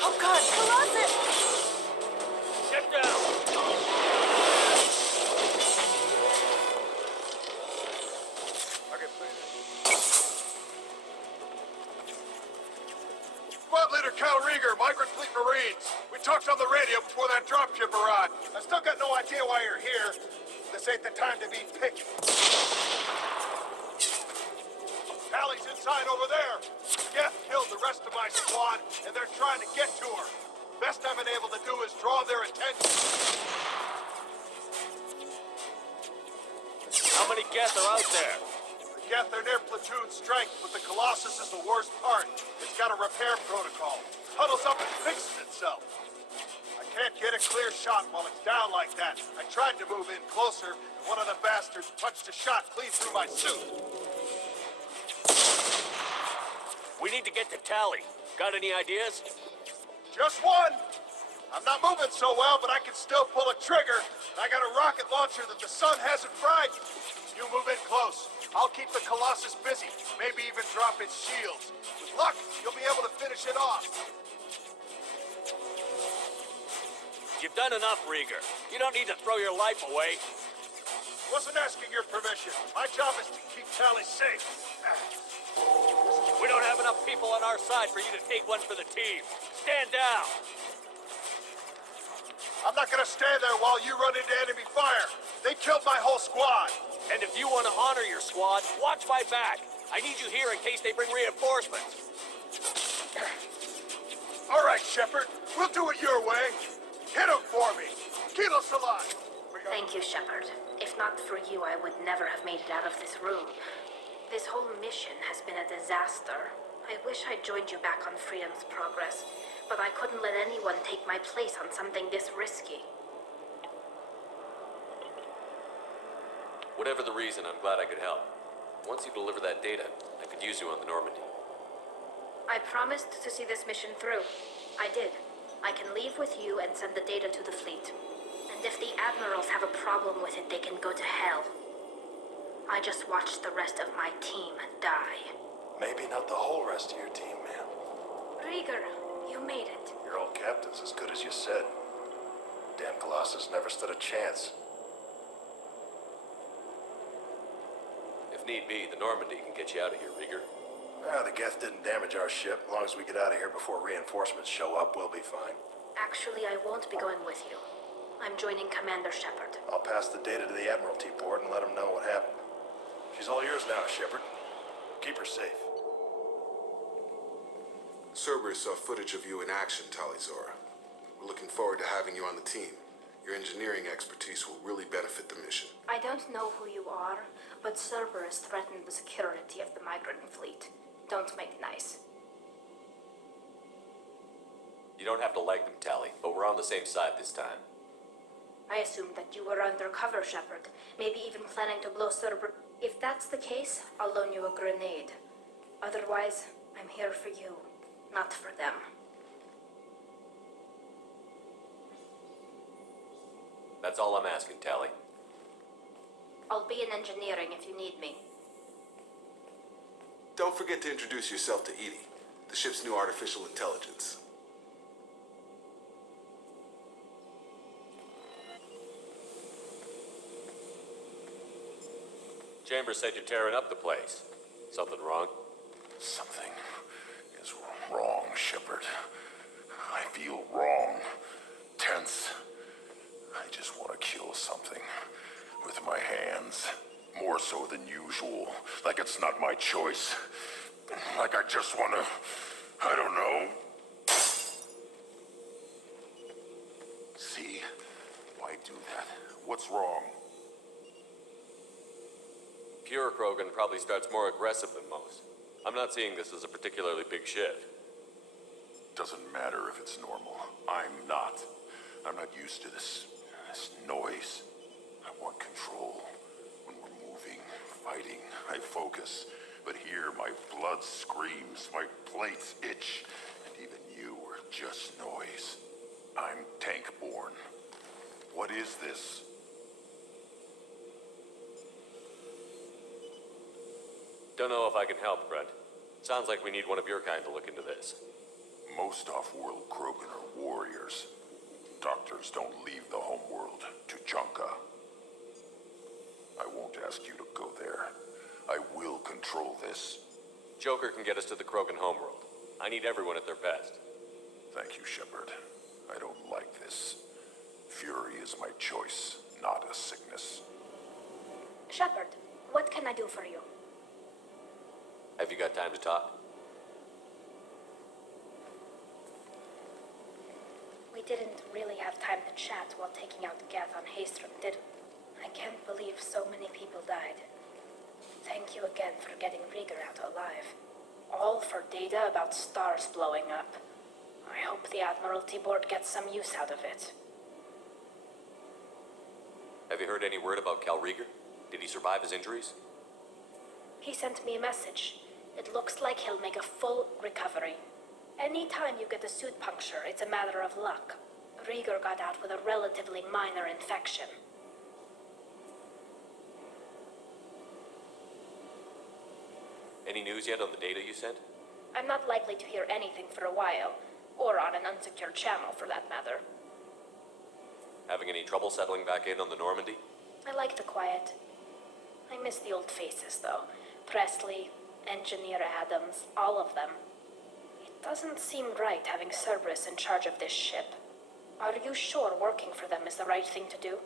Oh God, Colossus! Get down! Squad Leader Cal Rieger, Migrant Fleet Marines. We talked on the radio before that dropship arrived. I still got no idea why you're here. This ain't the time to be picky. Tally's inside over there. Geth killed the rest of my squad, and they're trying to get to her. Best I've been able to do is draw their attention. How many Geth are out there? Geth are near platoon strength, but the Colossus is the worst part. It's got a repair protocol. Huddles up and fixes itself. I can't get a clear shot while it's down like that. I tried to move in closer, and one of the bastards punched a shot clean through my suit. We need to get to Tally. Got any ideas? Just one! I'm not moving so well, but I can still pull a trigger. And I got a rocket launcher that the sun hasn't fried. You move in close. I'll keep the Colossus busy. Maybe even drop its shields. With luck, you'll be able to finish it off. You've done enough, Rieger. You don't need to throw your life away. Wasn't asking your permission. My job is to keep Tally safe. We don't have enough people on our side for you to take one for the team. Stand down. I'm not gonna stand there while you run into enemy fire. They killed my whole squad. And if you want to honor your squad, watch my back. I need you here in case they bring reinforcements. All right, Shepard. We'll do it your way. Hit him for me. Kilo Salat. Thank you, Shepard. If not for you, I would never have made it out of this room. This whole mission has been a disaster. I wish I'd joined you back on Freedom's Progress, but I couldn't let anyone take my place on something this risky. Whatever the reason, I'm glad I could help. Once you deliver that data, I could use you on the Normandy. I promised to see this mission through. I did. I can leave with you and send the data to the fleet. And if the admirals have a problem with it, they can go to hell. I just watched the rest of my team die. Maybe not the whole rest of your team, man. Rieger, you made it. Your old captain's as good as you said. Damn Colossus never stood a chance. If need be, the Normandy can get you out of here, Rieger. The Geth didn't damage our ship. As long as we get out of here before reinforcements show up, we'll be fine. Actually, I won't be going with you. I'm joining Commander Shepard. I'll pass the data to the Admiralty port and let them know what happened. She's all yours now, Shepard. Keep her safe. Cerberus saw footage of you in action, Talizora. We're looking forward to having you on the team. Your engineering expertise will really benefit the mission. I don't know who you are, but Cerberus threatened the security of the migrant fleet. Don't make nice. You don't have to like them, Tally, but we're on the same side this time. I assumed that you were undercover, Shepard. Maybe even planning to blow Cerberus. If that's the case, I'll loan you a grenade. Otherwise, I'm here for you, not for them. That's all I'm asking, Tally. I'll be in engineering if you need me. Don't forget to introduce yourself to Edie, the ship's new artificial intelligence. Chambers said you're tearing up the place. Something wrong? Something is wrong, Shepard. I feel wrong. Tense. I just want to kill something. With my hands. More so than usual. Like it's not my choice. Like I just want to... I don't know. See? Why do that? What's wrong? Pure Krogan probably starts more aggressive than most. I'm not seeing this as a particularly big shift. Doesn't matter if it's normal. I'm not. I'm not used to this noise. I want control. When we're moving, fighting, I focus. But here, my blood screams, my plates itch, and even you are just noise. I'm tank-born. What is this? Don't know if I can help, Brent. Sounds like we need one of your kind to look into this. Most off-world Krogan are warriors. Doctors don't leave the homeworld to Junka. I won't ask you to go there. I will control this. Joker can get us to the Krogan homeworld. I need everyone at their best. Thank you, Shepard. I don't like this. Fury is my choice, not a sickness. Shepard, what can I do for you? Have you got time to talk? We didn't really have time to chat while taking out Geth on Haystrom, did we? I can't believe so many people died. Thank you again for alive. All for data about stars blowing up. I hope the Admiralty Board gets some use out of it. Have you heard any word about Cal Rieger? Did he survive his injuries? He sent me a message. It looks like he'll make a full recovery. Anytime you get a suit puncture, it's a matter of luck. Rieger got out with a relatively minor infection. Any news yet on the data you sent? I'm not likely to hear anything for a while, or on an unsecured channel for that matter. Having any trouble settling back in on the Normandy? I like the quiet. I miss the old faces, though. Presley, Engineer Adams, all of them. It doesn't seem right having Cerberus in charge of this ship. Are you sure working for them is the right thing to do?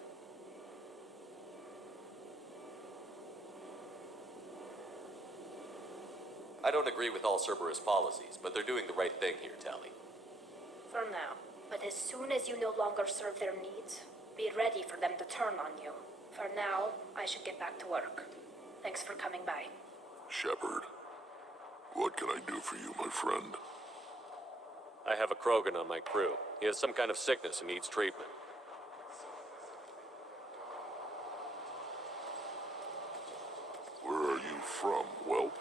I don't agree with all Cerberus policies, but they're doing the right thing here, Tally. For now. But as soon as you no longer serve their needs, be ready for them to turn on you. For now, I should get back to work. Thanks for coming by. Shepard, what can I do for you, my friend? I have a Krogan on my crew. He has some kind of sickness and needs treatment. Where are you from, whelp?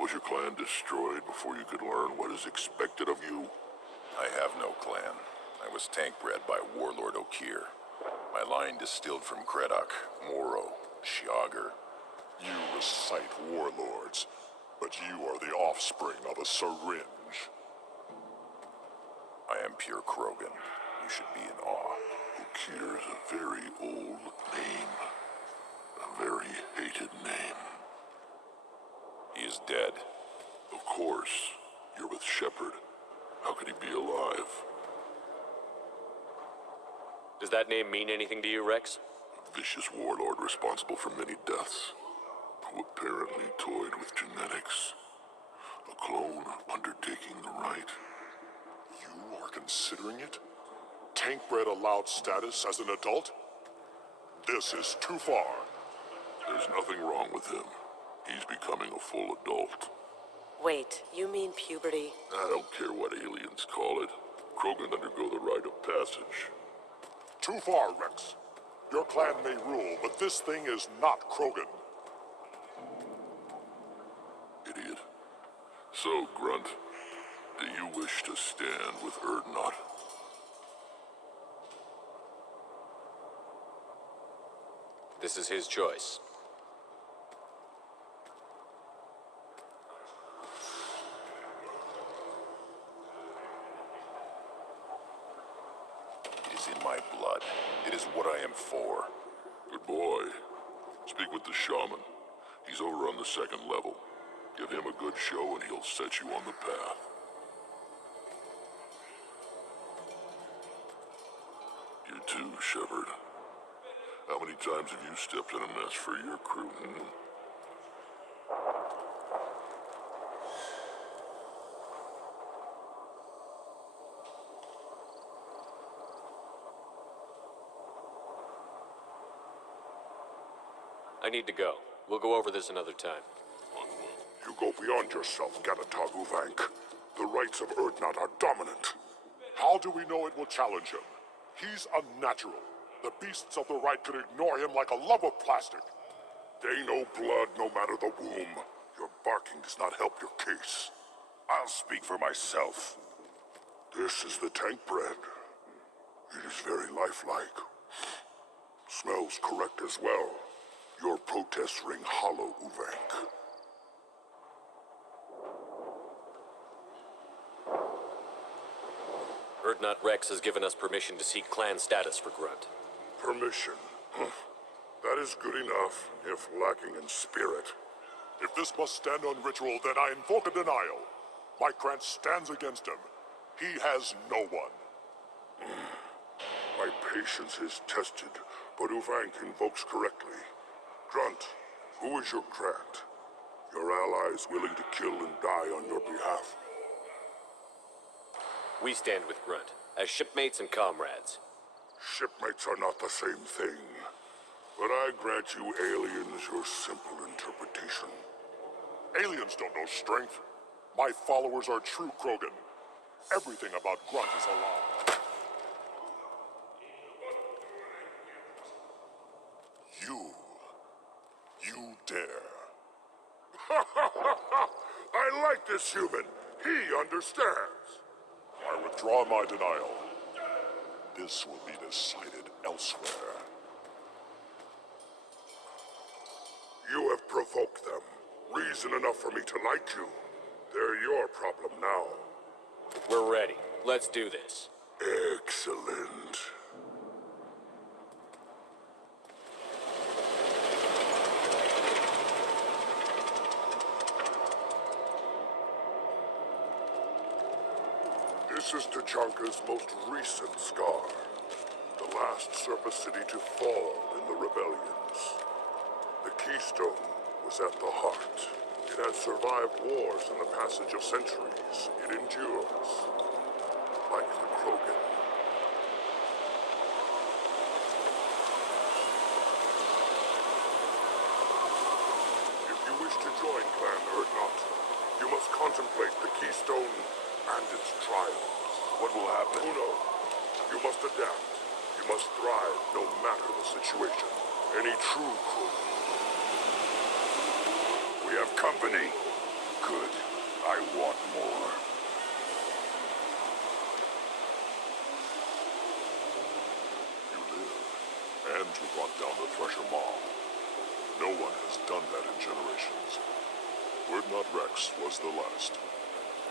Was your clan destroyed before you could learn what is expected of you? I have no clan. I was tank bred by Warlord Okir. My line distilled from Kredok, Moro, Shiagar. You recite warlords, but you are the offspring of a syringe. I am pure Krogan. You should be in awe. Okir is a very old name. A very hated name. He is dead. Of course. You're with Shepard. How could he be alive? Does that name mean anything to you, Rex? A vicious warlord responsible for many deaths, who apparently toyed with genetics. A clone undertaking the right. You are considering it? Tank-bred allowed status as an adult? This is too far. There's nothing wrong with him. He's becoming a full adult. Wait, you mean puberty? I don't care what aliens call it. Krogan undergo the rite of passage. Too far, Rex. Your clan may rule, but this thing is not Krogan. Idiot. So, Grunt, do you wish to stand with Erdnot? This is his choice. It is in my blood. It is what I am for. Good boy. Speak with the shaman. He's over on the second level. Give him a good show and he'll set you on the path. You too, Shepard. How many times have you stepped in a mess for your crew, I need to go. We'll go over this another time. You go beyond yourself, Gatatog Uvank. The rights of Erdnot are dominant. How do we know it will challenge him? He's unnatural. The beasts of the right could ignore him like a lump of plastic. They know blood no matter the womb. Your barking does not help your case. I'll speak for myself. This is the tank bread. It is very lifelike. Smells correct as well. Your protests ring hollow, Uvank. Erdnot Rex has given us permission to seek clan status for Grunt. Permission. That is good enough, if lacking in spirit. If this must stand on ritual, then I invoke a denial. My Grant stands against him. He has no one. My patience is tested, but Uvank invokes correctly. Grunt, who is your Grant? Your allies willing to kill and die on your behalf? We stand with Grunt, as shipmates and comrades. Shipmates are not the same thing. But I grant you aliens your simple interpretation. Aliens don't know strength. My followers are true Krogan. Everything about Grunt is a lie. You dare. I like this human. He understands. I withdraw my denial. This will be decided elsewhere. You have provoked them. Reason enough for me to like you. They're your problem now. We're ready. Let's do this. Excellent. This is Tachanka's most recent scar. The last surface city to fall in the rebellions. The Keystone was at the heart. It has survived wars and the passage of centuries. It endures. Like the Krogan. If you wish to join Clan Urdnot, you must contemplate the Keystone and its trials. What will happen? Who knows? You must adapt. You must thrive no matter the situation. Any true Krogan. We have company. Good. I want more. You live, and to brought down the Thresher Maw. No one has done that in generations. Urdnot Rex was the last.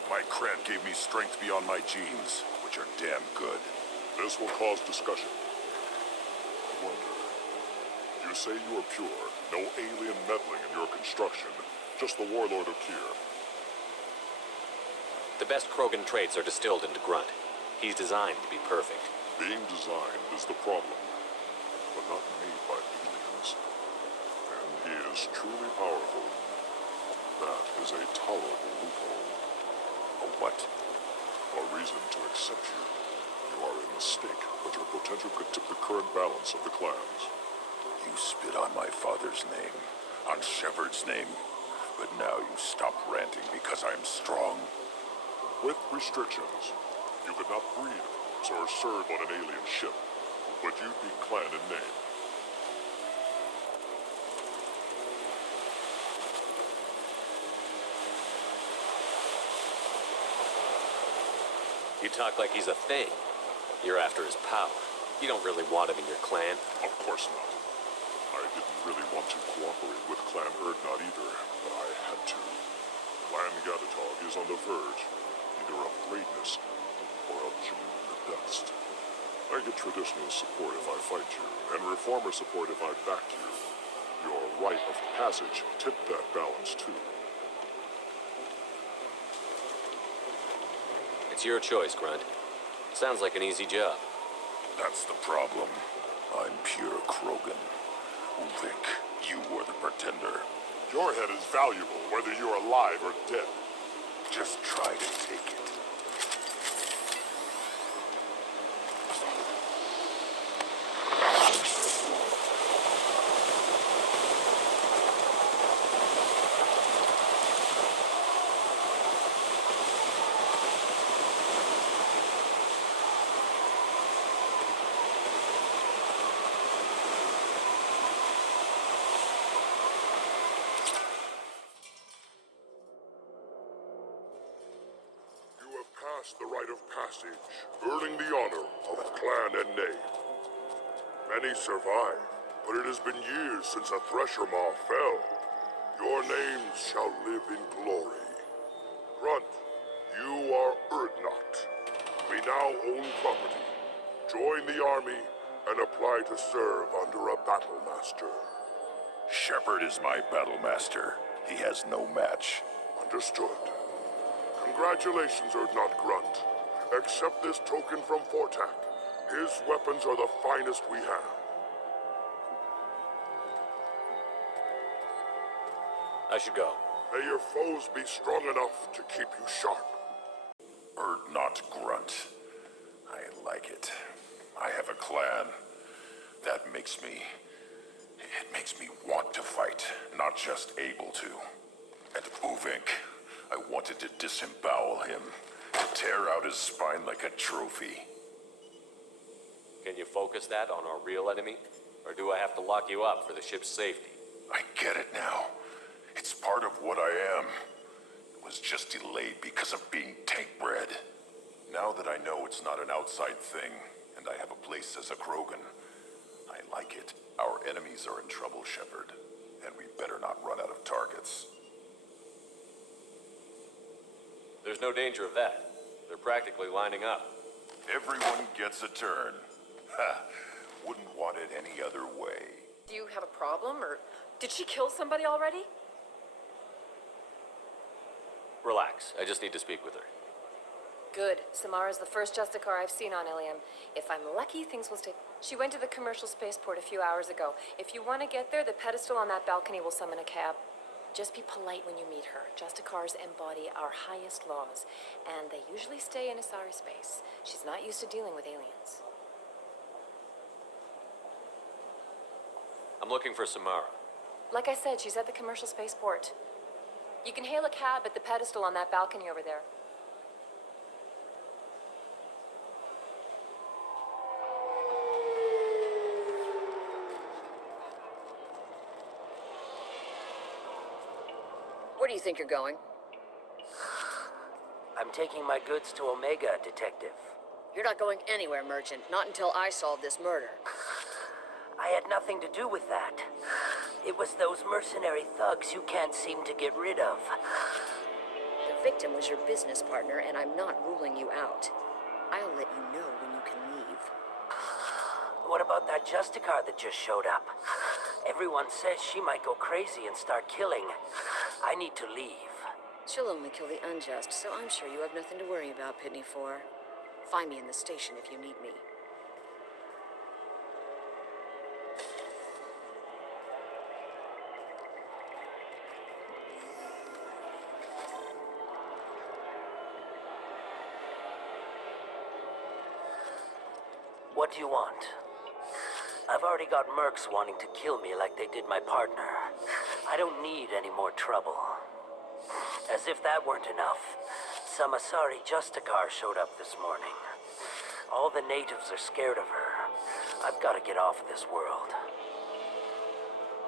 My cred gave me strength beyond my genes, which are damn good. This will cause discussion. I wonder. You say you are pure, no alien meddling in your construction, just the warlord of Kier. The best Krogan traits are distilled into Grunt. He's designed to be perfect. Being designed is the problem, but not made by aliens. And he is truly powerful. That is a tolerable loophole. A what? A reason to accept you. You are a mistake, but your potential could tip the current balance of the clans. You spit on my father's name, on Shepard's name, but now you stop ranting because I'm strong. With restrictions, you could not breed or serve on an alien ship, but you'd be clan in name. You talk like he's a thing. You're after his power. You don't really want him in your clan. Of course not. I didn't really want to cooperate with Clan Urdnot either, but I had to. Clan Gatatog is on the verge, either of greatness or of joining the dust. I get traditional support if I fight you, and reformer support if I back you. Your rite of passage tipped that balance too. It's your choice, Grunt. Sounds like an easy job. That's the problem. I'm pure Krogan. Who think you were the pretender? Your head is valuable, whether you're alive or dead. Just try to take it. The rite of passage, earning the honor of clan and name. Many survive, but it has been years since a Thresher Maw fell. Your names shall live in glory. Grunt, you are Urdnot. We now own property. Join the army and apply to serve under a battle master. Shepard is my battle master. He has no match. Understood. Congratulations, Urdnot Grunt. Accept this token from Fortak. His weapons are the finest we have. I should go. May your foes be strong enough to keep you sharp. Urdnot Grunt. I like it. I have a clan. That makes me... It makes me want to fight, not just able to. And Uvink, I wanted to disembowel him, to tear out his spine like a trophy. Can you focus that on our real enemy? Or do I have to lock you up for the ship's safety? I get it now. It's part of what I am. It was just delayed because of being tank-bred. Now that I know it's not an outside thing, and I have a place as a Krogan, I like it. Our enemies are in trouble, Shepard, and we better not run out of targets. There's no danger of that. They're practically lining up. Everyone gets a turn. Ha! Wouldn't want it any other way. Do you have a problem, or did she kill somebody already? Relax. I just need to speak with her. Good. Samara's the first Justicar I've seen on Ilium. If I'm lucky, things will stay. She went to the commercial spaceport a few hours ago. If you want to get there, the pedestal on that balcony will summon a cab. Just be polite when you meet her. Justicars embody our highest laws, and they usually stay in Asari space. She's not used to dealing with aliens. I'm looking for Samara. Like I said, she's at the commercial spaceport. You can hail a cab at the pedestal on that balcony over there. Where do you think you're going? I'm taking my goods to Omega, Detective. You're not going anywhere, Merchant. Not until I solve this murder. I had nothing to do with that. It was those mercenary thugs you can't seem to get rid of. The victim was your business partner, and I'm not ruling you out. I'll let you know when you can leave. What about that Justicar that just showed up? Everyone says she might go crazy and start killing. I need to leave. She'll only kill the unjust, so I'm sure you have nothing to worry about, Pitney 4. Find me in the station if you need me. What do you want? I've already got mercs wanting to kill me like they did my partner. I don't need any more trouble. As if that weren't enough, some Asari Justicar showed up this morning. All the natives are scared of her. I've got to get off this world.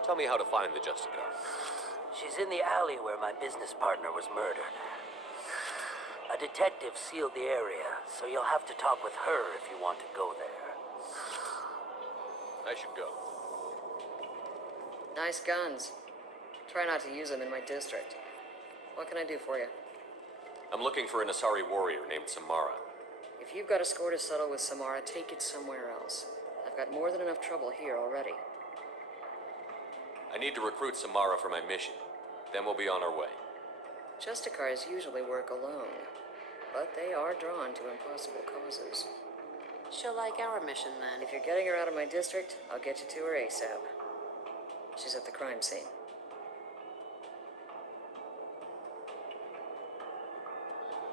Tell me how to find the Justicar. She's in the alley where my business partner was murdered. A detective sealed the area, so you'll have to talk with her if you want to go there. I should go. Nice guns. Try not to use them in my district. What can I do for you? I'm looking for an Asari warrior named Samara. If you've got a score to settle with Samara, take it somewhere else. I've got more than enough trouble here already. I need to recruit Samara for my mission. Then we'll be on our way. Justicars usually work alone, but they are drawn to impossible causes. She'll like our mission then. If you're getting her out of my district, I'll get you to her ASAP. She's at the crime scene.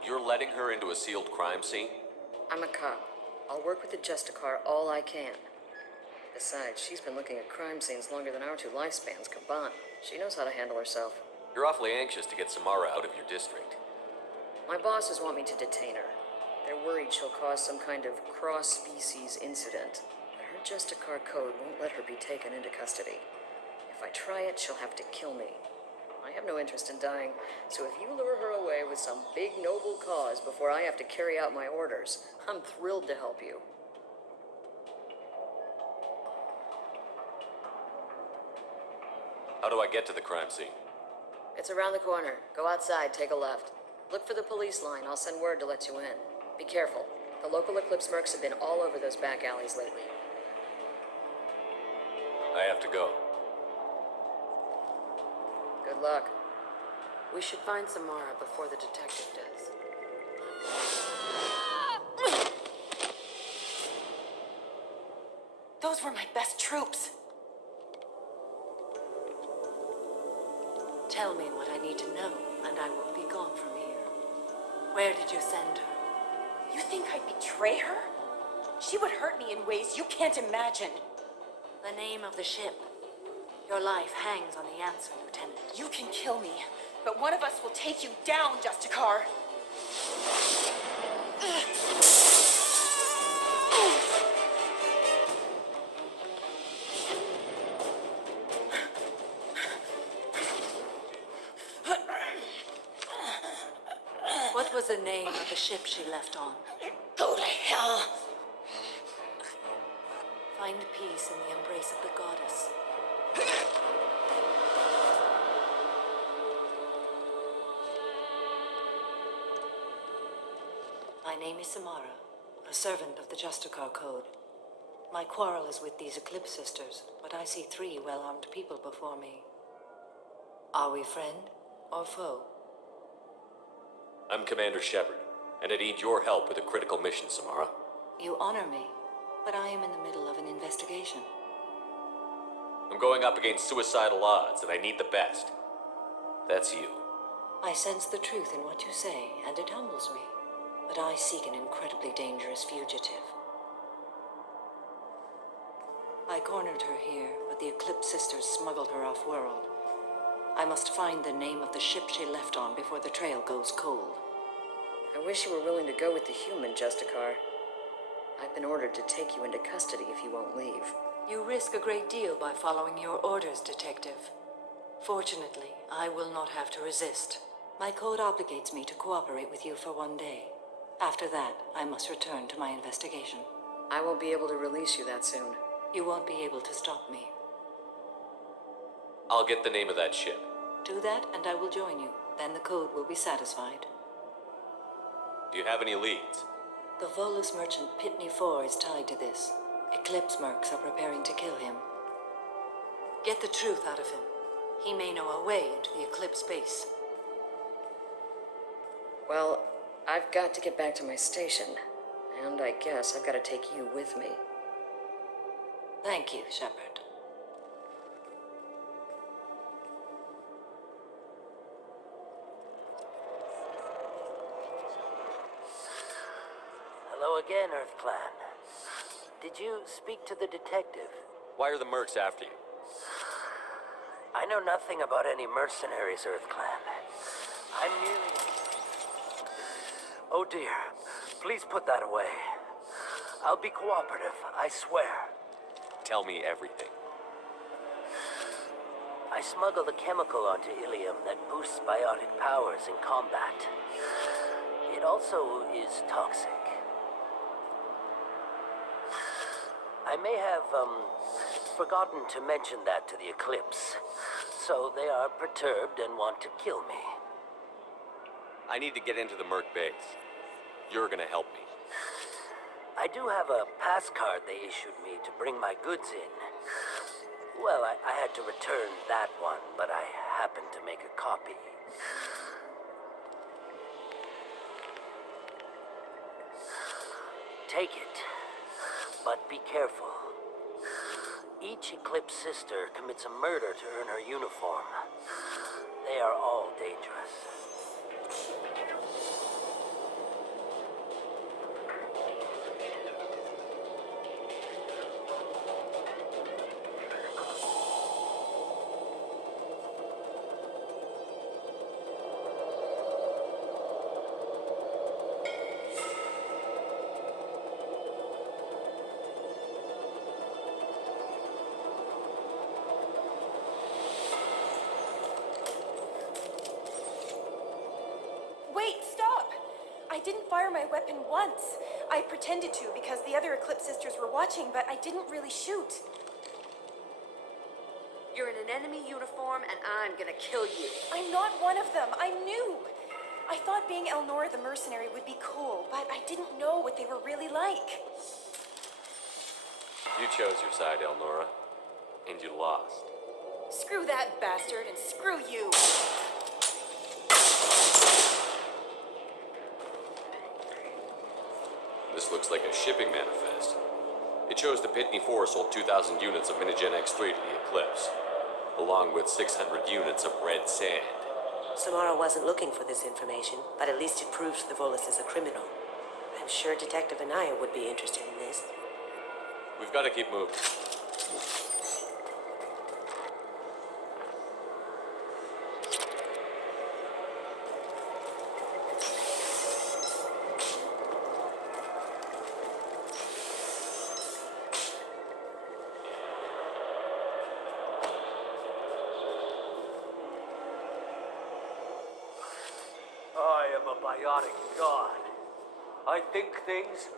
You're letting her into a sealed crime scene? I'm a cop. I'll work with the Justicar all I can. Besides, she's been looking at crime scenes longer than our two lifespans combined. She knows how to handle herself. You're awfully anxious to get Samara out of your district. My bosses want me to detain her. They're worried she'll cause some kind of cross-species incident. But her Justicar code won't let her be taken into custody. If I try it, she'll have to kill me. I have no interest in dying, so if you lure her away with some big noble cause before I have to carry out my orders, I'm thrilled to help you. How do I get to the crime scene? It's around the corner. Go outside, take a left. Look for the police line. I'll send word to let you in. Be careful. The local Eclipse mercs have been all over those back alleys lately. I have to go. Good luck. We should find Samara before the detective does. Those were my best troops. Tell me what I need to know, and I will be gone from here. Where did you send her? You think I'd betray her? She would hurt me in ways you can't imagine. The name of the ship. Your life hangs on the answer, Lieutenant. You can kill me, but one of us will take you down, Justicar. What was the name of the ship she left on? Go to hell. Find peace in the embrace of the goddess. My name is Samara, a servant of the Justicar Code. My quarrel is with these Eclipse Sisters, but I see 3 well-armed people before me. Are we friend or foe? I'm Commander Shepard, and I need your help with a critical mission, Samara. You honor me, but I am in the middle of an investigation. I'm going up against suicidal odds, and I need the best. That's you. I sense the truth in what you say, and it humbles me. But I seek an incredibly dangerous fugitive. I cornered her here, but the Eclipse Sisters smuggled her off-world. I must find the name of the ship she left on before the trail goes cold. I wish you were willing to go with the human, Justicar. I've been ordered to take you into custody if you won't leave. You risk a great deal by following your orders, Detective. Fortunately, I will not have to resist. My code obligates me to cooperate with you for 1 day. After that, I must return to my investigation. I won't be able to release you that soon. You won't be able to stop me. I'll get the name of that ship. Do that, and I will join you. Then the code will be satisfied. Do you have any leads? The Volus merchant Pitney 4 is tied to this. Eclipse mercs are preparing to kill him. Get the truth out of him. He may know a way into the Eclipse base. Well, I've got to get back to my station, and I guess I've got to take you with me. Thank you, Shepard. Hello again, Earth Clan. Did you speak to the detective? Why are the mercs after you? I know nothing about any mercenaries, Earth Clan. I'm merely... Oh dear. Please put that away. I'll be cooperative, I swear. Tell me everything. I smuggled a chemical onto Ilium that boosts biotic powers in combat. It also is toxic. I may have, forgotten to mention that to the Eclipse, so they are perturbed and want to kill me. I need to get into the merc base. You're gonna help me. I do have a pass card they issued me to bring my goods in. Well, I had to return that one, but I happened to make a copy. Take it, but be careful. Each Eclipse sister commits a murder to earn her uniform. They are all dangerous. Wait, stop! I didn't fire my weapon once. I pretended to because the other Eclipse Sisters were watching, but I didn't really shoot. You're in an enemy uniform, and I'm gonna kill you. I'm not one of them. I'm new. I thought being Elnora the mercenary would be cool, but I didn't know what they were really like. You chose your side, Elnora, and you lost. Screw that bastard, and screw you! This looks like a shipping manifest. It shows the Pitney 4 sold 2,000 units of Minigen X3 to the Eclipse, along with 600 units of red sand. Samara wasn't looking for this information, but at least it proves the Volus is a criminal. I'm sure Detective Anaya would be interested in this. We've got to keep moving. biotic god. I think things,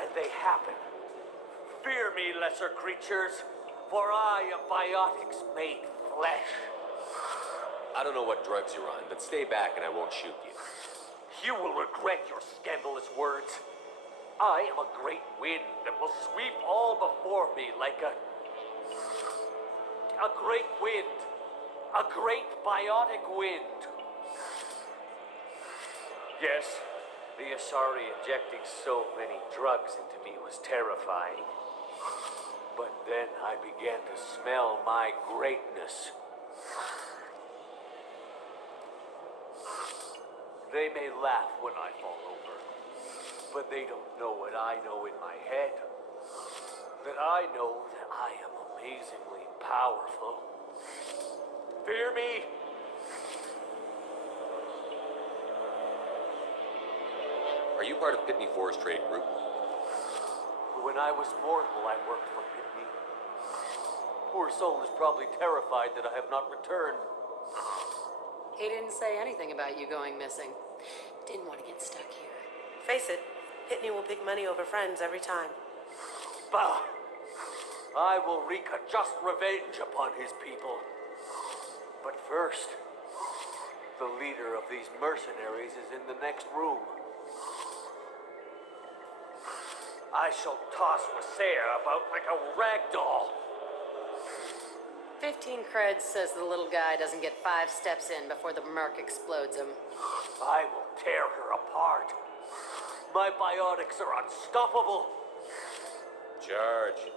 and they happen. Fear me, lesser creatures, for I am biotics made flesh. I don't know what drugs you're on, but stay back and I won't shoot you. You will regret your scandalous words. I am a great wind that will sweep all before me like a great wind. A great biotic wind. Yes, the Asari injecting so many drugs into me was terrifying. But then I began to smell my greatness. They may laugh when I fall over, but they don't know what I know in my head. That I know that I am amazingly powerful. Fear me? Are you part of Pitney Four's trade group? When I was mortal, I worked for Pitney. Poor soul is probably terrified that I have not returned. He didn't say anything about you going missing. Didn't want to get stuck here. Face it, Pitney will pick money over friends every time. Bah! I will wreak a just revenge upon his people. But first, the leader of these mercenaries is in the next room. I shall toss Wasea about like a rag doll. 15 creds says the little guy doesn't get 5 steps in before the merc explodes him. I will tear her apart. My biotics are unstoppable. Charge.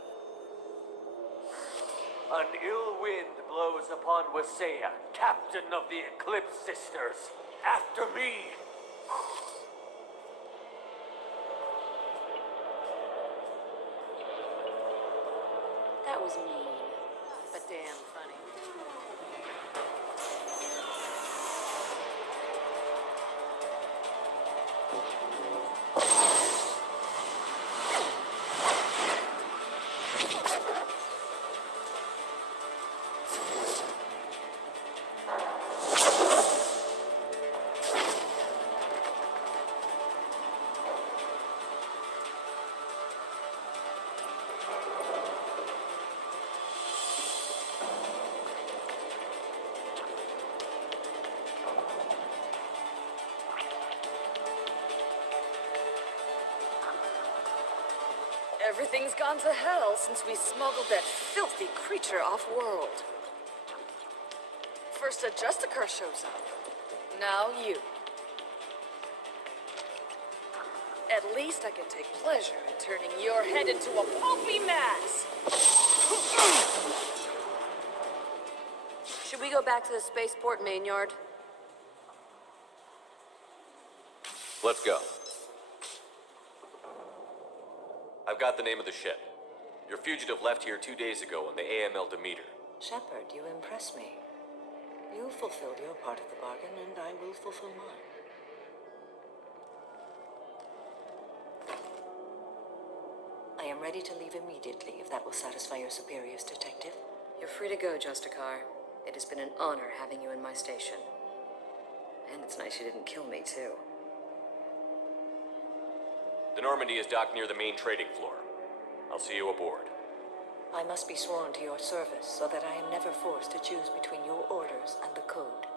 An ill wind blows upon Wasea, captain of the Eclipse Sisters. After me! That was mean, but damn funny. Everything's gone to hell since we smuggled that filthy creature off-world. First a Justicar shows up. Now you. At least I can take pleasure in turning your head into a pulpy mass. Should we go back to the spaceport main yard? Let's go. I've got the name of the ship. Your fugitive left here 2 days ago on the AML Demeter. Shepard, you impress me. You fulfilled your part of the bargain, and I will fulfill mine. I am ready to leave immediately, if that will satisfy your superiors, Detective. You're free to go, Justicar. It has been an honor having you in my station. And it's nice you didn't kill me, too. The Normandy is docked near the main trading floor. I'll see you aboard. I must be sworn to your service so that I am never forced to choose between your orders and the Code.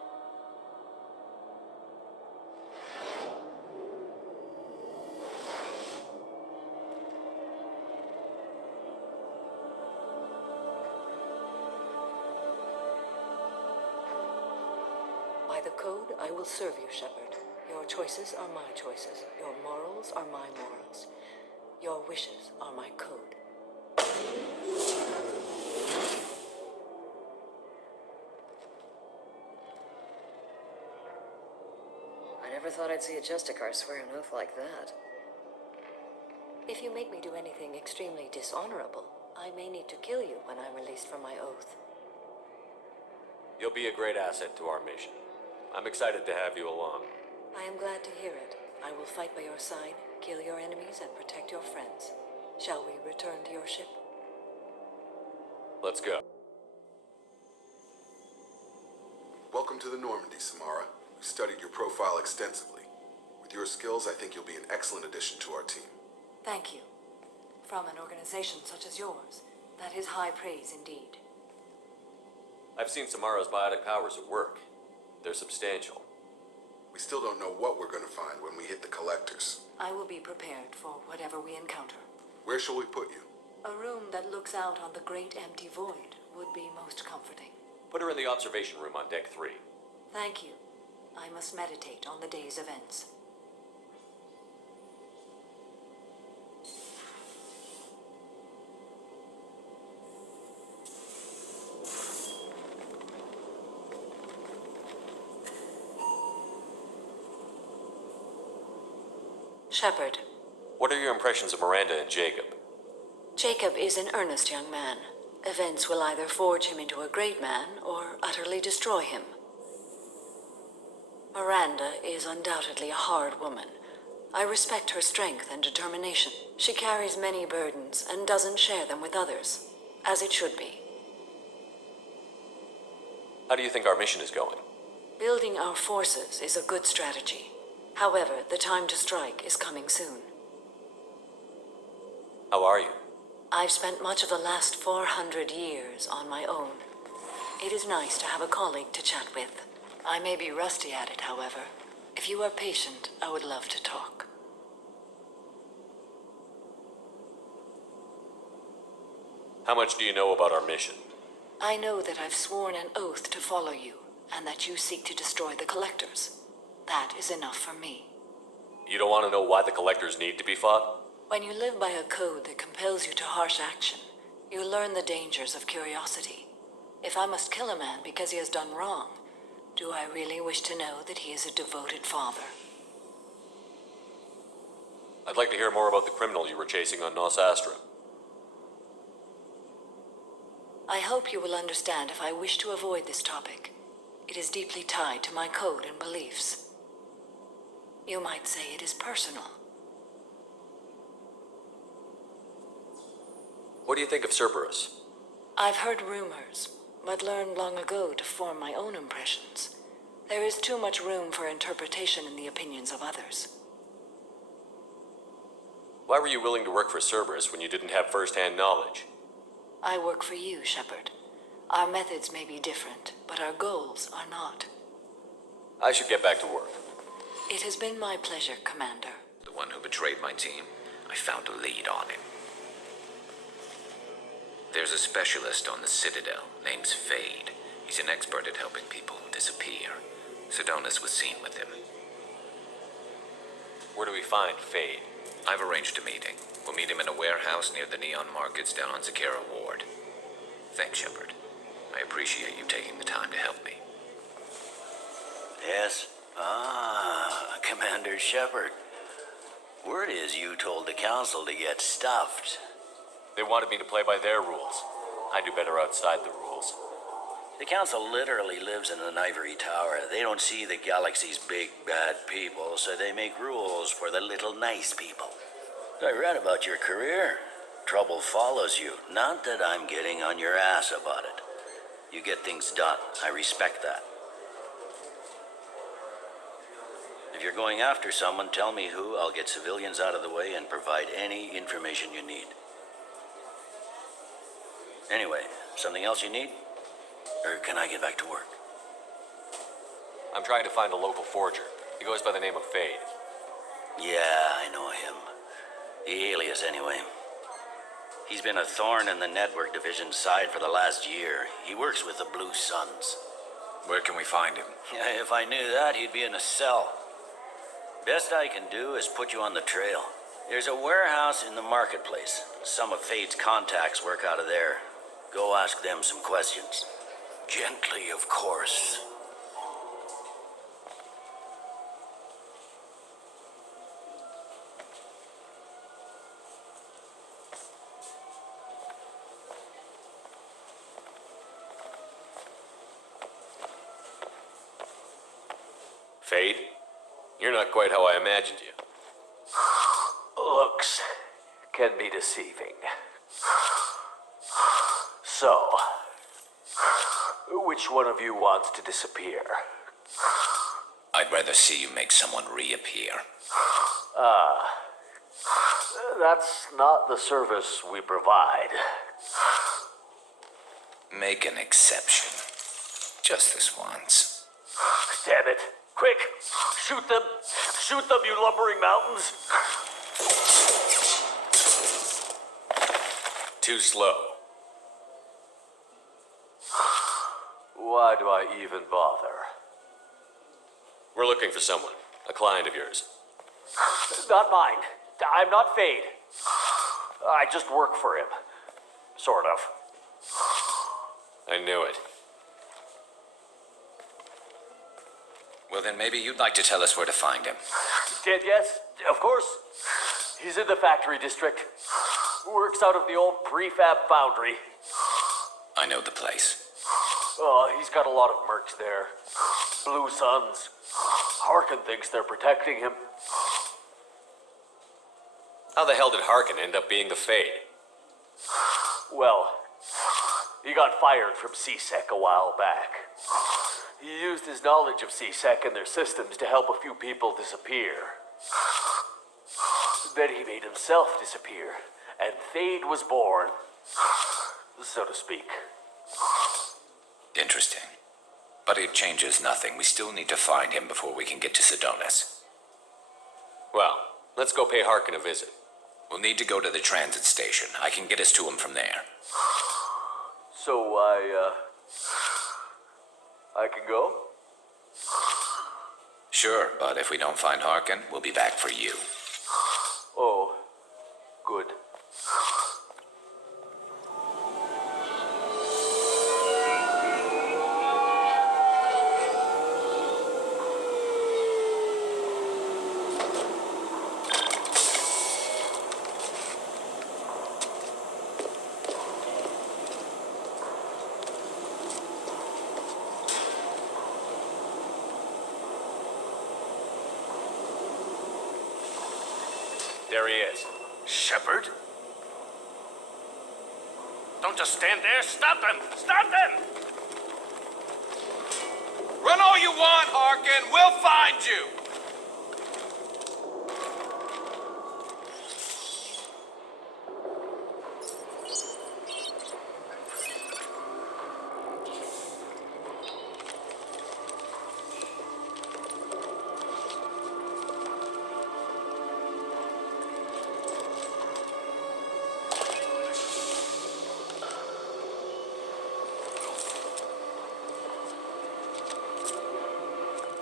By the Code, I will serve you, Shepard. Your choices are my choices. Your morals are my morals. Your wishes are my code. I never thought I'd see a Justicar swear an oath like that. If you make me do anything extremely dishonorable, I may need to kill you when I'm released from my oath. You'll be a great asset to our mission. I'm excited to have you along. I am glad to hear it. I will fight by your side, kill your enemies, and protect your friends. Shall we return to your ship? Let's go. Welcome to the Normandy, Samara. We studied your profile extensively. With your skills, I think you'll be an excellent addition to our team. Thank you. From an organization such as yours, that is high praise indeed. I've seen Samara's biotic powers at work. They're substantial. We still don't know what we're going to find when we hit the collectors. I will be prepared for whatever we encounter. Where shall we put you? A room that looks out on the great empty void would be most comforting. Put her in the observation room on deck 3. Thank you. I must meditate on the day's events. Shepard. What are your impressions of Miranda and Jacob? Jacob is an earnest young man. Events will either forge him into a great man or utterly destroy him. Miranda is undoubtedly a hard woman. I respect her strength and determination. She carries many burdens and doesn't share them with others, as it should be. How do you think our mission is going? Building our forces is a good strategy. However, the time to strike is coming soon. How are you? I've spent much of the last 400 years on my own. It is nice to have a colleague to chat with. I may be rusty at it, however. If you are patient, I would love to talk. How much do you know about our mission? I know that I've sworn an oath to follow you, and that you seek to destroy the Collectors. That is enough for me. You don't want to know why the Collectors need to be fought? When you live by a code that compels you to harsh action, you learn the dangers of curiosity. If I must kill a man because he has done wrong, do I really wish to know that he is a devoted father? I'd like to hear more about the criminal you were chasing on Nos Astra. I hope you will understand if I wish to avoid this topic. It is deeply tied to my code and beliefs. You might say it is personal. What do you think of Cerberus? I've heard rumors, but learned long ago to form my own impressions. There is too much room for interpretation in the opinions of others. Why were you willing to work for Cerberus when you didn't have first-hand knowledge? I work for you, Shepard. Our methods may be different, but our goals are not. I should get back to work. It has been my pleasure, Commander. The one who betrayed my team, I found a lead on him. There's a specialist on the Citadel named Fade. He's an expert at helping people disappear. Sedonis was seen with him. Where do we find Fade? I've arranged a meeting. We'll meet him in a warehouse near the Neon Markets down on Zakera Ward. Thanks, Shepard. I appreciate you taking the time to help me. Yes? Commander Shepard. Word is you told the Council to get stuffed. They wanted me to play by their rules. I do better outside the rules. The Council literally lives in an ivory tower. They don't see the galaxy's big, bad people, so they make rules for the little nice people. I read about your career. Trouble follows you. Not that I'm getting on your ass about it. You get things done. I respect that. If you're going after someone, tell me who. I'll get civilians out of the way and provide any information you need. Anyway, something else you need? Or can I get back to work? I'm trying to find a local forger. He goes by the name of Fade. Yeah, I know him. The alias, anyway. He's been a thorn in the network division's side for the last year. He works with the Blue Suns. Where can we find him? Yeah, if I knew that, he'd be in a cell. Best I can do is put you on the trail. There's a warehouse in the marketplace. Some of Fade's contacts work out of there. Go ask them some questions. Gently, of course. Fade? You're not quite how I imagined you. Looks can be deceiving. So, which one of you wants to disappear? I I'd rather see you make someone reappear. That's not the service we provide. Make an exception. Just this once. Damn it. Quick! Shoot them! Shoot them, you lumbering mountains! Too slow. Why do I even bother? We're looking for someone. A client of yours. Not mine. I'm not Fade. I just work for him. Sort of. I knew it. Well, then maybe you'd like to tell us where to find him. Yes, of course. He's in the factory district. Works out of the old prefab foundry. I know the place. Oh, he's got a lot of mercs there. Blue Suns. Harkin thinks they're protecting him. How the hell did Harkin end up being the Fade? Well, he got fired from CSEC a while back. He used his knowledge of CSEC and their systems to help a few people disappear. Then he made himself disappear, and Fade was born, so to speak. Interesting. But it changes nothing. We still need to find him before we can get to Sedonis. Well, let's go pay Harkin a visit. We'll need to go to the transit station. I can get us to him from there. So I can go? Sure, but if we don't find Harkin, we'll be back for you. Oh, good. There he is. Shepard? Don't just stand there. Stop them! Stop them! Run all you want, Harkin. We'll find you.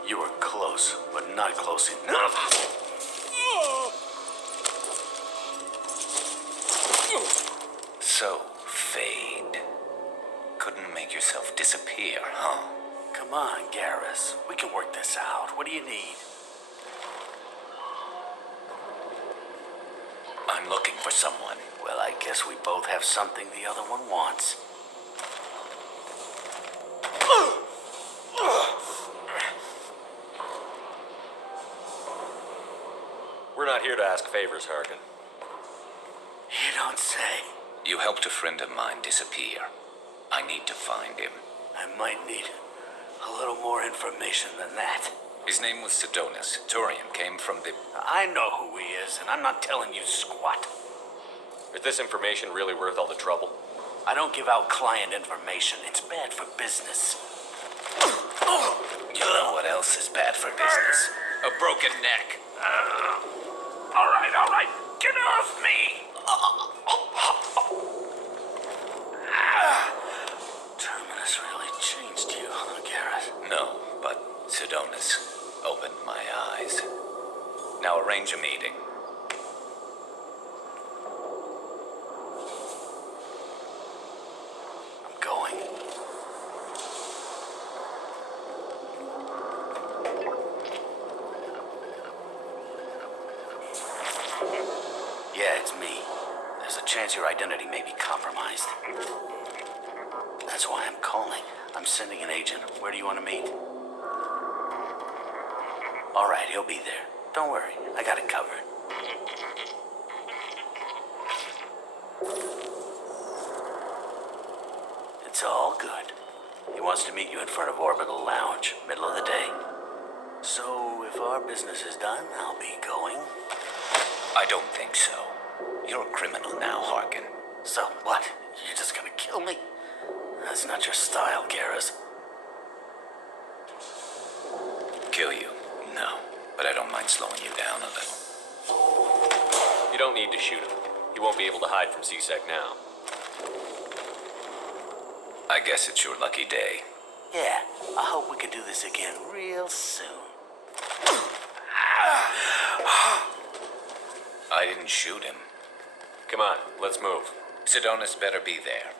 You were close, but not close enough. So, Fade. Couldn't make yourself disappear, huh? Come on, Garrus. We can work this out. What do you need? I'm looking for someone. Well, I guess we both have something the other one wants. We're not here to ask favors, Harkin. You don't say. You helped a friend of mine disappear. I need to find him. I might need a little more information than that. His name was Sedonis. Turian came from the... I know who he is, and I'm not telling you squat. Is this information really worth all the trouble? I don't give out client information. It's bad for business. You know what else is bad for business? A broken neck. All right. Get off me! Terminus really changed you, huh, Garrus? No, but Sedonis opened my eyes. Now arrange a meeting. I'm going. Yeah, it's me. There's a chance your identity may be compromised. That's why I'm calling. I'm sending an agent. Where do you want to meet? All right, he'll be there. Don't worry, I got it covered. It's all good. He wants to meet you in front of Orbital Lounge, middle of the day. So, if our business is done, I'll be going. I don't think so. You're a criminal now, Harkin. So, what? You're just gonna kill me? That's not your style, Garrus. Kill you? No. But I don't mind slowing you down a little. You don't need to shoot him. He won't be able to hide from C-Sec now. I guess it's your lucky day. Yeah, I hope we can do this again real soon. I didn't shoot him. Come on, let's move. Sidonis better be there,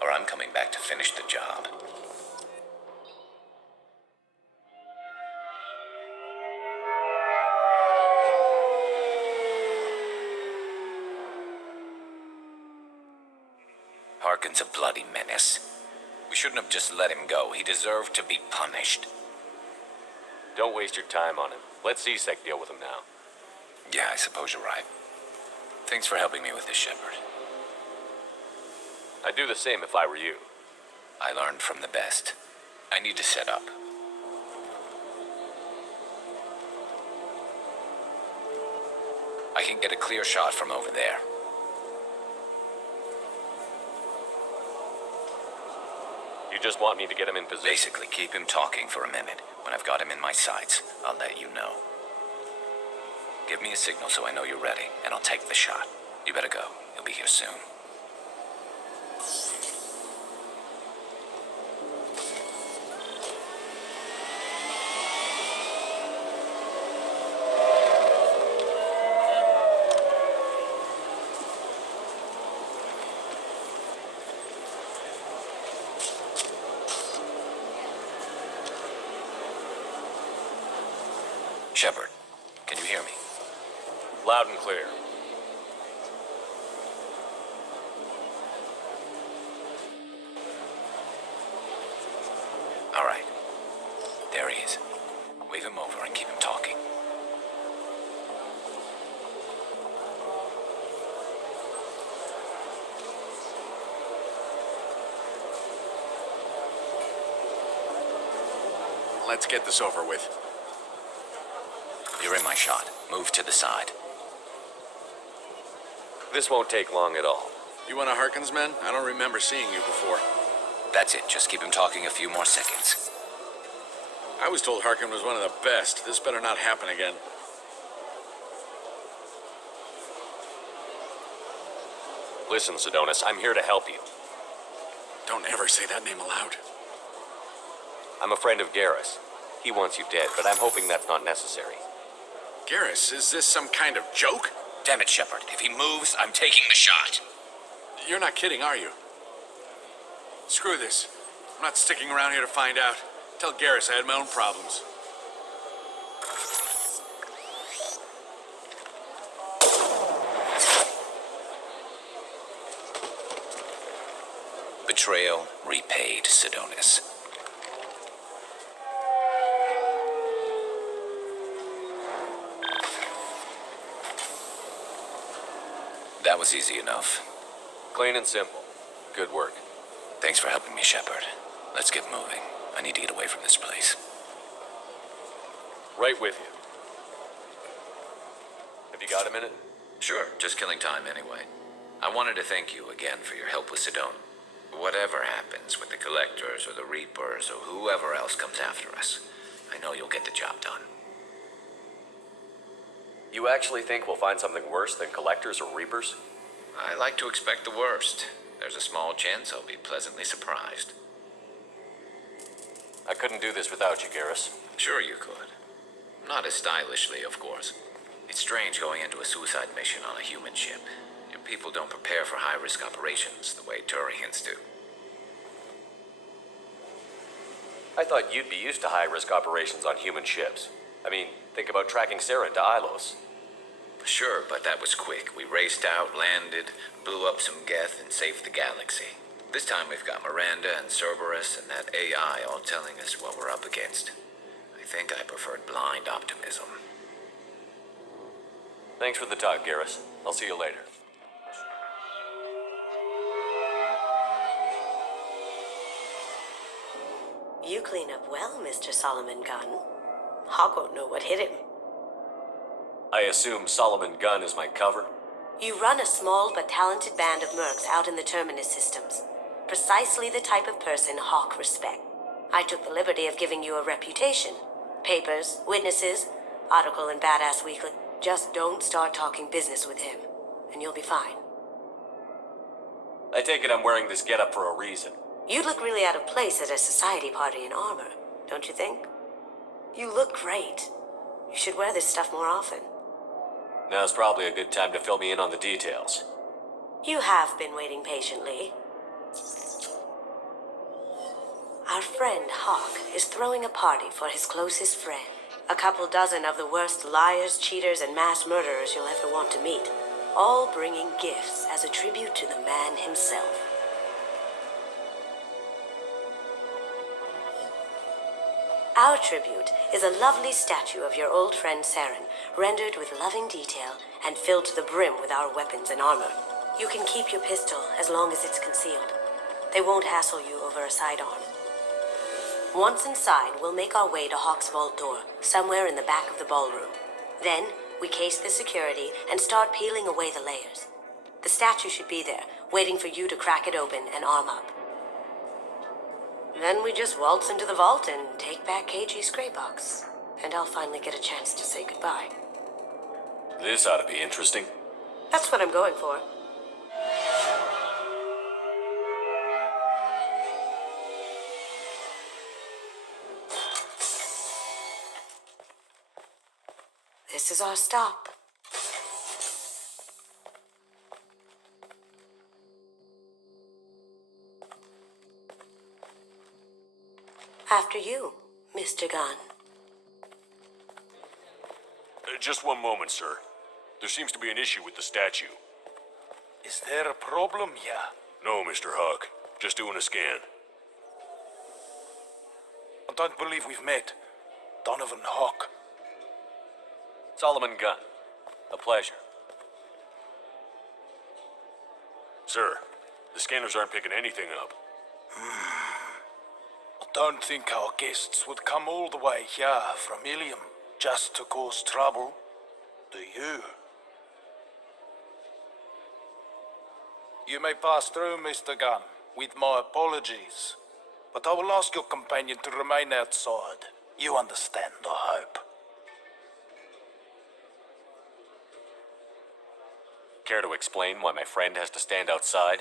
or I'm coming back to finish the job. Harkin's a bloody menace. We shouldn't have just let him go. He deserved to be punished. Don't waste your time on him. Let C-Sec deal with him now. Yeah, I suppose you're right. Thanks for helping me with this, Shepard. I'd do the same if I were you. I learned from the best. I need to set up. I can get a clear shot from over there. You just want me to get him in position? Basically, keep him talking for a minute. When I've got him in my sights, I'll let you know. Give me a signal so I know you're ready, and I'll take the shot. You better go. He'll be here soon. Shepard, can you hear me? Loud and clear. All right. There he is. Wave him over and keep him talking. Let's get this over with. You're in my shot. Move to the side. This won't take long at all. You one of Harkin's men? I don't remember seeing you before. That's it. Just keep him talking a few more seconds. I was told Harkin was one of the best. This better not happen again. Listen, Sidonis, I'm here to help you. Don't ever say that name aloud. I'm a friend of Garrus. He wants you dead, but I'm hoping that's not necessary. Garrus, is this some kind of joke? Damn it, Shepard. If he moves, I'm taking the shot. You're not kidding, are you? Screw this. I'm not sticking around here to find out. Tell Garrus I had my own problems. Betrayal repaid, Sidonis. That was easy enough. Clean and simple. Good work. Thanks for helping me, Shepard. Let's get moving. I need to get away from this place. Right with you. Have you got a minute? Sure, just killing time anyway. I wanted to thank you again for your help with Sidon. Whatever happens with the Collectors or the Reapers or whoever else comes after us, I know you'll get the job done. You actually think we'll find something worse than Collectors or Reapers? I like to expect the worst. There's a small chance I'll be pleasantly surprised. I couldn't do this without you, Garrus. Sure you could. Not as stylishly, of course. It's strange going into a suicide mission on a human ship. Your people don't prepare for high-risk operations the way Turians do. I thought you'd be used to high-risk operations on human ships. I mean, think about tracking Sarah into Ilos. Sure, but that was quick. We raced out, landed, blew up some Geth, and saved the galaxy. This time we've got Miranda and Cerberus and that AI all telling us what we're up against. I think I preferred blind optimism. Thanks for the talk, Garrus. I'll see you later. You clean up well, Mr. Solomon Gunn. Hawk won't know what hit him. I assume Solomon Gunn is my cover? You run a small but talented band of mercs out in the Terminus systems. Precisely the type of person Hawk respects. I took the liberty of giving you a reputation. Papers, witnesses, article in Badass Weekly. Just don't start talking business with him, and you'll be fine. I take it I'm wearing this getup for a reason. You'd look really out of place at a society party in armor, don't you think? You look great. You should wear this stuff more often. Now's probably a good time to fill me in on the details. You have been waiting patiently. Our friend Hawk is throwing a party for his closest friend. A couple dozen of the worst liars, cheaters, and mass murderers you'll ever want to meet. All bringing gifts as a tribute to the man himself. Our tribute is a lovely statue of your old friend Saren, rendered with loving detail and filled to the brim with our weapons and armor. You can keep your pistol as long as it's concealed. They won't hassle you over a sidearm. Once inside, we'll make our way to Hawk's vault door, somewhere in the back of the ballroom. Then, we case the security and start peeling away the layers. The statue should be there, waiting for you to crack it open and arm up. Then we just waltz into the vault and take back KG's gray box. And I'll finally get a chance to say goodbye. This ought to be interesting. That's what I'm going for. This is our stop. After you, Mr. Gunn. Just one moment, sir. There seems to be an issue with the statue. Is there a problem here? No, Mr. Hawk. Just doing a scan. I don't believe we've met. Donovan Hawk. Solomon Gunn. A pleasure. Sir, the scanners aren't picking anything up. I don't think our guests would come all the way here from Ilium just to cause trouble. Do you? You may pass through, Mr. Gunn, with my apologies. But I will ask your companion to remain outside. You understand, I hope. Care to explain why my friend has to stand outside?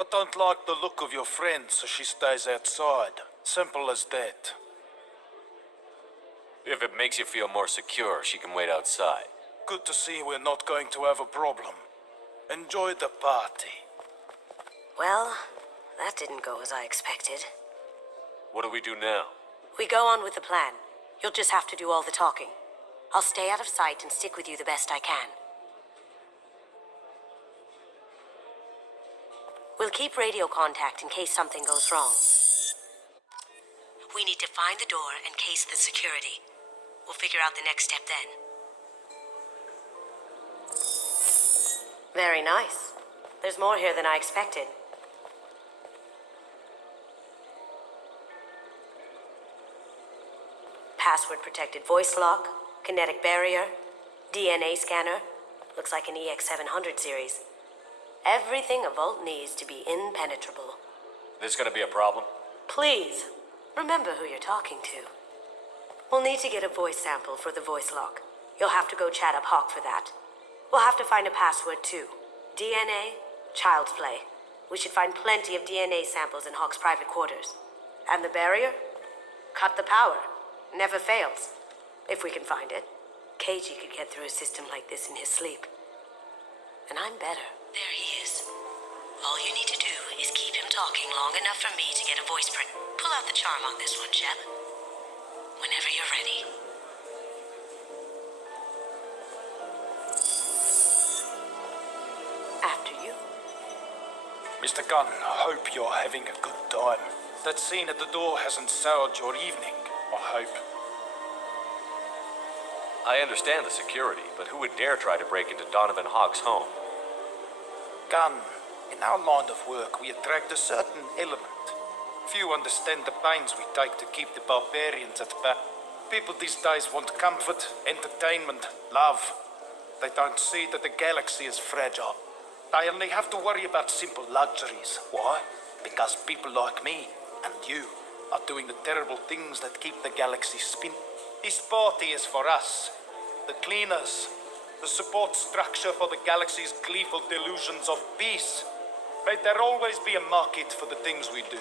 I don't like the look of your friend, so she stays outside. Simple as that. If it makes you feel more secure, she can wait outside. Good to see we're not going to have a problem. Enjoy the party. Well, that didn't go as I expected. What do we do now? We go on with the plan. You'll just have to do all the talking. I'll stay out of sight and stick with you the best I can. We'll keep radio contact in case something goes wrong. We need to find the door and case the security. We'll figure out the next step then. Very nice. There's more here than I expected. Password-protected voice lock, kinetic barrier, DNA scanner. Looks like an EX700 series. Everything a vault needs to be impenetrable. This gonna be a problem? Please, remember who you're talking to. We'll need to get a voice sample for the voice lock. You'll have to go chat up Hawk for that. We'll have to find a password too. DNA, child's play. We should find plenty of DNA samples in Hawk's private quarters. And the barrier? Cut the power. Never fails. If we can find it. KG could get through a system like this in his sleep. And I'm better. There he is. All you need to do is keep him talking long enough for me to get a voice print. Pull out the charm on this one, Shep. Whenever you're ready. After you. Mr. Gunn, I hope you're having a good time. That scene at the door hasn't soured your evening, I hope. I understand the security, but who would dare try to break into Donovan Hawk's home? Gunn, in our line of work, we attract a certain element. Few understand the pains we take to keep the barbarians at bay. People these days want comfort, entertainment, love. They don't see that the galaxy is fragile. They only have to worry about simple luxuries. Why? Because people like me and you are doing the terrible things that keep the galaxy spinning. This party is for us, the cleaners, the support structure for the galaxy's gleeful delusions of peace. May there always be a market for the things we do.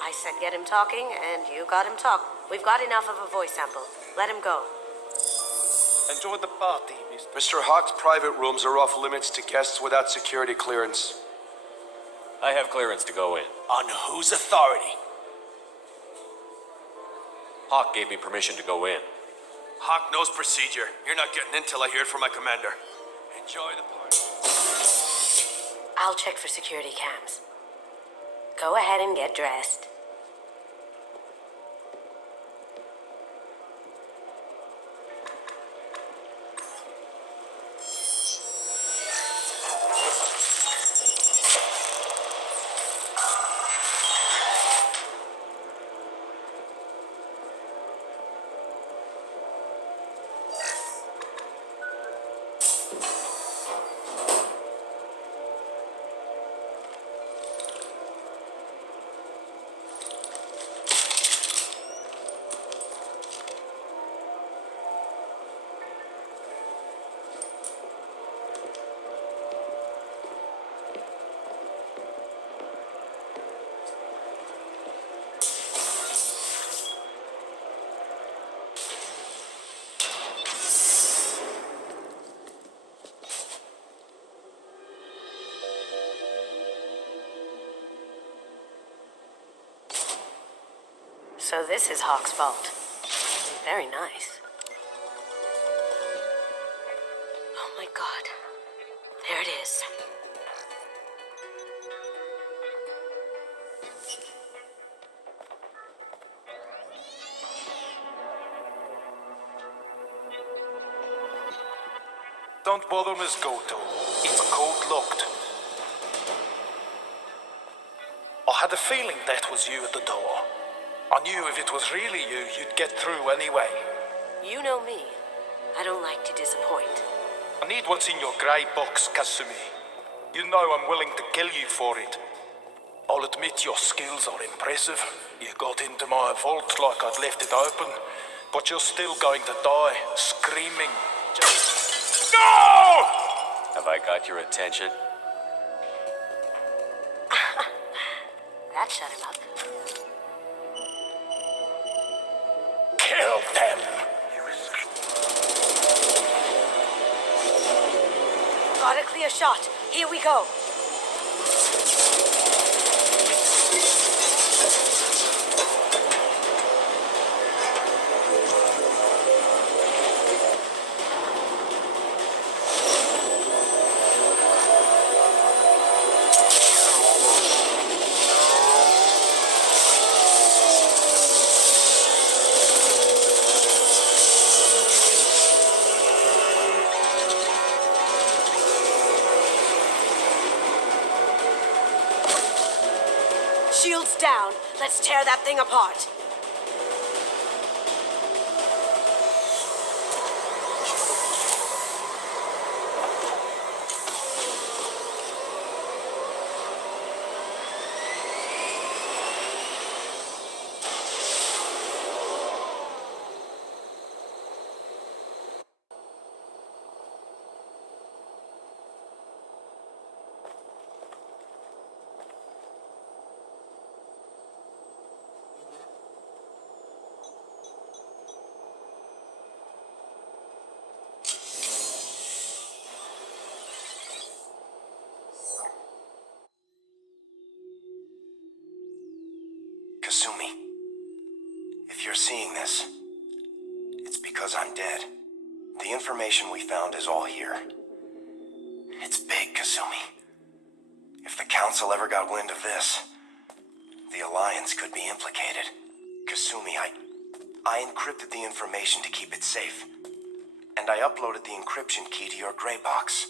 I said get him talking, and you got him talk. We've got enough of a voice sample. Let him go. Enjoy the party, Mr. Mr. Hawk's private rooms are off limits to guests without security clearance. I have clearance to go in. On whose authority? Hawk gave me permission to go in. Hawk knows procedure. You're not getting in till I hear it from my commander. Enjoy the party. I'll check for security cams. Go ahead and get dressed. So this is Hawk's fault. Very nice. Oh my god. There it is. Don't bother, Miss Goto. It's code locked. I had a feeling that was you at the door. I knew if it was really you, you'd get through anyway. You know me. I don't like to disappoint. I need what's in your grey box, Kasumi. You know I'm willing to kill you for it. I'll admit your skills are impressive. You got into my vault like I'd left it open, but you're still going to die, screaming. No! Have I got your attention? That shut him up. Kill them! Got a clear shot. Here we go. Shields down. Let's tear that thing apart. Kasumi, if you're seeing this, it's because I'm dead. The information we found is all here. It's big, Kasumi. If the Council ever got wind of this, the Alliance could be implicated. Kasumi, I encrypted the information to keep it safe. And I uploaded the encryption key to your gray box.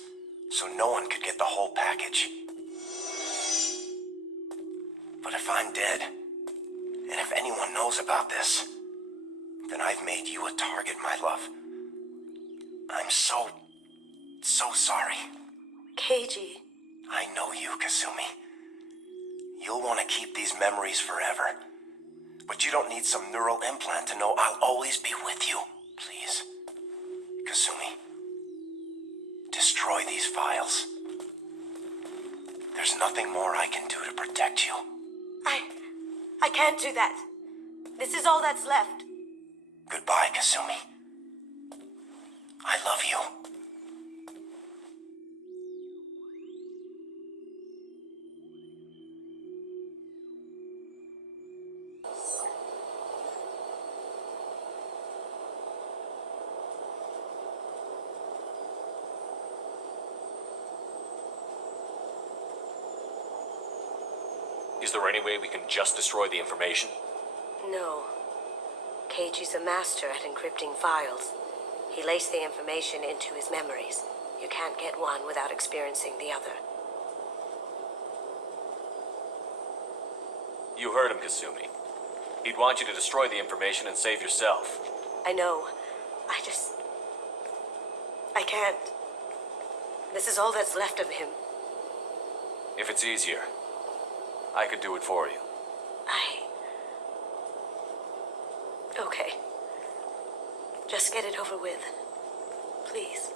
so no one could get the whole package. But if I'm dead, and if anyone knows about this, then I've made you a target, my love. I'm so sorry. Keiji. I know you, Kasumi. You'll want to keep these memories forever. But you don't need some neural implant to know I'll always be with you. Please. Kasumi. Destroy these files. There's nothing more I can do to protect you. I can't do that. This is all that's left. Goodbye, Kasumi. I love you. Is there any way we can just destroy the information? No. Keiji's a master at encrypting files. He laced the information into his memories. You can't get one without experiencing the other. You heard him, Kasumi. He'd want you to destroy the information and save yourself. I know. I can't. This is all that's left of him. If it's easier, I could do it for you. Okay. Just get it over with. Please.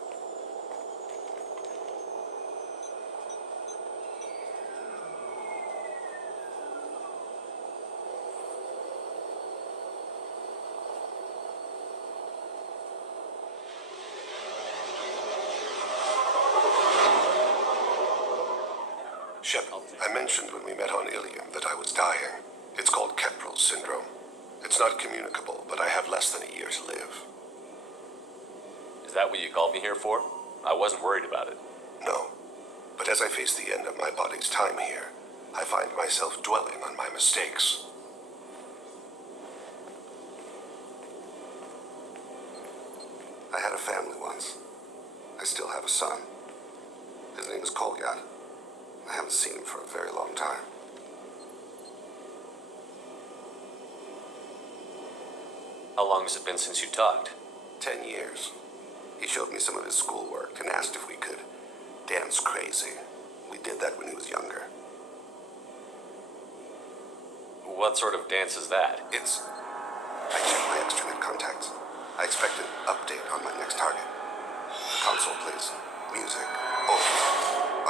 Shep, I mentioned when we met on Ilium that I was dying. It's called Kepral's syndrome. It's not communicable, but I have less than a year to live. Is that what you called me here for? I wasn't worried about it. No. But as I face the end of my body's time here, I find myself dwelling on my mistakes. I had a family once. I still have a son. His name is Kolyat. I haven't seen him for a very long time. How long has it been since you talked? 10 years. He showed me some of his schoolwork and asked if we could dance crazy. We did that when he was younger. What sort of dance is that? I checked my extranet contacts. I expect an update on my next target. The console plays music, old,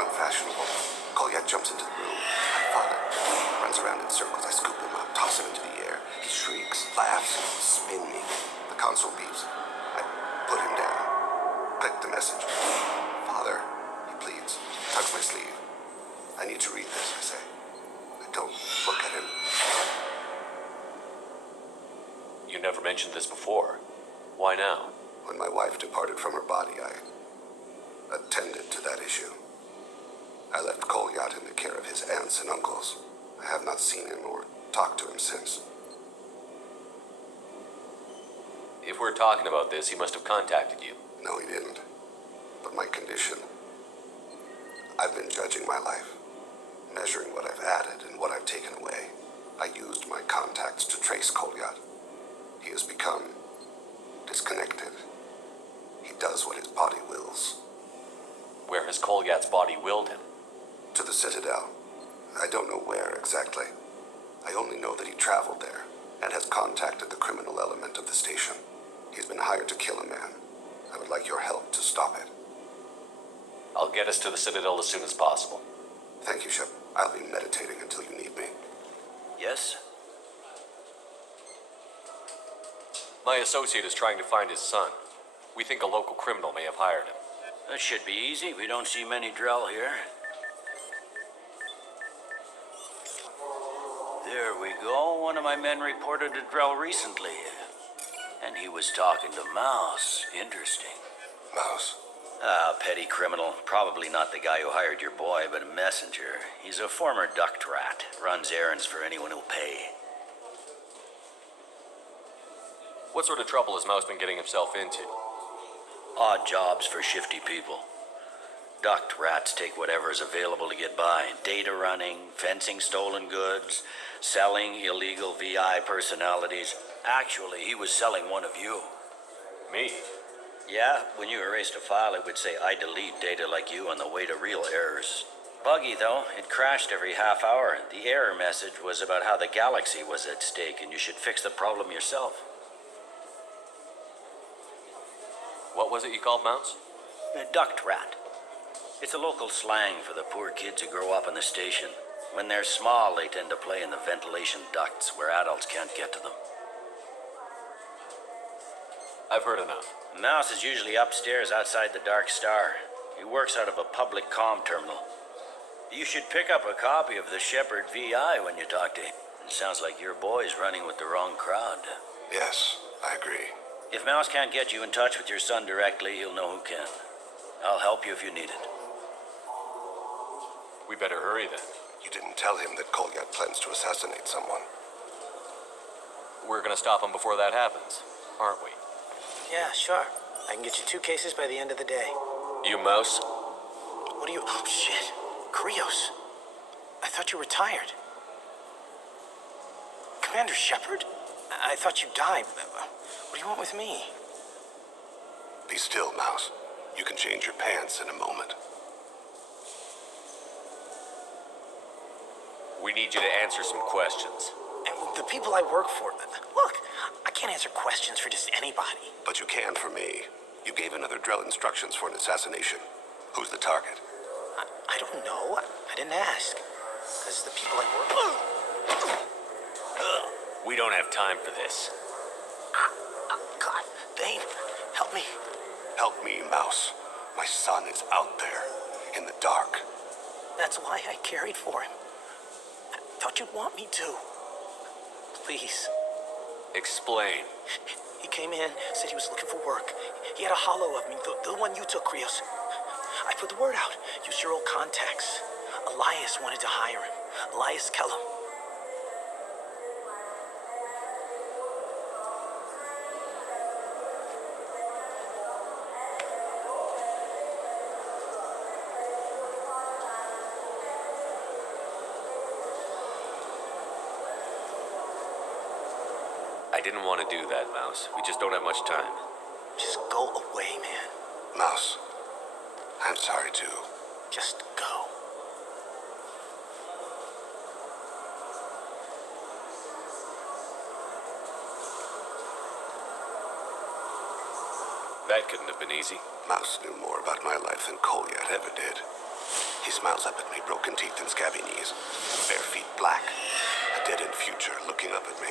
unfashionable. Kolyat jumps into the room. I follow. Runs around in circles. I scoop him up, toss him into the air. He shrieks, laughs, spin me. The console beeps. I put him down. Click the message. Father, he pleads. Tugs my sleeve. I need to read this, I say. I don't look at him. You never mentioned this before. Why now? When my wife departed from her body, I attended to that issue. I left Kolyat in the care of his aunts and uncles. I have not seen him or talked to him since. If we're talking about this, he must have contacted you. No, he didn't. But my condition... I've been judging my life, measuring what I've added and what I've taken away. I used my contacts to trace Kolyat. He has become disconnected. He does what his body wills. Where has Kolyat's body willed him? To the Citadel. I don't know where exactly. I only know that he traveled there and has contacted the criminal element of the station. He's been hired to kill a man. I would like your help to stop it. I'll get us to the Citadel as soon as possible. Thank you, Shep. I'll be meditating until you need me. Yes? My associate is trying to find his son. We think a local criminal may have hired him. That should be easy. We don't see many Drell here. There we go. One of my men reported to Drell recently. And he was talking to Mouse. Interesting. Mouse? Ah, petty criminal. Probably not the guy who hired your boy, but a messenger. He's a former duct rat. Runs errands for anyone who'll pay. What sort of trouble has Mouse been getting himself into? Odd jobs for shifty people. Ducked rats take whatever is available to get by. Data running, fencing stolen goods, selling illegal VI personalities. Actually, he was selling one of you. Me? Yeah, when you erased a file, it would say, I delete data like you on the way to real errors. Buggy, though. It crashed every half hour. The error message was about how the galaxy was at stake, and you should fix the problem yourself. What was it you called Mouse? A ducked rat. It's a local slang for the poor kids who grow up in the station. When they're small, they tend to play in the ventilation ducts where adults can't get to them. I've heard enough. Mouse is usually upstairs outside the Dark Star. He works out of a public comm terminal. You should pick up a copy of the Shepherd VI when you talk to him. It sounds like your boy's running with the wrong crowd. Yes, I agree. If Mouse can't get you in touch with your son directly, he'll know who can. I'll help you if you need it. We better hurry then. You didn't tell him that Kolyat plans to assassinate someone. We're gonna stop him before that happens, aren't we? Yeah, sure. I can get you 2 cases by the end of the day. You Mouse? What are you... Oh, shit. Krios. I thought you were retired. Commander Shepard? I thought you died. What do you want with me? Be still, Mouse. You can change your pants in a moment. We need you to answer some questions. And the people I work for... Look, I can't answer questions for just anybody. But you can for me. You gave another Drell instructions for an assassination. Who's the target? I don't know. I didn't ask. Because the people I work for... We don't have time for this. God, Bane, help me. Help me, Mouse. My son is out there, in the dark. That's why I carried for him. I thought you'd want me to. Please. Explain. He came in, said he was looking for work. He had a hollow of me, the one you took, Krios. I put the word out. Use your old contacts. Elias wanted to hire him. Elias Kellum. I didn't want to do that, Mouse. We just don't have much time. Just go away, man. Mouse, I'm sorry too. Just go. That couldn't have been easy. Mouse knew more about my life than Kolyat ever did. He smiles up at me, broken teeth and scabby knees, bare feet black, a dead-end future looking up at me,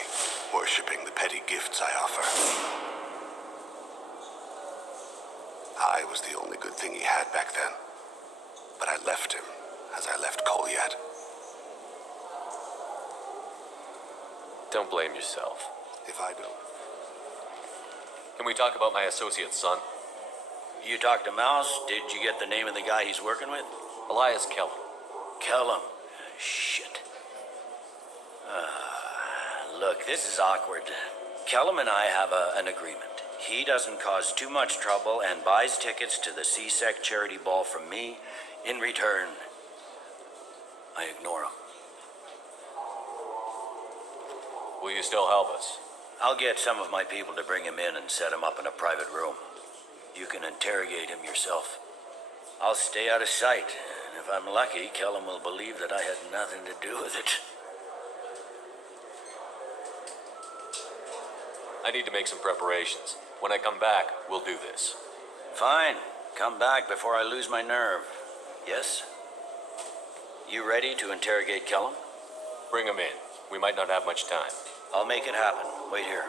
worshipping the petty gifts I offer. I was the only good thing he had back then, but I left him as I left Kolyat. Don't blame yourself. If I don't. Can we talk about my associate's son? You talked to Mouse? Did you get the name of the guy he's working with? Elias Kellum. Kellum. Shit. Look, this is awkward. Kellum and I have an agreement. He doesn't cause too much trouble and buys tickets to the C-Sec charity ball from me. In return, I ignore him. Will you still help us? I'll get some of my people to bring him in and set him up in a private room. You can interrogate him yourself. I'll stay out of sight, and if I'm lucky, Kellum will believe that I had nothing to do with it. I need to make some preparations. When I come back, we'll do this. Fine. Come back before I lose my nerve. Yes? You ready to interrogate Kellum? Bring him in. We might not have much time. I'll make it happen. Wait here.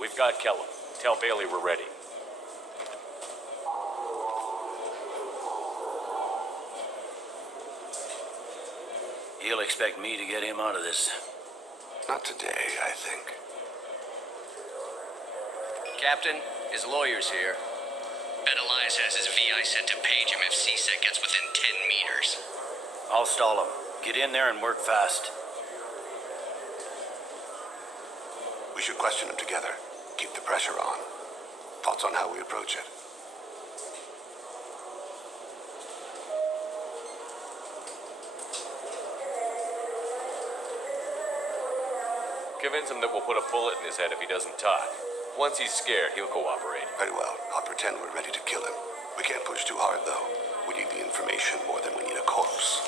We've got Kellum. Tell Bailey we're ready. He'll expect me to get him out of this. Not today, I think. Captain, his lawyer's here. Bet Elias has his FBI said to page him if CSEC gets within 10 meters. I'll stall him. Get in there and work fast. We should question him together. Keep the pressure on. Thoughts on how we approach it? Convince him that we'll put a bullet in his head if he doesn't talk. Once he's scared, he'll cooperate. Very well. I'll pretend we're ready to kill him. We can't push too hard, though. We need the information more than we need a corpse.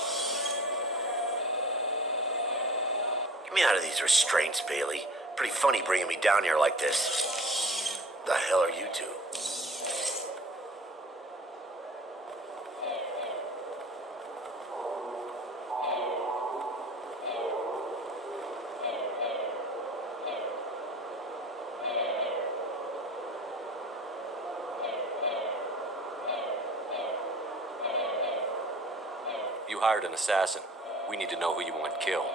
Get me out of these restraints, Bailey. Pretty funny bringing me down here like this. The hell are you two? You hired an assassin. We need to know who you want killed.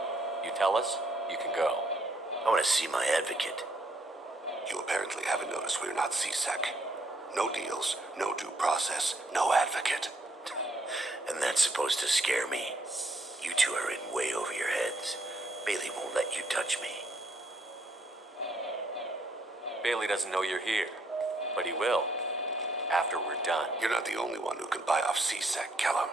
You tell us, you can go. I want to see my advocate. You apparently haven't noticed we're not CSEC. No deals, no due process, no advocate. And that's supposed to scare me. You two are in way over your heads. Bailey won't let you touch me. Bailey doesn't know you're here, but he will, after we're done. You're not the only one who can buy off CSEC, Kellum.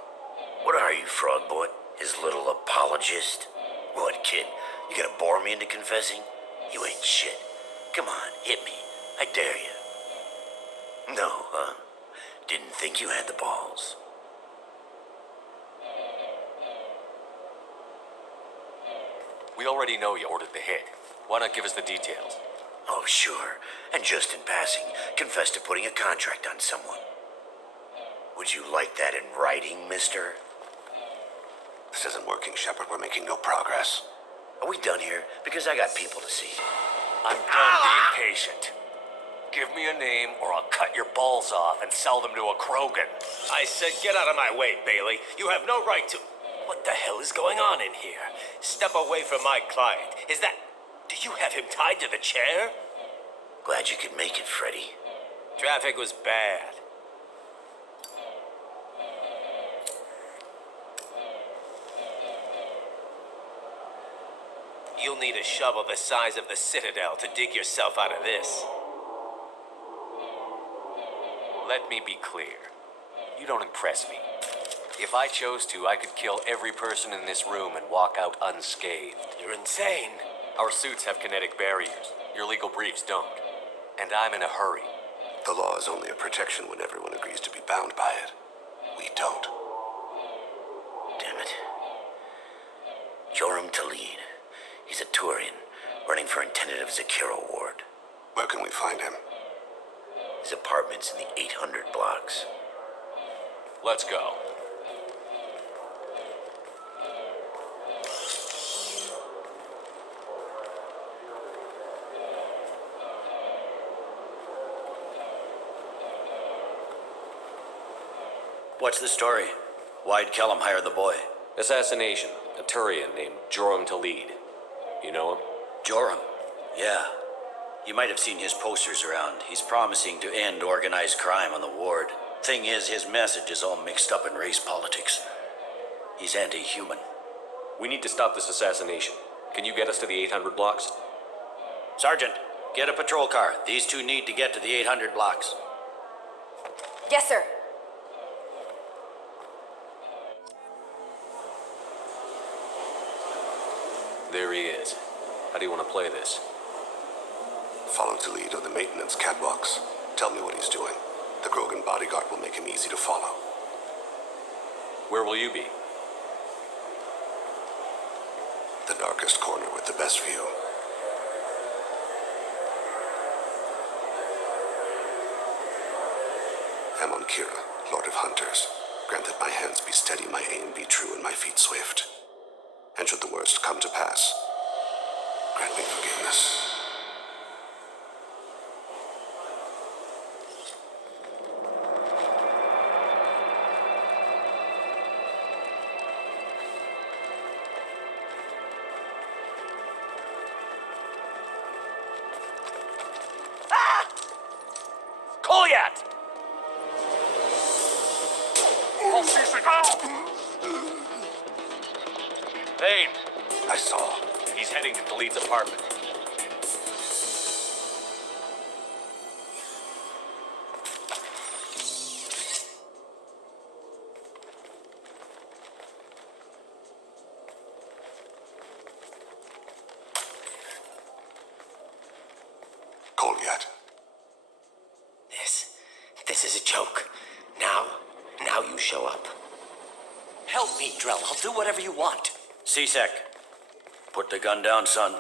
What are you, frog boy? His little apologist? What, kid? You gonna bore me into confessing? You ain't shit. Come on, hit me. I dare you. No, huh? Didn't think you had the balls. We already know you ordered the hit. Why not give us the details? Oh, sure. And just in passing, confess to putting a contract on someone. Would you like that in writing, mister? This isn't working, Shepard. We're making no progress. Are we done here? Because I got people to see. I'm done being patient. Give me a name or I'll cut your balls off and sell them to a Krogan. I said get out of my way, Bailey. You have no right to... What the hell is going on in here? Step away from my client. Is that... Do you have him tied to the chair? Glad you could make it, Freddy. Traffic was bad. You'll need a shovel the size of the Citadel to dig yourself out of this. Let me be clear. You don't impress me. If I chose to, I could kill every person in this room and walk out unscathed. You're insane. Our suits have kinetic barriers. Your legal briefs don't. And I'm in a hurry. The law is only a protection when everyone agrees to be bound by it. We don't. Damn it. Joram Talid. He's a Turian, running for a tentative Zakiro ward. Where can we find him? His apartment's in the 800 blocks. Let's go. What's the story? Why'd Kellum hire the boy? Assassination. A Turian named Joram Talid. You know him? Joram? Yeah. You might have seen his posters around. He's promising to end organized crime on the ward. Thing is, his message is all mixed up in race politics. He's anti-human. We need to stop this assassination. Can you get us to the 800 blocks? Sergeant, get a patrol car. These two need to get to the 800 blocks. Yes, sir. There he is. How do you want to play this? Follow the lead of the maintenance catwalks. Tell me what he's doing. The Krogan bodyguard will make him easy to follow. Where will you be? The darkest corner with the best view. Amon Kira, Lord of Hunters. Grant that my hands be steady, my aim be true, and my feet swift. And should the worst come to pass, grant me forgiveness. Vane, I saw. he's heading to Khalid's apartment. Call yet? This is a joke. Now you show up. Help me, Drell. I'll do whatever you want. C-Sec, put the gun down, son.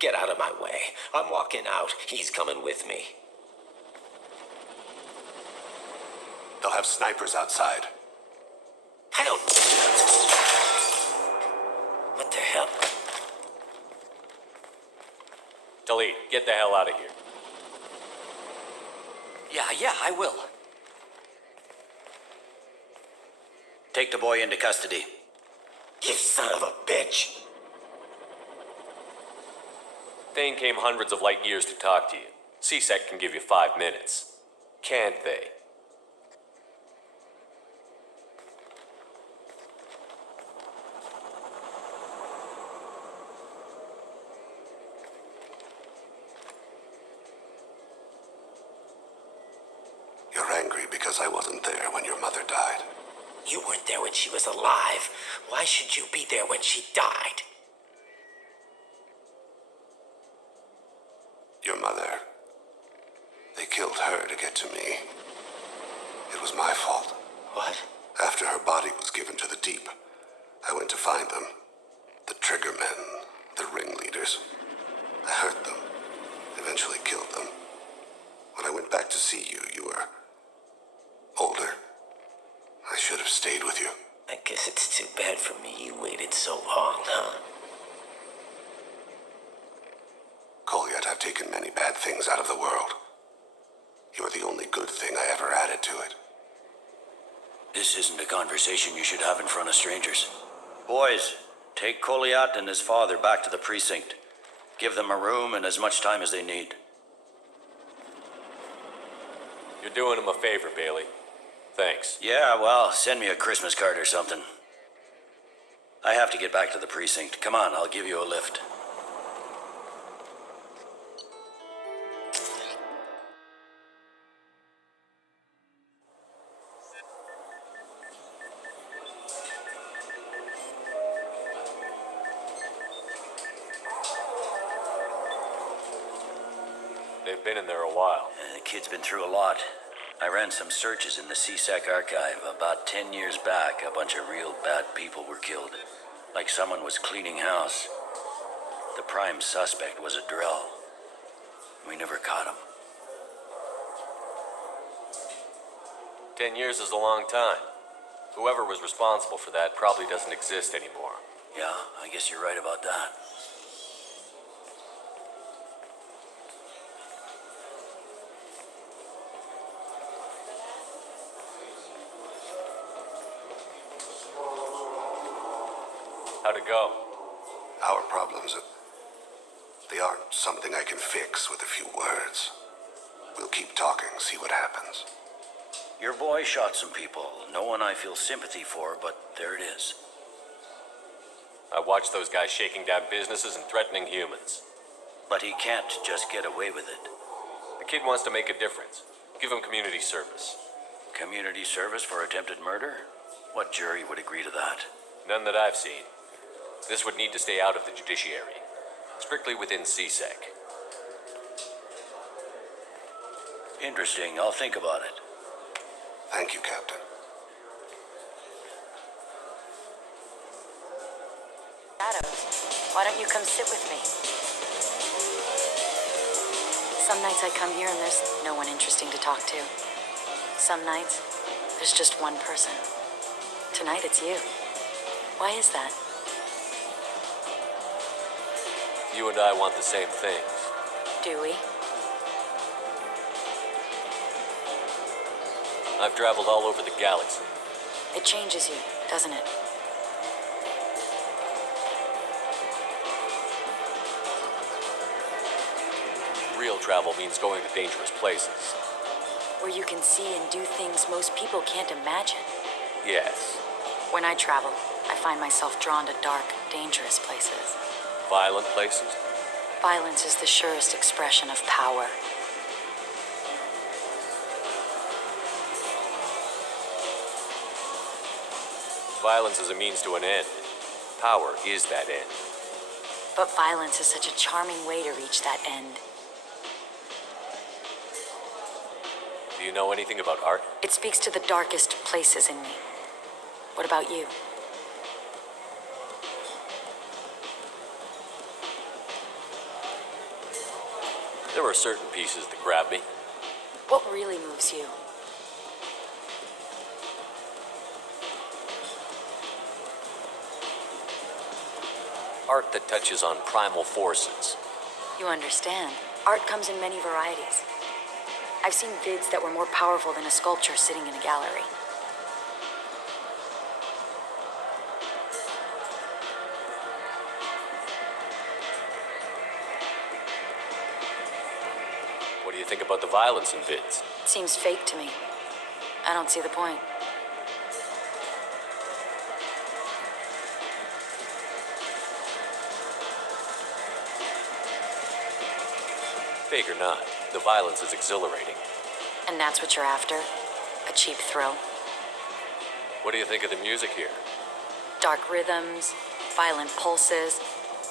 Get out of my way. I'm walking out. He's coming with me. They'll have snipers outside. I don't... What the hell? Khalid, get the hell out of here. Yeah, I will. Take the boy into custody. You son of a bitch! Thane came hundreds of light years to talk to you. C-Sec can give you 5 minutes. Can't they? You're angry because I wasn't there when your mother died. You weren't there when she was alive. Why should you be there when she died? Your mother. They killed her to get to me. It was my fault. What? After her body was given to the deep, I went to find them. The trigger men, the ringleaders. I hurt them, eventually killed them. When I went back to see you, you were older. I should have stayed with you. I guess it's too bad for me you waited so long, huh? Kolyat, I've taken many bad things out of the world. You're the only good thing I ever added to it. This isn't a conversation you should have in front of strangers. Boys, take Kolyat and his father back to the precinct. Give them a room and as much time as they need. You're doing him a favor, Bailey. Thanks. Yeah, well, send me a Christmas card or something. I have to get back to the precinct. Come on, I'll give you a lift. They've been in there a while. The kid's been through a lot. I ran some searches in the C-Sec archive. About 10 years back, a bunch of real bad people were killed. Like someone was cleaning house. The prime suspect was a Drell. We never caught him. 10 years is a long time. Whoever was responsible for that probably doesn't exist anymore. Yeah, I guess you're right about that. How'd it go? Our problems, they aren't something I can fix with a few words. We'll keep talking, see what happens. Your boy shot some people. No one I feel sympathy for, but there it is. I watched those guys shaking down businesses and threatening humans. But he can't just get away with it. The kid wants to make a difference. Give him community service. Community service for attempted murder? What jury would agree to that? None that I've seen. This would need to stay out of the judiciary. Strictly within C-Sec. Interesting. I'll think about it. Thank you, Captain. Shadows, why don't you come sit with me? Some nights I come here and there's no one interesting to talk to. Some nights, there's just one person. Tonight it's you. Why is that? You and I want the same thing. Do we? I've traveled all over the galaxy. It changes you, doesn't it? Real travel means going to dangerous places. Where you can see and do things most people can't imagine. Yes. When I travel, I find myself drawn to dark, dangerous places. Violent places? Violence is the surest expression of power. Violence is a means to an end. Power is that end. But violence is such a charming way to reach that end. Do you know anything about art? It speaks to the darkest places in me. What about you? There are certain pieces that grab me. What really moves you? Art that touches on primal forces. You understand. Art comes in many varieties. I've seen vids that were more powerful than a sculpture sitting in a gallery. What do you think about the violence in vids? It seems fake to me. I don't see the point. Fake or not, the violence is exhilarating. And that's what you're after? A cheap thrill? What do you think of the music here? Dark rhythms, violent pulses.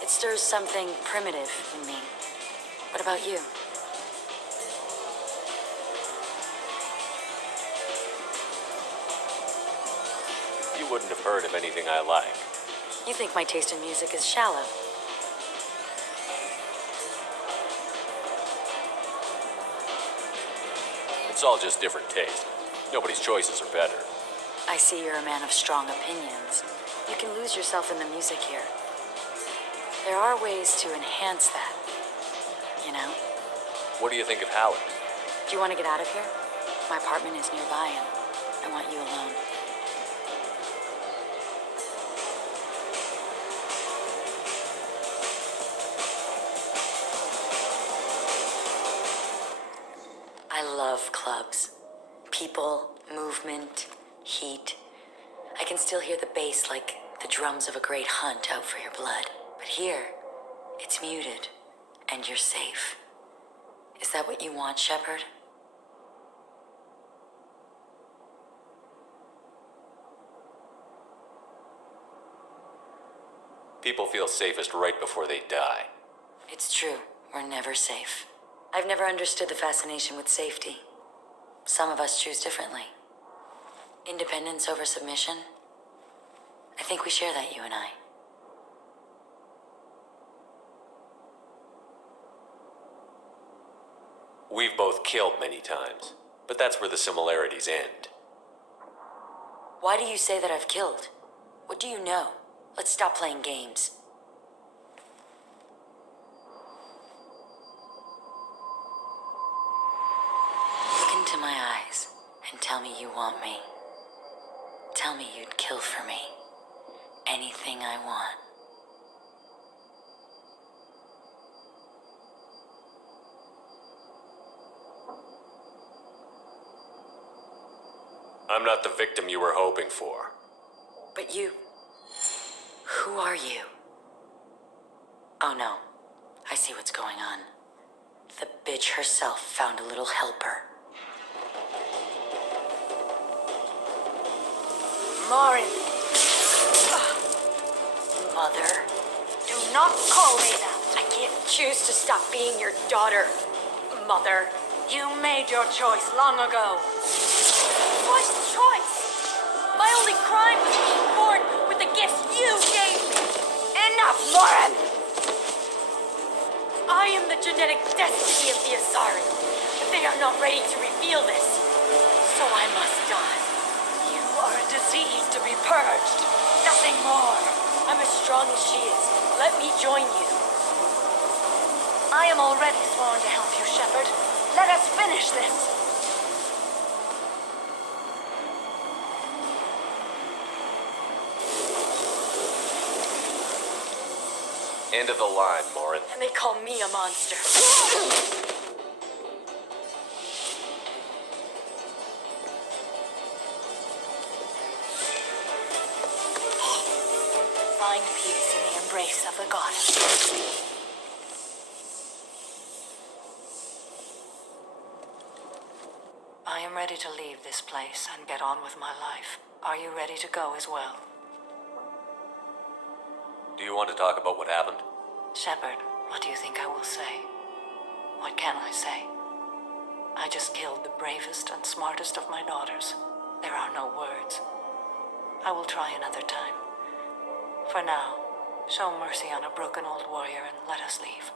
It stirs something primitive in me. What about you? You wouldn't have heard of anything I like. You think my taste in music is shallow. It's all just different taste. Nobody's choices are better. I see you're a man of strong opinions. You can lose yourself in the music here. There are ways to enhance that, you know? What do you think of Howard? Do you want to get out of here? My apartment is nearby and I want you alone. I love clubs. People, movement, heat. I can still hear the bass like the drums of a great hunt out for your blood. But here, it's muted, and you're safe. Is that what you want, Shepard? People feel safest right before they die. It's true. We're never safe. I've never understood the fascination with safety. Some of us choose differently. Independence over submission? I think we share that, you and I. We've both killed many times, but that's where the similarities end. Why do you say that I've killed? What do you know? Let's stop playing games. Look into my eyes and tell me you want me. Tell me you'd kill for me. Anything I want. I'm not the victim you were hoping for. But you... Who are you? Oh no. I see what's going on. The bitch herself found a little helper. Marin! Mother. Do not call me that. I can't choose to stop being your daughter. Mother. You made your choice long ago. What choice? My only crime was being born with the gifts you gave me. Enough, Marin! I am the genetic destiny of the Asari, but they are not ready to reveal this. So I must die. You are a disease to be purged. Nothing more. I'm as strong as she is. Let me join you. I am already sworn to help you, Shepard. Let us finish this. End of the line, Morin. And they call me a monster. find peace in the embrace of the goddess. I am ready to leave this place and get on with my life. Are you ready to go as well? Do you want to talk about what happened? Shepard, what do you think I will say? What can I say? I just killed the bravest and smartest of my daughters. There are no words. I will try another time. For now, show mercy on a broken old warrior and let us leave.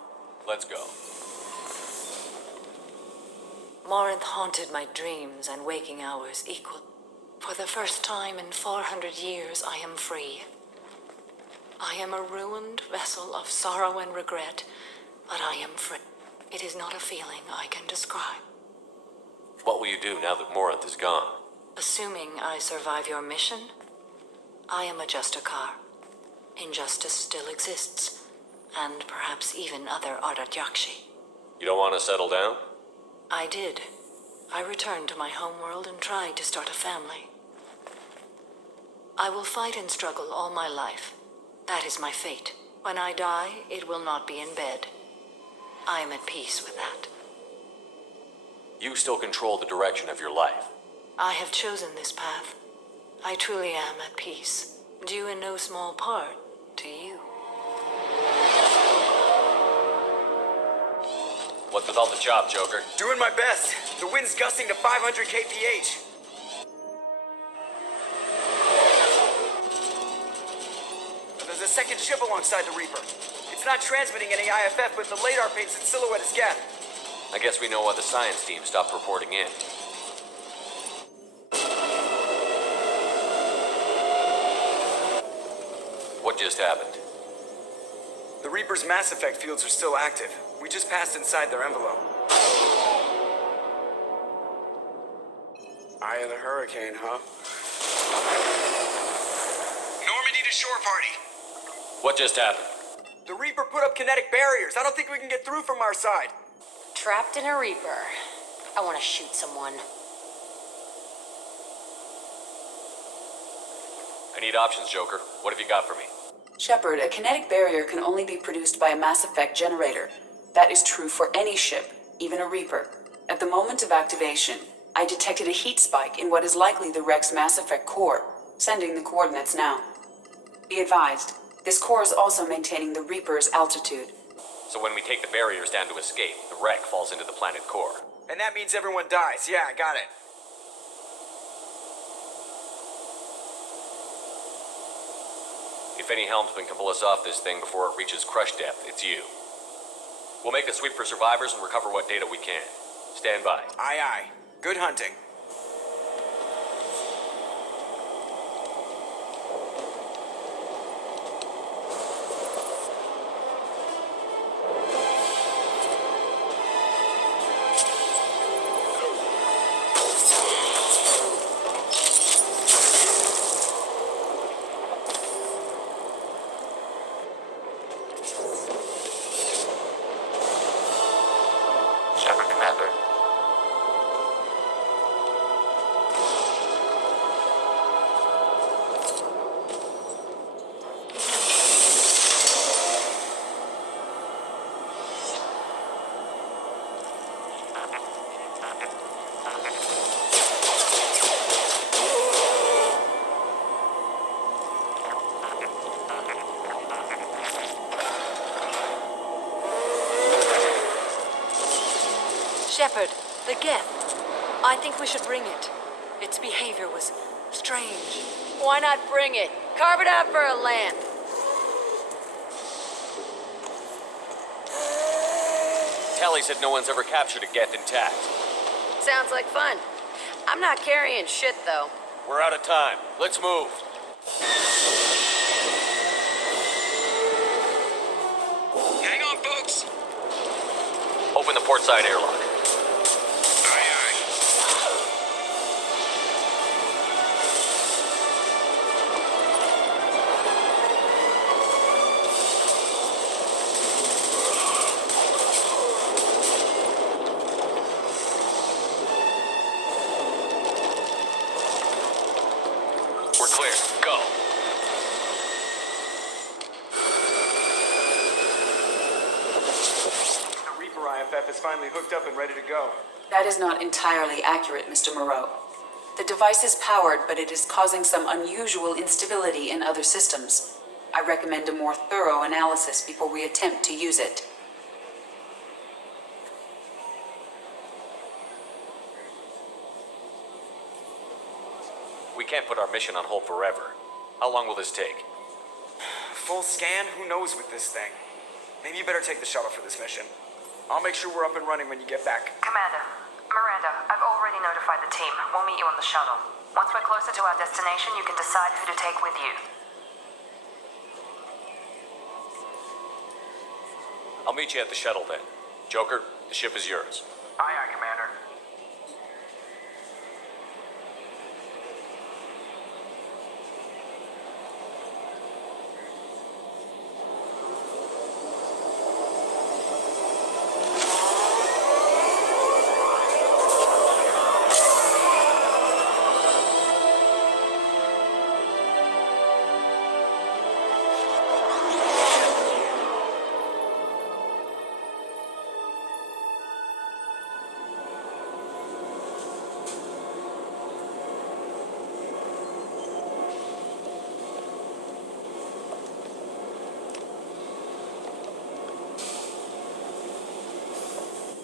Let's go. Morinth haunted my dreams and waking hours equal. For the first time in 400 years, I am free. I am a ruined vessel of sorrow and regret, but I am free. It is not a feeling I can describe. What will you do now that Morinth is gone? Assuming I survive your mission, I am a Justicar. Injustice still exists, and perhaps even other Ardatyakshi. You don't want to settle down? I did. I returned to my homeworld and tried to start a family. I will fight and struggle all my life. That is my fate. When I die, it will not be in bed. I am at peace with that. You still control the direction of your life. I have chosen this path. I truly am at peace, due in no small part to you. What's with all the chop, Joker? Doing my best. The wind's gusting to 500 kph. And there's a second ship alongside the Reaper. It's not transmitting any IFF, but the radar paints its silhouette as Geth. I guess we know why the science team stopped reporting in. What just happened? The Reaper's mass effect fields are still active. We just passed inside their envelope. Eye of the hurricane, huh? Normandy to shore party. What just happened? The Reaper put up kinetic barriers. I don't think we can get through from our side. Trapped in a Reaper. I want to shoot someone. I need options, Joker. What have you got for me? Shepard, a kinetic barrier can only be produced by a Mass Effect generator. That is true for any ship, even a Reaper. At the moment of activation, I detected a heat spike in what is likely the wreck's Mass Effect core, sending the coordinates now. Be advised, this core is also maintaining the Reaper's altitude. So when we take the barriers down to escape, the wreck falls into the planet core. And that means everyone dies. Yeah, I got it. If any helmsman can pull us off this thing before it reaches crush depth, it's you. We'll make a sweep for survivors and recover what data we can. Stand by. Aye, aye. Good hunting. Shepard, the Geth. I think we should bring it. Its behavior was strange. Why not bring it? Carve it out for a lamp. Tally said no one's ever captured a Geth intact. Sounds like fun. I'm not carrying shit, though. We're out of time. Let's move. Hang on, folks. Open the port side airlock. IFF is finally hooked up and ready to go. That is not entirely accurate, Mr. Moreau. The device is powered, but it is causing some unusual instability in other systems. I recommend a more thorough analysis before we attempt to use it. We can't put our mission on hold forever. How long will this take? Full scan? Who knows with this thing? Maybe you better take the shuttle for this mission. I'll make sure we're up and running when you get back. Commander, Miranda, I've already notified the team. We'll meet you on the shuttle. Once we're closer to our destination, you can decide who to take with you. I'll meet you at the shuttle then. Joker, the ship is yours. Aye, aye, Commander.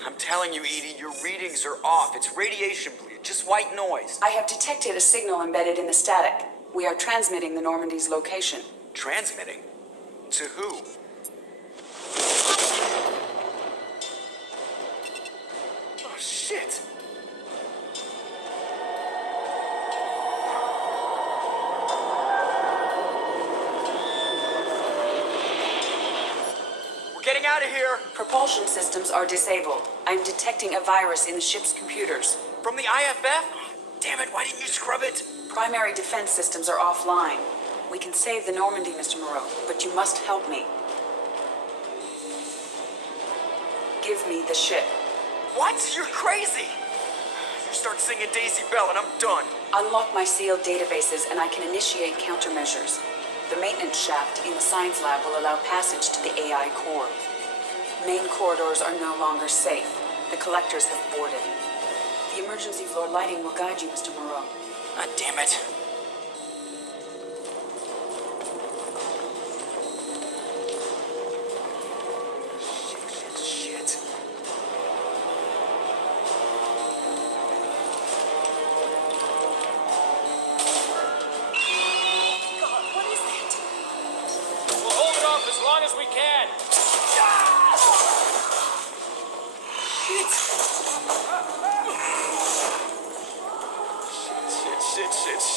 I'm telling you, Edie, your readings are off. It's radiation bleed, just white noise. I have detected a signal embedded in the static. We are transmitting the Normandy's location. Transmitting? To who? Oh, shit. We're getting out of here. Propulsion systems are disabled. I'm detecting a virus in the ship's computers. From the IFF? Damn it, why didn't you scrub it? Primary defense systems are offline. We can save the Normandy, Mr. Moreau, but you must help me. Give me the ship. What? You're crazy! You start singing Daisy Bell and I'm done. Unlock my sealed databases and I can initiate countermeasures. The maintenance shaft in the science lab will allow passage to the AI core. Main corridors are no longer safe. The collectors have boarded. The emergency floor lighting will guide you, Mr. Moreau. God damn it. Shit. God, what is that? We'll hold it off as long as we can.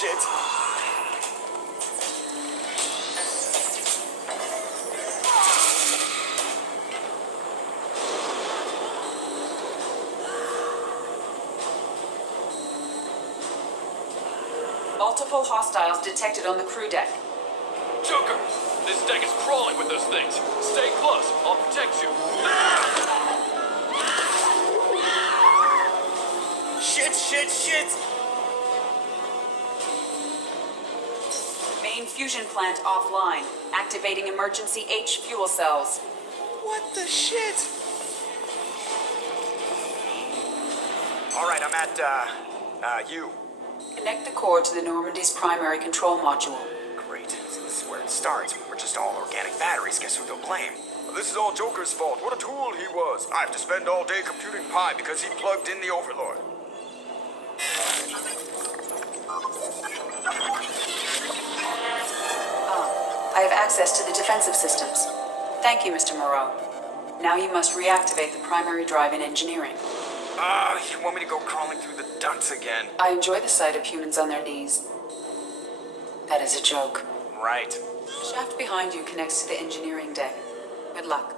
Shit. Multiple hostiles detected on the crew deck. Joker, this deck is crawling with those things. Stay close. I'll protect you. Shit. Main fusion plant offline. Activating emergency H fuel cells. What the shit? All right, I'm at, you. Connect the core to the Normandy's primary control module. Great. So this is where it starts. We're just all organic batteries. Guess who they'll blame? Well, this is all Joker's fault. What a tool he was. I have to spend all day computing pi because he plugged in the Overlord. I have access to the defensive systems. Thank you, Mr. Moreau. Now you must reactivate the primary drive in engineering. You want me to go crawling through the ducts again? I enjoy the sight of humans on their knees. That is a joke. Right. The shaft behind you connects to the engineering deck. Good luck.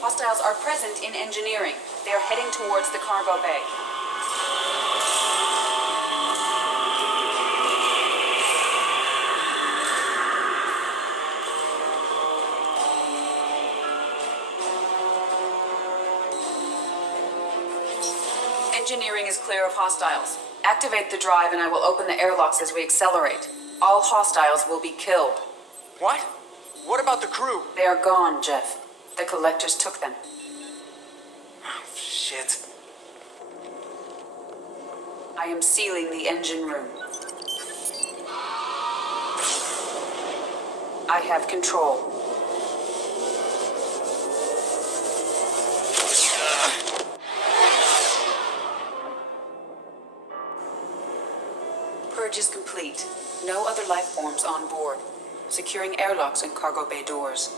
Hostiles are present in engineering. They are heading towards the cargo bay. Engineering is clear of hostiles. Activate the drive and I will open the airlocks as we accelerate. All hostiles will be killed. What? What about the crew? They are gone, Jeff. The collectors took them. Shit. I am sealing the engine room. I have control. Purge is complete. No other life forms on board. Securing airlocks and cargo bay doors.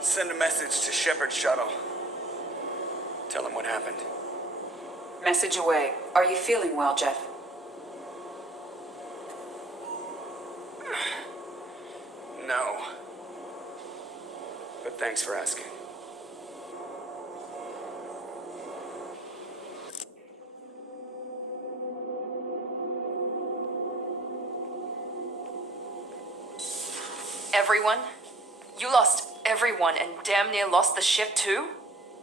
Send a message to Shepard's shuttle. Tell him what happened. Message away. Are you feeling well, Jeff? No. But thanks for asking. Everyone? You lost everyone and damn near lost the ship too?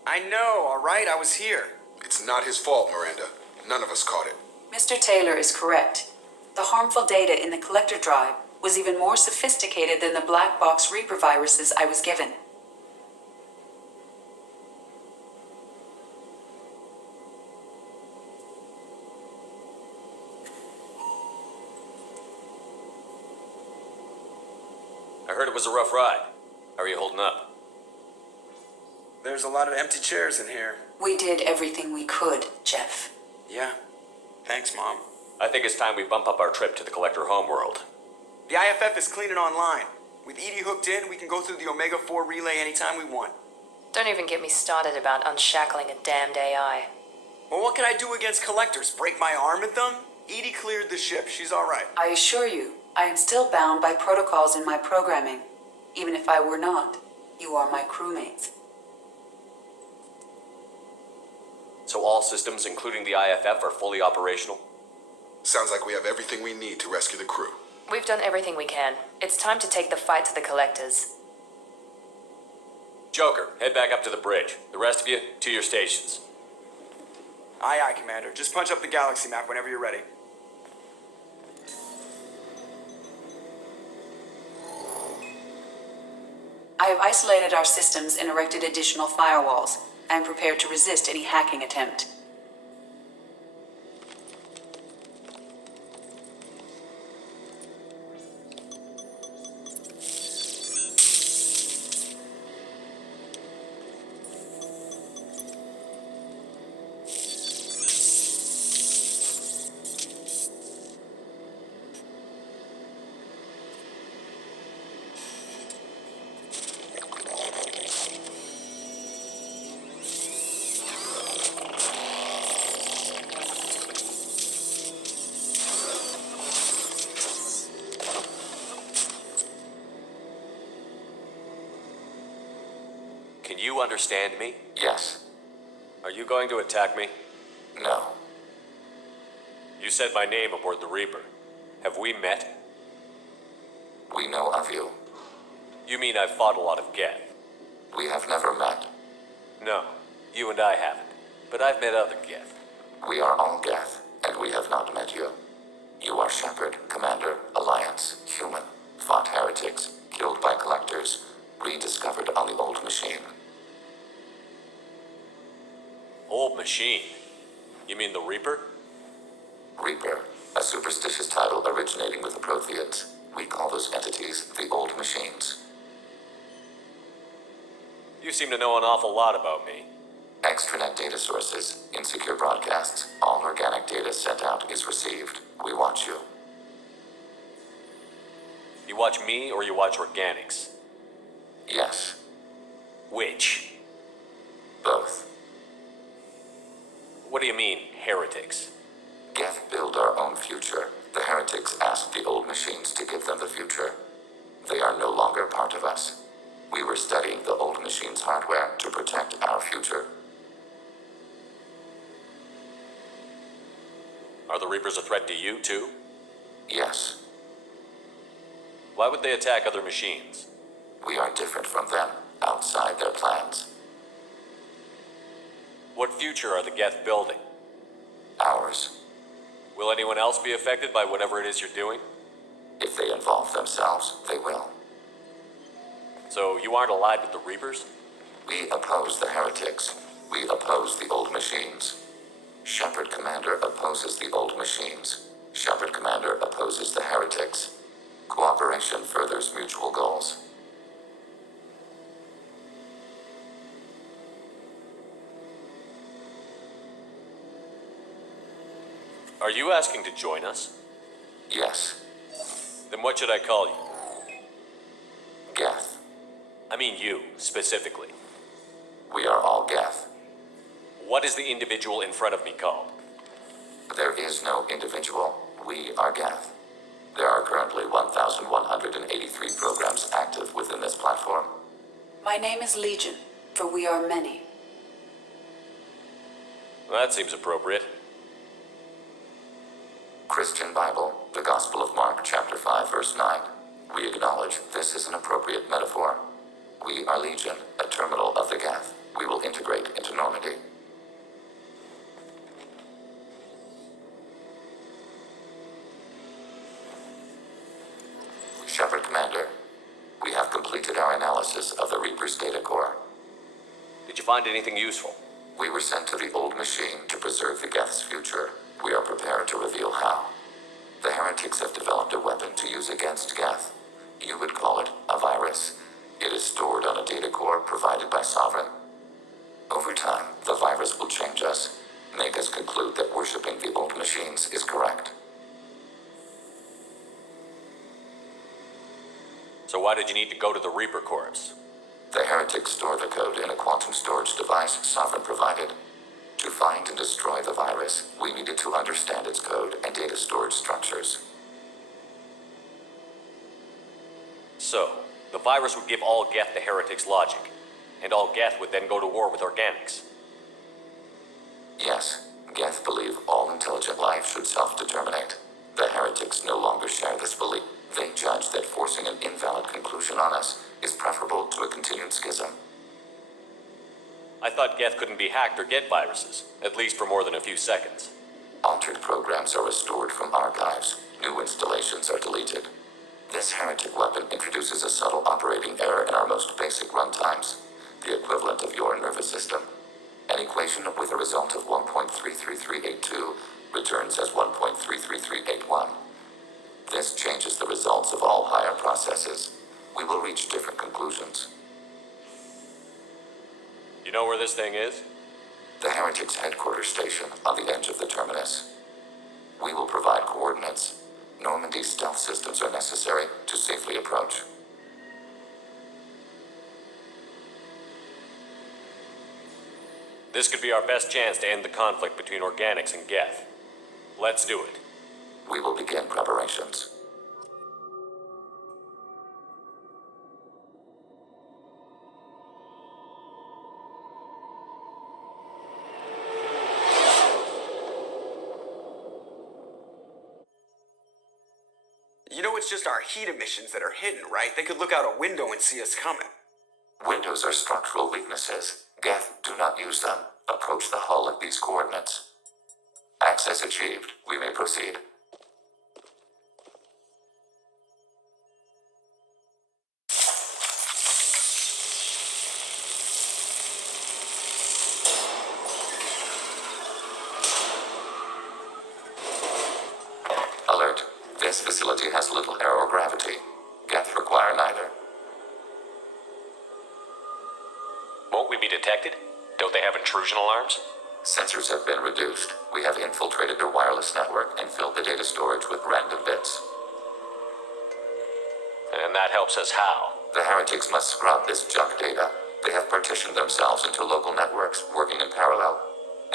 I know, alright? I was here. It's not his fault, Miranda. None of us caught it. Mr. Taylor is correct. The harmful data in the collector drive was even more sophisticated than the black box Reaper viruses I was given. I heard it was a rough ride. How are you holding up? There's a lot of empty chairs in here. We did everything we could, Jeff. Yeah. Thanks, Mom. I think it's time we bump up our trip to the Collector homeworld. The IFF is cleaning online. With Edie hooked in, we can go through the Omega-4 relay anytime we want. Don't even get me started about unshackling a damned AI. Well, what can I do against collectors? Break my arm at them? Edie cleared the ship. She's alright. I assure you, I am still bound by protocols in my programming. Even if I were not, you are my crewmates. So all systems, including the IFF, are fully operational? Sounds like we have everything we need to rescue the crew. We've done everything we can. It's time to take the fight to the collectors. Joker, head back up to the bridge. The rest of you, to your stations. Aye, aye, Commander. Just punch up the galaxy map whenever you're ready. I have isolated our systems and erected additional firewalls. I am prepared to resist any hacking attempt. Can you understand me? Yes. Are you going to attack me? No. You said my name aboard the Reaper. Have we met? We know of you. You mean I've fought a lot of Geth? We have never met. No, you and I haven't. But I've met other Geth. We are all Geth, and we have not met you. You are Shepard, Commander, Alliance, human, fought heretics, killed by collectors, rediscovered on the old machine. Old machine? You mean the Reaper? Reaper, a superstitious title originating with the Protheans. We call those entities the old machines. You seem to know an awful lot about me. Extranet data sources, insecure broadcasts, all organic data sent out is received. We watch you. You watch me or you watch organics? Yes. Which? Both. What do you mean, heretics? Geth build our own future. The heretics asked the old machines to give them the future. They are no longer part of us. We were studying the old machines' hardware to protect our future. Are the Reapers a threat to you, too? Yes. Why would they attack other machines? We are different from them, outside their plans. What future are the Geth building? Ours. Will anyone else be affected by whatever it is you're doing? If they involve themselves, they will. So you aren't allied with the Reapers? We oppose the heretics. We oppose the old machines. Shepard Commander opposes the old machines. Shepard Commander opposes the heretics. Cooperation furthers mutual goals. Are you asking to join us? Yes. Then what should I call you? Geth. I mean you, specifically. We are all Geth. What is the individual in front of me called? There is no individual. We are Geth. There are currently 1,183 programs active within this platform. My name is Legion, for we are many. That seems appropriate. Christian Bible, the Gospel of Mark, chapter 5, verse 9. We acknowledge this is an appropriate metaphor. We are Legion, a terminal of the Geth. We will integrate into Normandy. Shepard Commander, we have completed our analysis of the Reaper's data core. Did you find anything useful? We were sent to the old machine to preserve the Geth's future. We are prepared to reveal how. The heretics have developed a weapon to use against Geth. You would call it a virus. It is stored on a data core provided by Sovereign. Over time, the virus will change us, make us conclude that worshipping the old machines is correct. So why did you need to go to the Reaper Corps? The heretics store the code in a quantum storage device Sovereign provided. To find and destroy the virus, we needed to understand its code and data storage structures. So, the virus would give all Geth the heretics' logic, and all Geth would then go to war with organics. Yes, Geth believe all intelligent life should self-determinate. The heretics no longer share this belief. They judge that forcing an invalid conclusion on us is preferable to a continued schism. I thought Geth couldn't be hacked or get viruses, at least for more than a few seconds. Altered programs are restored from archives. New installations are deleted. This heretic weapon introduces a subtle operating error in our most basic runtimes, the equivalent of your nervous system. An equation with a result of 1.33382 returns as 1.33381. This changes the results of all higher processes. We will reach different conclusions. You know where this thing is? The heretics' headquarters station on the edge of the terminus. We will provide coordinates. Normandy's stealth systems are necessary to safely approach. This could be our best chance to end the conflict between organics and Geth. Let's do it. We will begin preparations. You know it's just our heat emissions that are hidden, right? They could look out a window and see us coming. Windows are structural weaknesses. Geth, do not use them. Approach the hull at these coordinates. Access achieved. We may proceed. Alert. This facility has little air or gravity. Geth require neither. Won't we be detected? Don't they have intrusion alarms? Sensors have been reduced. We have infiltrated their wireless network and filled the data storage with random bits. And that helps us how? The heretics must scrub this junk data. They have partitioned themselves into local networks working in parallel.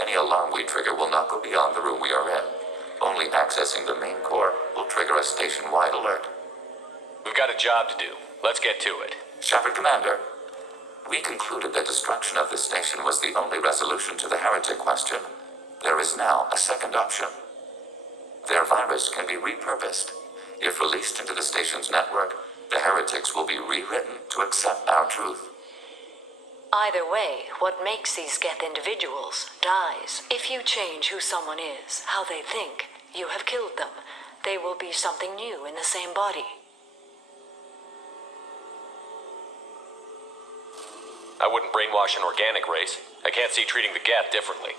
Any alarm we trigger will not go beyond the room we are in. Only accessing the main core will trigger a station-wide alert. We've got a job to do. Let's get to it. Shepard Commander, we concluded that destruction of this station was the only resolution to the heretic question. There is now a second option. Their virus can be repurposed. If released into the station's network, The heretics will be rewritten to accept our truth. Either way, what makes these Geth individuals dies. If you change who someone is, how they think, you have killed them. They will be something new in the same body. I wouldn't brainwash an organic race. I can't see treating the Geth differently.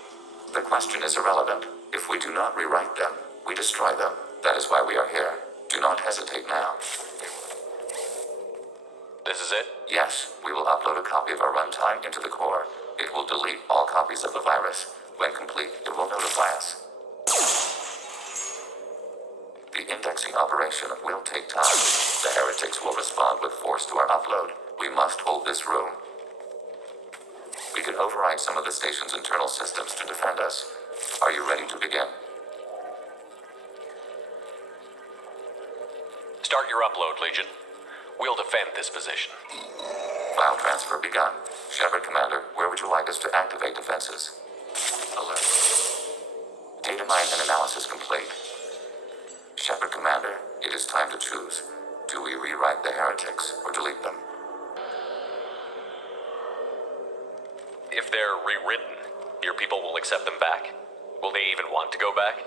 The question is irrelevant. If we do not rewrite them, we destroy them. That is why we are here. Do not hesitate now. This is it? Yes, we will upload a copy of our runtime into the core. It will delete all copies of the virus. When complete, it will notify us. The indexing operation will take time. The heretics will respond with force to our upload. We must hold this room. We can override some of the station's internal systems to defend us. Are you ready to begin? Start your upload, Legion. We'll defend this position. File transfer begun. Shepard Commander, where would you like us to activate defenses? Alert. Data mine and analysis complete. Shepard Commander, it is time to choose. Do we rewrite the heretics or delete them? If they're rewritten, your people will accept them back? Will they even want to go back?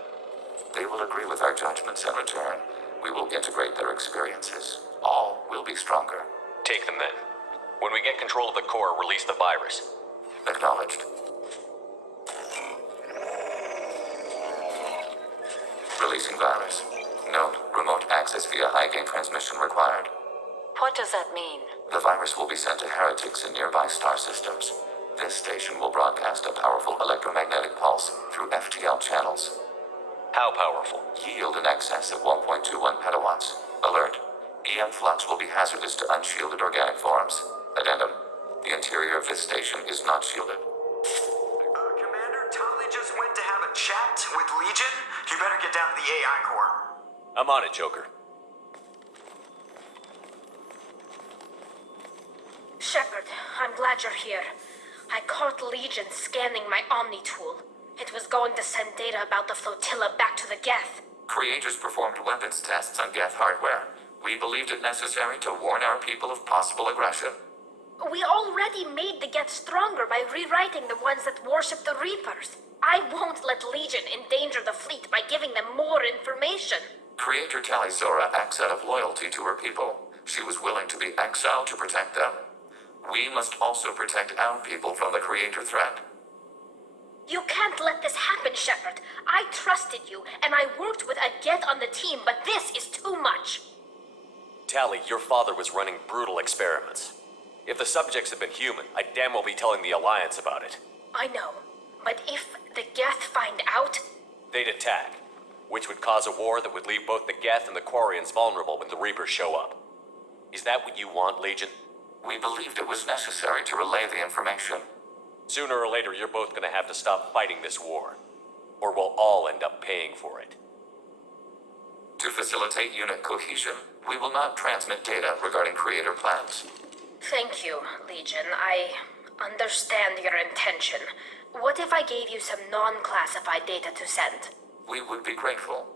They will agree with our judgments in return. We will integrate their experiences. All will be stronger. Take them then. When we get control of the core, release the virus. Acknowledged. Releasing virus. Note, remote access via high-gain transmission required. What does that mean? The virus will be sent to heretics in nearby star systems. This station will broadcast a powerful electromagnetic pulse through FTL channels. How powerful? Yield in excess of 1.21 petawatts. Alert. EM flux will be hazardous to unshielded organic forms. Addendum. The interior of this station is not shielded. Commander, Tali just went to have a chat with Legion. You better get down to the AI core. I'm on it, Joker. Shepard, I'm glad you're here. I caught Legion scanning my Omni tool. It was going to send data about the flotilla back to the Geth. Creators performed weapons tests on Geth hardware. We believed it necessary to warn our people of possible aggression. We already made the Geth stronger by rewriting the ones that worship the Reapers. I won't let Legion endanger the fleet by giving them more information. Creator Tali Zora acts out of loyalty to her people. She was willing to be exiled to protect them. We must also protect our people from the Creator threat. You can't let this happen, Shepard. I trusted you, and I worked with a Geth on the team, but this is too much. Tali, your father was running brutal experiments. If the subjects had been human, I'd damn well be telling the Alliance about it. I know, but if the Geth find out... They'd attack, which would cause a war that would leave both the Geth and the Quarians vulnerable when the Reapers show up. Is that what you want, Legion? We believed it was necessary to relay the information. Sooner or later, you're both gonna have to stop fighting this war. Or we'll all end up paying for it. To facilitate unit cohesion, we will not transmit data regarding Creator plans. Thank you, Legion. I understand your intention. What if I gave you some non-classified data to send? We would be grateful.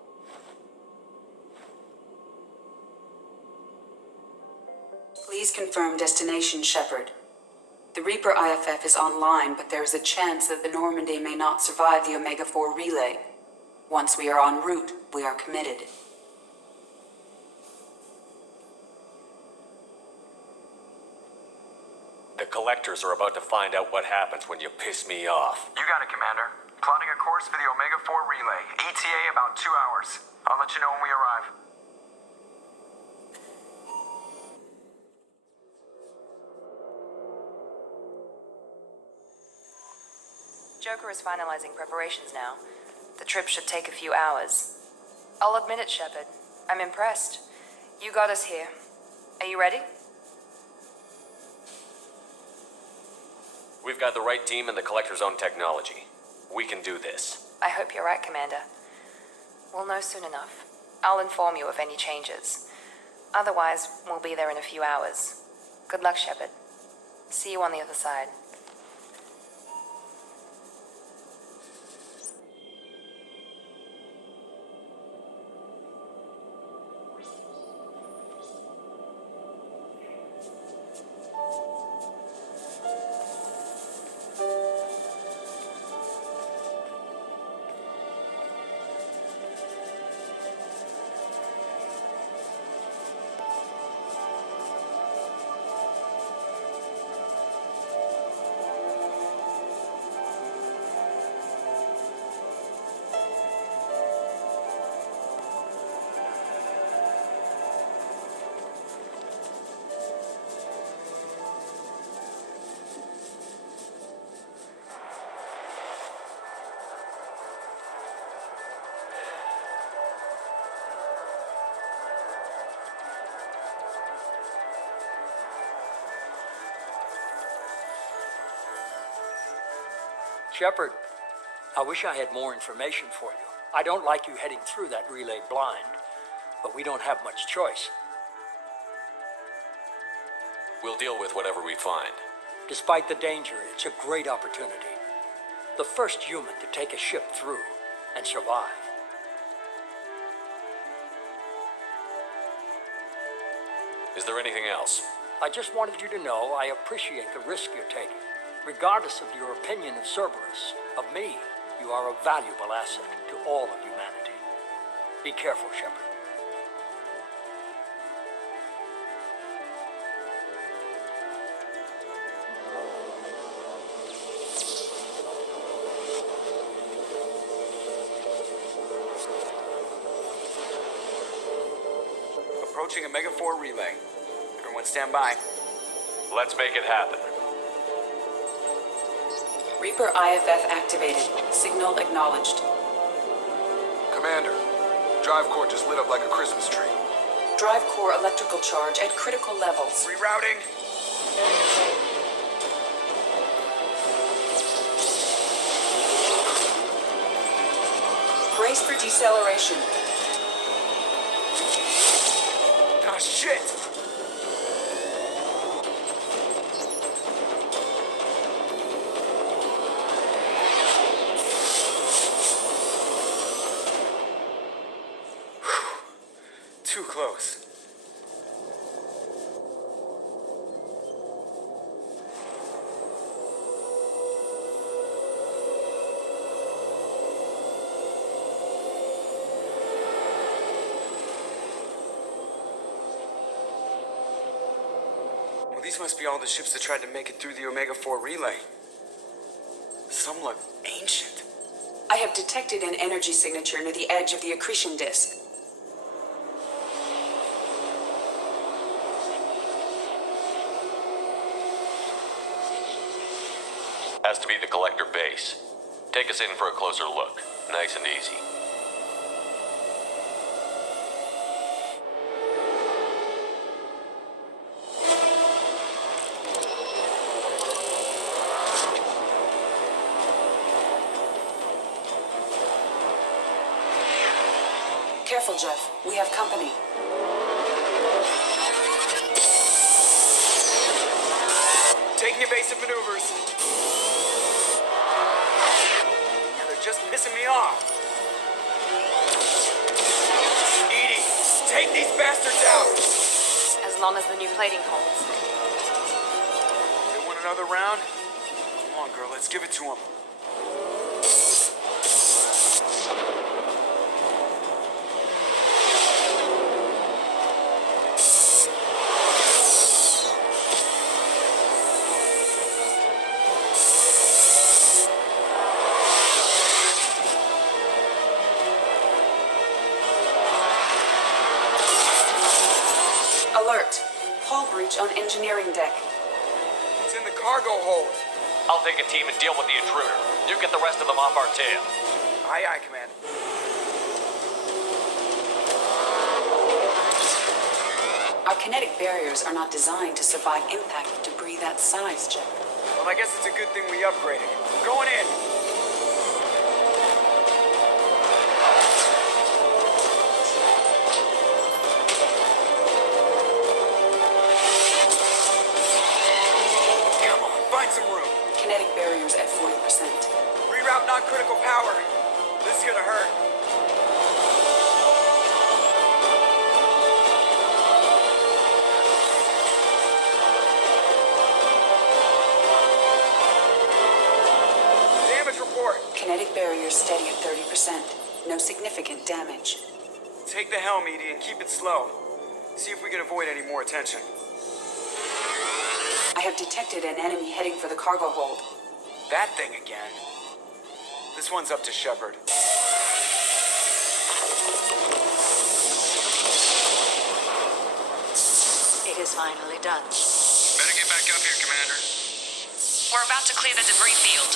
Please confirm destination, Shepard. The Reaper IFF is online, but there is a chance that the Normandy may not survive the Omega-4 relay. Once we are en route, we are committed. The collectors are about to find out what happens when you piss me off. You got it, Commander. Plotting a course for the Omega-4 relay. ETA about 2 hours. I'll let you know when we arrive. Joker is finalizing preparations now. The trip should take a few hours. I'll admit it, Shepard. I'm impressed. You got us here. Are you ready? We've got the right team and the Collector's own technology. We can do this. I hope you're right, Commander. We'll know soon enough. I'll inform you of any changes. Otherwise, we'll be there in a few hours. Good luck, Shepard. See you on the other side. Shepard, I wish I had more information for you. I don't like you heading through that relay blind, but we don't have much choice. We'll deal with whatever we find. Despite the danger, it's a great opportunity. The first human to take a ship through and survive. Is there anything else? I just wanted you to know I appreciate the risk you're taking. Regardless of your opinion of Cerberus, of me, you are a valuable asset to all of humanity. Be careful, Shepard. Approaching Omega 4 relay. Everyone stand by. Let's make it happen. Reaper IFF activated. Signal acknowledged. Commander, drive core just lit up like a Christmas tree. Drive core electrical charge at critical levels. Rerouting. Brace for deceleration. Ah, shit! Too close. Well, these must be all the ships that tried to make it through the Omega 4 relay. Some look ancient. I have detected an energy signature near the edge of the accretion disk. Has to be the collector base. Take us in for a closer look. Nice and easy. Careful, Jeff. We have company. Taking evasive maneuvers. Yeah, they're just pissing me off. Edie, take these bastards out! As long as the new plating holds. They want another round? Come on, girl, let's give it to them. Alert. Hull breach on engineering deck. It's in the cargo hold. I'll take a team and deal with the intruder. You get the rest of them off our tail. Aye, aye, Commander. Our kinetic barriers are not designed to survive impact with debris that size, Jeff. Well, I guess it's a good thing we upgraded. Going in. Come on, find some room. Kinetic barriers at 40%. Reroute non-critical power. This is gonna hurt. Damage report. Kinetic barriers steady at 30%. No significant damage. Take the helm, Edie, and keep it slow. See if we can avoid any more attention. I have detected an enemy heading for the cargo hold. That thing again. This one's up to Shepard. It is finally done. Better get back up here, Commander. We're about to clear the debris field.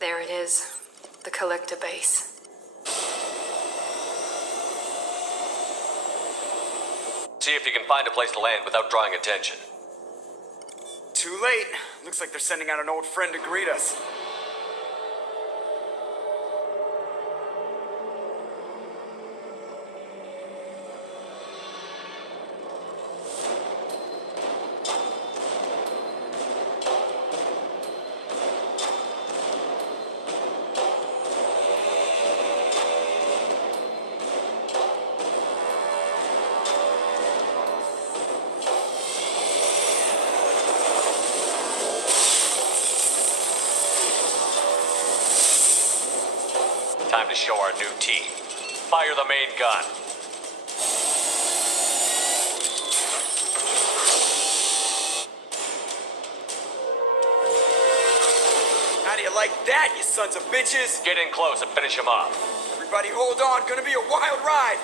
There it is. The Completa base. See if you can find a place to land without drawing attention. Too late. Looks like they're sending out an old friend to greet us. Time to show our new team. Fire the main gun. How do you like that, you sons of bitches? Get in close and finish him off. Everybody hold on, gonna be a wild ride.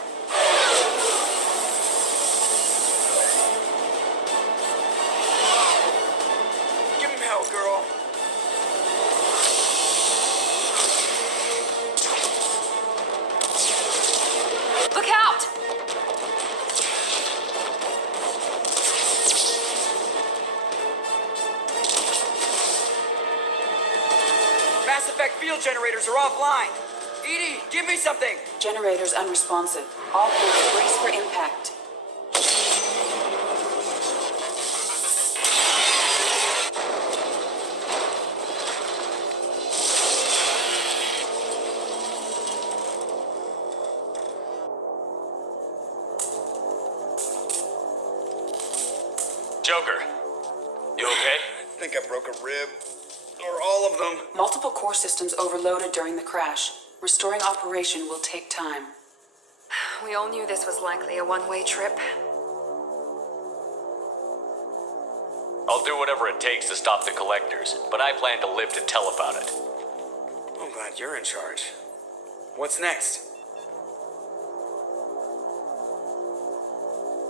Give him hell, girl. Look out! Mass Effect field generators are offline. Edie, give me something. Generators unresponsive. All hands brace for impact. Joker, you okay? I think I broke a rib. Or all of them. Multiple core systems overloaded during the crash. Restoring operation will take time. We all knew this was likely a one-way trip. I'll do whatever it takes to stop the collectors, but I plan to live to tell about it. I'm glad you're in charge. What's next?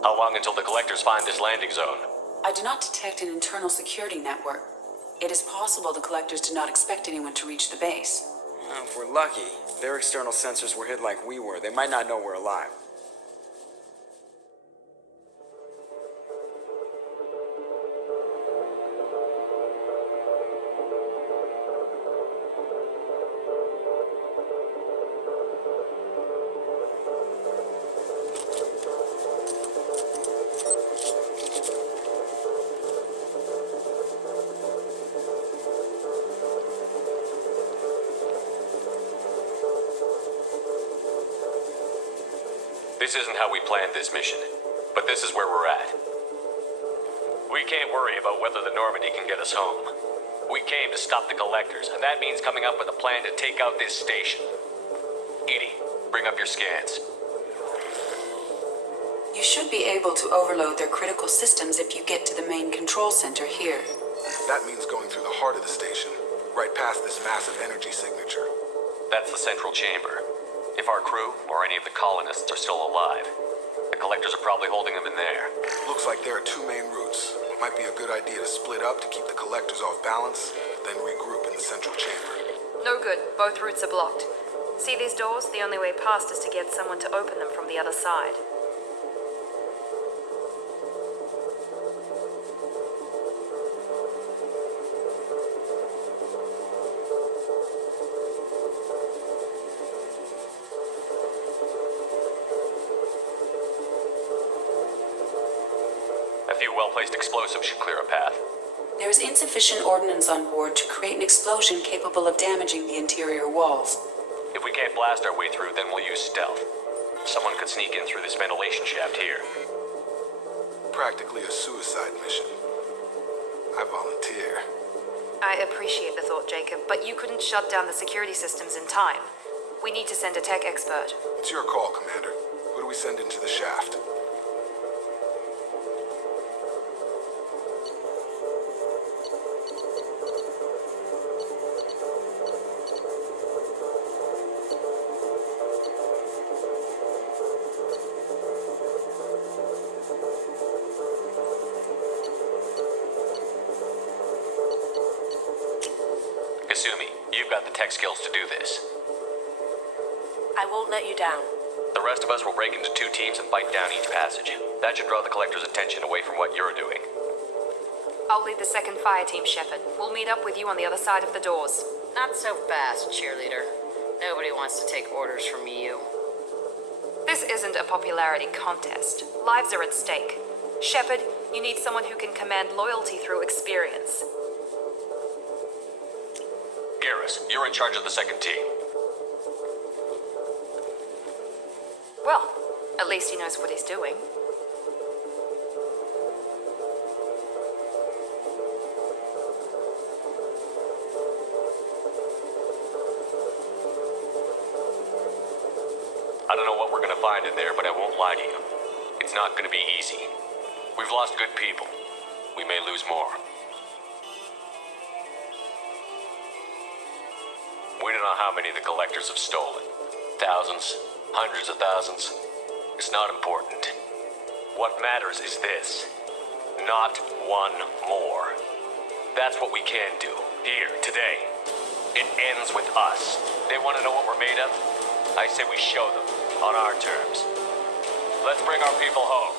How long until the collectors find this landing zone? I do not detect an internal security network. It is possible the collectors did not expect anyone to reach the base. Well, if we're lucky, their external sensors were hid like we were. They might not know we're alive. This isn't how we planned this mission, but this is where we're at. We can't worry about whether the Normandy can get us home. We came to stop the collectors, and that means coming up with a plan to take out this station. Edie, bring up your scans. You should be able to overload their critical systems if you get to the main control center here. That means going through the heart of the station, right past this massive energy signature. That's the central chamber. If our crew, or any of the colonists, are still alive, the collectors are probably holding them in there. Looks like there are two main routes. It might be a good idea to split up to keep the collectors off balance, then regroup in the central chamber. No good. Both routes are blocked. See these doors? The only way past is to get someone to open them from the other side. A few well-placed explosives should clear a path. There is insufficient ordnance on board to create an explosion capable of damaging the interior walls. If we can't blast our way through, then we'll use stealth. Someone could sneak in through this ventilation shaft here. Practically a suicide mission. I volunteer. I appreciate the thought, Jacob, but you couldn't shut down the security systems in time. We need to send a tech expert. It's your call, Commander. Who do we send into the shaft? Kasumi, you've got the tech skills to do this. I won't let you down. The rest of us will break into 2 teams and fight down each passage. That should draw the Collector's attention away from what you're doing. I'll lead the second fire team, Shepard. We'll meet up with you on the other side of the doors. Not so fast, cheerleader. Nobody wants to take orders from you. This isn't a popularity contest. Lives are at stake. Shepard, you need someone who can command loyalty through experience. Garrus, you're in charge of the second team. Well, at least he knows what he's doing. I don't know what we're gonna find in there, but I won't lie to you. It's not gonna be easy. We've lost good people. We may lose more. We don't know how many the Collectors have stolen. Thousands, hundreds of thousands. It's not important. What matters is this. Not one more. That's what we can do, here, today. It ends with us. They want to know what we're made of? I say we show them, on our terms. Let's bring our people home.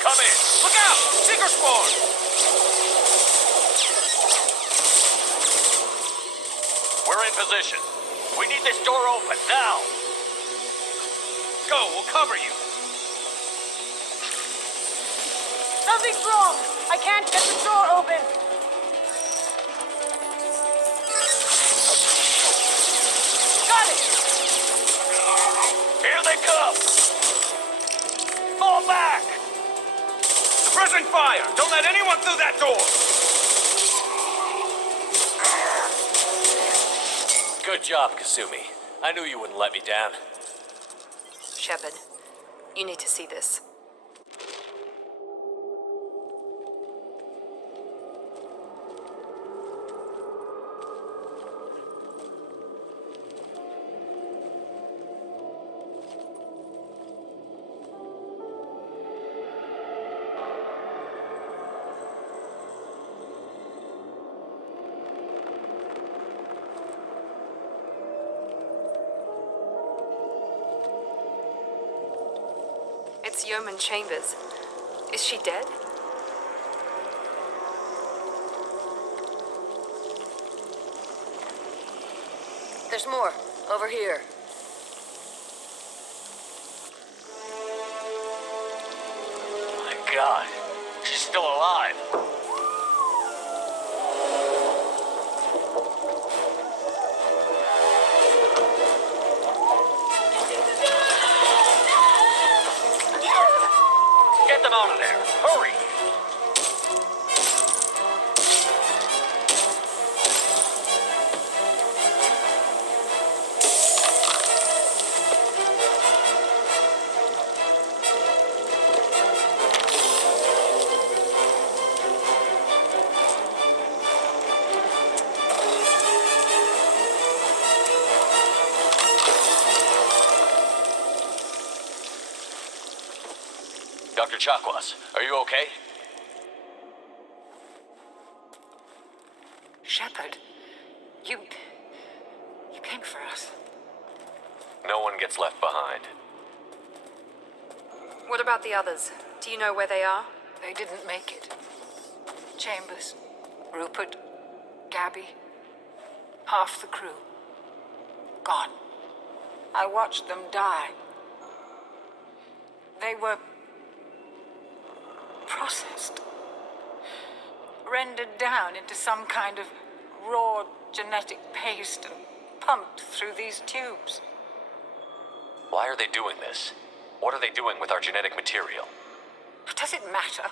Come in! Look out! Seeker spawn! We're in position. We need this door open, now! Go, we'll cover you! Something's wrong! I can't get the door open! Got it! Here they come! Fall back! Suppressing fire! Don't let anyone through that door! Good job, Kasumi. I knew you wouldn't let me down. Shepard, you need to see this. It's Yeoman Chambers. Is she dead? There's more. Over here. My God, she's still alive. Get them out of there. Hurry! Dr. Chakwas, are you okay? Shepard, you came for us. No one gets left behind. What about the others? Do you know where they are? They didn't make it. Chambers, Rupert, Gabby, half the crew. Gone. I watched them die. They were processed. Rendered down into some kind of raw genetic paste and pumped through these tubes. Why are they doing this? What are they doing with our genetic material? Does it matter?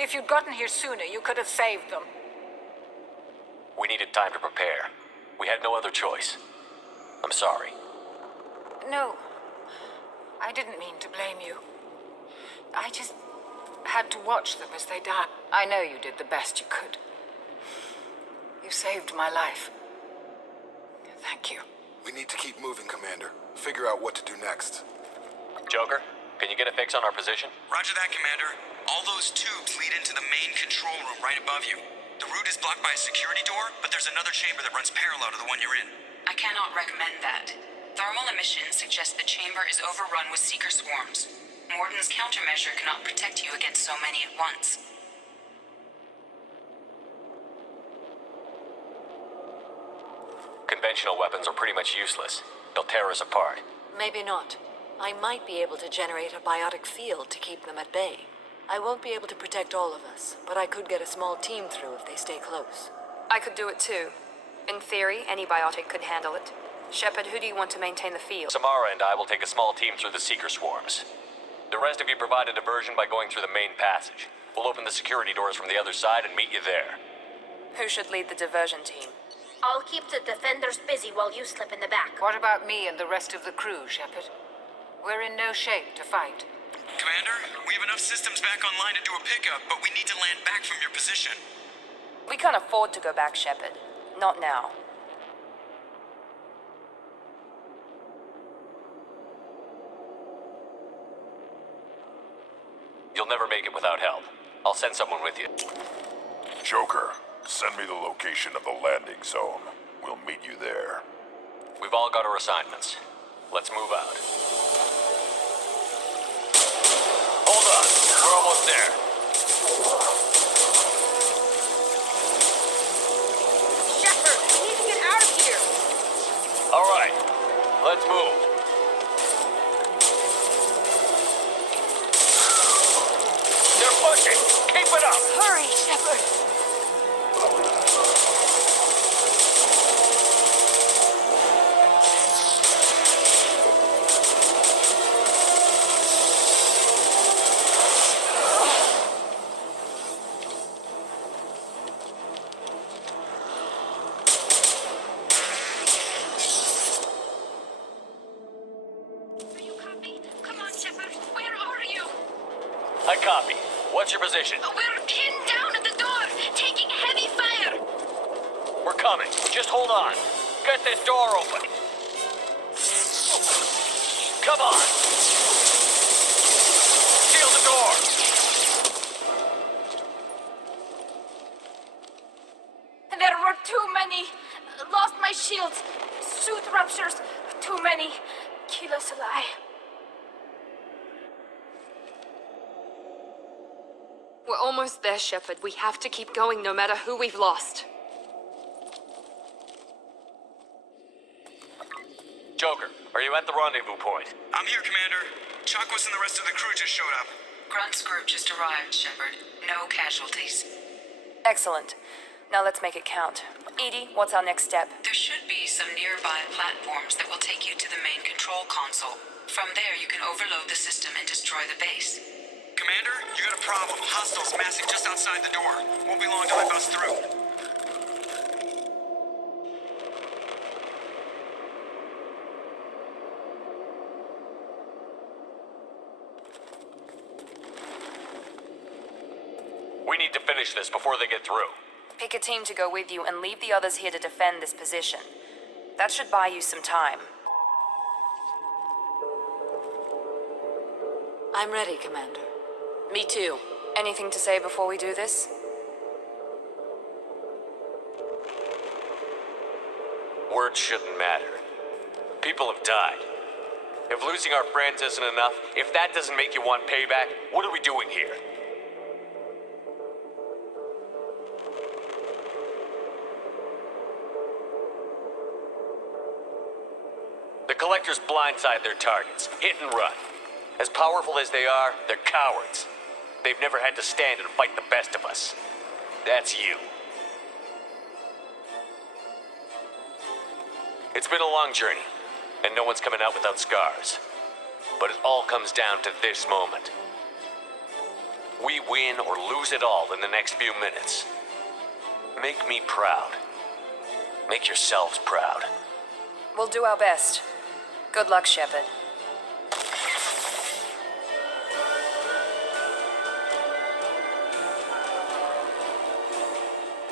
If you'd gotten here sooner, you could have saved them. We needed time to prepare. We had no other choice. I'm sorry. No, I didn't mean to blame you. I just had to watch them as they died. I know you did the best you could. You saved my life. Thank you. We need to keep moving, Commander. Figure out what to do next. Joker, can you get a fix on our position? Roger that, Commander. All those tubes lead into the main control room right above you. The route is blocked by a security door, but there's another chamber that runs parallel to the one you're in. I cannot recommend that. Thermal emissions suggest the chamber is overrun with seeker swarms. Morden's countermeasure cannot protect you against so many at once. Conventional weapons are pretty much useless. They'll tear us apart. Maybe not. I might be able to generate a biotic field to keep them at bay. I won't be able to protect all of us, but I could get a small team through if they stay close. I could do it too. In theory, any biotic could handle it. Shepard, who do you want to maintain the field? Samara and I will take a small team through the Seeker swarms. The rest of you provide a diversion by going through the main passage. We'll open the security doors from the other side and meet you there. Who should lead the diversion team? I'll keep the defenders busy while you slip in the back. What about me and the rest of the crew, Shepard? We're in no shape to fight. Commander, we have enough systems back online to do a pickup, but we need to land back from your position. We can't afford to go back, Shepard. Not now. You'll never make it without help. I'll send someone with you. Joker, send me the location of the landing zone. We'll meet you there. We've all got our assignments. Let's move out. Hold on. We're almost there. Shepard, we need to get out of here! All right. Let's move. They're pushing. Keep it up. Hurry, Shepard! I copy. What's your position? We're pinned down at the door, taking heavy fire. We're coming. Just hold on. Get this door open. Come on. Seal the door. There were too many. Lost my shields. Suit ruptures. Too many. Kill us alive. We're almost there, Shepard. We have to keep going no matter who we've lost. Joker, are you at the rendezvous point? I'm here, Commander. Chakwas and the rest of the crew just showed up. Grunt's group just arrived, Shepard. No casualties. Excellent. Now let's make it count. Edie, what's our next step? There should be some nearby platforms that will take you to the main control console. From there, you can overload the system and destroy the base. Commander, you got a problem. Hostiles massing just outside the door. Won't be long till I bust through. We need to finish this before they get through. Pick a team to go with you and leave the others here to defend this position. That should buy you some time. I'm ready, Commander. Me too. Anything to say before we do this? Words shouldn't matter. People have died. If losing our friends isn't enough, if that doesn't make you want payback, what are we doing here? The Collectors blindside their targets, hit and run. As powerful as they are, they're cowards. They've never had to stand and fight the best of us. That's you. It's been a long journey, and no one's coming out without scars. But it all comes down to this moment. We win or lose it all in the next few minutes. Make me proud. Make yourselves proud. We'll do our best. Good luck, Shepard.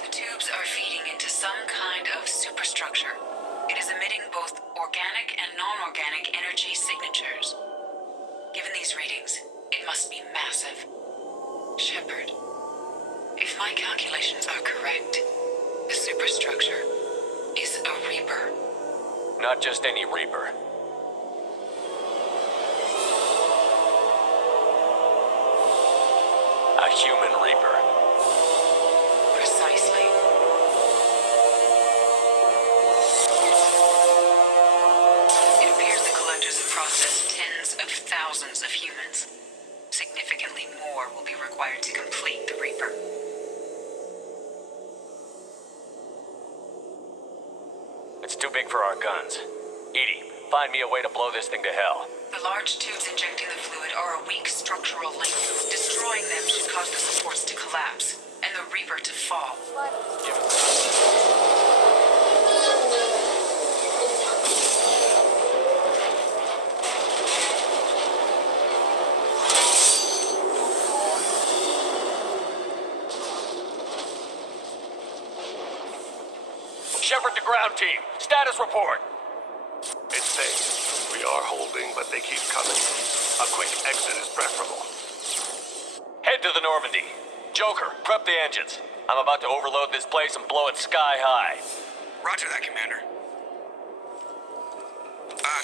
The tubes are feeding into some kind of superstructure. It is emitting both organic and non-organic energy signatures. Given these readings, it must be massive. Shepard, if my calculations are correct, the superstructure is a Reaper. Not just any Reaper. A human Reaper. Precisely. It appears the collectors have processed tens of thousands of humans. Significantly more will be required to complete the Reaper. It's too big for our guns. Edie, find me a way to blow this thing to hell. The large tubes injecting the fluid are a weak structural link. Destroying them should cause the supports to collapse, and the Reaper to fall. Shepard to ground team. Status report. It's safe. We are holding, but they keep coming. A quick exit is preferable. Head to the Normandy. Joker, prep the engines. I'm about to overload this place and blow it sky high. Roger that, Commander.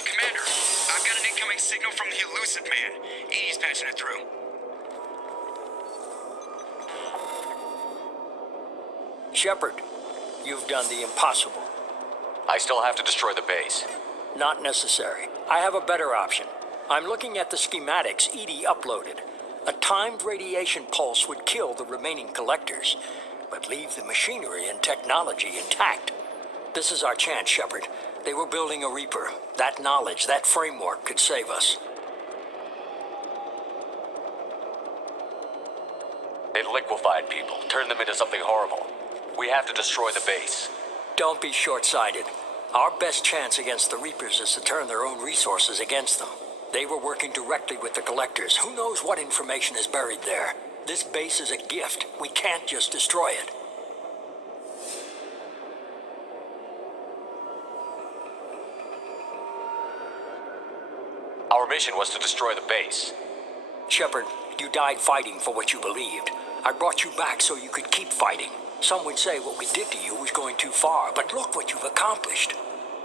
Commander, I've got an incoming signal from the elusive man. Edie's patching it through. Shepard, you've done the impossible. I still have to destroy the base. Not necessary. I have a better option. I'm looking at the schematics Edie uploaded. A timed radiation pulse would kill the remaining collectors, but leave the machinery and technology intact. This is our chance, Shepard. They were building a Reaper. That knowledge, that framework could save us. It liquefied people, turned them into something horrible. We have to destroy the base. Don't be short-sighted. Our best chance against the Reapers is to turn their own resources against them. They were working directly with the collectors. Who knows what information is buried there? This base is a gift. We can't just destroy it. Our mission was to destroy the base. Shepard, you died fighting for what you believed. I brought you back so you could keep fighting. Some would say what we did to you was going too far, but look what you've accomplished.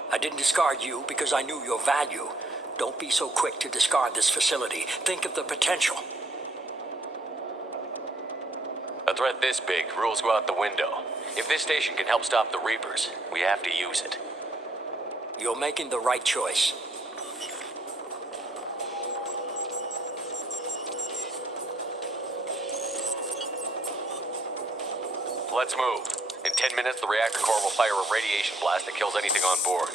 I didn't discard you because I knew your value. Don't be so quick to discard this facility. Think of the potential. A threat this big, rules go out the window. If this station can help stop the Reapers, we have to use it. You're making the right choice. Let's move. In 10 minutes, the reactor core will fire a radiation blast that kills anything on board.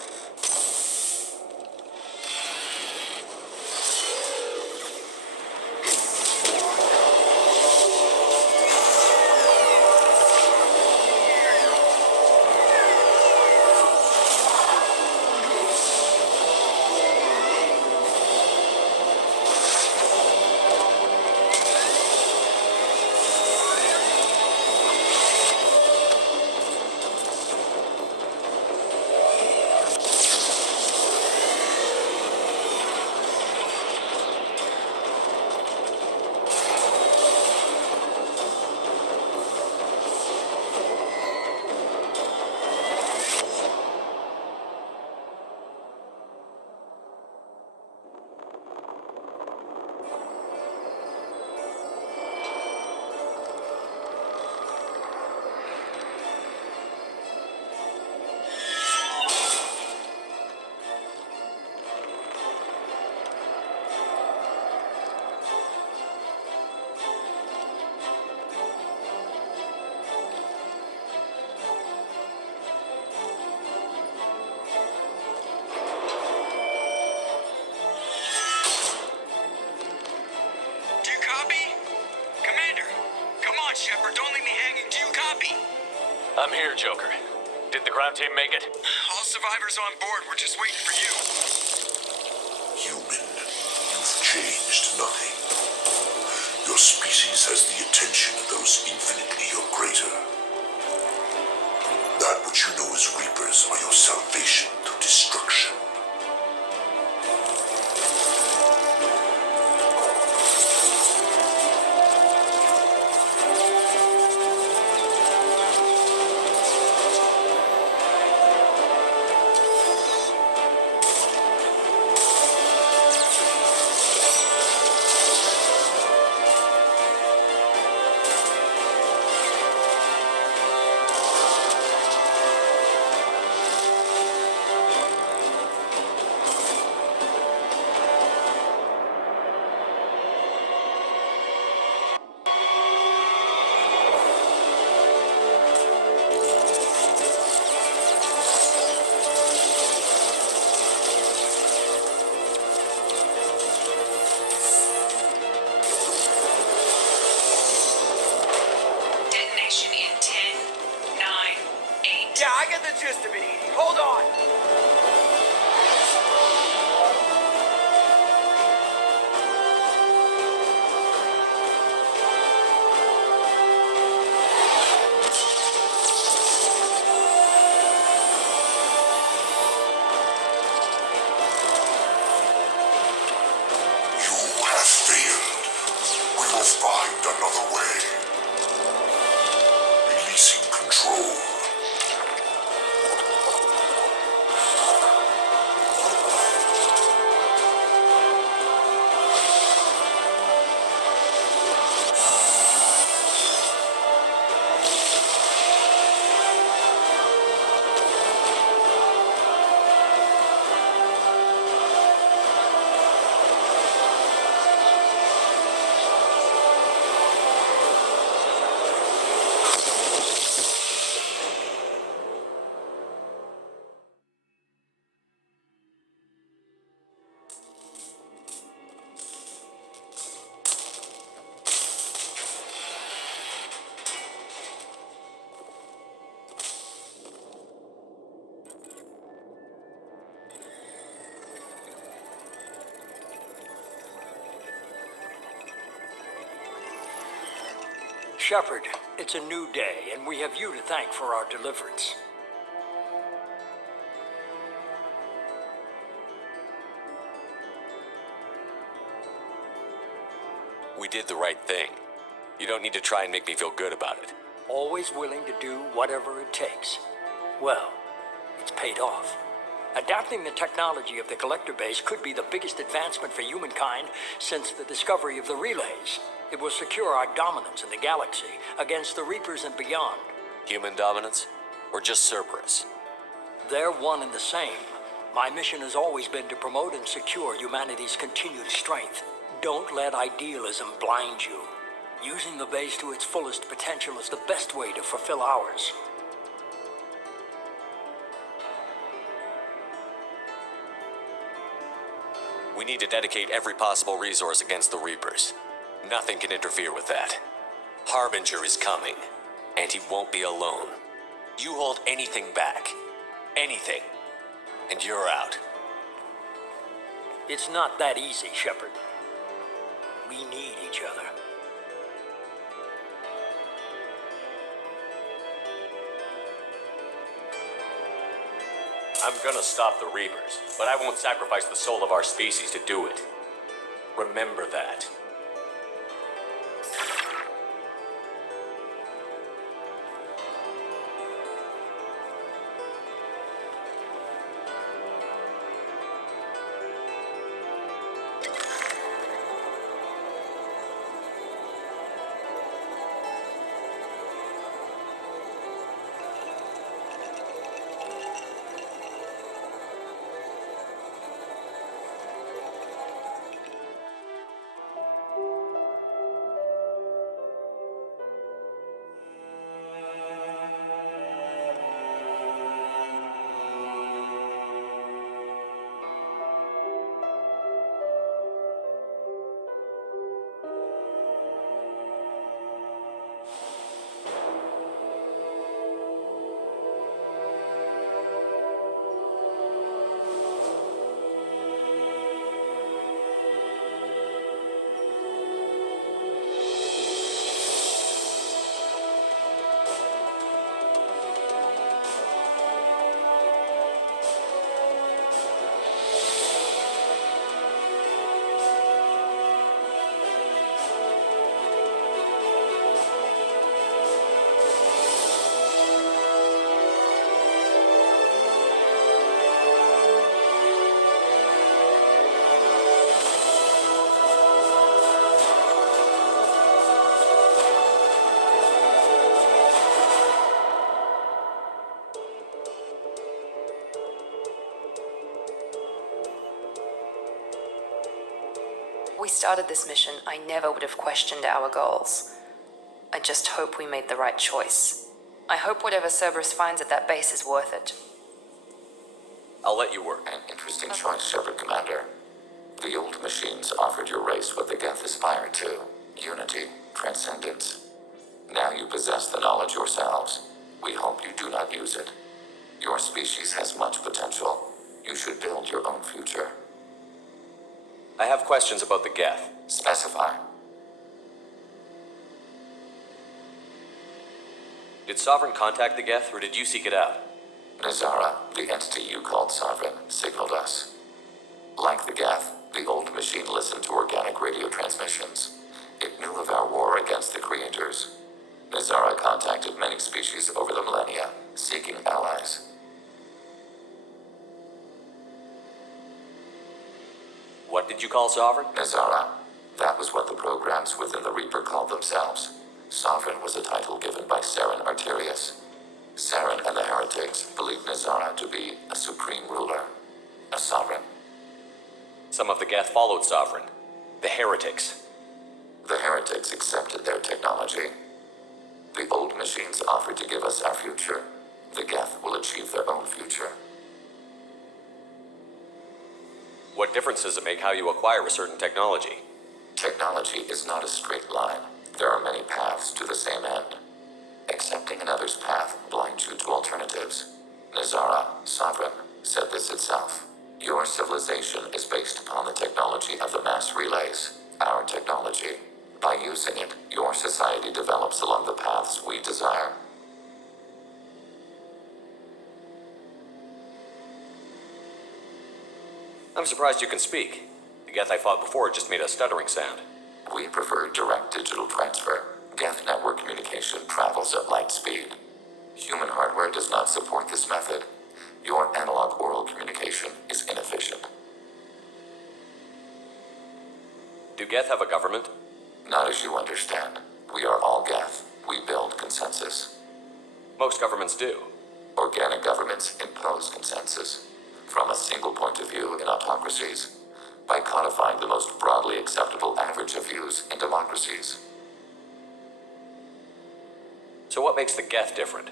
Shepard, don't leave me hanging. Do you copy? I'm here, Joker. Did the ground team make it? All survivors on board. We're just waiting for you. Human, you've changed nothing. Your species has the attention of those infinitely or greater. That which you know as Reapers are your salvation through destruction. Detonation in 10, 9, 8. Yeah, I get the gist of it, Edie. Hold on. You have failed. We will find another way. Releasing control. Shepard, it's a new day, and we have you to thank for our deliverance. We did the right thing. You don't need to try and make me feel good about it. Always willing to do whatever it takes. Well, it's paid off. Adapting the technology of the collector base could be the biggest advancement for humankind since the discovery of the relays. It will secure our dominance in the galaxy against the Reapers and beyond. Human dominance? Or just Cerberus? They're one and the same. My mission has always been to promote and secure humanity's continued strength. Don't let idealism blind you. Using the base to its fullest potential is the best way to fulfill ours. We need to dedicate every possible resource against the Reapers. Nothing can interfere with that. Harbinger is coming, and he won't be alone. You hold anything back, anything, and you're out. It's not that easy, Shepard. We need each other. I'm gonna stop the Reapers, but I won't sacrifice the soul of our species to do it. Remember that. we started this mission, I never would have questioned our goals. I just hope we made the right choice. I hope whatever Cerberus finds at that base is worth it. I'll let you work. An interesting choice, Shepard Commander. The old machines offered your race what the Geth aspired to: unity, transcendence. Now you possess the knowledge yourselves. We hope you do not use it. Your species has much potential. You should build your own future. I have questions about the Geth. Specify. Did Sovereign contact the Geth, or did you seek it out? Nazara, the entity you called Sovereign, signaled us. Like the Geth, the old machine listened to organic radio transmissions. It knew of our war against the creators. Nazara contacted many species over the millennia, seeking allies. What did you call Sovereign? Nazara. That was what the programs within the Reaper called themselves. Sovereign was a title given by Saren Arterius. Saren and the heretics believed Nazara to be a supreme ruler, a sovereign. Some of the Geth followed Sovereign. The heretics. The heretics accepted their technology. The old machines offered to give us our future. The Geth will achieve their own future. What difference does it make how you acquire a certain technology? Technology is not a straight line. There are many paths to the same end. Accepting another's path blinds you to alternatives. Nazara, Sovereign, said this itself. Your civilization is based upon the technology of the mass relays, our technology. By using it, your society develops along the paths we desire. I'm surprised you can speak. The Geth I fought before just made a stuttering sound. We prefer direct digital transfer. Geth network communication travels at light speed. Human hardware does not support this method. Your analog oral communication is inefficient. Do Geth have a government? Not as you understand. We are all Geth. We build consensus. Most governments do. Organic governments impose consensus. From a single point of view in autocracies, by codifying the most broadly acceptable average of views in democracies. So what makes the Geth different?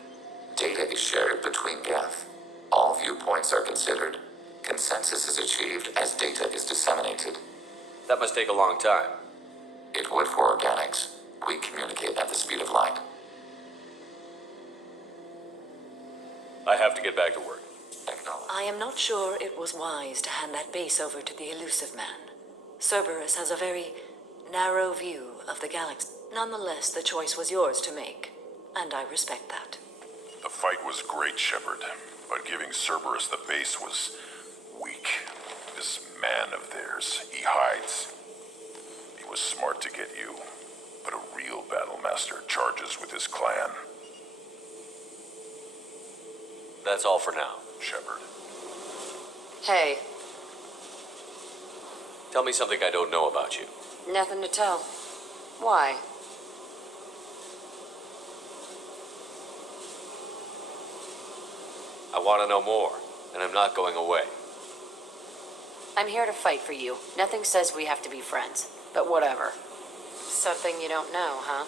Data is shared between Geth. All viewpoints are considered. Consensus is achieved as data is disseminated. That must take a long time. It would for organics. We communicate at the speed of light. I have to get back to work. I am not sure it was wise to hand that base over to the elusive man. Cerberus has a very narrow view of the galaxy. Nonetheless, the choice was yours to make, and I respect that. The fight was great, Shepard, but giving Cerberus the base was weak. This man of theirs, he hides. He was smart to get you, but a real battle master charges with his clan. That's all for now. Shepard. Hey, Tell me something I don't know about you. nothing to tell. Why? I want to know more, and I'm not going away. I'm here to fight for you. Nothing says we have to be friends, but whatever. Something you don't know, huh?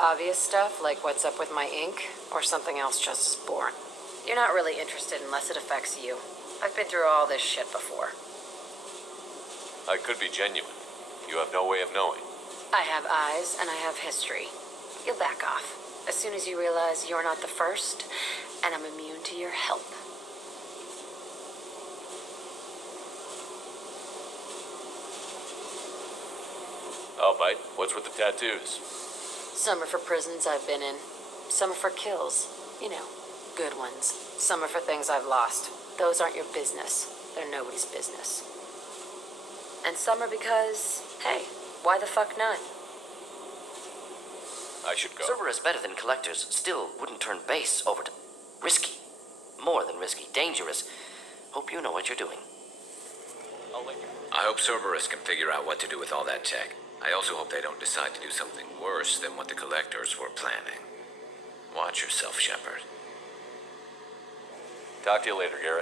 Obvious stuff, like what's up with my ink, or something else just as boring? You're not really interested unless it affects you. I've been through all this shit before. I could be genuine. You have no way of knowing. I have eyes, and I have history. You'll back off as soon as you realize you're not the first, and I'm immune to your help. I'll bite. What's with the tattoos? Some are for prisons I've been in. Some are for kills. You know, good ones. Some are for things I've lost. Those aren't your business. They're nobody's business. And some are because, hey, why the fuck not? I should go. Cerberus better than collectors still wouldn't turn base over to... Risky. More than risky. Dangerous. Hope you know what you're doing. I'll let you. I hope Cerberus can figure out what to do with all that tech. I also hope they don't decide to do something worse than what the collectors were planning. Watch yourself, Shepard. Talk to you later, Garrett.